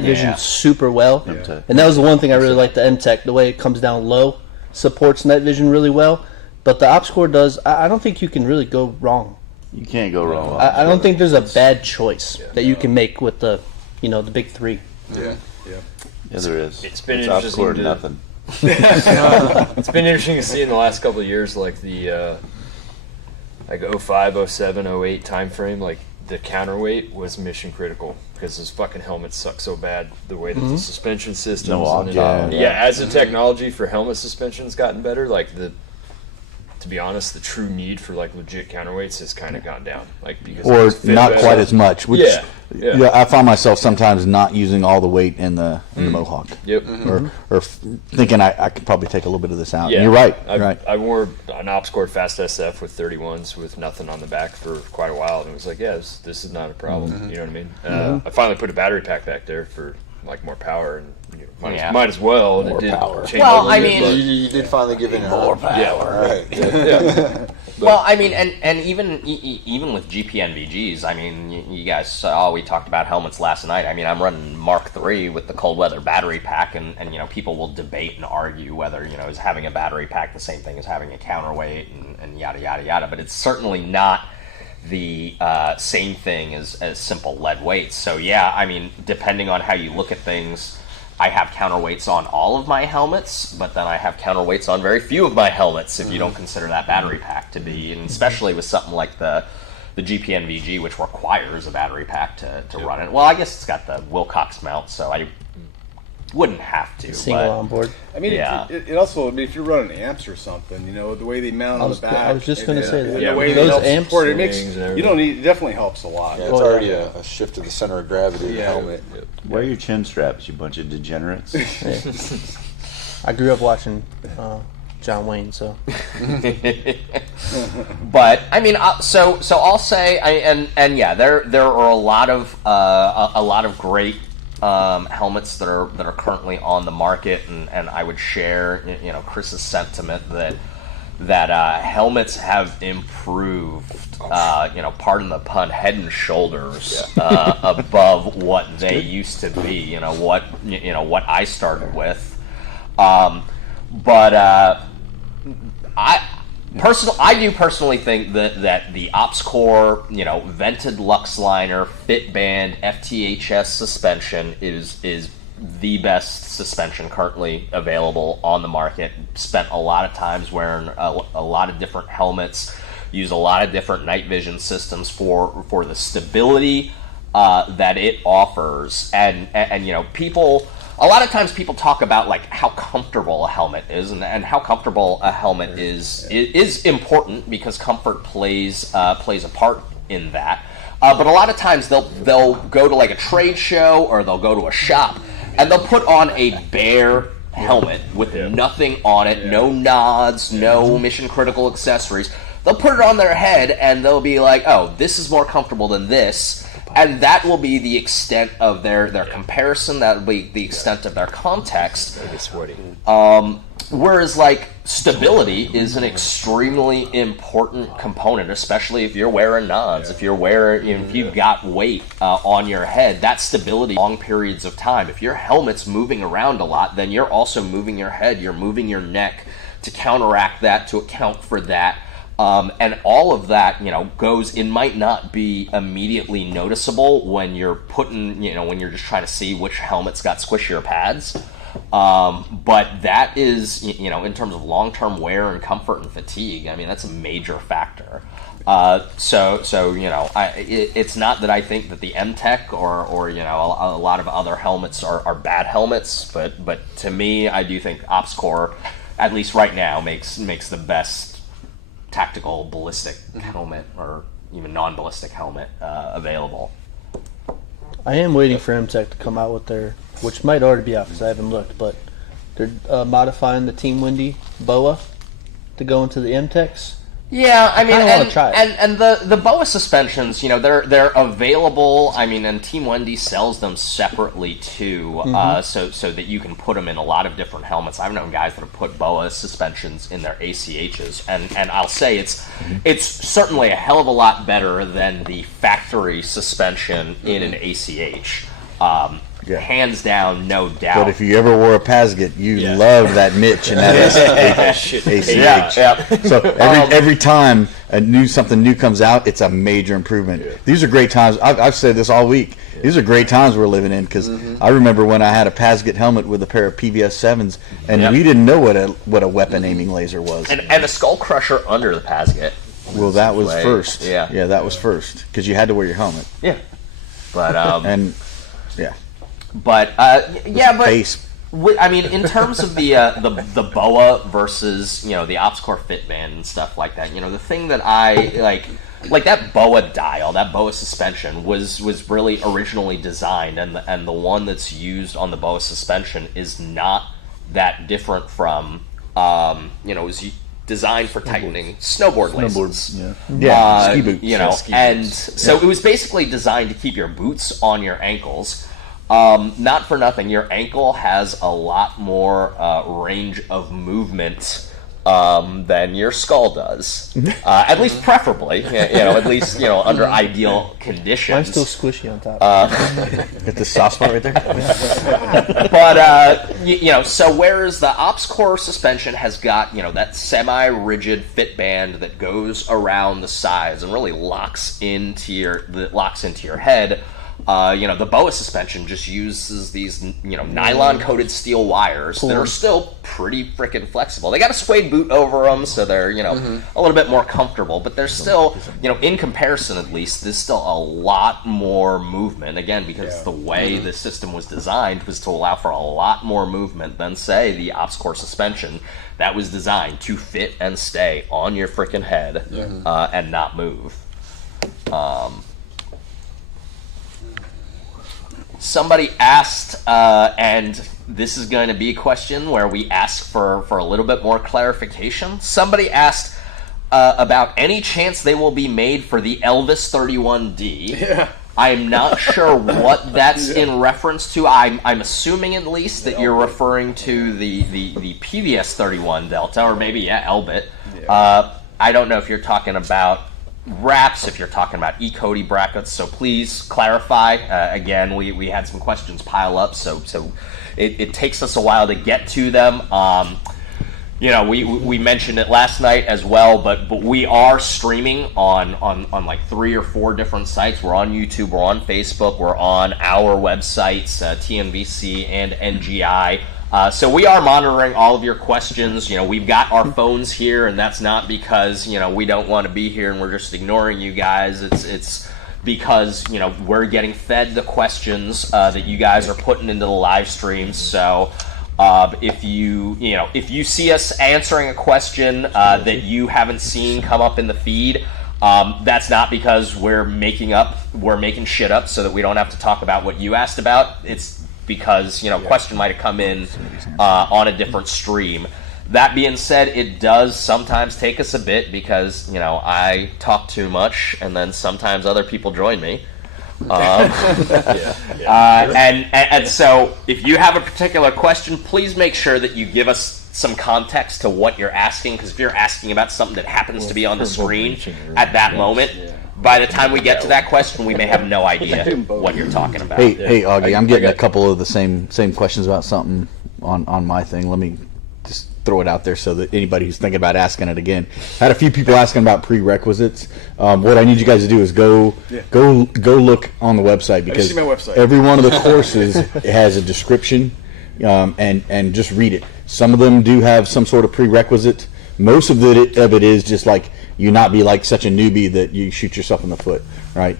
vision super well, and that was the one thing I really like the MTech. The way it comes down low supports night vision really well. But the OpsCore does. I don't think you can really go wrong You can't go wrong. I don't think there's a bad choice that you can make with the the big three. Yeah. Yeah, there is. It's been off interesting court, to- nothing. It's been interesting to see in the last couple of years, like the like 05, 07, 08 time frame, like the counterweight was mission critical because those fucking helmets suck so bad. The way that the suspension systems, as the technology for helmet suspension's gotten better, like to be honest, the true need for like legit counterweights has kind of gone down, like because Or it's fit not better. quite as much. Which, Yeah. I find myself sometimes not using all the weight in the Mohawk. Yep. Or thinking I could probably take a little bit of this out. Yeah, And you're right. I wore an OpsCore Fast SF with 31s with nothing on the back for quite a while, and it was like, yeah, this is not a problem. You know what I mean? I finally put a battery pack back there for like more power, and might as well. More power. Well, I mean, you did finally give in more power. Yeah. Right. Yeah. Well, I mean, and even with GPNVGs, I mean, you guys saw we talked about helmets last night. I mean, I'm running Mark III with the cold weather battery pack, and people will debate and argue whether is having a battery pack the same thing as having a counterweight and yada yada yada. But it's certainly not the same thing as simple lead weights. So yeah, I mean, depending on how you look at things, I have counterweights on all of my helmets, but then I have counterweights on very few of my helmets if you don't consider that battery pack to be, and especially with something like the GPNVG, which requires a battery pack to run it. Well, I guess it's got the Wilcox mount, so I wouldn't have to. Single on board. I mean, yeah. it also, I mean, if you're running amps or something, the way they mount on the back. I was just going to say that. The way those they help amps, support it makes you don't need. It definitely helps a lot. Yeah, it's already a shift to the center of gravity of the helmet. Wear your chin straps, you bunch of degenerates. I grew up watching John Wayne, so. But I mean, so I'll say, and yeah, there are a lot of great helmets that are currently on the market, and I would share Chris's sentiment that helmets have improved, pardon the pun, head and shoulders above what they used to be. What I started with. But I do personally think that the OpsCore, vented Luxliner, Fitband, FTHS suspension is the best suspension currently available on the market. Spent a lot of times wearing a lot of different helmets, use a lot of different night vision systems for the stability that it offers, and people. A lot of times people talk about like how comfortable a helmet is, and how comfortable a helmet is important because comfort plays a part in that. But a lot of times they'll go to like a trade show or they'll go to a shop and they'll put on a bare helmet with nothing on it, no nods, no mission critical accessories. They'll put it on their head and they'll be like, oh, this is more comfortable than this. And that will be the extent of their comparison. That will be the extent of their context. Sweaty. Whereas, like, stability is an extremely important component, especially if you're wearing nods. If you've got weight on your head, that stability long periods of time. If your helmet's moving around a lot, then you're also moving your head. You're moving your neck to counteract that, to account for that. And all of that, goes. It might not be immediately noticeable when you're when you're just trying to see which helmet's got squishier pads. But that is, in terms of long-term wear and comfort and fatigue, I mean, that's a major factor. So it's not that I think that the M-Tech or a lot of other helmets are bad helmets, but to me, I do think OpsCore, at least right now, makes the best tactical ballistic helmet or even non-ballistic helmet available. I am waiting for M-Tech to come out with their, which might already be out because I haven't looked, but they're modifying the Team Wendy BOA to go into the M-Techs. Yeah, I mean, wanna try it. and the BOA suspensions, they're available. I mean, and Team Wendy sells them separately too, so that you can put them in a lot of different helmets. I've known guys that have put BOA suspensions in their ACHs, and I'll say it's certainly a hell of a lot better than the factory suspension in an ACH. hands down, no doubt. But if you ever wore a Pasget, you love that niche and that ACH. Yeah. So every time something new comes out, it's a major improvement. These are great times. I've said this all week. These are great times we're living in, because I remember when I had a Pasget helmet with a pair of PVS 7s, and we didn't know what a weapon aiming laser was. And a skull crusher under the Pasget. Well, that was first. Yeah, that was first, because you had to wear your helmet. Yeah, but base. I mean, in terms of the BOA versus the OpsCore Fitband and stuff like that, the thing that I like that BOA dial, that BOA suspension was really originally designed, and the one that's used on the BOA suspension is not that different from it was designed for tightening snowboard laces. Ski boots. And so it was basically designed to keep your boots on your ankles. Not for nothing, your ankle has a lot more range of movement than your skull does. At least preferably, at least under ideal conditions. Mine's still squishy on top. Get the soft spot right there. But so whereas the OpsCore suspension has got that semi-rigid fit band that goes around the sides and really locks into your head. The BOA suspension just uses these, nylon-coated steel wires that are still pretty freaking flexible. They got a suede boot over them, so they're, a little bit more comfortable. But there's still, in comparison at least, there's still a lot more movement. Again, because the way the system was designed was to allow for a lot more movement than, say, the OpsCore suspension that was designed to fit and stay on your freaking head and not move. Somebody asked, and this is going to be a question where we ask for a little bit more clarification. Somebody asked about any chance they will be made for the Elvis 31D. Yeah. I'm not sure what that's in reference to. I'm assuming at least that you're referring to the PVS 31 Delta, or maybe Elbit. Yeah. I don't know if you're talking about wraps, if you're talking about E-CODY brackets, so please clarify. Again, we had some questions pile up, so it takes us a while to get to them. We mentioned it last night as well, but we are streaming on like 3 or 4 different sites. We're on YouTube, we're on Facebook, we're on our websites, TNVC and NGI. So we are monitoring all of your questions. We've got our phones here, and that's not because, we don't want to be here and we're just ignoring you guys. It's because, we're getting fed the questions that you guys are putting into the live streams. So if you see us answering a question that you haven't seen come up in the feed, that's not because we're making shit up so that we don't have to talk about what you asked about. It's because question might have come in on a different stream. That being said, it does sometimes take us a bit because I talk too much, and then sometimes other people join me. And so if you have a particular question, please make sure that you give us some context to what you're asking, because if you're asking about something that happens to be on the screen at that moment, by the time we get to that question, we may have no idea what you're talking about. Hey, Augie, I'm getting a couple of the same questions about something on my thing. Let me just throw it out there so that anybody who's thinking about asking it again. I had a few people asking about prerequisites. What I need you guys to do is go look on the website, because every one of the courses has a description, and just read it. Some of them do have some sort of prerequisite. Most of it is just like you not be like such a newbie that you shoot yourself in the foot, right?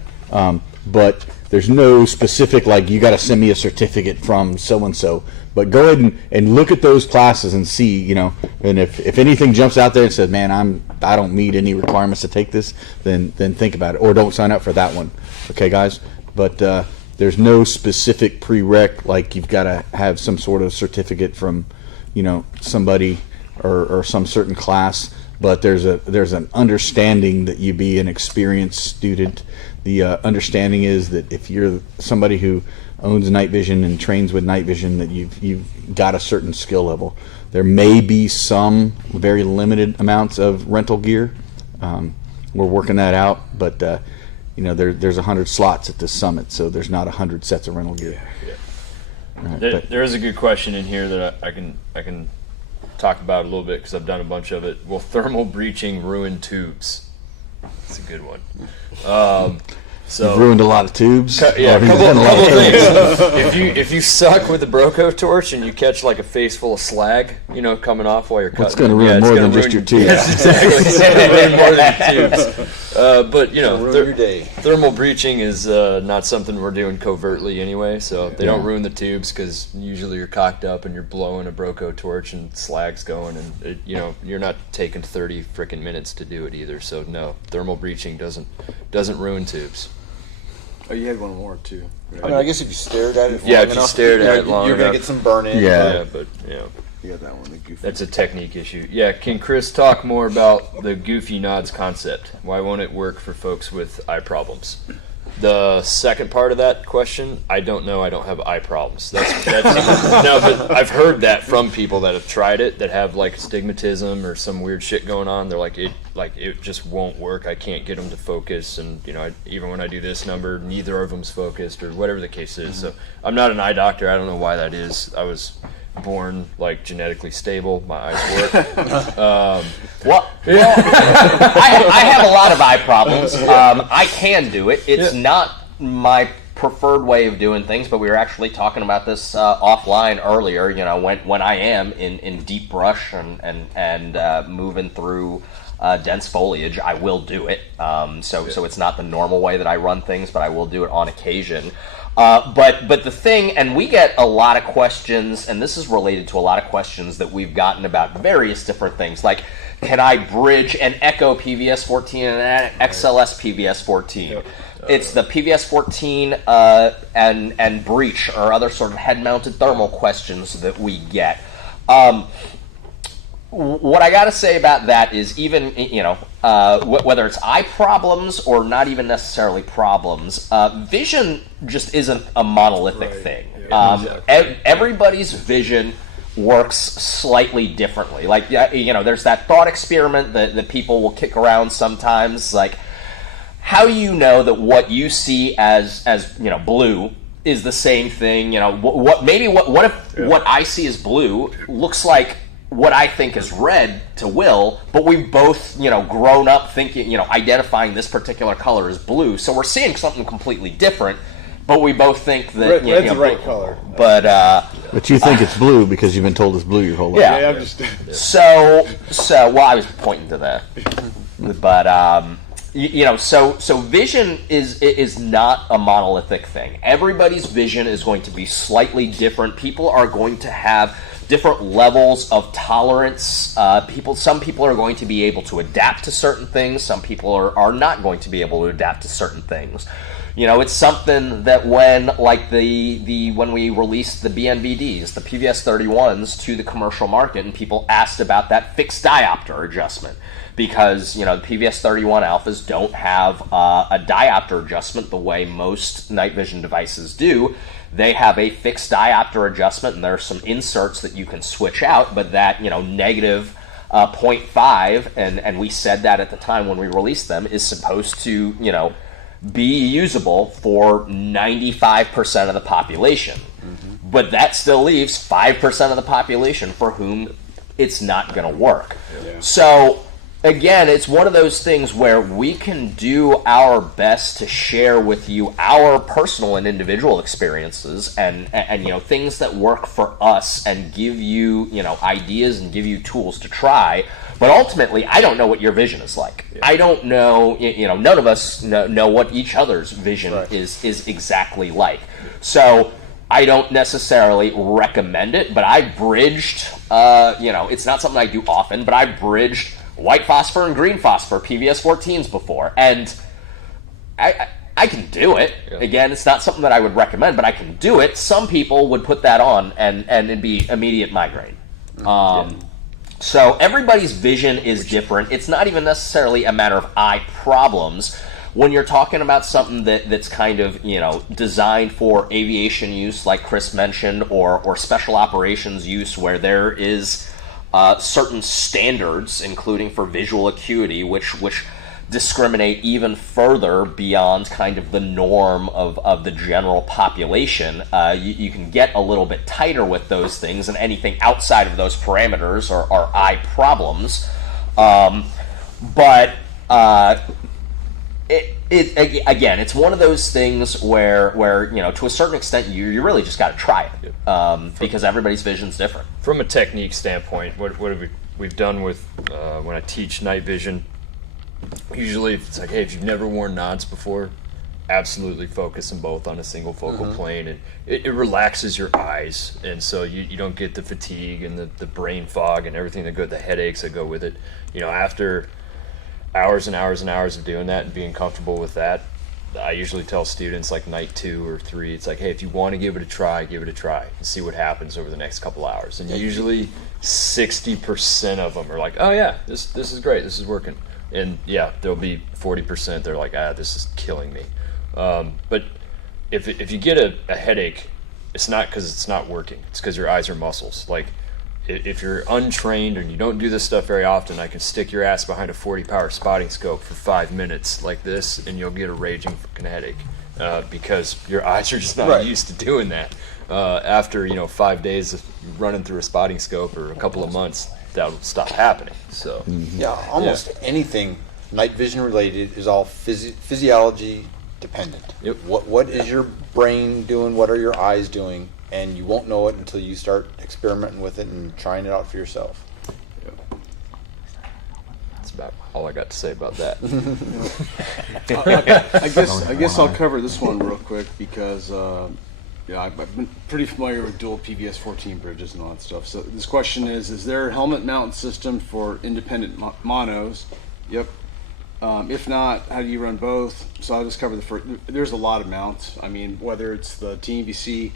But there's no specific like you got to send me a certificate from so and so. But go ahead and look at those classes and see, and if anything jumps out there and says, man, I don't meet any requirements to take this, then think about it, or don't sign up for that one. Okay, guys? But there's no specific prereq like you've got to have some sort of certificate from, somebody or some certain class. But there's an understanding that you be an experienced student. The understanding is that if you're somebody who owns night vision and trains with night vision, that you've got a certain skill level. There may be some very limited amounts of rental gear. We're working that out, but there's 100 slots at this summit, so there's not 100 sets of rental gear. There is a good question in here that I can talk about a little bit because I've done a bunch of it. Will thermal breaching ruin tubes? That's a good one. So you've ruined a lot of tubes. Yeah, a couple things. If you suck with the Broco torch and you catch like a face full of slag, coming off while you're cutting, it's going to ruin more than just your tubes. Yes, exactly. It's going to ruin more than your tubes. But ruin your day. Thermal breaching is not something we're doing covertly anyway. So they don't ruin the tubes because usually you're cocked up and you're blowing a Broco torch and slag's going, and you're not taking 30 freaking minutes to do it either. So no, thermal breaching doesn't ruin tubes. Oh, you had one more too. Right? I guess if you stared at it, if you stared at it long you're enough, gonna get some burn in. Yeah, you got that one. The goofy. That's a technique issue. Yeah, can Chris talk more about the goofy nods concept? Why won't it work for folks with eye problems? The second part of that question, I don't know. I don't have eye problems. That's no, but I've heard that from people that have tried it, that have like astigmatism or some weird shit going on. They're like it just won't work. I can't get them to focus, and even when I do this number, neither of them's focused, or whatever the case is. So I'm not an eye doctor. I don't know why that is. I was born like genetically stable. My eyes work. I have a lot of eye problems. I can do it. It's not my preferred way of doing things, but we were actually talking about this offline earlier. When I am in deep brush and moving through dense foliage, I will do it. So it's not the normal way that I run things, but I will do it on occasion. But the thing, and we get a lot of questions, and this is related to a lot of questions that we've gotten about various different things, like, can I bridge an Echo PVS-14 and an XLS PVS-14? It's the PVS-14 and breach or other sort of head-mounted thermal questions that we get. What I got to say about that is, even whether it's eye problems or not even necessarily problems, vision just isn't a monolithic thing. Everybody's vision works slightly differently. Like, there's that thought experiment that people will kick around sometimes. Like, how do you know that what you see as blue is the same thing? What if what I see as blue looks like what I think is red to Will, but we've both, grown up thinking, identifying this particular color as blue. So we're seeing something completely different, but we both think that red's the right color. But you think it's blue because you've been told it's blue your whole life. Yeah. I'm just... So I was pointing to that, but so vision is not a monolithic thing. Everybody's vision is going to be slightly different. People are going to have different levels of tolerance. Some people are going to be able to adapt to certain things. Some people are not going to be able to adapt to certain things. It's something that when we released the BNVDs, the PVS-31s to the commercial market, and people asked about that fixed diopter adjustment, because the PVS-31 alphas don't have a diopter adjustment the way most night vision devices do. They have a fixed diopter adjustment, and there are some inserts that you can switch out, but that, negative 0.5, and we said that at the time when we released them, is supposed to, be usable for 95% of the population. Mm-hmm. But that still leaves 5% of the population for whom it's not going to work. Yeah. So, again, it's one of those things where we can do our best to share with you our personal and individual experiences and things that work for us, and give you, ideas and give you tools to try. But ultimately, I don't know what your vision is like. Yeah. I don't know, none of us know what each other's vision is exactly like. So I don't necessarily recommend it, but I bridged, it's not something I do often, but I bridged white phosphor and green phosphor PVS-14s before, and I can do it. Yeah. Again, it's not something that I would recommend, but I can do it. Some people would put that on and it'd be immediate migraine. So everybody's vision is different. It's not even necessarily a matter of eye problems. When you're talking about something that's kind of, designed for aviation use, like Chris mentioned, or special operations use, where there is certain standards, including for visual acuity, which discriminate even further beyond kind of the norm of the general population, you can get a little bit tighter with those things, and anything outside of those parameters are eye problems. But again, it's one of those things where to a certain extent you really just got to try it, because everybody's vision's different. From a technique standpoint, what have we've done with when I teach night vision? Usually, it's like, hey, if you've never worn nods before, absolutely focus them both on a single focal plane, and it relaxes your eyes, and so you don't get the fatigue and the brain fog and everything the headaches that go with it. After hours and hours and hours of doing that and being comfortable with that, I usually tell students like night 2 or 3, it's like, hey, if you want to give it a try and see what happens over the next couple hours. And usually 60% of them are like, oh yeah, this is great, this is working. And yeah, there'll be 40% they're like, this is killing me. But if you get a headache, it's not because it's not working, it's because your eyes are muscles. Like, if you're untrained and you don't do this stuff very often, I can stick your ass behind a 40 power spotting scope for 5 minutes like this, and you'll get a raging fucking headache, because your eyes are just not used to doing that. After 5 days of running through a spotting scope, or a couple of months, that'll stop happening. So almost anything night vision related is all physiology dependent. Yep. What is your brain doing? What are your eyes doing? And you won't know it until you start experimenting with it and trying it out for yourself. That's about all I got to say about that. I guess I'll cover this one real quick, because I've been pretty familiar with dual PVS 14 bridges and all that stuff. So this question is there a helmet mount system for independent monos? Yep. If not, how do you run both? So I'll just cover the first. There's a lot of mounts. I mean, whether it's the TNVC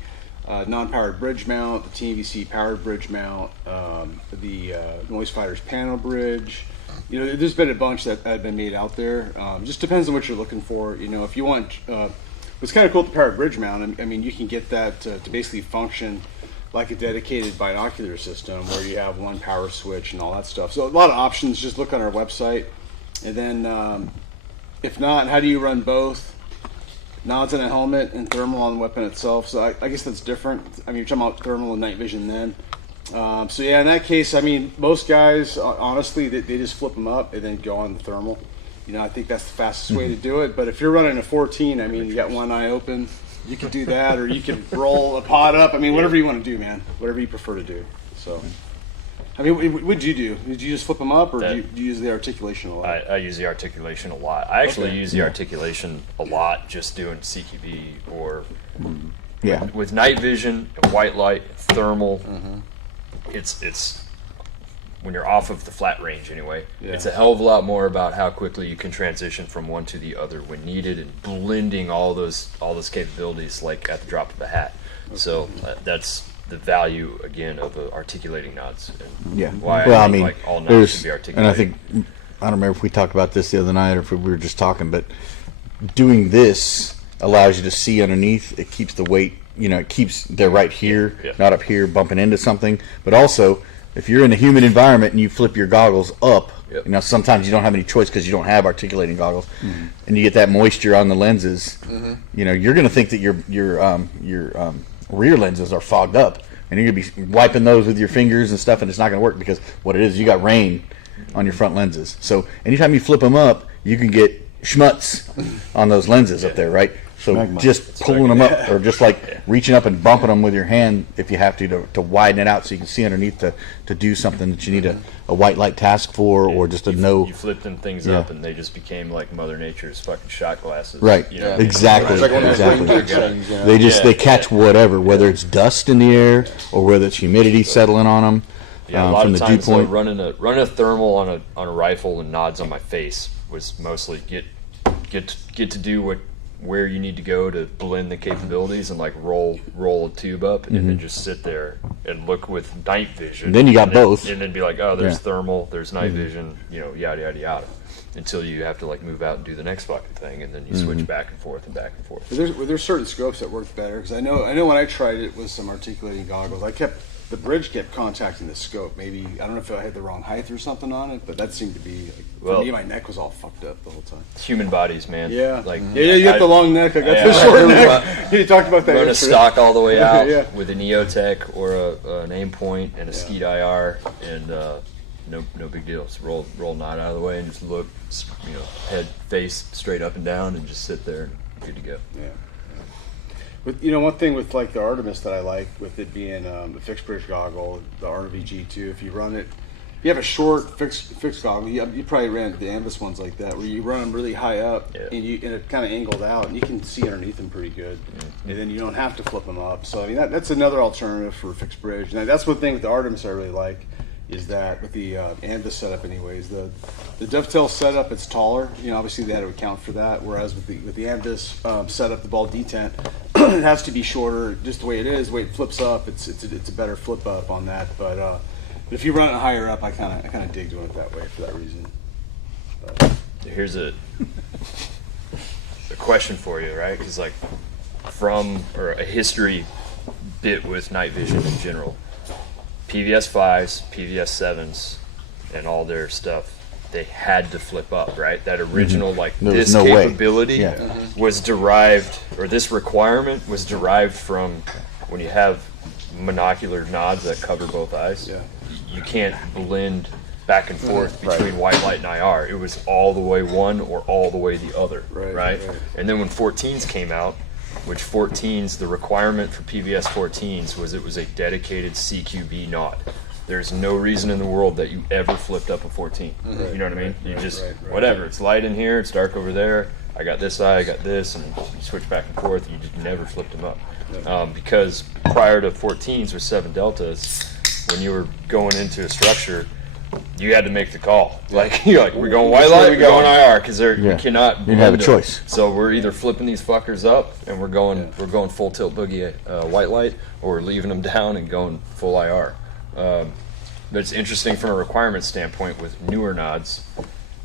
non-powered bridge mount, the TNVC powered bridge mount, the Noise Fighters panel bridge. There's been a bunch that have been made out there. Just depends on what you're looking for. If you want, what's kind of cool with the powered bridge mount, I mean, you can get that to basically function like a dedicated binocular system, where you have one power switch and all that stuff. So a lot of options. Just look on our website. And then, if not, how do you run both? Nods on a helmet and thermal on the weapon itself. So I guess that's different. I mean, you're talking about thermal and night vision then. So yeah, in that case, I mean, most guys, honestly, they just flip them up and then go on the thermal. I think that's the fastest way to do it. But if you're running a 14, I mean, you got one eye open, you could do that, or you could roll a pod up. I mean, whatever you want to do, man. Whatever you prefer to do. So, I mean, what did you do? Did you just flip them up, or do you use the articulation a lot? I use the articulation a lot. I actually use the articulation a lot just doing CQB or with night vision, white light, thermal. It's when you're off of the flat range anyway. It's a hell of a lot more about how quickly you can transition from one to the other when needed, and blending all those capabilities like at the drop of a hat. So that's the value again of articulating nods. And why I think like all nods should be articulated. And I think I don't remember if we talked about this the other night or if we were just talking, but doing this allows you to see underneath. It keeps the weight, it keeps they're right here, not up here bumping into something. But also, if you're in a humid environment and you flip your goggles up, sometimes you don't have any choice because you don't have articulating goggles, and you get that moisture on the lenses. You're going to think that your rear lenses are fogged up, and you're going to be wiping those with your fingers and stuff, and it's not going to work because what it is, you got rain on your front lenses. So anytime you flip them up, you can get schmutz on those lenses up there, right? So just pulling them up, or just like reaching up and bumping them with your hand if you have to widen it out so you can see underneath to do something that you need a white light task for, or just you flip them things up and they just became like Mother Nature's fucking shot glasses. Right. Exactly. They catch whatever, whether it's dust in the air or whether it's humidity settling on them. Yeah, a lot of times though, running a thermal on a rifle and nods on my face was mostly get to do where you need to go to blend the capabilities and like roll a tube up and then just sit there and look with night vision. And then you got both. And then be like, oh, there's thermal, there's night vision, yada yada yada, until you have to like move out and do the next fucking thing, and then you switch back and forth and back and forth. There's certain scopes that work better, because I know when I tried it with some articulating goggles, I kept the bridge kept contacting the scope. Maybe, I don't know if I had the wrong height or something on it, but that seemed to be, for me, my neck was all fucked up the whole time. Human bodies, man. Yeah. Like, you got the long neck, I got the short neck. You talked about that Run a yesterday. stock all the way out Yeah. with an EOTech or an aim point and a skeet IR, and no big deal. Just roll knot out of the way and just look, head, face straight up and down, and just sit there and good to go. Yeah. But one thing with like the Artemis that I like, with it being the fixed bridge goggle, the RPNVG too. If you run it, if you have a short fixed goggle, you probably ran the Ambus ones like that, where you run them really high up and it kind of angled out, and you can see underneath them pretty good, and then you don't have to flip them up. So I mean that's another alternative for fixed bridge. And that's one thing with the Artemis I really like, is that with the Ambus setup, anyways, the dovetail setup, it's taller. Obviously they had to account for that. Whereas with the Ambus setup, the ball detent, it has to be shorter, just the way it is. The way it flips up, it's a better flip up on that. But if you run it higher up, I kind of dig doing it that way for that reason. Here's a question for you, right? Because like a history bit with night vision in general. PVS 5s, PVS 7s, and all their stuff, they had to flip up, right? That original, this capability was derived, or this requirement was derived from when you have monocular nods that cover both eyes. Yeah. You can't blend back and forth between white light and IR. It was all the way one or all the way the other, right? And then when 14s came out, which 14s, the requirement for PVS 14s was it was a dedicated CQB knot. There's no reason in the world that you ever flipped up a 14. You know what I mean? You just, whatever, it's light in here, it's dark over there, I got this eye, I got this, and you switch back and forth, you just never flipped them up. Because prior to 14s with 7 deltas, when you were going into a structure, you had to make the call. You're like, we're going white light, we're going IR, because you cannot. You didn't have a choice. So we're either flipping these fuckers up and we're going full tilt boogie white light, or we're leaving them down and going full IR. But it's interesting from a requirement standpoint with newer nods.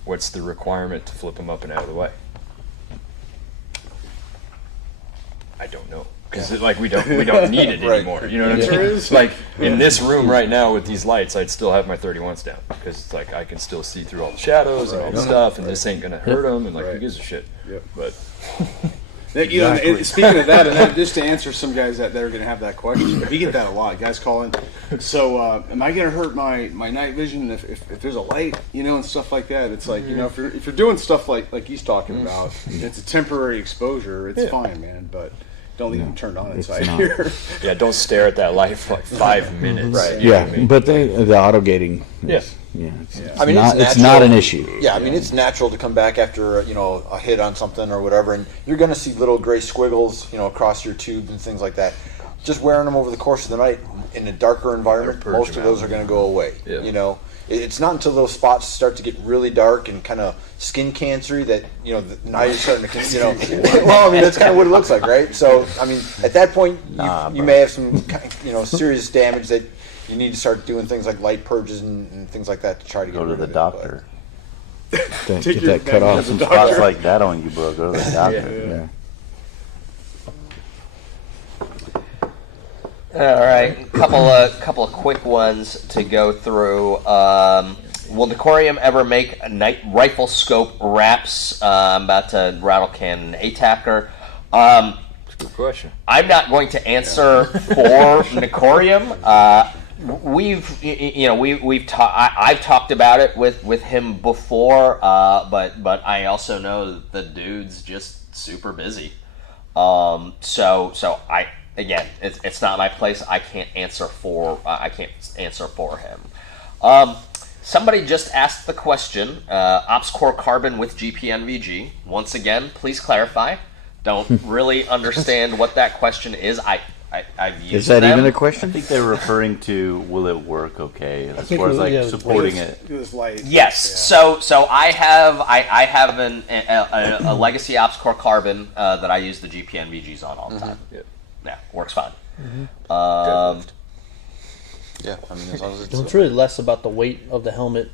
What's the requirement to flip them up and out of the way? I don't know. Because we don't need it anymore. You know what I'm saying? In this room right now with these lights, I'd still have my 31s down, because I can still see through all the shadows and all the stuff, and this ain't gonna hurt them, and who gives a shit? But and speaking of that, and then just to answer some guys that are going to have that question, we get that a lot. Guys calling. So, am I going to hurt my night vision if there's a light, and stuff like that? It's like, if you're doing stuff like he's talking about, it's a temporary exposure. It's fine, man, but don't leave them turned on inside here. Yeah, don't stare at that light for 5 minutes. Right. Yeah, I mean? But the auto gating. It's not an issue. Yeah, I mean, it's natural to come back after a hit on something or whatever, and you're going to see little gray squiggles, across your tubes and things like that. Just wearing them over the course of the night in a darker environment, most of those are going to go away. Yeah. It's not until those spots start to get really dark and kind of skin cancery that now you're starting to well, I mean, that's kind of what it looks like, right? So I mean, at that point, you may have some serious damage that you need to start doing things like light purges and things like that to try to go to the doctor. Get that cut off. Some spots like that on you, bro. Go to the doctor. All right, couple of quick ones to go through. Will Nicorium ever make a night rifle scope wraps? I'm about to rattle cannon ATACR. Good question. I'm not going to answer for Nicorium. I've talked about it with him before, but I also know that the dude's just super busy. Again, it's not my place. I can't answer for him. Somebody just asked the question: Ops Core Carbon with GPNVG. Once again, please clarify. Don't really understand what that question is. I've used Is that them. even a question? I think they were referring to will it work okay as far as supporting it. Yes. Yeah. So I have a legacy Ops Core Carbon that I use the GPNVGs on all the time. Yeah, works fine. Yeah, I mean, as long as it's really less about the weight of the helmet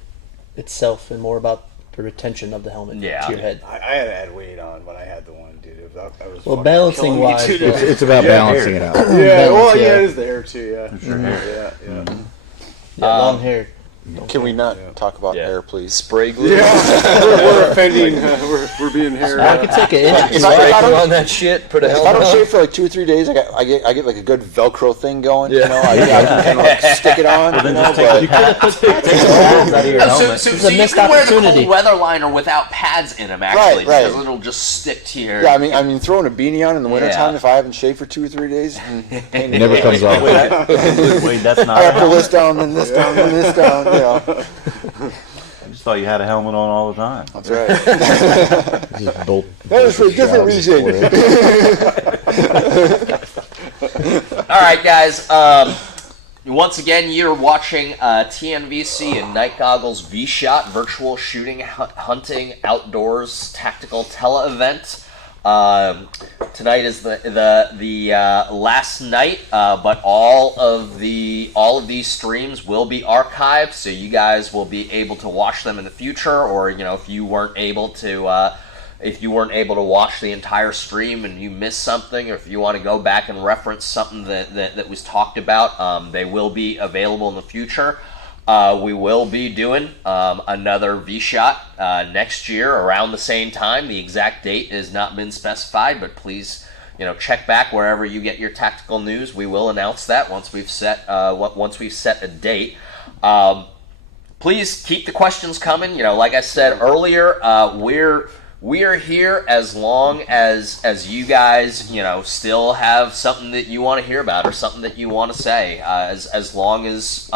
itself and more about the retention of the helmet to your head. I had to add weight on when I had the one, dude. It that was well, balancing wise, it's about balancing it out. Yeah, well, yeah, it is the hair too. Yeah, Sure. Yeah, long hair. Can we not talk about hair, please? Spray glue. Yeah, we're offending. We're being hair. I could take an inch. Spray glue on that shit. Put a If I helmet don't on. shave for like 2 or 3 days, I get like a good Velcro thing going. You know, I can kind of like stick it on. You know, but So you can wear the cold weather liner without pads in them, actually, Right. because it'll just stick to your... yeah, I mean, throwing a beanie on in the wintertime if I haven't shaved for 2 or 3 days, It never comes off. Wait, that's not. I have to pull this down, then this down, then this down. You know. I just thought you had a helmet on all the time. That's right. Just bolt. That is for a different reason. All right, guys. Once again, you're watching TNVC and Night Goggles vSHOTT virtual shooting, hunting, outdoors tactical tele-event. Tonight is the last night, but all of these streams will be archived, so you guys will be able to watch them in the future. Or if you weren't able to watch the entire stream and you missed something, or if you want to go back and reference something that was talked about, they will be available in the future. We will be doing another vSHOTT next year around the same time. The exact date has not been specified, but please, check back wherever you get your tactical news. We will announce that once we've set a date. Please keep the questions coming. Like I said earlier, we are here as long as you guys, still have something that you want to hear about or something that you want to say. As long as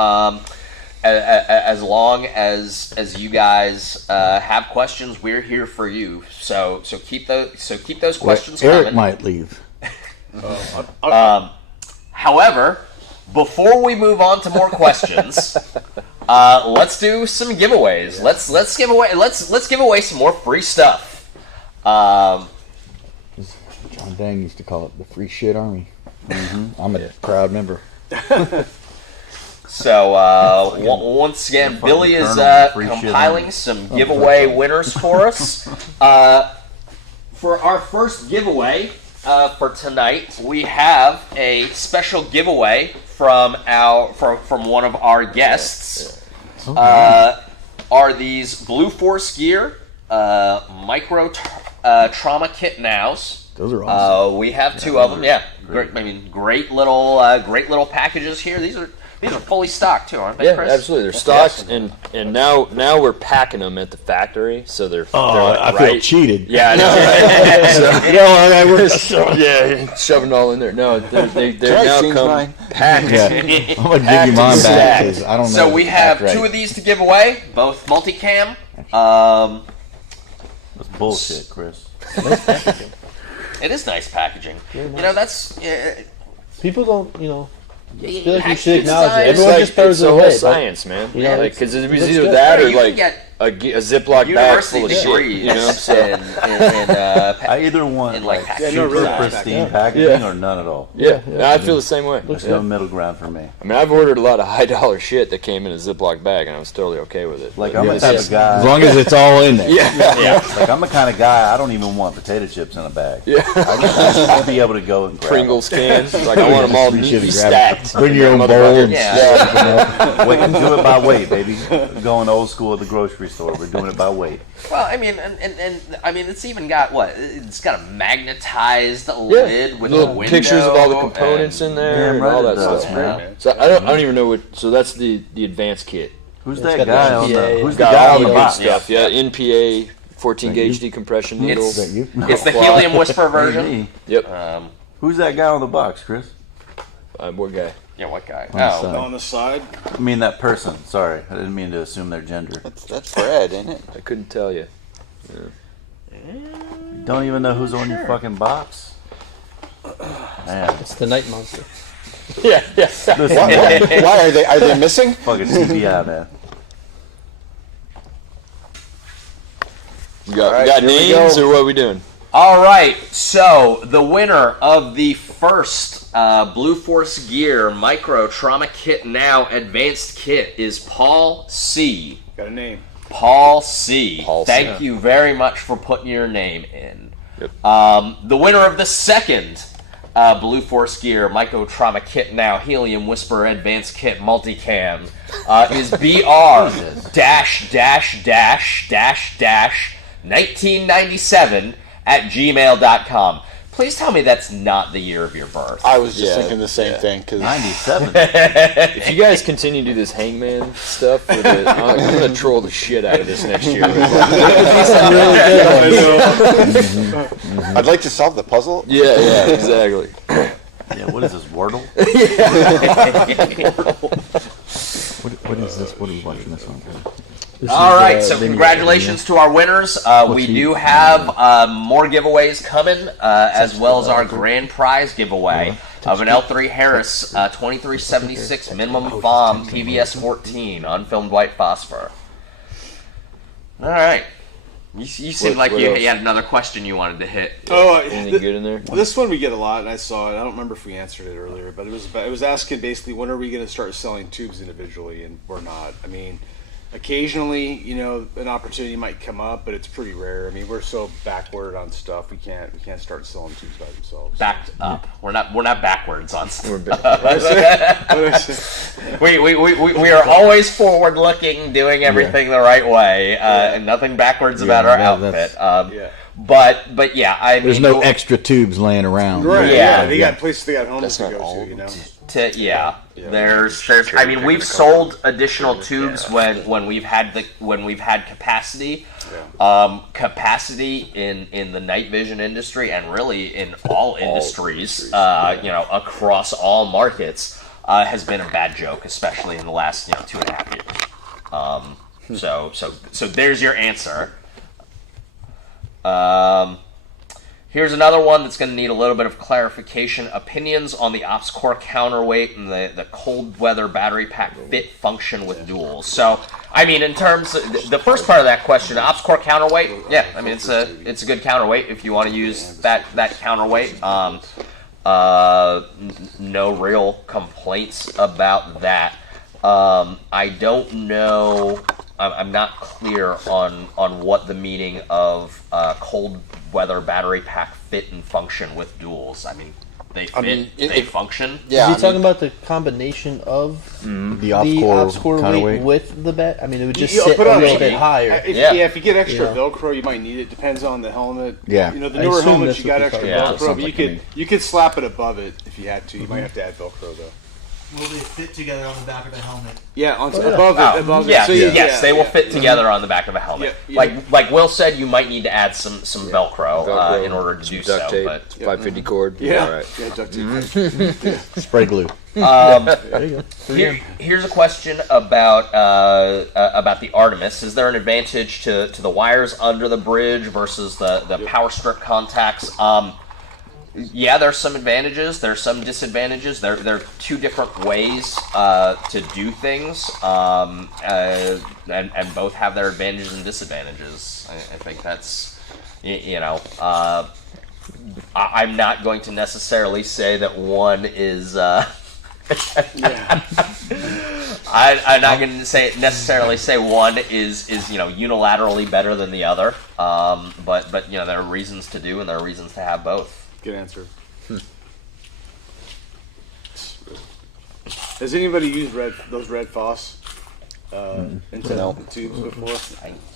you guys have questions, we're here for you. So keep those questions coming. Eric might leave. However, before we move on to more questions, let's do some giveaways. Let's give away some more free stuff. John Dang used to call it the free shit army. I'm a proud member. So once again, Billy is compiling some giveaway winners for us. For our first giveaway for tonight, we have a special giveaway from one of our guests. Are these Blue Force Gear micro trauma kit nows? Those are awesome. We have 2 of them. Yeah, great little packages here. These are fully stocked too, aren't they, Yeah, Chris? absolutely. They're stocked, and now we're packing them at the factory, so they're. I feel cheated. Yeah, I know. We're shoving it all in there. No, they Try now change come mine. packed. I'm gonna give you mine back. 'Cause I don't know. So we have Right. 2 of these to give away, both multicam. That's bullshit, Chris. It is nice packaging. That's People don't, I feel like you it's should acknowledge science. it. Everyone just throws it whole away. science, man. You know, Because it was looks either good. that or You can like get a Ziploc bag full of university shit. degrees So I either want and, like, super really pristine nice packaging or none at all. yeah, I feel the same way. There's no middle ground for me. I mean, I've ordered a lot of high-dollar shit that came in a Ziploc bag, and I was totally okay with it. Like I'm the type of guy. As long as it's all in there. Yeah. Like I'm the kind of guy I don't even want potato chips in a bag. Yeah. I just want to be able to go and grab Pringles cans. Like I want them all neatly stacked. Bring your own bowl. Yeah. Wait, do it by weight, baby. Going old school at the grocery store. We're doing it by weight. Well, I mean, and I mean, it's even got what? It's got a magnetized lid with little a window. pictures of all the components in there and all that stuff. man. So I don't even know what. So that's the advanced kit. Who's that guy on the? Who's the Got guy all on the the good box? stuff. Yeah, NPA 14 gauge decompression needle. It's the Helium Whisper version. Yep. Who's that guy on the box, Chris? What guy? Yeah, what guy? On the side. I mean that person. Sorry, I didn't mean to assume their gender. That's Fred, isn't it? I couldn't tell you. You don't even know who's on your fucking box. Man, It's the night monster. Yeah. Why are they missing? fucking TBI, man. You got names or what are we doing? All right. So the winner of the first Blue Force Gear Micro Trauma Kit Now Advanced Kit is Paul C. Got a name. Paul C. Paul C. Thank you very much for putting your name in. The winner of the second Blue Force Gear Micro Trauma Kit Now Helium Whisperer Advanced Kit Multicam is BR-1997 at gmail.com. Please tell me that's not the year of your birth. I was just thinking the same thing. 97. If you guys continue to do this hangman stuff, with it, I'm going to troll the shit out of this next year. I'd like to solve the puzzle. Yeah, exactly. Yeah, what is this, Wordle? What is this? What are we watching this one? All right, so congratulations to our winners. We do have more giveaways coming, as well as our grand prize giveaway of an L3 Harris 2376 minimum FOM PVS 14 unfilmed white phosphor. All right. You seemed like you had another question you wanted to hit. Anything good in there? This one we get a lot, and I saw it. I don't remember if we answered it earlier, but it was asking basically when are we going to start selling tubes individually, and we're not. I mean, occasionally, an opportunity might come up, but it's pretty rare. I mean, we're so backward on stuff. We can't start selling tubes by themselves. Backed up. We're not backwards on stuff. We are always forward looking, doing everything the right way, and nothing backwards about our outfit. But yeah, I mean, there's no extra tubes laying around. Right. Yeah. They got places, they got homes to go to. There's I mean, we've sold additional tubes when we've had capacity. Capacity in the night vision industry, and really in all industries, across all markets, has been a bad joke, especially in the last 2.5 years. So there's your answer. Here's another one that's going to need a little bit of clarification. Opinions on the Ops Core counterweight and the cold weather battery pack fit function with duals. So, I mean, in terms of the first part of that question, Ops Core counterweight, yeah, I mean, it's a good counterweight if you want to use that counterweight. No real complaints about that. I don't know. I'm not clear on what the meaning of cold weather battery pack fit and function with duals. I mean, they fit, they function. Yeah, is he talking about the combination of the ops core weight with the bat? I mean, it would just sit a little bit higher. If you get extra Velcro, you might need it. Depends on the helmet. Yeah, the newer helmets you got extra Velcro, but you could slap it above it if you had to. You might have to add Velcro though. Will they fit together on the back of the helmet? Yeah, above it. Yeah, so yes, they will fit together on the back of a helmet. Like Will said, you might need to add some Velcro in order to do duct tape, but 550 cord. Yeah, all right. Duct tape. Spray glue. There you go. Here's a question about the Artemis. Is there an advantage to the wires under the bridge versus the power strip contacts? Yeah, there's some advantages. There's some disadvantages. There are two different ways to do things, and both have their advantages and disadvantages. I think that's, I'm not going to necessarily say that one is. I'm not going to necessarily say one is unilaterally better than the other. But there are reasons to do and there are reasons to have both. Good answer. Has anybody used those red phos into tubes before?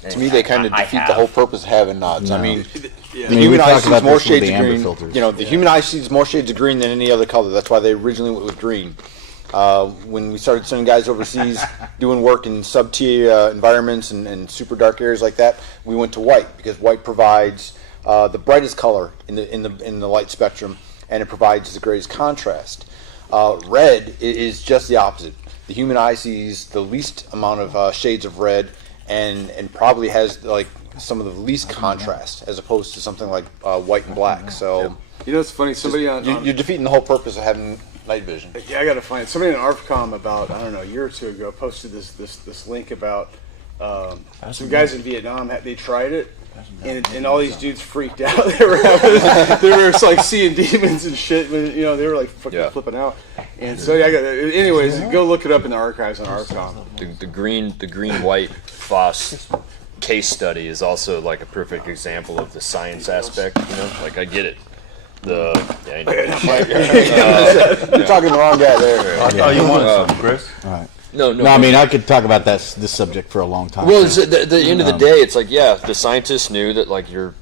To me, they kind of defeat the whole purpose of having nods. No. I mean, the human eye sees more shades of green. The human eye sees more shades of green than any other color. That's why they originally went with green. When we started sending guys overseas doing work in sub-T environments and super dark areas like that, we went to white because white provides the brightest color in the light spectrum, and it provides the greatest contrast. Red is just the opposite. The human eye sees the least amount of shades of red, and probably has like some of the least contrast, as opposed to something like white and black. So it's funny. Somebody you're defeating the whole purpose of having night vision. Yeah, I gotta find somebody in ARPCOM about a year or two ago posted this link about some guys in Vietnam. They tried it. And all these dudes freaked out. They were like seeing demons and shit. They were like fucking flipping out. And so anyways, go look it up in the archives on ARCOM. The green white phos case study is also like a perfect example of the science aspect. You know, like I get it. You're talking the wrong guy there. Oh, you want some, Chris? All right. No. I mean, I could talk about this subject for a long time. Well, it's, at the end of the day, it's like, yeah, the scientists knew that like your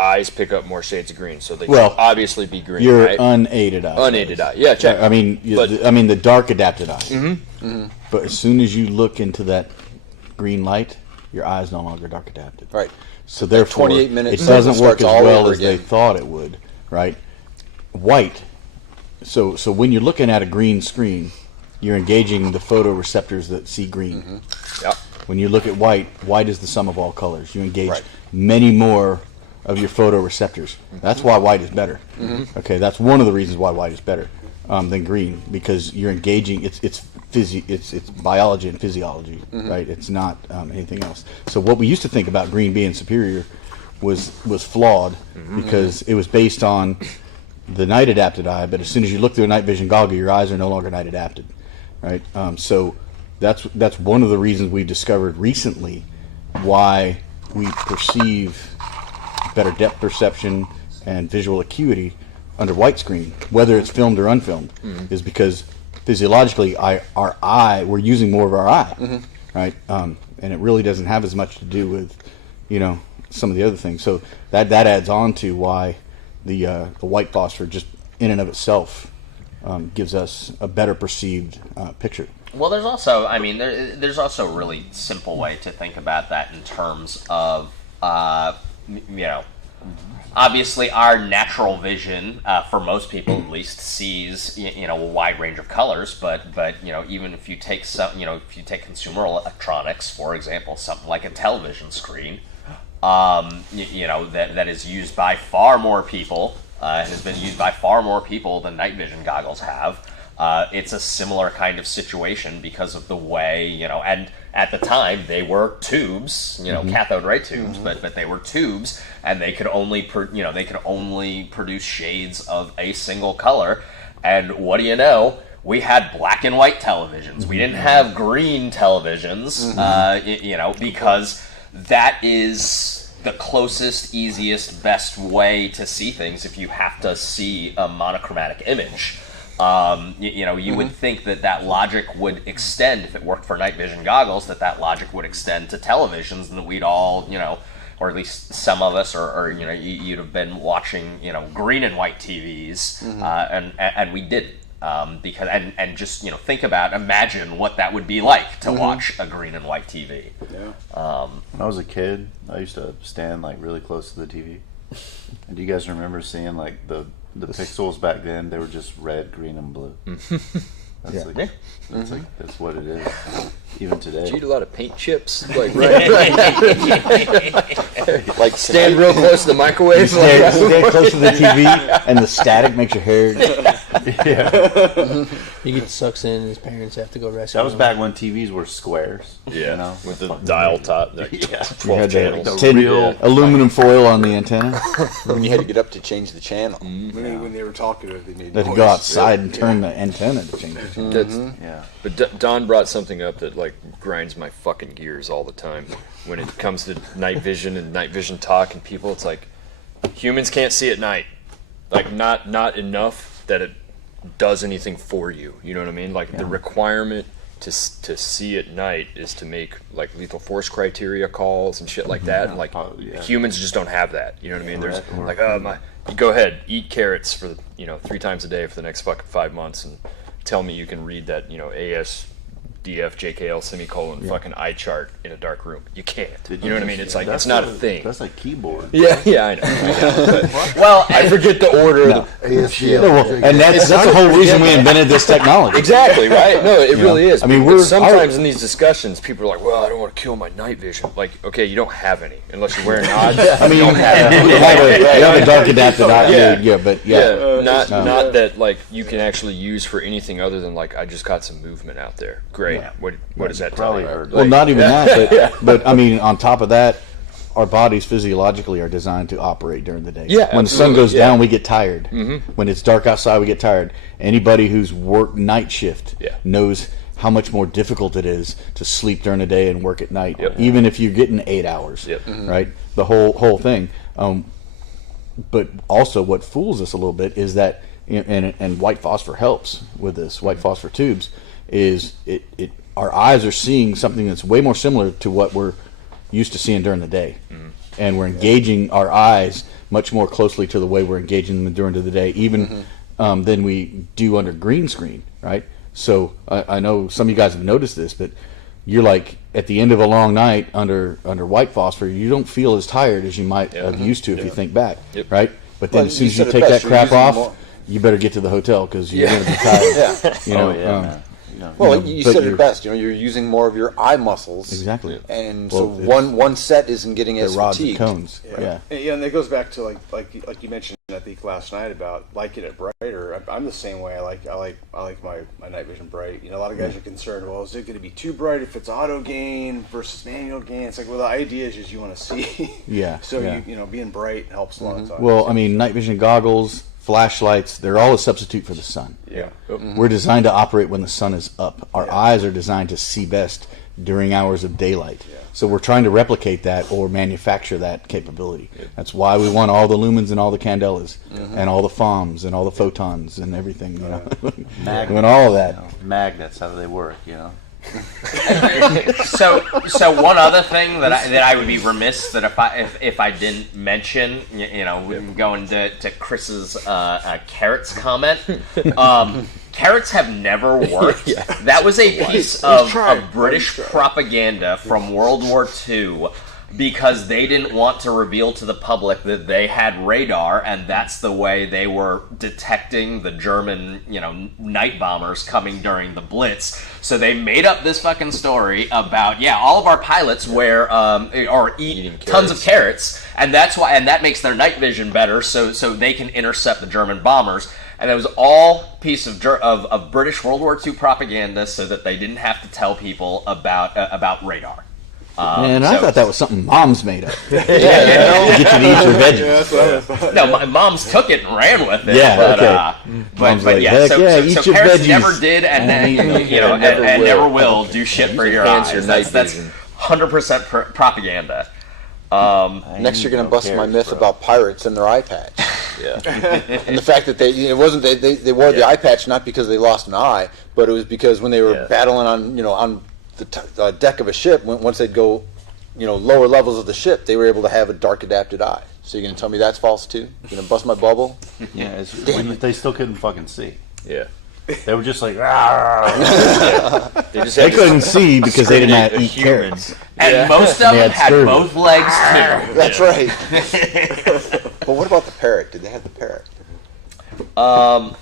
eyes pick up more shades of green, so they can obviously be green. Your right? unaided eye. Unaided eye, yeah. Check. I mean, the dark adapted eye. But as soon as you look into that green light, your eye is no longer dark adapted. Right. So therefore, 28 minutes it doesn't work as all well over as they again. thought it would. Right. White. So when you're looking at a green screen, you're engaging the photoreceptors that see green. Yep. When you look at white is the sum of all colors. You engage many more of your photoreceptors. That's why white is better. Okay, that's one of the reasons why white is better than green, because you're engaging. It's biology and physiology, right? It's not anything else. So what we used to think about green being superior was flawed because it was based on the night adapted eye. But as soon as you look through a night vision goggle, your eyes are no longer night adapted. Right, so that's one of the reasons we discovered recently why we perceive better depth perception and visual acuity under white screen, whether it's filmed or unfilmed, is because physiologically our eye, we're using more of our eye, right? And it really doesn't have as much to do with, some of the other things. So that adds on to why the white phosphor just in and of itself gives us a better perceived picture. Well, there's also, there's also a really simple way to think about that in terms of, obviously our natural vision, for most people at least, sees, a wide range of colors, but even if you take consumer electronics, for example, something like a television screen, that is used by far more people, has been used by far more people than night vision goggles have. It's a similar kind of situation because of the way, and at the time they were tubes, cathode ray tubes, but they were tubes, and they could only produce shades of a single color. And what do you know? We had black and white televisions. We didn't have green televisions, because that is the closest, easiest, best way to see things if you have to see a monochromatic image. You would think that logic would extend, if it worked for night vision goggles, that logic would extend to televisions, and that we'd all, or at least some of us, or you'd have been watching, green and white TVs, and we didn't. Because just imagine what that would be like to watch a green and white TV. When I was a kid, I used to stand like really close to the TV. And do you guys remember seeing like the pixels back then? They were just red, green, and blue. That's that's what it is. Even today. Did you eat a lot of paint chips? Like Like stand real close to the microwave. Stand close to the TV, and the static makes your hair. He gets sucks in, and his parents have to go rescue That was him. back when TVs were squares. Yeah, with the dial top, like 12 channels. Aluminum foil on the antenna. And you had to get up to change the channel. When they were talking, they made They had to go outside and turn the antenna to change it. But Don brought something up that like grinds my fucking gears all the time when it comes to night vision and night vision talk and people. It's like humans can't see at night, like not enough that it does anything for you. You know what I mean? Like the requirement to see at night is to make like lethal force criteria calls and shit like that. And like humans just don't have that. You know what I mean? There's like you go ahead, eat carrots for 3 times a day for the next fucking 5 months and tell me you can read that ASDF JKL semicolon fucking eye chart in a dark room. You can't. You know what I mean? It's like it's not a thing. That's like keyboard. Yeah, I know. Well, I forget the order of the and that's the whole reason we invented this technology. Exactly, right? No, it really is. I mean, but sometimes in these discussions, people are like, "Well, I don't want to kill my night vision." Like, okay, you don't have any unless you're wearing odds. I mean, you have a dark adapted eye, not that like you can actually use for anything other than like I just got some movement out there. Great. What does that tell you? Well, not even that, but I mean, on top of that, our bodies physiologically are designed to operate during the day. Yeah, when the sun goes down, we get tired. When it's dark outside, we get tired. Anybody who's worked night shift knows how much more difficult it is to sleep during the day and work at night, even if you're getting 8 hours, right? The whole thing. But also, what fools us a little bit is that, and white phosphor helps with this. White phosphor tubes is our eyes are seeing something that's way more similar to what we're used to seeing during the day, and we're engaging our eyes much more closely to the way we're engaging them during the day, even than we do under green screen, right? So I know some of you guys have noticed this, but you're like at the end of a long night under white phosphor, you don't feel as tired as you might have used to if you think back, right? But then as soon as you take that crap off, you better get to the hotel because you're going to be tired. You know, well, you said it best. You know, you're using more of your eye muscles. Exactly. And so one set isn't getting as rods fatigued. and cones. Yeah, and it goes back to like you mentioned, I think last night about liking it brighter. I'm the same way. I like my night vision bright. You know, a lot of guys are concerned. Well, is it going to be too bright if it's auto gain versus manual gain? It's like, well, the idea is just you want to see. So you know, being bright helps a lot of times. Well, I mean, night vision goggles, flashlights, they're all a substitute for the sun. We're designed to operate when the sun is up. Our eyes are designed to see best during hours of daylight. So we're trying to replicate that or manufacture that capability. That's why we want all the lumens and all the candelas and all the FOMs and all the photons and everything, you know. Doing all of that. You know, magnets, how do they work, you know? So one other thing that I would be remiss that if I didn't mention, you know, going to Chris's carrots comment. Carrots have never worked. That was a piece of British propaganda from World War II because they didn't want to reveal to the public that they had radar, and that's the way they were detecting the German, you know, night bombers coming during the Blitz. So they made up this fucking story about, all of our pilots wear or eat tons of carrots, and that's why, and that makes their night vision better, so they can intercept the German bombers. And it was all piece of British World War II propaganda, so that they didn't have to tell people about radar. Man, I thought that was something moms made up. Get you to eat your veggies. No, my moms took it and ran with it. But so parents never did, and never will do shit for your eyes. That's 100% propaganda. Next, you're going to bust my myth about pirates and their eye patch. And the fact that they wore the eye patch not because they lost an eye, but it was because when they were battling on the deck of a ship, once they'd go lower levels of the ship, they were able to have a dark adapted eye. So you're going to tell me that's false too? You're going to bust my bubble? They still couldn't fucking see. They were just like, they couldn't see because they did not eat carrots. And most of them had both legs too. That's right. But what about the parrot? Did they have the parrot?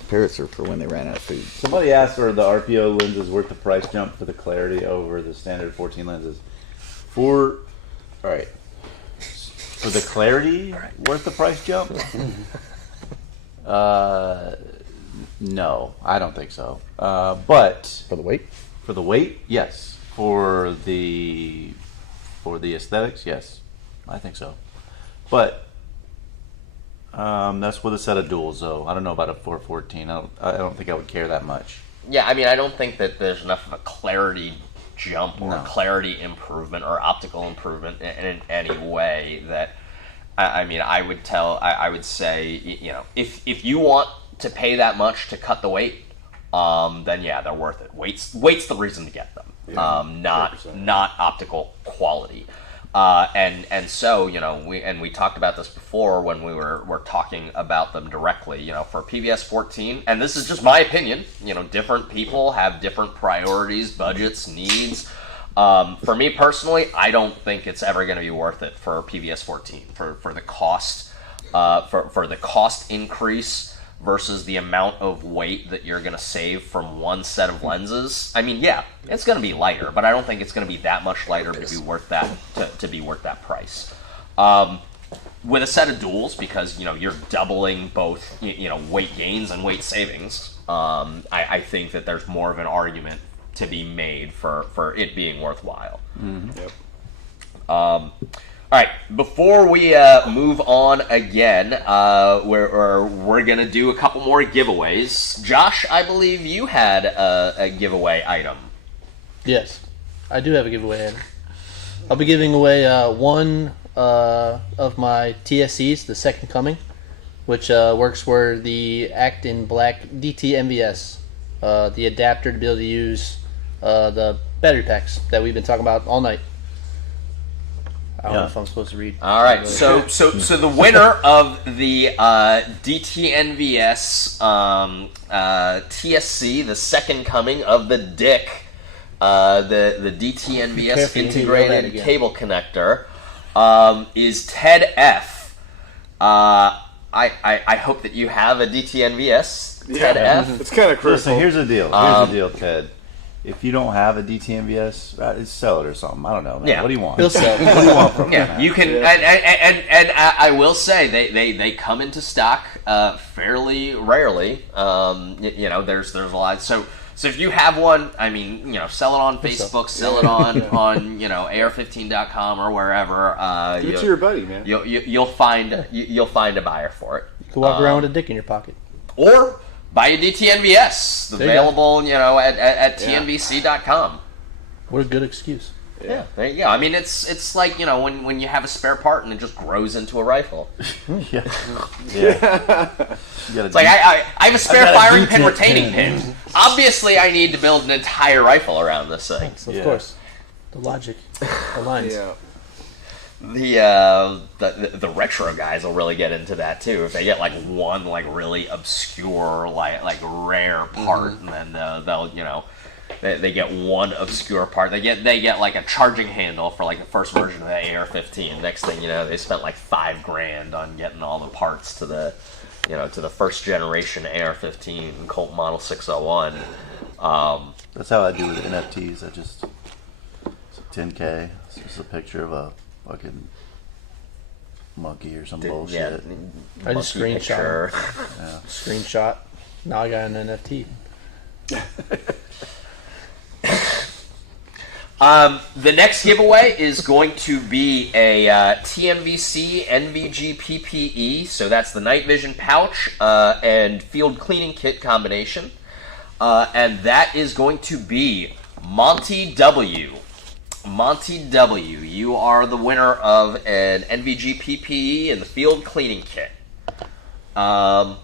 Parrots are for when they ran out of food. Somebody asked, are the RPO lenses worth the price jump for the clarity over the standard 14 lenses? For the clarity, worth the price jump? No, I don't think so. But for the weight, yes. For the aesthetics, yes, I think so. But that's with a set of duals, though. I don't know about a 414. I don't think I would care that much. Yeah, I mean, I don't think that there's enough of a clarity jump or clarity improvement or optical improvement in any way that. I mean, I would say, if you want to pay that much to cut the weight, then they're worth it. Weight's the reason to get them, not optical quality. And so we talked about this before when we were talking about them directly. For PVS 14, and this is just my opinion. Different people have different priorities, budgets, needs. For me personally, I don't think it's ever going to be worth it for PVS 14 for the cost, for the cost increase versus the amount of weight that you're going to save from one set of lenses. I mean, it's going to be lighter, but I don't think it's going to be that much lighter to be worth that to be worth that price. With a set of duals, because you're doubling both weight gains and weight savings, I think that there's more of an argument to be made for it being worthwhile. All right, before we move on again, we're going to do a couple more giveaways. Josh, I believe you had a giveaway item. Yes, I do have a giveaway, Adam. I'll be giving away one of my TSCs, the Second Coming, which works for the Act in Black DTNVS, the adapter to be able to use the battery packs that we've been talking about all night. I don't know if I'm supposed to read. All right, so the winner of the DTNVS TSC, the Second Coming of the DIC, the DTNVS integrated cable connector, is Ted F. I hope that you have a DTNVS, Ted F. It's kind of crucial. Listen, here's the deal. Here's the deal, Ted. If you don't have a DTNVS, sell it or something. I don't know, man. Yeah. What do you want? He'll sell it. What do you want from it? Yeah, you can, and I will say they come into stock fairly rarely. There's a lot. So if you have one, I mean, sell it on Facebook, sell it on AR15.com or wherever. Give it to your buddy, man. You'll find a buyer for it. You can walk around with a dick in your pocket. Or buy a DTNVS, available, at TNVC.com. What a good excuse. Yeah, there you go. I mean, it's like, when you have a spare part and it just grows into a rifle. Yeah. It's like, I have a spare firing pin retaining pin. Obviously, I need to build an entire rifle around this thing. Of course. The logic aligns. Yeah. The retro guys will really get into that too. If they get like one really obscure like rare part, and then they'll they get one obscure part. They get like a charging handle for like the first version of the AR-15. Next thing you know, they spent like $5,000 on getting all the parts to the to the first generation AR-15 Colt Model 601. That's how I do with NFTs. It's $10K. It's just a picture of a fucking monkey or some bullshit. I just screenshot. Screenshot. Now I got an NFT. The next giveaway is going to be a TNVC NVG PPE. So that's the night vision pouch and field cleaning kit combination. And that is going to be Monty W. Monty W, you are the winner of an NVG PPE and the field cleaning kit. For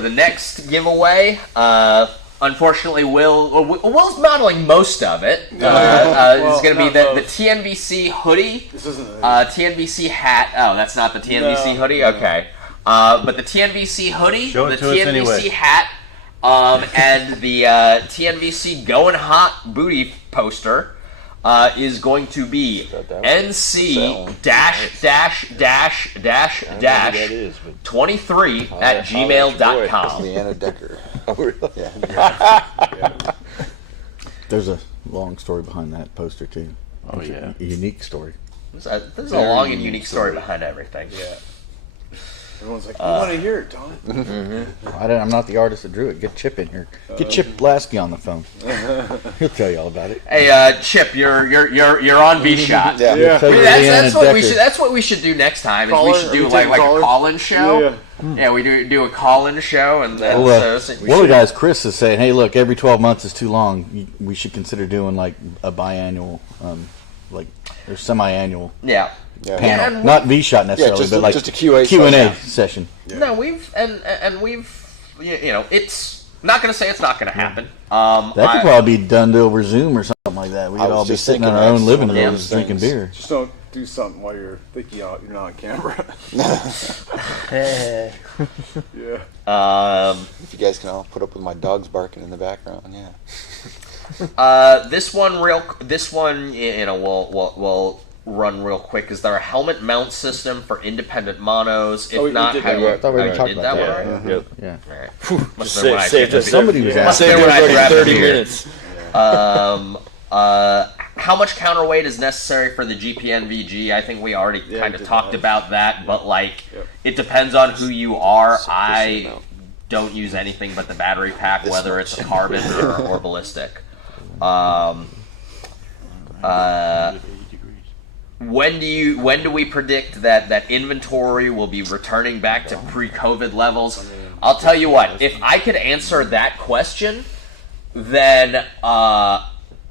the next giveaway, unfortunately, Will's modeling most of it. It's going to be the TNVC hoodie, TNVC hat. Oh, that's not the TNVC hoodie? Okay. But the TNVC hoodie, the TNVC hat, and the TNVC Going Hot booty poster is going to be NC-23@gmail.com. Leanna Decker. There's a long story behind that poster too. Oh yeah, a unique story. There's a long and unique story behind everything. Yeah. Everyone's like, "You want to hear it, Don?" I'm not the artist that drew it. Get Chip in here. Get Chip Lasky on the phone. He'll tell you all about it. Hey, Chip, you're on vSHOTT. Yeah. That's what we should do next time. Is we should do like a call-in show. Yeah, we do a call-in show, and then one of the guys, Chris, is saying, "Hey, look, every 12 months is too long. We should consider doing like a biannual, or semi-annual." Yeah. Panel, not vSHOTT necessarily, but like just a Q&A session. Yeah. No, we've it's not going to say it's not going to happen. That could probably be done over Zoom or something like that. We could all be sitting in our own living rooms drinking beer. Just don't do something while you're thinking you're not on camera. Yeah. If you guys can all put up with my dogs barking in the background, yeah. This one, we'll run real quick. Is there a helmet mount system for independent monos? If not, how do you? I thought we already talked about that. Yep. Yeah. All right. Just saved us. Somebody was asking. Saved us like 30 minutes. How much counterweight is necessary for the GPNVG? I think we already kind of talked about that, but it depends on who you are. I don't use anything but the battery pack, whether it's a carbon or ballistic. When do we predict that inventory will be returning back to pre-COVID levels? I'll tell you what, if I could answer that question then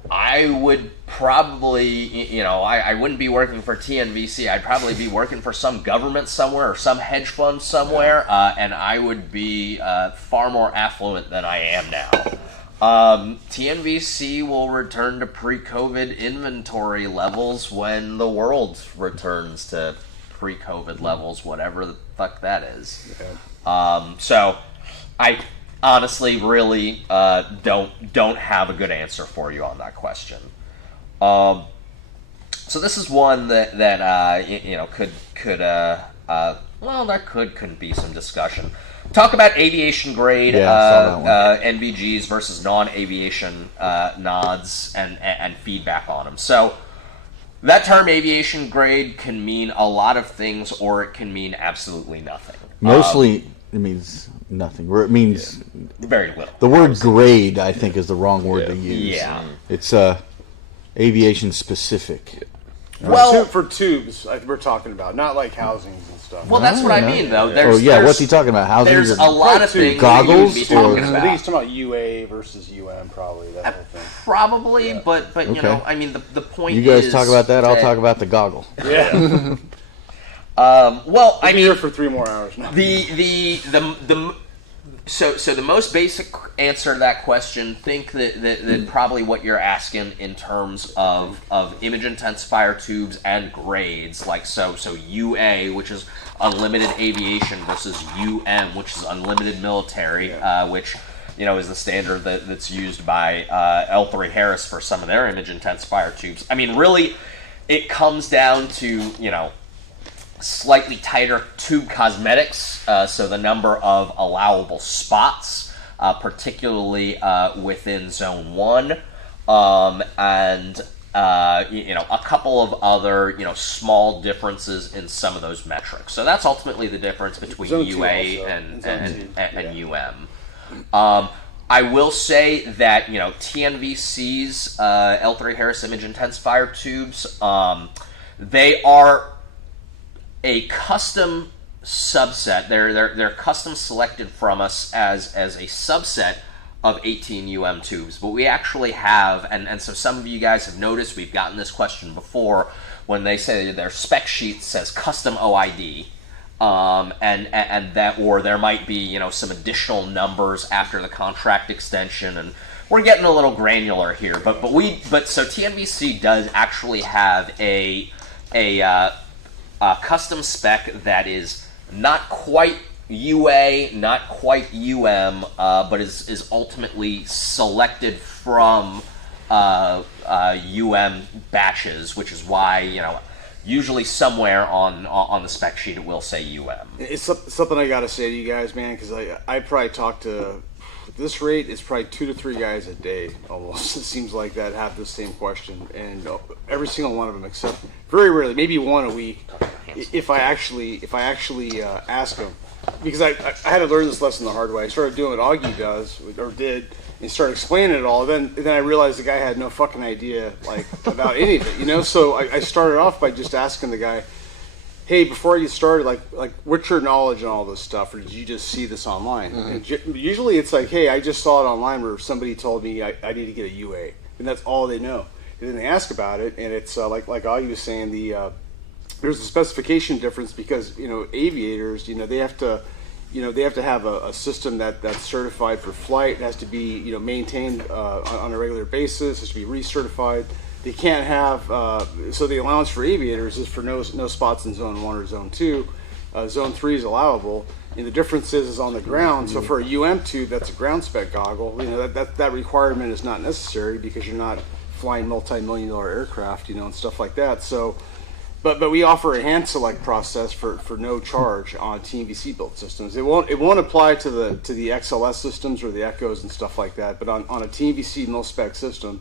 I would probably, I wouldn't be working for TNVC. I'd probably be working for some government somewhere or some hedge fund somewhere, and I would be far more affluent than I am now. TNVC will return to pre-COVID inventory levels when the world returns to pre-COVID levels, whatever the fuck that is. So I honestly really don't have a good answer for you on that question. So this is one that couldn't be some discussion. Talk about aviation grade NVGs versus non-aviation nods and feedback on them. So that term aviation grade can mean a lot of things, or it can mean absolutely nothing. Mostly it means nothing. It means very little. The word grade, I think, is the wrong word to use. Yeah. It's aviation specific. Well, for tubes, we're talking about, not like housings and stuff. Well, that's what I mean, though. What's he talking about? Housings? There's a lot of things goggles. That you would be talking about. I think he's talking about UA versus UM, probably that whole thing. Probably, but I mean, the point. You guys is talk about that. I'll talk about the goggle. Yeah. Well, I mean, here for 3 more hours now. So the most basic answer to that question, think that probably what you're asking in terms of image intensifier tubes and grades, like so UA, which is unlimited aviation, versus UM, which is unlimited military, which is the standard that's used by L3 Harris for some of their image intensifier tubes. I mean, really, it comes down to slightly tighter tube cosmetics, so the number of allowable spots, particularly within Zone 1, and a couple of other small differences in some of those metrics. So that's ultimately the difference between UA and UM. I will say that TNVC's L3 Harris image intensifier tubes, they are a custom subset. They're custom selected from us as a subset of 18 UM tubes. But we actually have, and so some of you guys have noticed, we've gotten this question before, when they say their spec sheet says custom OID, and that, or there might be some additional numbers after the contract extension, and we're getting a little granular here. But so TNVC does actually have a custom spec that is not quite UA, not quite UM, but is ultimately selected from UM batches, which is why usually somewhere on the spec sheet it will say UM. It's something I got to say to you guys, man, because I probably talk to, at this rate, it's probably 2 to 3 guys a day almost. It seems like that have the same question, and every single one of them, except very rarely, maybe one a week, if I actually ask them, because I had to learn this lesson the hard way. I started doing what Augie does or did, and started explaining it all. Then I realized the guy had no fucking idea about any of it, So I started off by just asking the guy, hey, before I get started, like what's your knowledge on all this stuff, or did you just see this online? Mm-hmm. And usually it's like, hey, I just saw it online where somebody told me I need to get a UA, and that's all they know. And then they ask about it, and it's like Augie was saying, there's a specification difference because aviators, they have to have a system that's certified for flight. It has to be maintained on a regular basis. It has to be recertified. They can't have so the allowance for aviators is for no spots in Zone 1 or Zone 2. Zone 3 is allowable, and the difference is on the ground. So for a UM tube, that's a ground spec goggle. That requirement is not necessary because you're not flying multi-million-dollar aircraft, and stuff like that. So. But we offer a hand select process for no charge on TNVC built systems. It won't apply to the XLS systems or the Echoes and stuff like that. But on a TNVC mil spec system,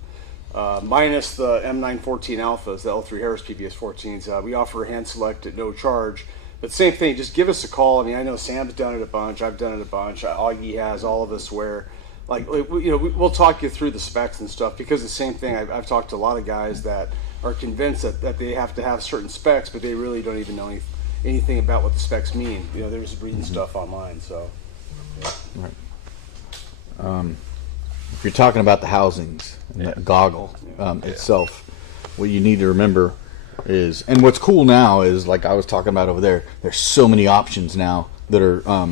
minus the M914 alphas, the L3 Harris PBS14s, we offer a hand select at no charge. But same thing, just give us a call. I mean, I know Sam's done it a bunch. I've done it a bunch. Augie has. All of us where, we'll talk you through the specs and stuff because the same thing. I've talked to a lot of guys that are convinced that they have to have certain specs, but they really don't even know anything about what the specs mean. They're just reading stuff online. So, right. if you're talking about the housings and the goggle itself, what you need to remember is, and what's cool now is, like I was talking about over there, there's so many options now that are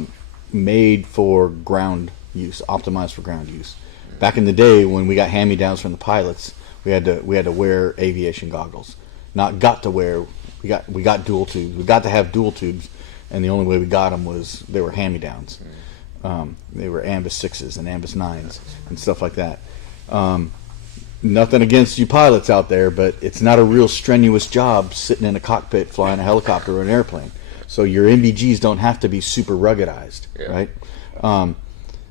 made for ground use, optimized for ground use. Back in the day when we got hand-me-downs from the pilots, we had to wear aviation goggles. Not got to wear, we got dual tubes. We got to have dual tubes, and the only way we got them was they were hand-me-downs. They were Ambus 6s and Ambus 9s and stuff like that. Nothing against you pilots out there, but it's not a real strenuous job sitting in a cockpit flying a helicopter or an airplane. So your NVGs don't have to be super ruggedized, right?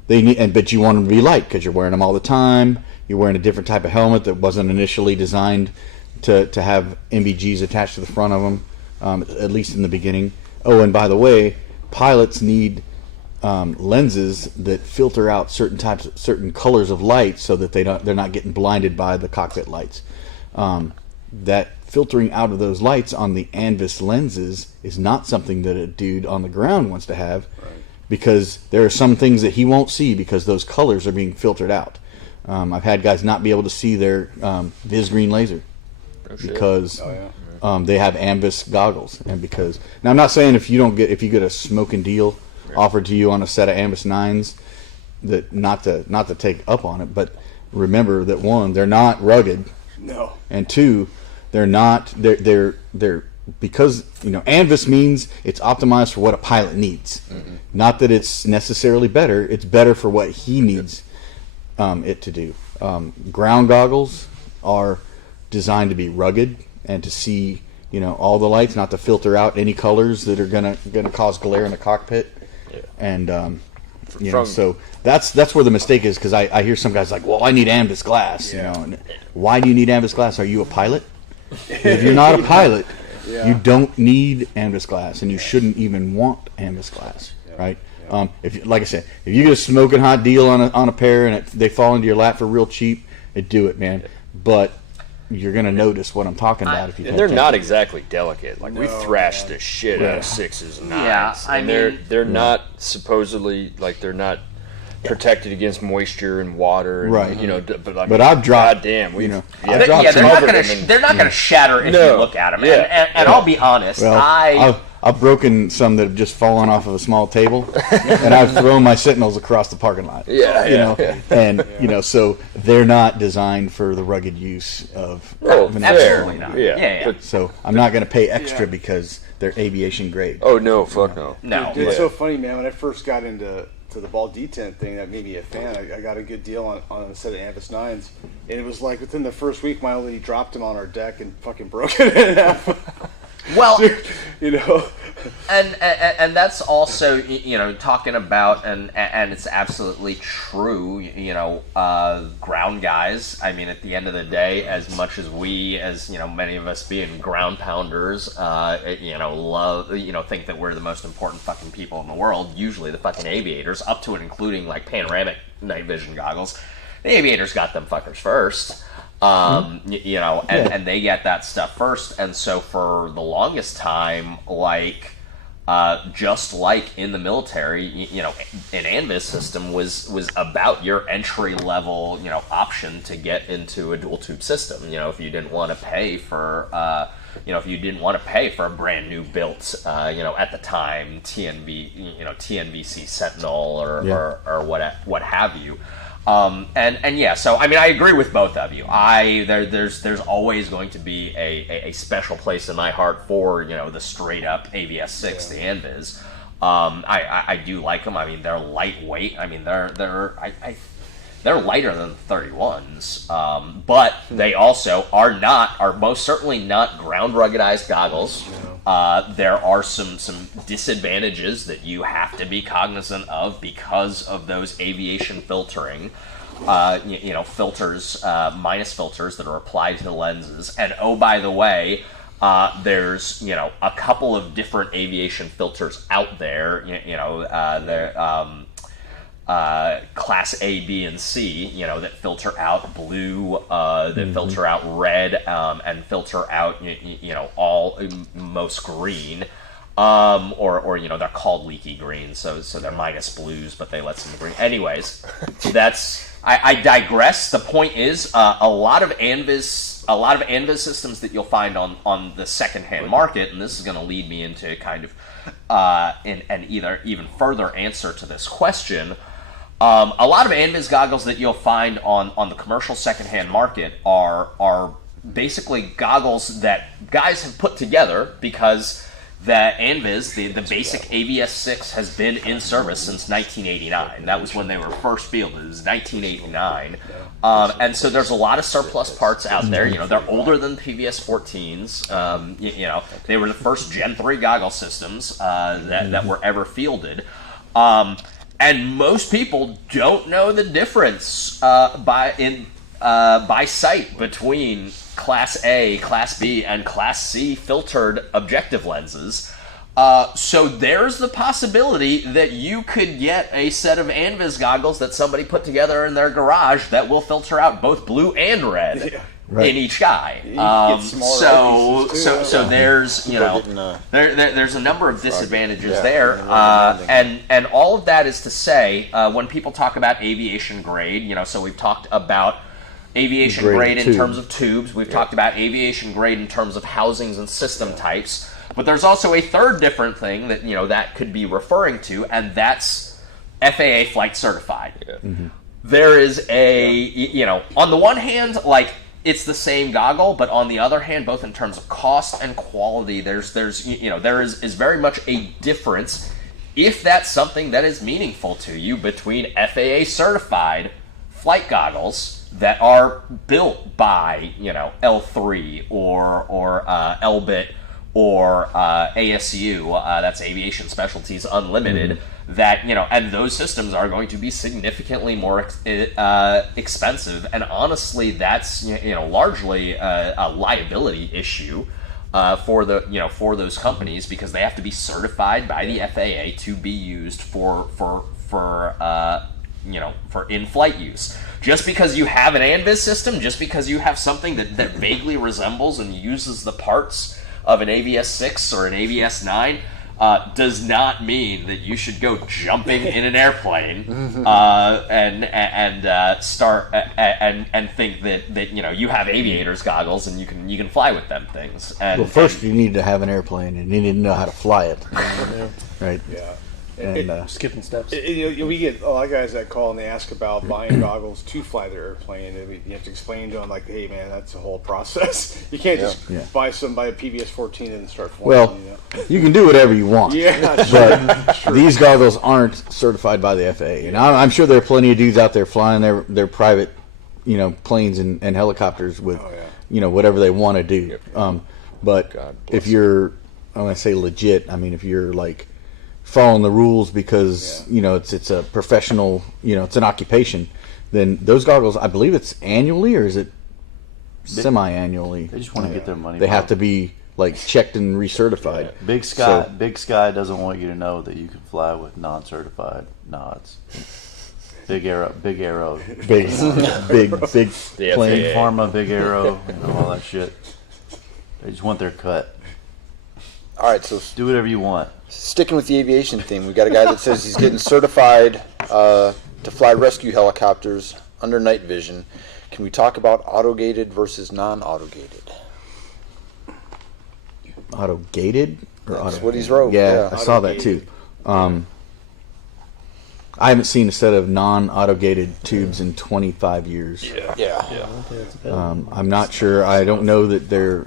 They need, but you want them to be light because you're wearing them all the time. You're wearing a different type of helmet that wasn't initially designed to have NVGs attached to the front of them, at least in the beginning. Oh, and by the way, pilots need lenses that filter out certain colors of light so that they're not getting blinded by the cockpit lights. That filtering out of those lights on the Anvis lenses is not something that a dude on the ground wants to have, because there are some things that he won't see because those colors are being filtered out. I've had guys not be able to see their Viz green laser because they have Ambus goggles, and because now I'm not saying if you get a smoking deal offered to you on a set of Ambus 9s, that not to take up on it, but remember that, one, they're not rugged, and two, they're because Anvis means it's optimized for what a pilot needs. Not that it's necessarily better, it's better for what he needs it to do. Ground goggles are designed to be rugged and to see all the lights, not to filter out any colors that are gonna cause glare in the cockpit. And so that's where the mistake is, because I hear some guys like, well, I need Ambus glass. And why do you need Ambus glass? Are you a pilot? If you're not a pilot, you don't need Ambus glass, and you shouldn't even want Ambus glass, right? If, like I said, if you get a smoking hot deal on a pair and they fall into your lap for real cheap, do it, man. But you're gonna notice what I'm talking about if you. And they're not exactly delicate. Like we thrash the shit out of 6s and 9s. And they're not supposedly, like, they're not protected against moisture and water. And, right. But I've dropped. Goddamn, they're not gonna shatter if you look at them. And I'll be honest, I've broken some that have just fallen off of a small table, and I've thrown my Sentinels across the parking lot. And so they're not designed for the rugged use of. Absolutely not. So I'm not going to pay extra because they're aviation grade. Oh no, fuck no. No. It's so funny, man. When I first got into the ball detent thing, that made me a fan. I got a good deal on a set of Ambus 9s, and it was like within the first week, my old lady dropped them on our deck and fucking broke it in half. Well, and that's also talking about, and it's absolutely true. Ground guys. I mean, at the end of the day, as much as we, as many of us being ground pounders, love, think that we're the most important fucking people in the world. Usually, the fucking aviators, up to and including like panoramic night vision goggles. The aviators got them fuckers first. And they get that stuff first, and so for the longest time, just like in the military, an Anvis system was about your entry level, option to get into a dual tube system. If you didn't want to pay for, a brand new built, at the time TNVC Sentinel or what have you. So I mean, I agree with both of you. There's always going to be a special place in my heart for the straight up AVS 6, the Anvis. I do like them. I mean, they're lightweight. I mean, they're lighter than the 31s, but they also are most certainly not ground ruggedized goggles. There are some disadvantages that you have to be cognizant of because of those aviation filtering, filters, minus filters that are applied to the lenses. And oh, by the way, there's a couple of different aviation filters out there. Class A, B, and C, that filter out blue, that filter out red, and filter out, most green. or they're called leaky green, so they're minus blues, but they let some green. Anyways, I digress. The point is, a lot of ANVIS systems that you'll find on the secondhand market, and this is going to lead me into kind of an even further answer to this question. A lot of ANVIS goggles that you'll find on the commercial secondhand market are basically goggles that guys have put together because the ANVIS, the basic AVS-6, has been in service since 1989. That was when they were first fielded. It was 1989. And so there's a lot of surplus parts out there. They're older than PVS-14s. They were the first Gen 3 goggle systems that were ever fielded. And most people don't know the difference by sight between Class A, Class B, and Class C filtered objective lenses. So there's the possibility that you could get a set of ANVIS goggles that somebody put together in their garage that will filter out both blue and red in each guy. So there's there's a number of disadvantages there, and all of that is to say when people talk about aviation grade, so we've talked about aviation grade in terms of tubes. We've talked about aviation grade in terms of housings and system types. But there's also a third different thing that that could be referring to, and that's FAA flight certified. There is on the one hand, it's the same goggle, but on the other hand, both in terms of cost and quality, there is very much a difference, if that's something that is meaningful to you, between FAA certified flight goggles that are built by L3 or Elbit or ASU, that's Aviation Specialties Unlimited, that and those systems are going to be significantly more expensive, and honestly, that's largely a liability issue for those companies, because they have to be certified by the FAA to be used for in-flight use. Just because you have an ANVIS system, just because you have something that vaguely resembles and uses the parts of an AVS-6 or an AVS-9, does not mean that you should go jumping in an airplane and start and think that you have aviators goggles and you can fly with them things. And, first you need to have an airplane, and you need to know how to fly it. Right? Yeah. And skipping steps. We get a lot of guys that call and they ask about buying goggles to fly their airplane. And you have to explain to them, hey man, that's a whole process. You can't just buy a PVS-14 and start flying. Well, you can do whatever you want. But these goggles aren't certified by the FAA. And I'm sure there are plenty of dudes out there flying their private, planes and helicopters with, whatever they want to do. But if you're, I want to say legit, if you're following the rules because it's a professional, it's an occupation, then those goggles, I believe it's annually, or is it semi-annually? They just want to get their money. They have to be checked and recertified. Big Sky doesn't want you to know that you can fly with non-certified nods. Big Arrow, big big plane, Pharma, Big Arrow, all that shit. They just want their cut. All right, so do whatever you want. Sticking with the aviation theme, we got a guy that says he's getting certified to fly rescue helicopters under night vision. Can we talk about auto-gated versus non-auto-gated? Auto-gated? That's what he's wrote. Yeah, I saw that too. I haven't seen a set of non-auto-gated tubes in 25 years. Yeah. I'm not sure. I don't know that they're...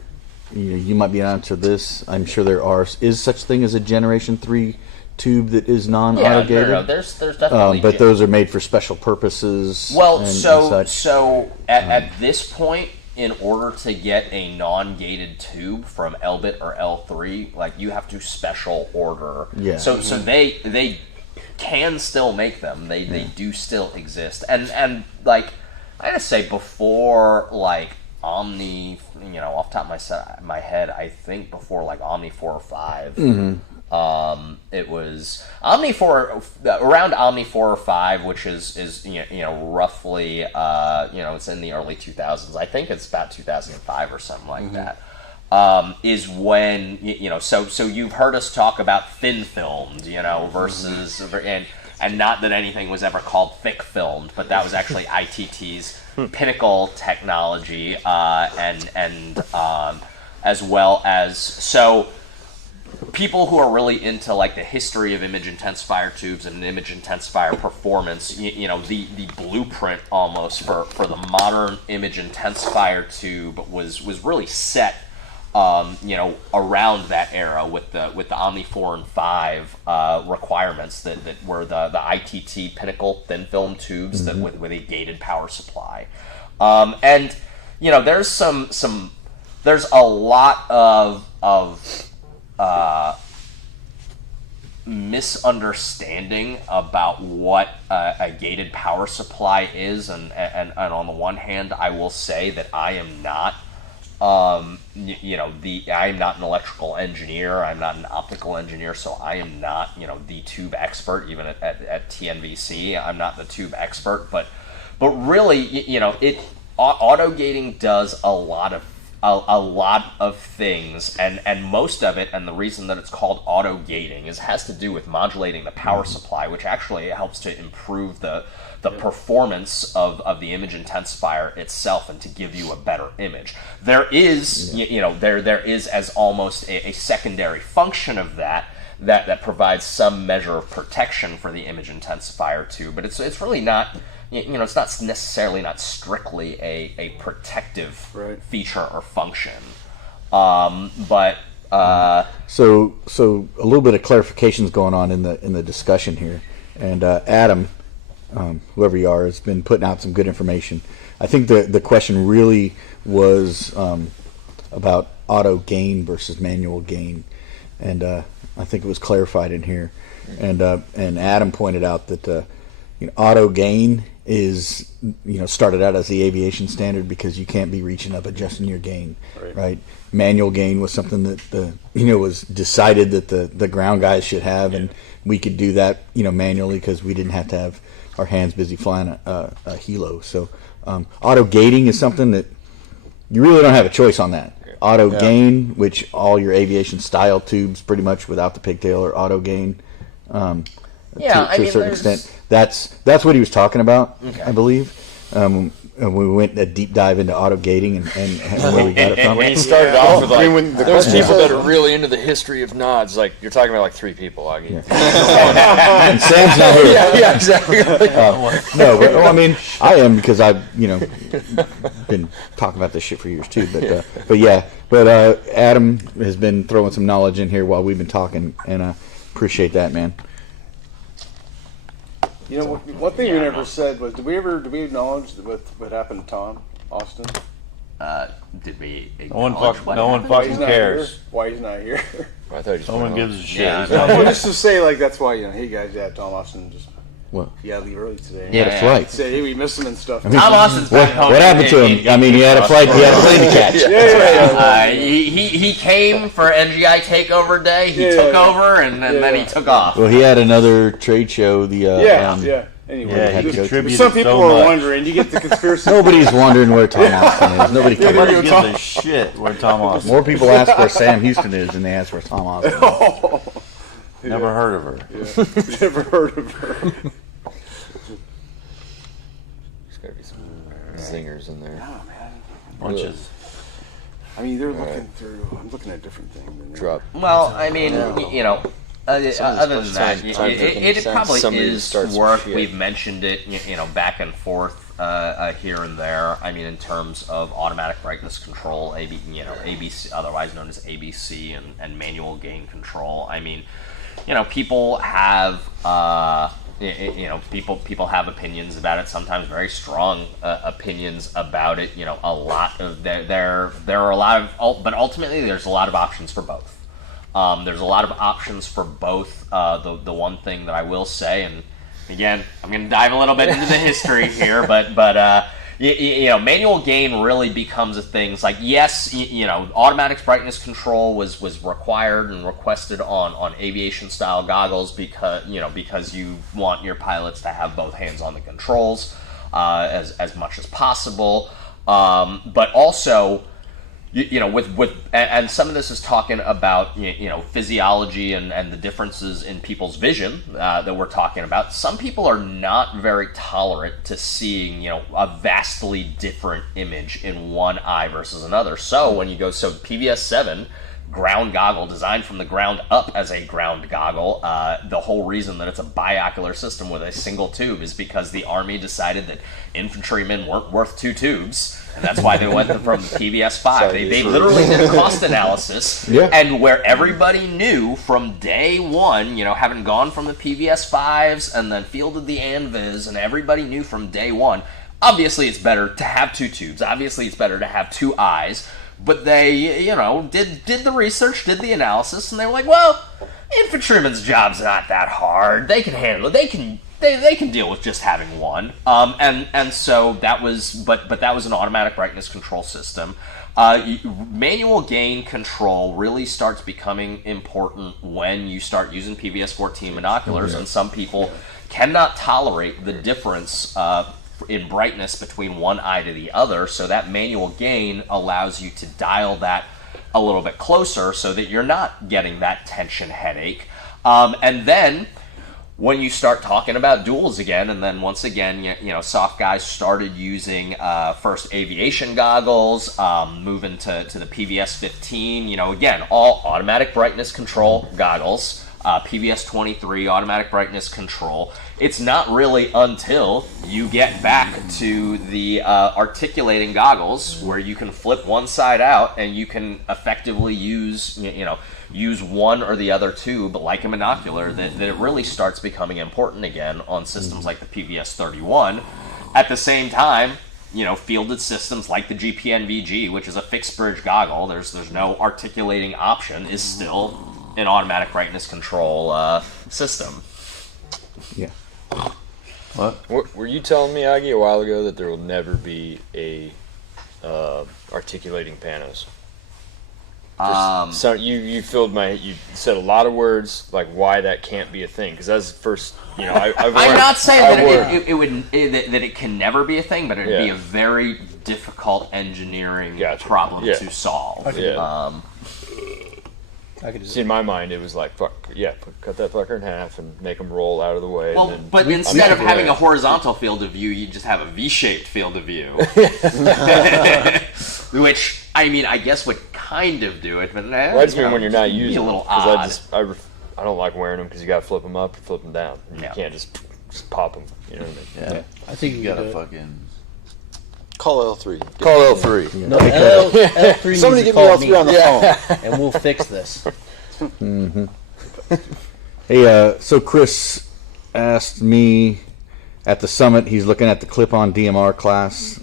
You might be onto this. I'm sure there is such thing as a Generation 3 tube that is non-auto-gated. No, there's definitely. But those are made for special purposes. Well, and so such. At this point, in order to get a non-gated tube from Elbit or L3, you have to special order. Yeah. So they can still make them. They do still exist. And I gotta say, before Omni, off the top of my head, I think before Omni 4 or 5, it was Omni 4, around Omni 4 or 5, which is roughly, it's in the early 2000s. I think it's about 2005 or something like that. is when so you've heard us talk about thin filmed, versus and not that anything was ever called thick filmed, but that was actually ITT's pinnacle technology, and as well as so. People who are really into like the history of image intensifier tubes and image intensifier performance, the blueprint almost for the modern image intensifier tube was really set, around that era with the Omni 4 and 5 requirements that were the ITT pinnacle thin film tubes that with a gated power supply, and there's a lot of misunderstanding about what a gated power supply is, and on the one hand, I will say that I am not, I am not an electrical engineer, I'm not an optical engineer, so I am not, the tube expert, even at TNVC, I'm not the tube expert, but really, auto gating does a lot of things, and most of it, and the reason that it's called auto gating has to do with modulating the power supply, which actually helps to improve the performance of the image intensifier itself and to give you a better image. There is there is as almost a secondary function of that provides some measure of protection for the image intensifier too, but it's really not. It's not necessarily not strictly a protective feature or function, but so a little bit of clarifications going on in the discussion here, and Adam, whoever you are, has been putting out some good information. I think the question really was about auto gain versus manual gain, and I think it was clarified in here, and Adam pointed out that auto gain is started out as the aviation standard because you can't be reaching up adjusting your gain, right? Manual gain was something that was decided that the ground guys should have, and we could do that manually because we didn't have to have our hands busy flying a helo. So auto gating is something that you really don't have a choice on that. Auto gain, which all your aviation style tubes pretty much without the pigtail are auto gain. To a certain extent, that's what he was talking about, I believe. We went a deep dive into auto gating and where we got it from. When he started off with those people that are really into the history of nods, like you're talking about like three people. And Sam's not here. Yeah, exactly. No, but, I mean I am because I've been talking about this shit for years too. But Adam has been throwing some knowledge in here while we've been talking, and I appreciate that, man. One thing we never said was, did we acknowledge what happened to Tom Austin? Did we? No one fucking cares. Why he's not here? I thought no one gives a shit. Just to say, like, that's why hey guys, Tom Austin just. What? He had to leave early today. Yeah, that's right. Say, hey, we missed him and stuff. Tom Austin's what happened to him? I mean, he had a plane to catch. He came for NGI Takeover Day. He took over, and then he took off. Well, he had another trade show. Anyway, some people are wondering. You get the conspiracy. Nobody's wondering where Tom Austin is. Nobody cares. Nobody gives a shit where Tom Austin. More people ask where Sam Houston is than they ask where Tom Austin is. Never heard of her. Yeah. Never heard of her. There's got to be some zingers in there. Oh, man. Bunches. I mean, they're looking through. I'm looking at a different thing. Drop. Well, I mean, other than that, it probably is worth. We've mentioned it, back and forth here and there. I mean, in terms of automatic brightness control, ABC, otherwise known as ABC, and manual gain control. I mean, people have. People have opinions about it. Sometimes very strong opinions about it. A lot of there are a lot of, but ultimately there's a lot of options for both. There's a lot of options for both. The one thing that I will say, and again, I'm going to dive a little bit into the history here, but manual gain really becomes a thing. It's like, yes, automatic brightness control was required and requested on aviation style goggles because you want your pilots to have both hands on the controls as much as possible, but also and some of this is talking about physiology and the differences in people's vision that we're talking about. Some people are not very tolerant to seeing a vastly different image in one eye versus another. So when you go PVS 7 ground goggle, designed from the ground up as a ground goggle, the whole reason that it's a biocular system with a single tube is because the Army decided that infantrymen weren't worth 2 tubes. And that's why they went from PVS 5. They literally did a cost analysis, and where everybody knew from day one, having gone from the PVS 5s and then fielded the ANVIS, and everybody knew from day one, obviously it's better to have 2 tubes. Obviously it's better to have 2 eyes. But they, did the research, did the analysis, and they were like, well, infantryman's job's not that hard. They can handle it. They can deal with just having 1. And so that was, but that was an automatic brightness control system. Manual gain control really starts becoming important when you start using PVS 14 binoculars, and some people cannot tolerate the difference in brightness between one eye to the other, so that manual gain allows you to dial that a little bit closer so that you're not getting that tension headache. And then when you start talking about duals again, and then once again, soft guys started using first aviation goggles, moving to the PVS 15, again, all automatic brightness control goggles. PVS 23 automatic brightness control. It's not really until you get back to the articulating goggles where you can flip one side out and you can effectively use one or the other tube like a binocular that it really starts becoming important again on systems like the PVS 31. At the same time, fielded systems like the GPNVG, which is a fixed bridge goggle, there's no articulating option, is still an automatic brightness control system. Yeah. What? Were you telling me, Aggie, a while ago that there will never be a articulating panos? So you filled you said a lot of words like why that can't be a thing, because that's the first I'm not saying that it can never be a thing, but it'd be a very difficult engineering problem to solve. I could see in my mind it was like cut that fucker in half and make them roll out of the way. Well, but instead of having a horizontal field of view, you just have a V-shaped field of view, which I guess would kind of do it, but I just mean when you're not using a little odd. I don't like wearing them because you got to flip them up or flip them down. You can't just pop them. You know what I mean? Yeah. I think you gotta fucking call L3. Call L3. No, L3 somebody give me L3 on the phone, and we'll fix this. Mm-hmm. Hey, so Chris asked me at the summit. He's looking at the clip-on DMR class.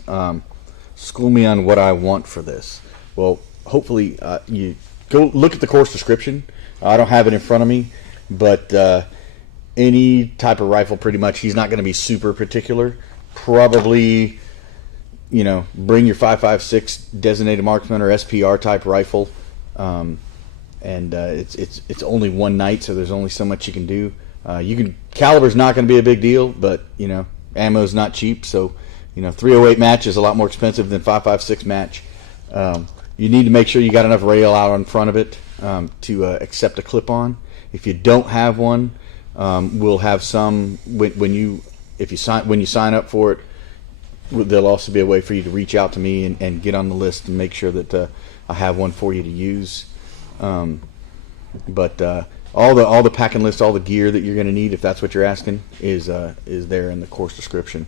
School me on what I want for this. Well, hopefully you go look at the course description. I don't have it in front of me, but any type of rifle, pretty much, he's not going to be super particular. Probably, bring your 5.56 designated marksman or SPR type rifle, and it's only one night, so there's only so much you can do. Caliber's not going to be a big deal, but ammo's not cheap, so 308 match is a lot more expensive than 5.56 match. You need to make sure you got enough rail out in front of it to accept a clip-on. If you don't have one, we'll have some when you sign up for it. There'll also be a way for you to reach out to me and get on the list and make sure that I have one for you to use. But all the packing list, all the gear that you're going to need, if that's what you're asking, is there in the course description.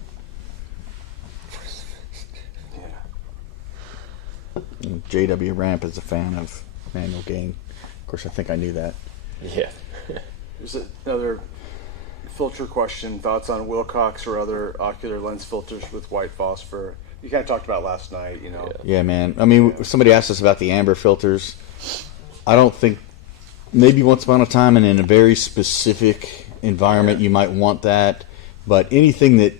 JW Ramp is a fan of manual gain. Of course, I think I knew that. Yeah. There's another filter question. Thoughts on Wilcox or other ocular lens filters with white phosphor? You kind of talked about last night, Yeah, man. Somebody asked us about the amber filters. I don't think, maybe once upon a time and in a very specific environment you might want that, but anything that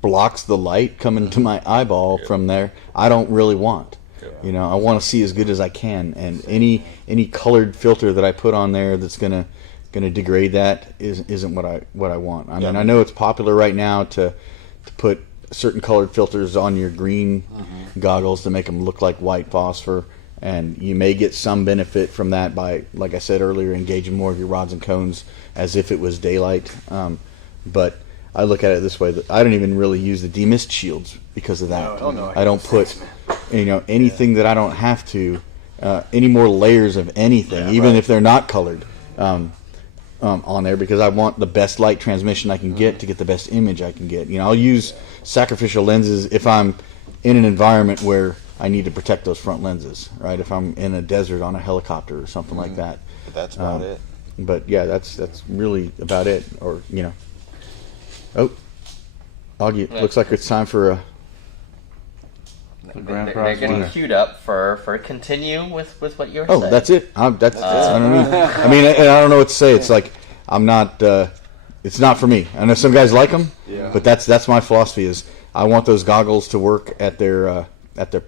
blocks the light coming to my eyeball from there, I don't really want. I want to see as good as I can, and any colored filter that I put on there that's gonna degrade that isn't what I want. I mean, I know it's popular right now to put certain colored filters on your green goggles to make them look like white phosphor, and you may get some benefit from that by, like I said earlier, engaging more of your rods and cones as if it was daylight. But I look at it this way: that I don't even really use the demist shields because of that. I don't put anything that I don't have to, any more layers of anything, even if they're not colored. On there, because I want the best light transmission I can get to get the best image I can get. I'll use sacrificial lenses if I'm in an environment where I need to protect those front lenses, right? If I'm in a desert on a helicopter or something like that. But that's about it. But yeah, that's really about it. Or oh, Augie, looks like it's time for a. They're getting queued up for continue with what you're saying. Oh, that's it. That's what I mean. I mean, and I don't know what to say. It's like I'm not. It's not for me. I know some guys like them, but that's my philosophy. Is I want those goggles to work at their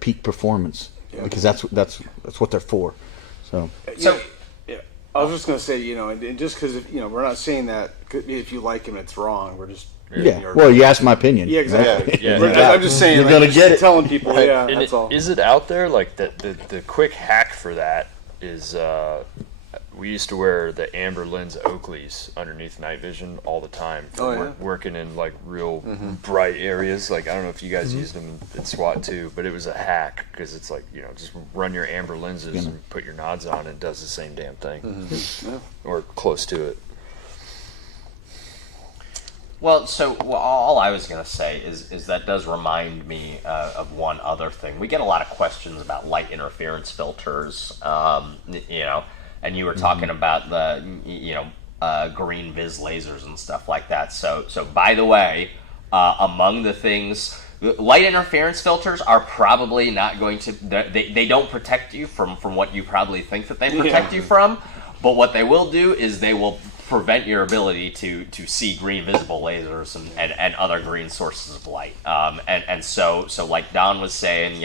peak performance because that's what they're for. So I was just going to say, and just because we're not saying that if you like them, it's wrong. We're just well, you asked my opinion. Yeah, exactly. Right? I'm just saying you're gonna get it. Telling people, that's all. Is it out there? Like the quick hack for that is we used to wear the amber lens Oakleys underneath night vision all the time for working in like real bright areas. Like I don't know if you guys used them in SWAT too, but it was a hack because it's like just run your amber lenses and put your nods on and it does the same damn thing or close to it. Well, all I was going to say is that does remind me of one other thing. We get a lot of questions about light interference filters, and you were talking about the, green vis lasers and stuff like that. So by the way, among the things, light interference filters are probably not going to, they don't protect you from what you probably think that they protect you from, but what they will do is they will prevent your ability to see green visible lasers and other green sources of light. And so like Don was saying,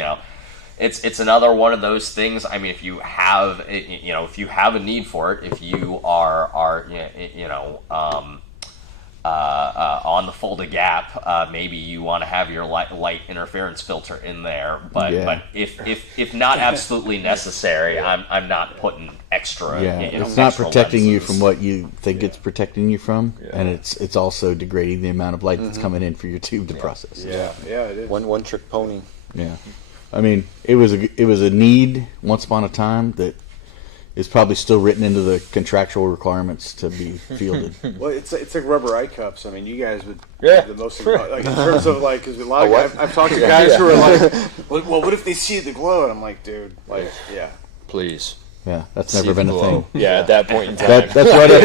it's another one of those things. I mean, if you have a need for it, if you are on the Fulda Gap, maybe you want to have your light interference filter in there. But if not absolutely necessary, I'm not putting extra. It's not protecting you from what you think it's protecting you from, and it's also degrading the amount of light that's coming in for your tube to process. Yeah, it is. One trick pony. Yeah, I mean, it was a need once upon a time that is probably still written into the contractual requirements to be fielded. Well, it's like rubber eye cups. I mean, you guys would have the most like in terms of like, because a lot of guys, I've talked to guys who are like, well, what if they see the glow? And I'm like, dude, please. Yeah, that's never been a thing. Yeah, at that point in time. That's right up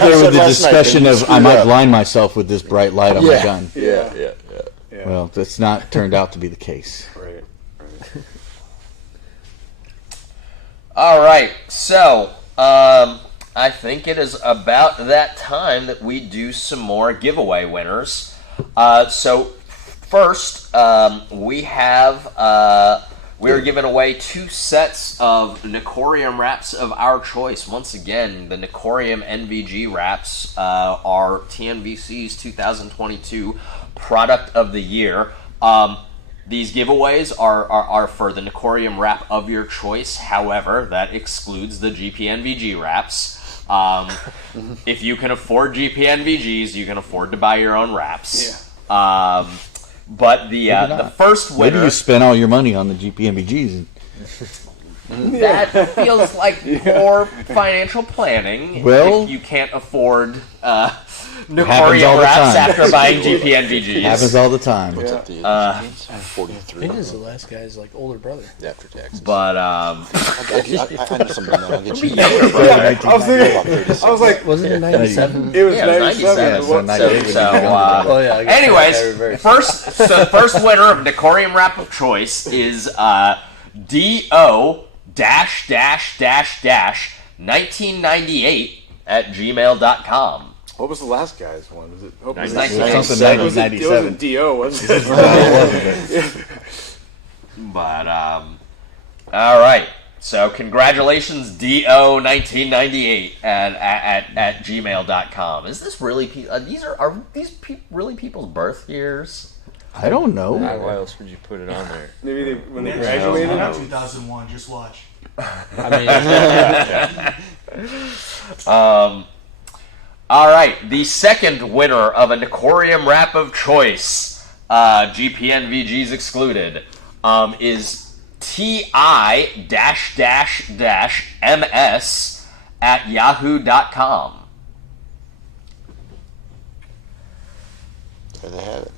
there with the discussion of I might blind myself with this bright light on my gun. Yeah. Well, that's not turned out to be the case. Right. All right, so I think it is about that time that we do some more giveaway winners. So first, we're giving away 2 sets of Nicorium wraps of our choice. Once again, the Nicorium NVG wraps are TNVC's 2022 Product of the Year. These giveaways are for the Nicorium wrap of your choice. However, that excludes the GPNVG wraps. If you can afford GPNVGs, you can afford to buy your own wraps. But the first winner... Maybe you spent all your money on the GPNVGs. That feels like poor financial planning. Well, if you can't afford Nicorium wraps after buying GPNVGs. Happens all the time. What's up, the 43. It is the last guy's like older brother after taxes. But I know somebody that'll get you. I was like, wasn't it 97? It was 97. Anyways, first winner of Nicorium wrap of choice is do-1998@gmail.com. What was the last guy's one? Was it? It was 97. It wasn't D.O., wasn't it? But, all right. So, congratulations, do1998 at gmail.com. Is this really... are these really people's birth years? I don't know. Why else would you put it on there? Maybe when they Next graduated. year's 2001. Just watch. I mean, all right. The second winner of a Nicorium wrap of choice, GPNVGs excluded, is ti-ms@yahoo.com. There they have it.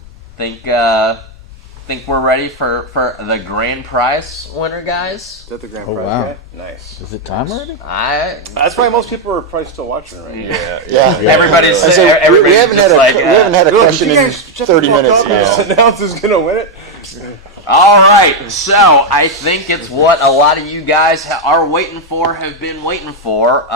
Think we're ready for the grand prize winner, guys? Is that the grand Oh, prize? wow. Guy? Nice. Is it time already? That's why most people are probably still watching it right now. Yeah. Everybody's. I said, everybody's we haven't had just we haven't had a question in 30 minutes now. This announcer's gonna win it. All right, so I think it's what a lot of you guys are waiting for, have been waiting for.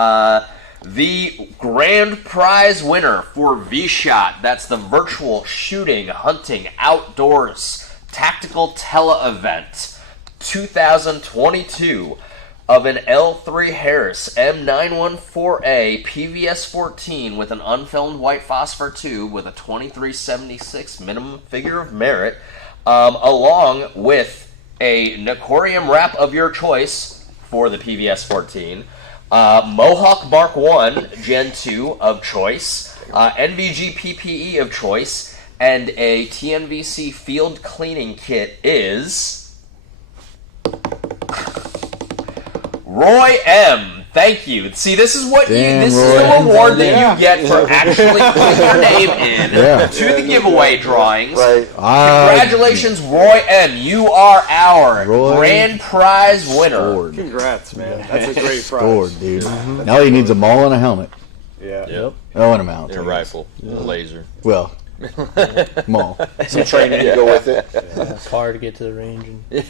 The grand prize winner for vSHOTT, that's the Virtual Shooting Hunting Outdoors Tactical Tele-Event 2022 of an L3 Harris M914A PVS-14 with an unfilmed white phosphor tube with a 2376 minimum figure of merit, along with a Nicorium wrap of your choice for the PVS-14, Mohawk Mark 1 Gen 2 of choice, NVG PPE of choice, and a TNVC field cleaning kit is Roy M. Thank you. See, this is what this is the reward that you get for actually putting your name in to the giveaway drawings. Right. Congratulations, Roy M. You are our grand prize winner. Congrats, man. That's a great prize. Scored, dude. Now he needs a maul and a helmet. Yeah. Yep. Oh, and a mount. And a rifle. And a laser. Well, maul. Some training to go with it. A car to get to the range. And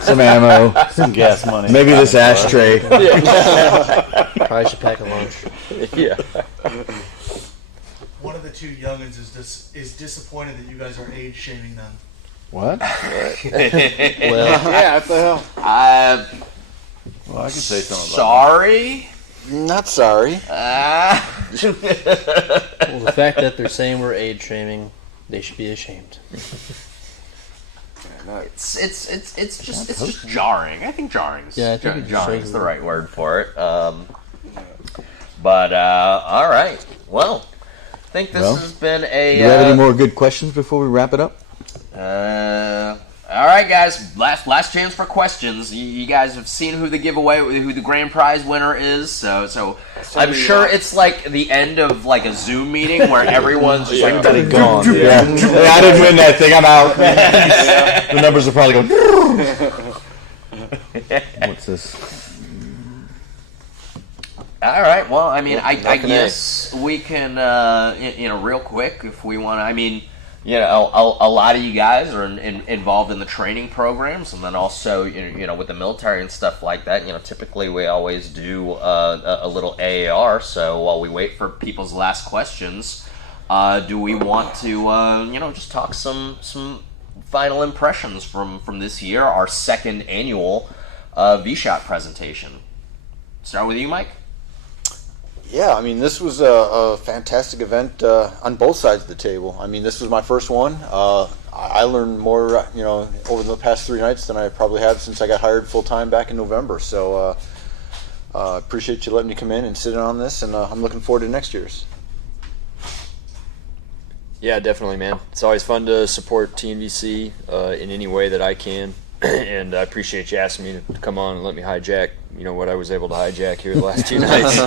Some ammo. Some gas money. Maybe this ashtray. probably should pack a lunch. Yeah. One of the two youngins is disappointed that you guys are age shaming them. What? Well, Yeah, what the hell? Well, I can say something about Sorry. Not sorry. well, the fact that they're saying we're age shaming, they should be ashamed. It's just jarring. I think jarring is jarring is the right word for it. But all right. Well, I think this has been a. Do you have any more good questions before we wrap it up? All right, guys. Last chance for questions. You guys have seen who the grand prize winner is. So I'm sure it's like the end of like a Zoom meeting where everyone's just like gone. Yeah. I didn't win that thing. I'm out. The numbers are probably going. What's this? All right. Well, I mean, I guess we can, real quick if we want to. I mean, a lot of you guys are involved in the training programs, and then also, with the military and stuff like that. Typically we always do a little AAR. So while we wait for people's last questions, do we want to, just talk some final impressions from this year, our second annual vSHOTT presentation? Start with you, Mike. Yeah, I mean, this was a fantastic event on both sides of the table. I mean, this was my first one. I learned more, over the past 3 nights than I probably have since I got hired full-time back in November. So I appreciate you letting me come in and sit in on this, and I'm looking forward to next year's. Yeah, definitely, man. It's always fun to support TNVC in any way that I can. And I appreciate you asking me to come on and let me hijack, what I was able to hijack here the last 2 nights.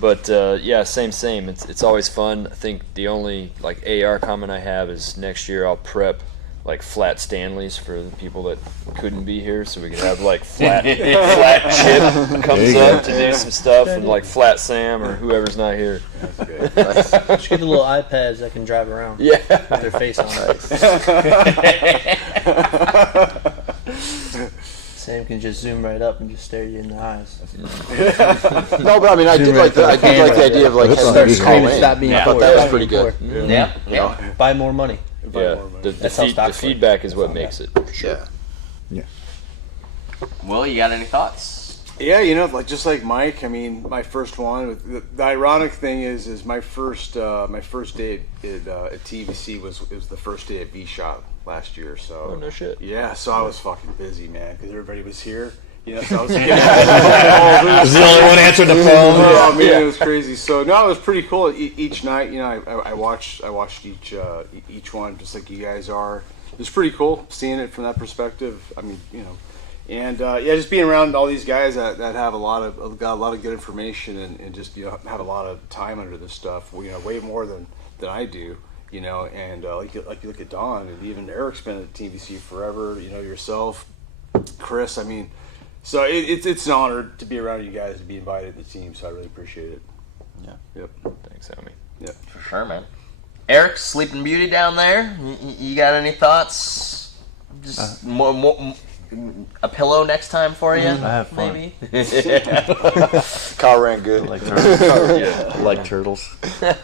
But yeah, same. It's always fun. I think the only AR comment I have is next year I'll prep flat Stanleys for the people that couldn't be here, so we can have flat Chip comes up to do some stuff, and flat Sam or whoever's not here. That's good. Just get the little iPads that can drive around. Yeah, with their face on it. Sam can just zoom right up and just stare you in the eyes. No, but I mean, I did like the idea of start screaming, stop being I thought that was pretty good. Yeah. Buy more money. Yeah, the feedback is what makes it. Sure. Yeah. Will, you got any thoughts? Yeah, you know, just like Mike. I mean, my first one. The ironic thing is my first day at TNVC was the first day at vSHOTT last year. So no shit. Yeah, so I was fucking busy, man, because everybody was here. You know, so I was was the only one answering the phone. Oh man, it was crazy. So no, it was pretty cool. Each night, you know, I watched each one just like you guys are. It was pretty cool seeing it from that perspective. I mean, you know. And just being around all these guys that have got a lot of good information and just, you know, have a lot of time under this stuff, you know, way more than I do, you know. And like you look at Don, and even Eric's been at TNVC forever, you know, yourself, Chris. I mean, so it's an honor to be around you guys, to be invited to the team. So I really appreciate it. Yeah. Yep. Thanks, Homie. Yeah. For sure, man. Eric, Sleeping Beauty down there. You got any thoughts? Just more a pillow next time for you? I have fun. Maybe. Kyle ran good. Like turtles. Yeah. Like turtles. Yep.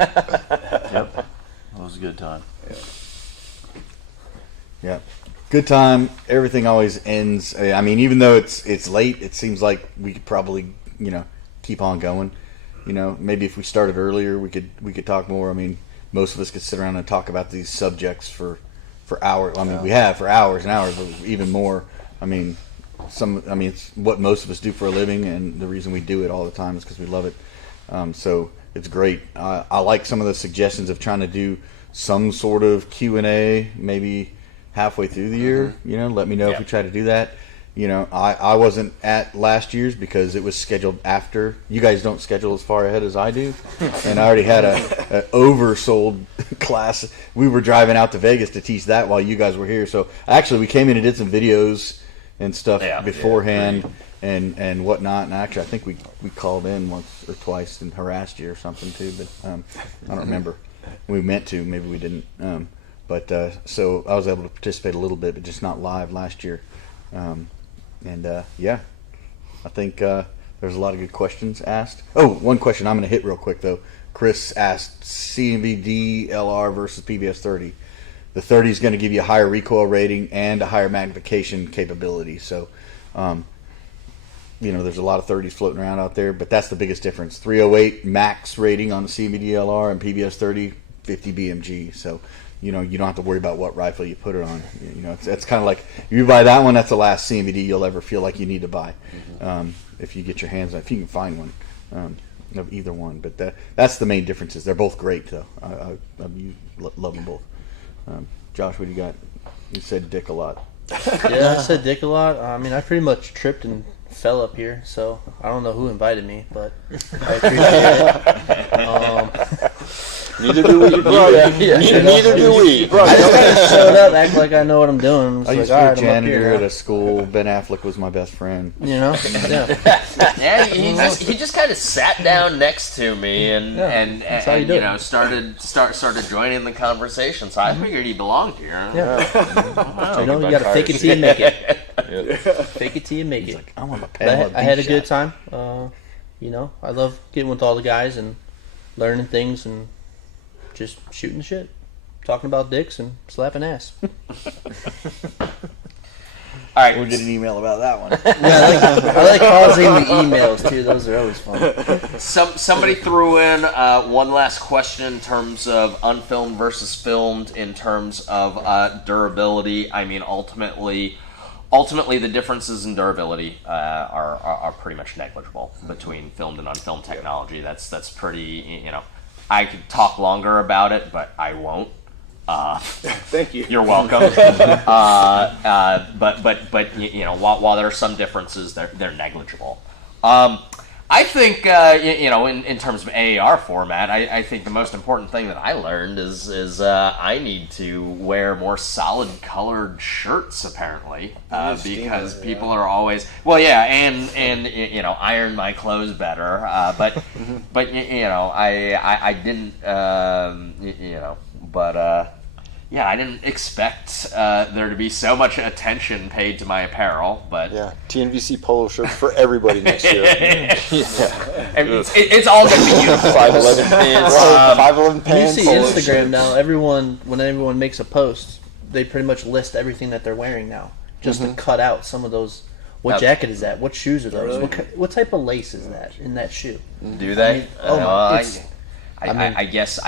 That was a good time. Yeah. Good time. Everything always ends. I mean, even though it's late, it seems like we could probably, you know, keep on going. You know, maybe if we started earlier, we could talk more. I mean, most of us could sit around and talk about these subjects for hours. I mean, we have for hours and hours, but even more. I mean, it's what most of us do for a living, and the reason we do it all the time is because we love it. So it's great. I like some of the suggestions of trying to do some sort of Q&A, maybe halfway through the year. You know, let me know if we try to do that. You know, I wasn't at last year's because it was scheduled after. You guys don't schedule as far ahead as I do, and I already had a oversold class. We were driving out to Vegas to teach that while you guys were here. So actually, we came in and did some videos and stuff beforehand and whatnot. And actually, I think we called in once or twice and harassed you or something too, but I don't remember. We meant to, maybe we didn't. So I was able to participate a little bit, but just not live last year. I think there's a lot of good questions asked. Oh, one question I'm going to hit real quick though. Chris asked CNVD LR versus PBS 30. The 30 is going to give you a higher recoil rating and a higher magnification capability. So, you know, there's a lot of 30s floating around out there, but that's the biggest difference. 308 max rating on the CNVD LR and PBS 30, 50 BMG. So, you know, you don't have to worry about what rifle you put it on. You know, it's kind of like if you buy that one, that's the last CNVD you'll ever feel like you need to buy. If you get your hands on, if you can find one of either one. But that's the main differences. They're both great, though. I love them both. Josh, what do you got? You said dick a lot. Yeah, I said dick a lot. I mean, I pretty much tripped and fell up here, so I don't know who invited me, but I appreciate it. Neither do we, bro. Neither do we. I just kind of showed up, act like I know what I'm doing. I used to be a janitor at a school. Ben Affleck was my best friend. You know? Yeah, he just kind of sat down next to me and you know started joining the conversation. So I figured he belonged here. Yeah. You know, you got to fake it till you make it. Fake it till you make it. Like, I had a good time. You know, I love getting with all the guys and learning things and just shooting the shit, talking about dicks and slapping ass. All right, we'll get an email about that one. Yeah, I like pausing the emails too. Those are always fun. Somebody threw in one last question in terms of unfilmed versus filmed, in terms of durability. I mean, ultimately, the differences in durability are pretty much negligible between filmed and unfilmed technology. That's pretty, you know. I could talk longer about it, but I won't. Thank you. You're welcome. But you know, while there are some differences, they're negligible. I think you know, in terms of AAR format, I think the most important thing that I learned is I need to wear more solid colored shirts apparently because people are always and you know, iron my clothes better. But you know, I didn't you know, but. Yeah, I didn't expect there to be so much attention paid to my apparel, but yeah, TNVC polo shirt for everybody next year. It's all going to be uniform. 511 pants. 511 pants. You see Instagram now. When everyone makes a post, they pretty much list everything that they're wearing now, just to cut out some of those What jacket is that? What shoes are those? What type of lace is that in that shoe? Do they? I guess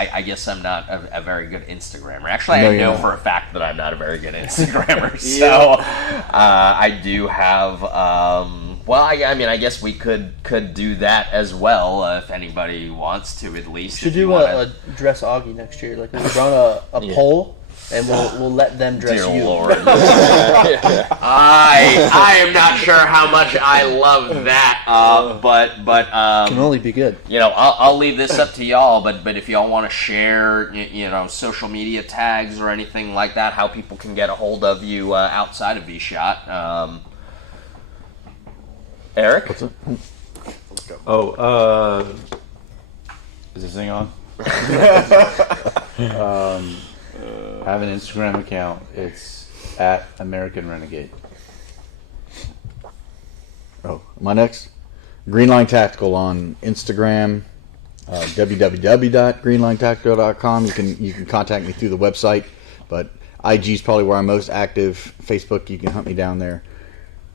I'm not a very good Instagrammer. Actually, I know for a fact that I'm not a very good Instagrammer. So I do have. I guess we could do that as well if anybody wants to, at least. Should do a dress Augie next year. Like we'll run a poll. And we'll let them dress Dear you. Lord. I am not sure how much I love that, but can only be good. I'll leave this up to y'all. But if y'all want to share, social media tags or anything like that, how people can get a hold of you outside of vSHOTT. Eric. What's up? Is this thing on? I have an Instagram account. It's at American Renegade. Oh, my next? Greenline Tactical on Instagram, www.greenlinetactical.com. You can contact me through the website, but IG is probably where I'm most active. Facebook, you can hunt me down there.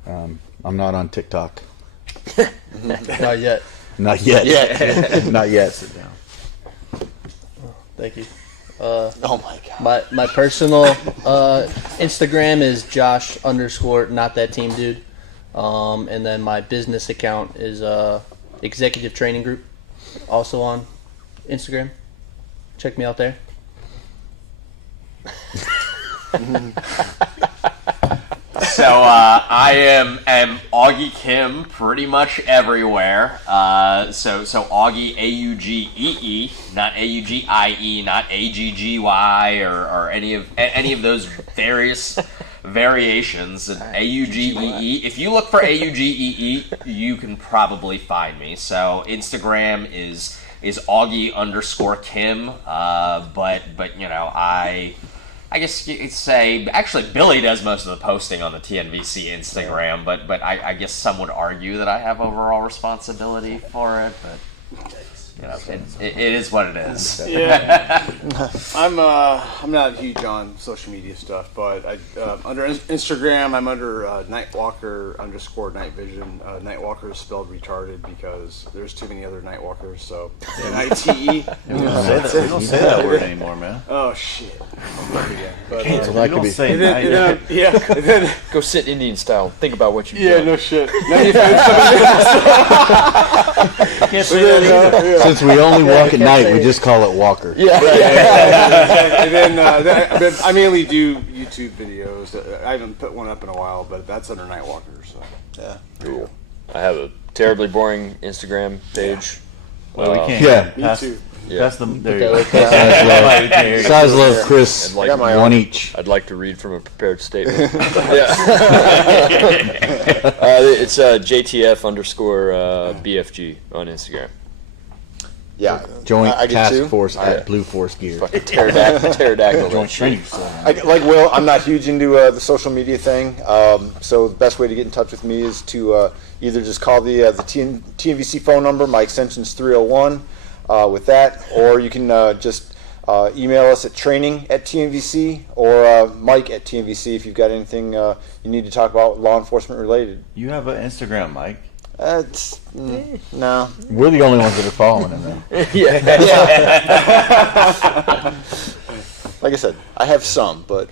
I'm not on TikTok. Not yet. Not yet. Not yet. Sit down. Thank you. Oh my god. My personal Instagram is Josh_not that team dude. And then my business account is Executive Training Group, also on Instagram. Check me out there. So I am Augie Kim pretty much everywhere. So Augie AUGEE, not AUGIE, not AGGY or any of those various variations. AUGEE. If you look for AUGEE, you can probably find me. So Instagram is Augie_Kim. But I guess you could say, actually, Billy does most of the posting on the TNVC Instagram, but I guess some would argue that I have overall responsibility for it, but it is what it is. Yeah, I'm not huge on social media stuff, but under Instagram I'm under Nightwalker_Night Vision. Nightwalker is spelled retarded because there's too many other Nightwalkers. So NITE. We don't say that word anymore, man. Oh shit. But, so that could be. Say night. Go sit Indian style. Think about what you do. Yeah, no shit. Can't say that either. Since we only walk at night, we just call it Walker. Yeah. And then I mainly do YouTube videos. I haven't put one up in a while, but that's under Nightwalker. So yeah, cool. I have a terribly boring Instagram page. Well, we can't. Yeah, me too. Yeah. That's the there size love, Chris. Like one each. I'd like to read from a prepared statement. It's JTF_BFG on Instagram. Yeah, Joint I Task too. Force at Blue Force Gear. Pterodactyl. Joint training. Like Will, I'm not huge into the social media thing. So the best way to get in touch with me is to either just call the TNVC phone number. My extension is 301. With that, or you can just email us at training@TNVC or Mike@TNVC if you've got anything you need to talk about law enforcement related. You have an Instagram, Mike. No. We're the only ones that are following him, though. Yeah. Like I said, I have some, but.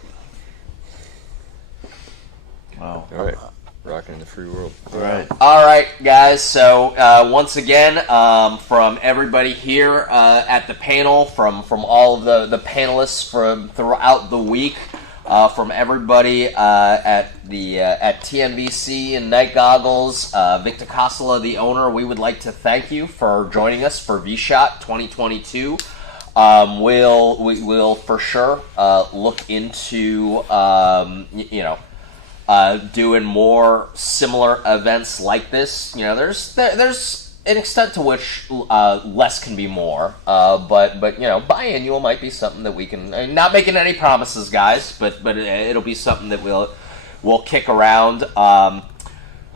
Wow. All right. Rocking in the free world. All right, guys. So once again, from everybody here at the panel, from all of the panelists from throughout the week, from everybody at TNVC and Night Goggles, Victor Costola, the owner, we would like to thank you for joining us for vSHOTT 2022. We'll for sure look into doing more similar events like this. There's an extent to which less can be more. But biannual might be something that we can. Not making any promises, guys, but it'll be something that we'll kick around.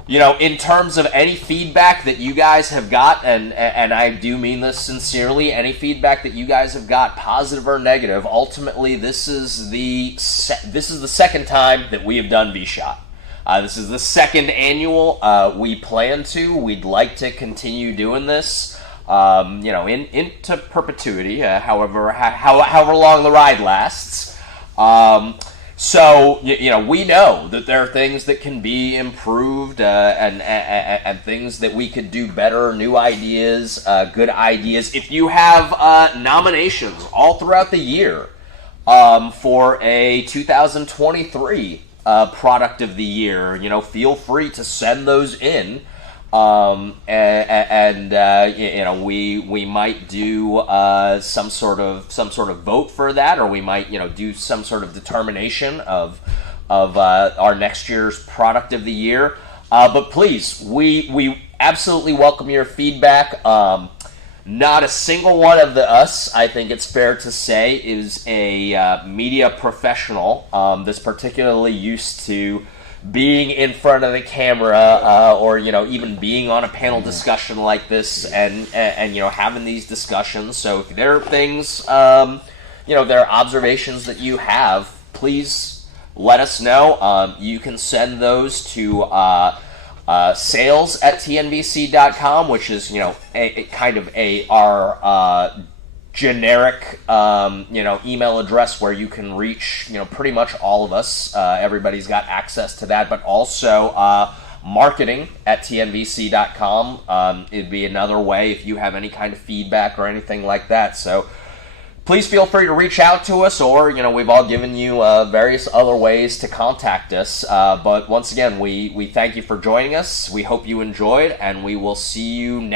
In terms of any feedback that you guys have got, and I do mean this sincerely, any feedback that you guys have got, positive or negative, ultimately this is the second time that we have done vSHOTT. This is the second annual. We'd like to continue doing this, into perpetuity, however long the ride lasts. So we know that there are things that can be improved, and things that we could do better, new ideas, good ideas. If you have nominations all throughout the year for a 2023 product of the year, feel free to send those in. We might do some sort of vote for that, or we might do some sort of determination of our next year's product of the year. But please, we absolutely welcome your feedback. Not a single one of us, I think it's fair to say, is a media professional that's particularly used to being in front of the camera, or even being on a panel discussion like this, and having these discussions. So if there are things, there are observations that you have, please let us know. You can send those to sales@tnvc.com, which is our generic email address where you can reach pretty much all of us. Everybody's got access to that, but also marketing@tnvc.com. It'd be another way if you have any kind of feedback or anything like that. So please feel free to reach out to us, or we've all given you various other ways to contact us. But once again, we thank you for joining us. We hope you enjoyed, and we will see you next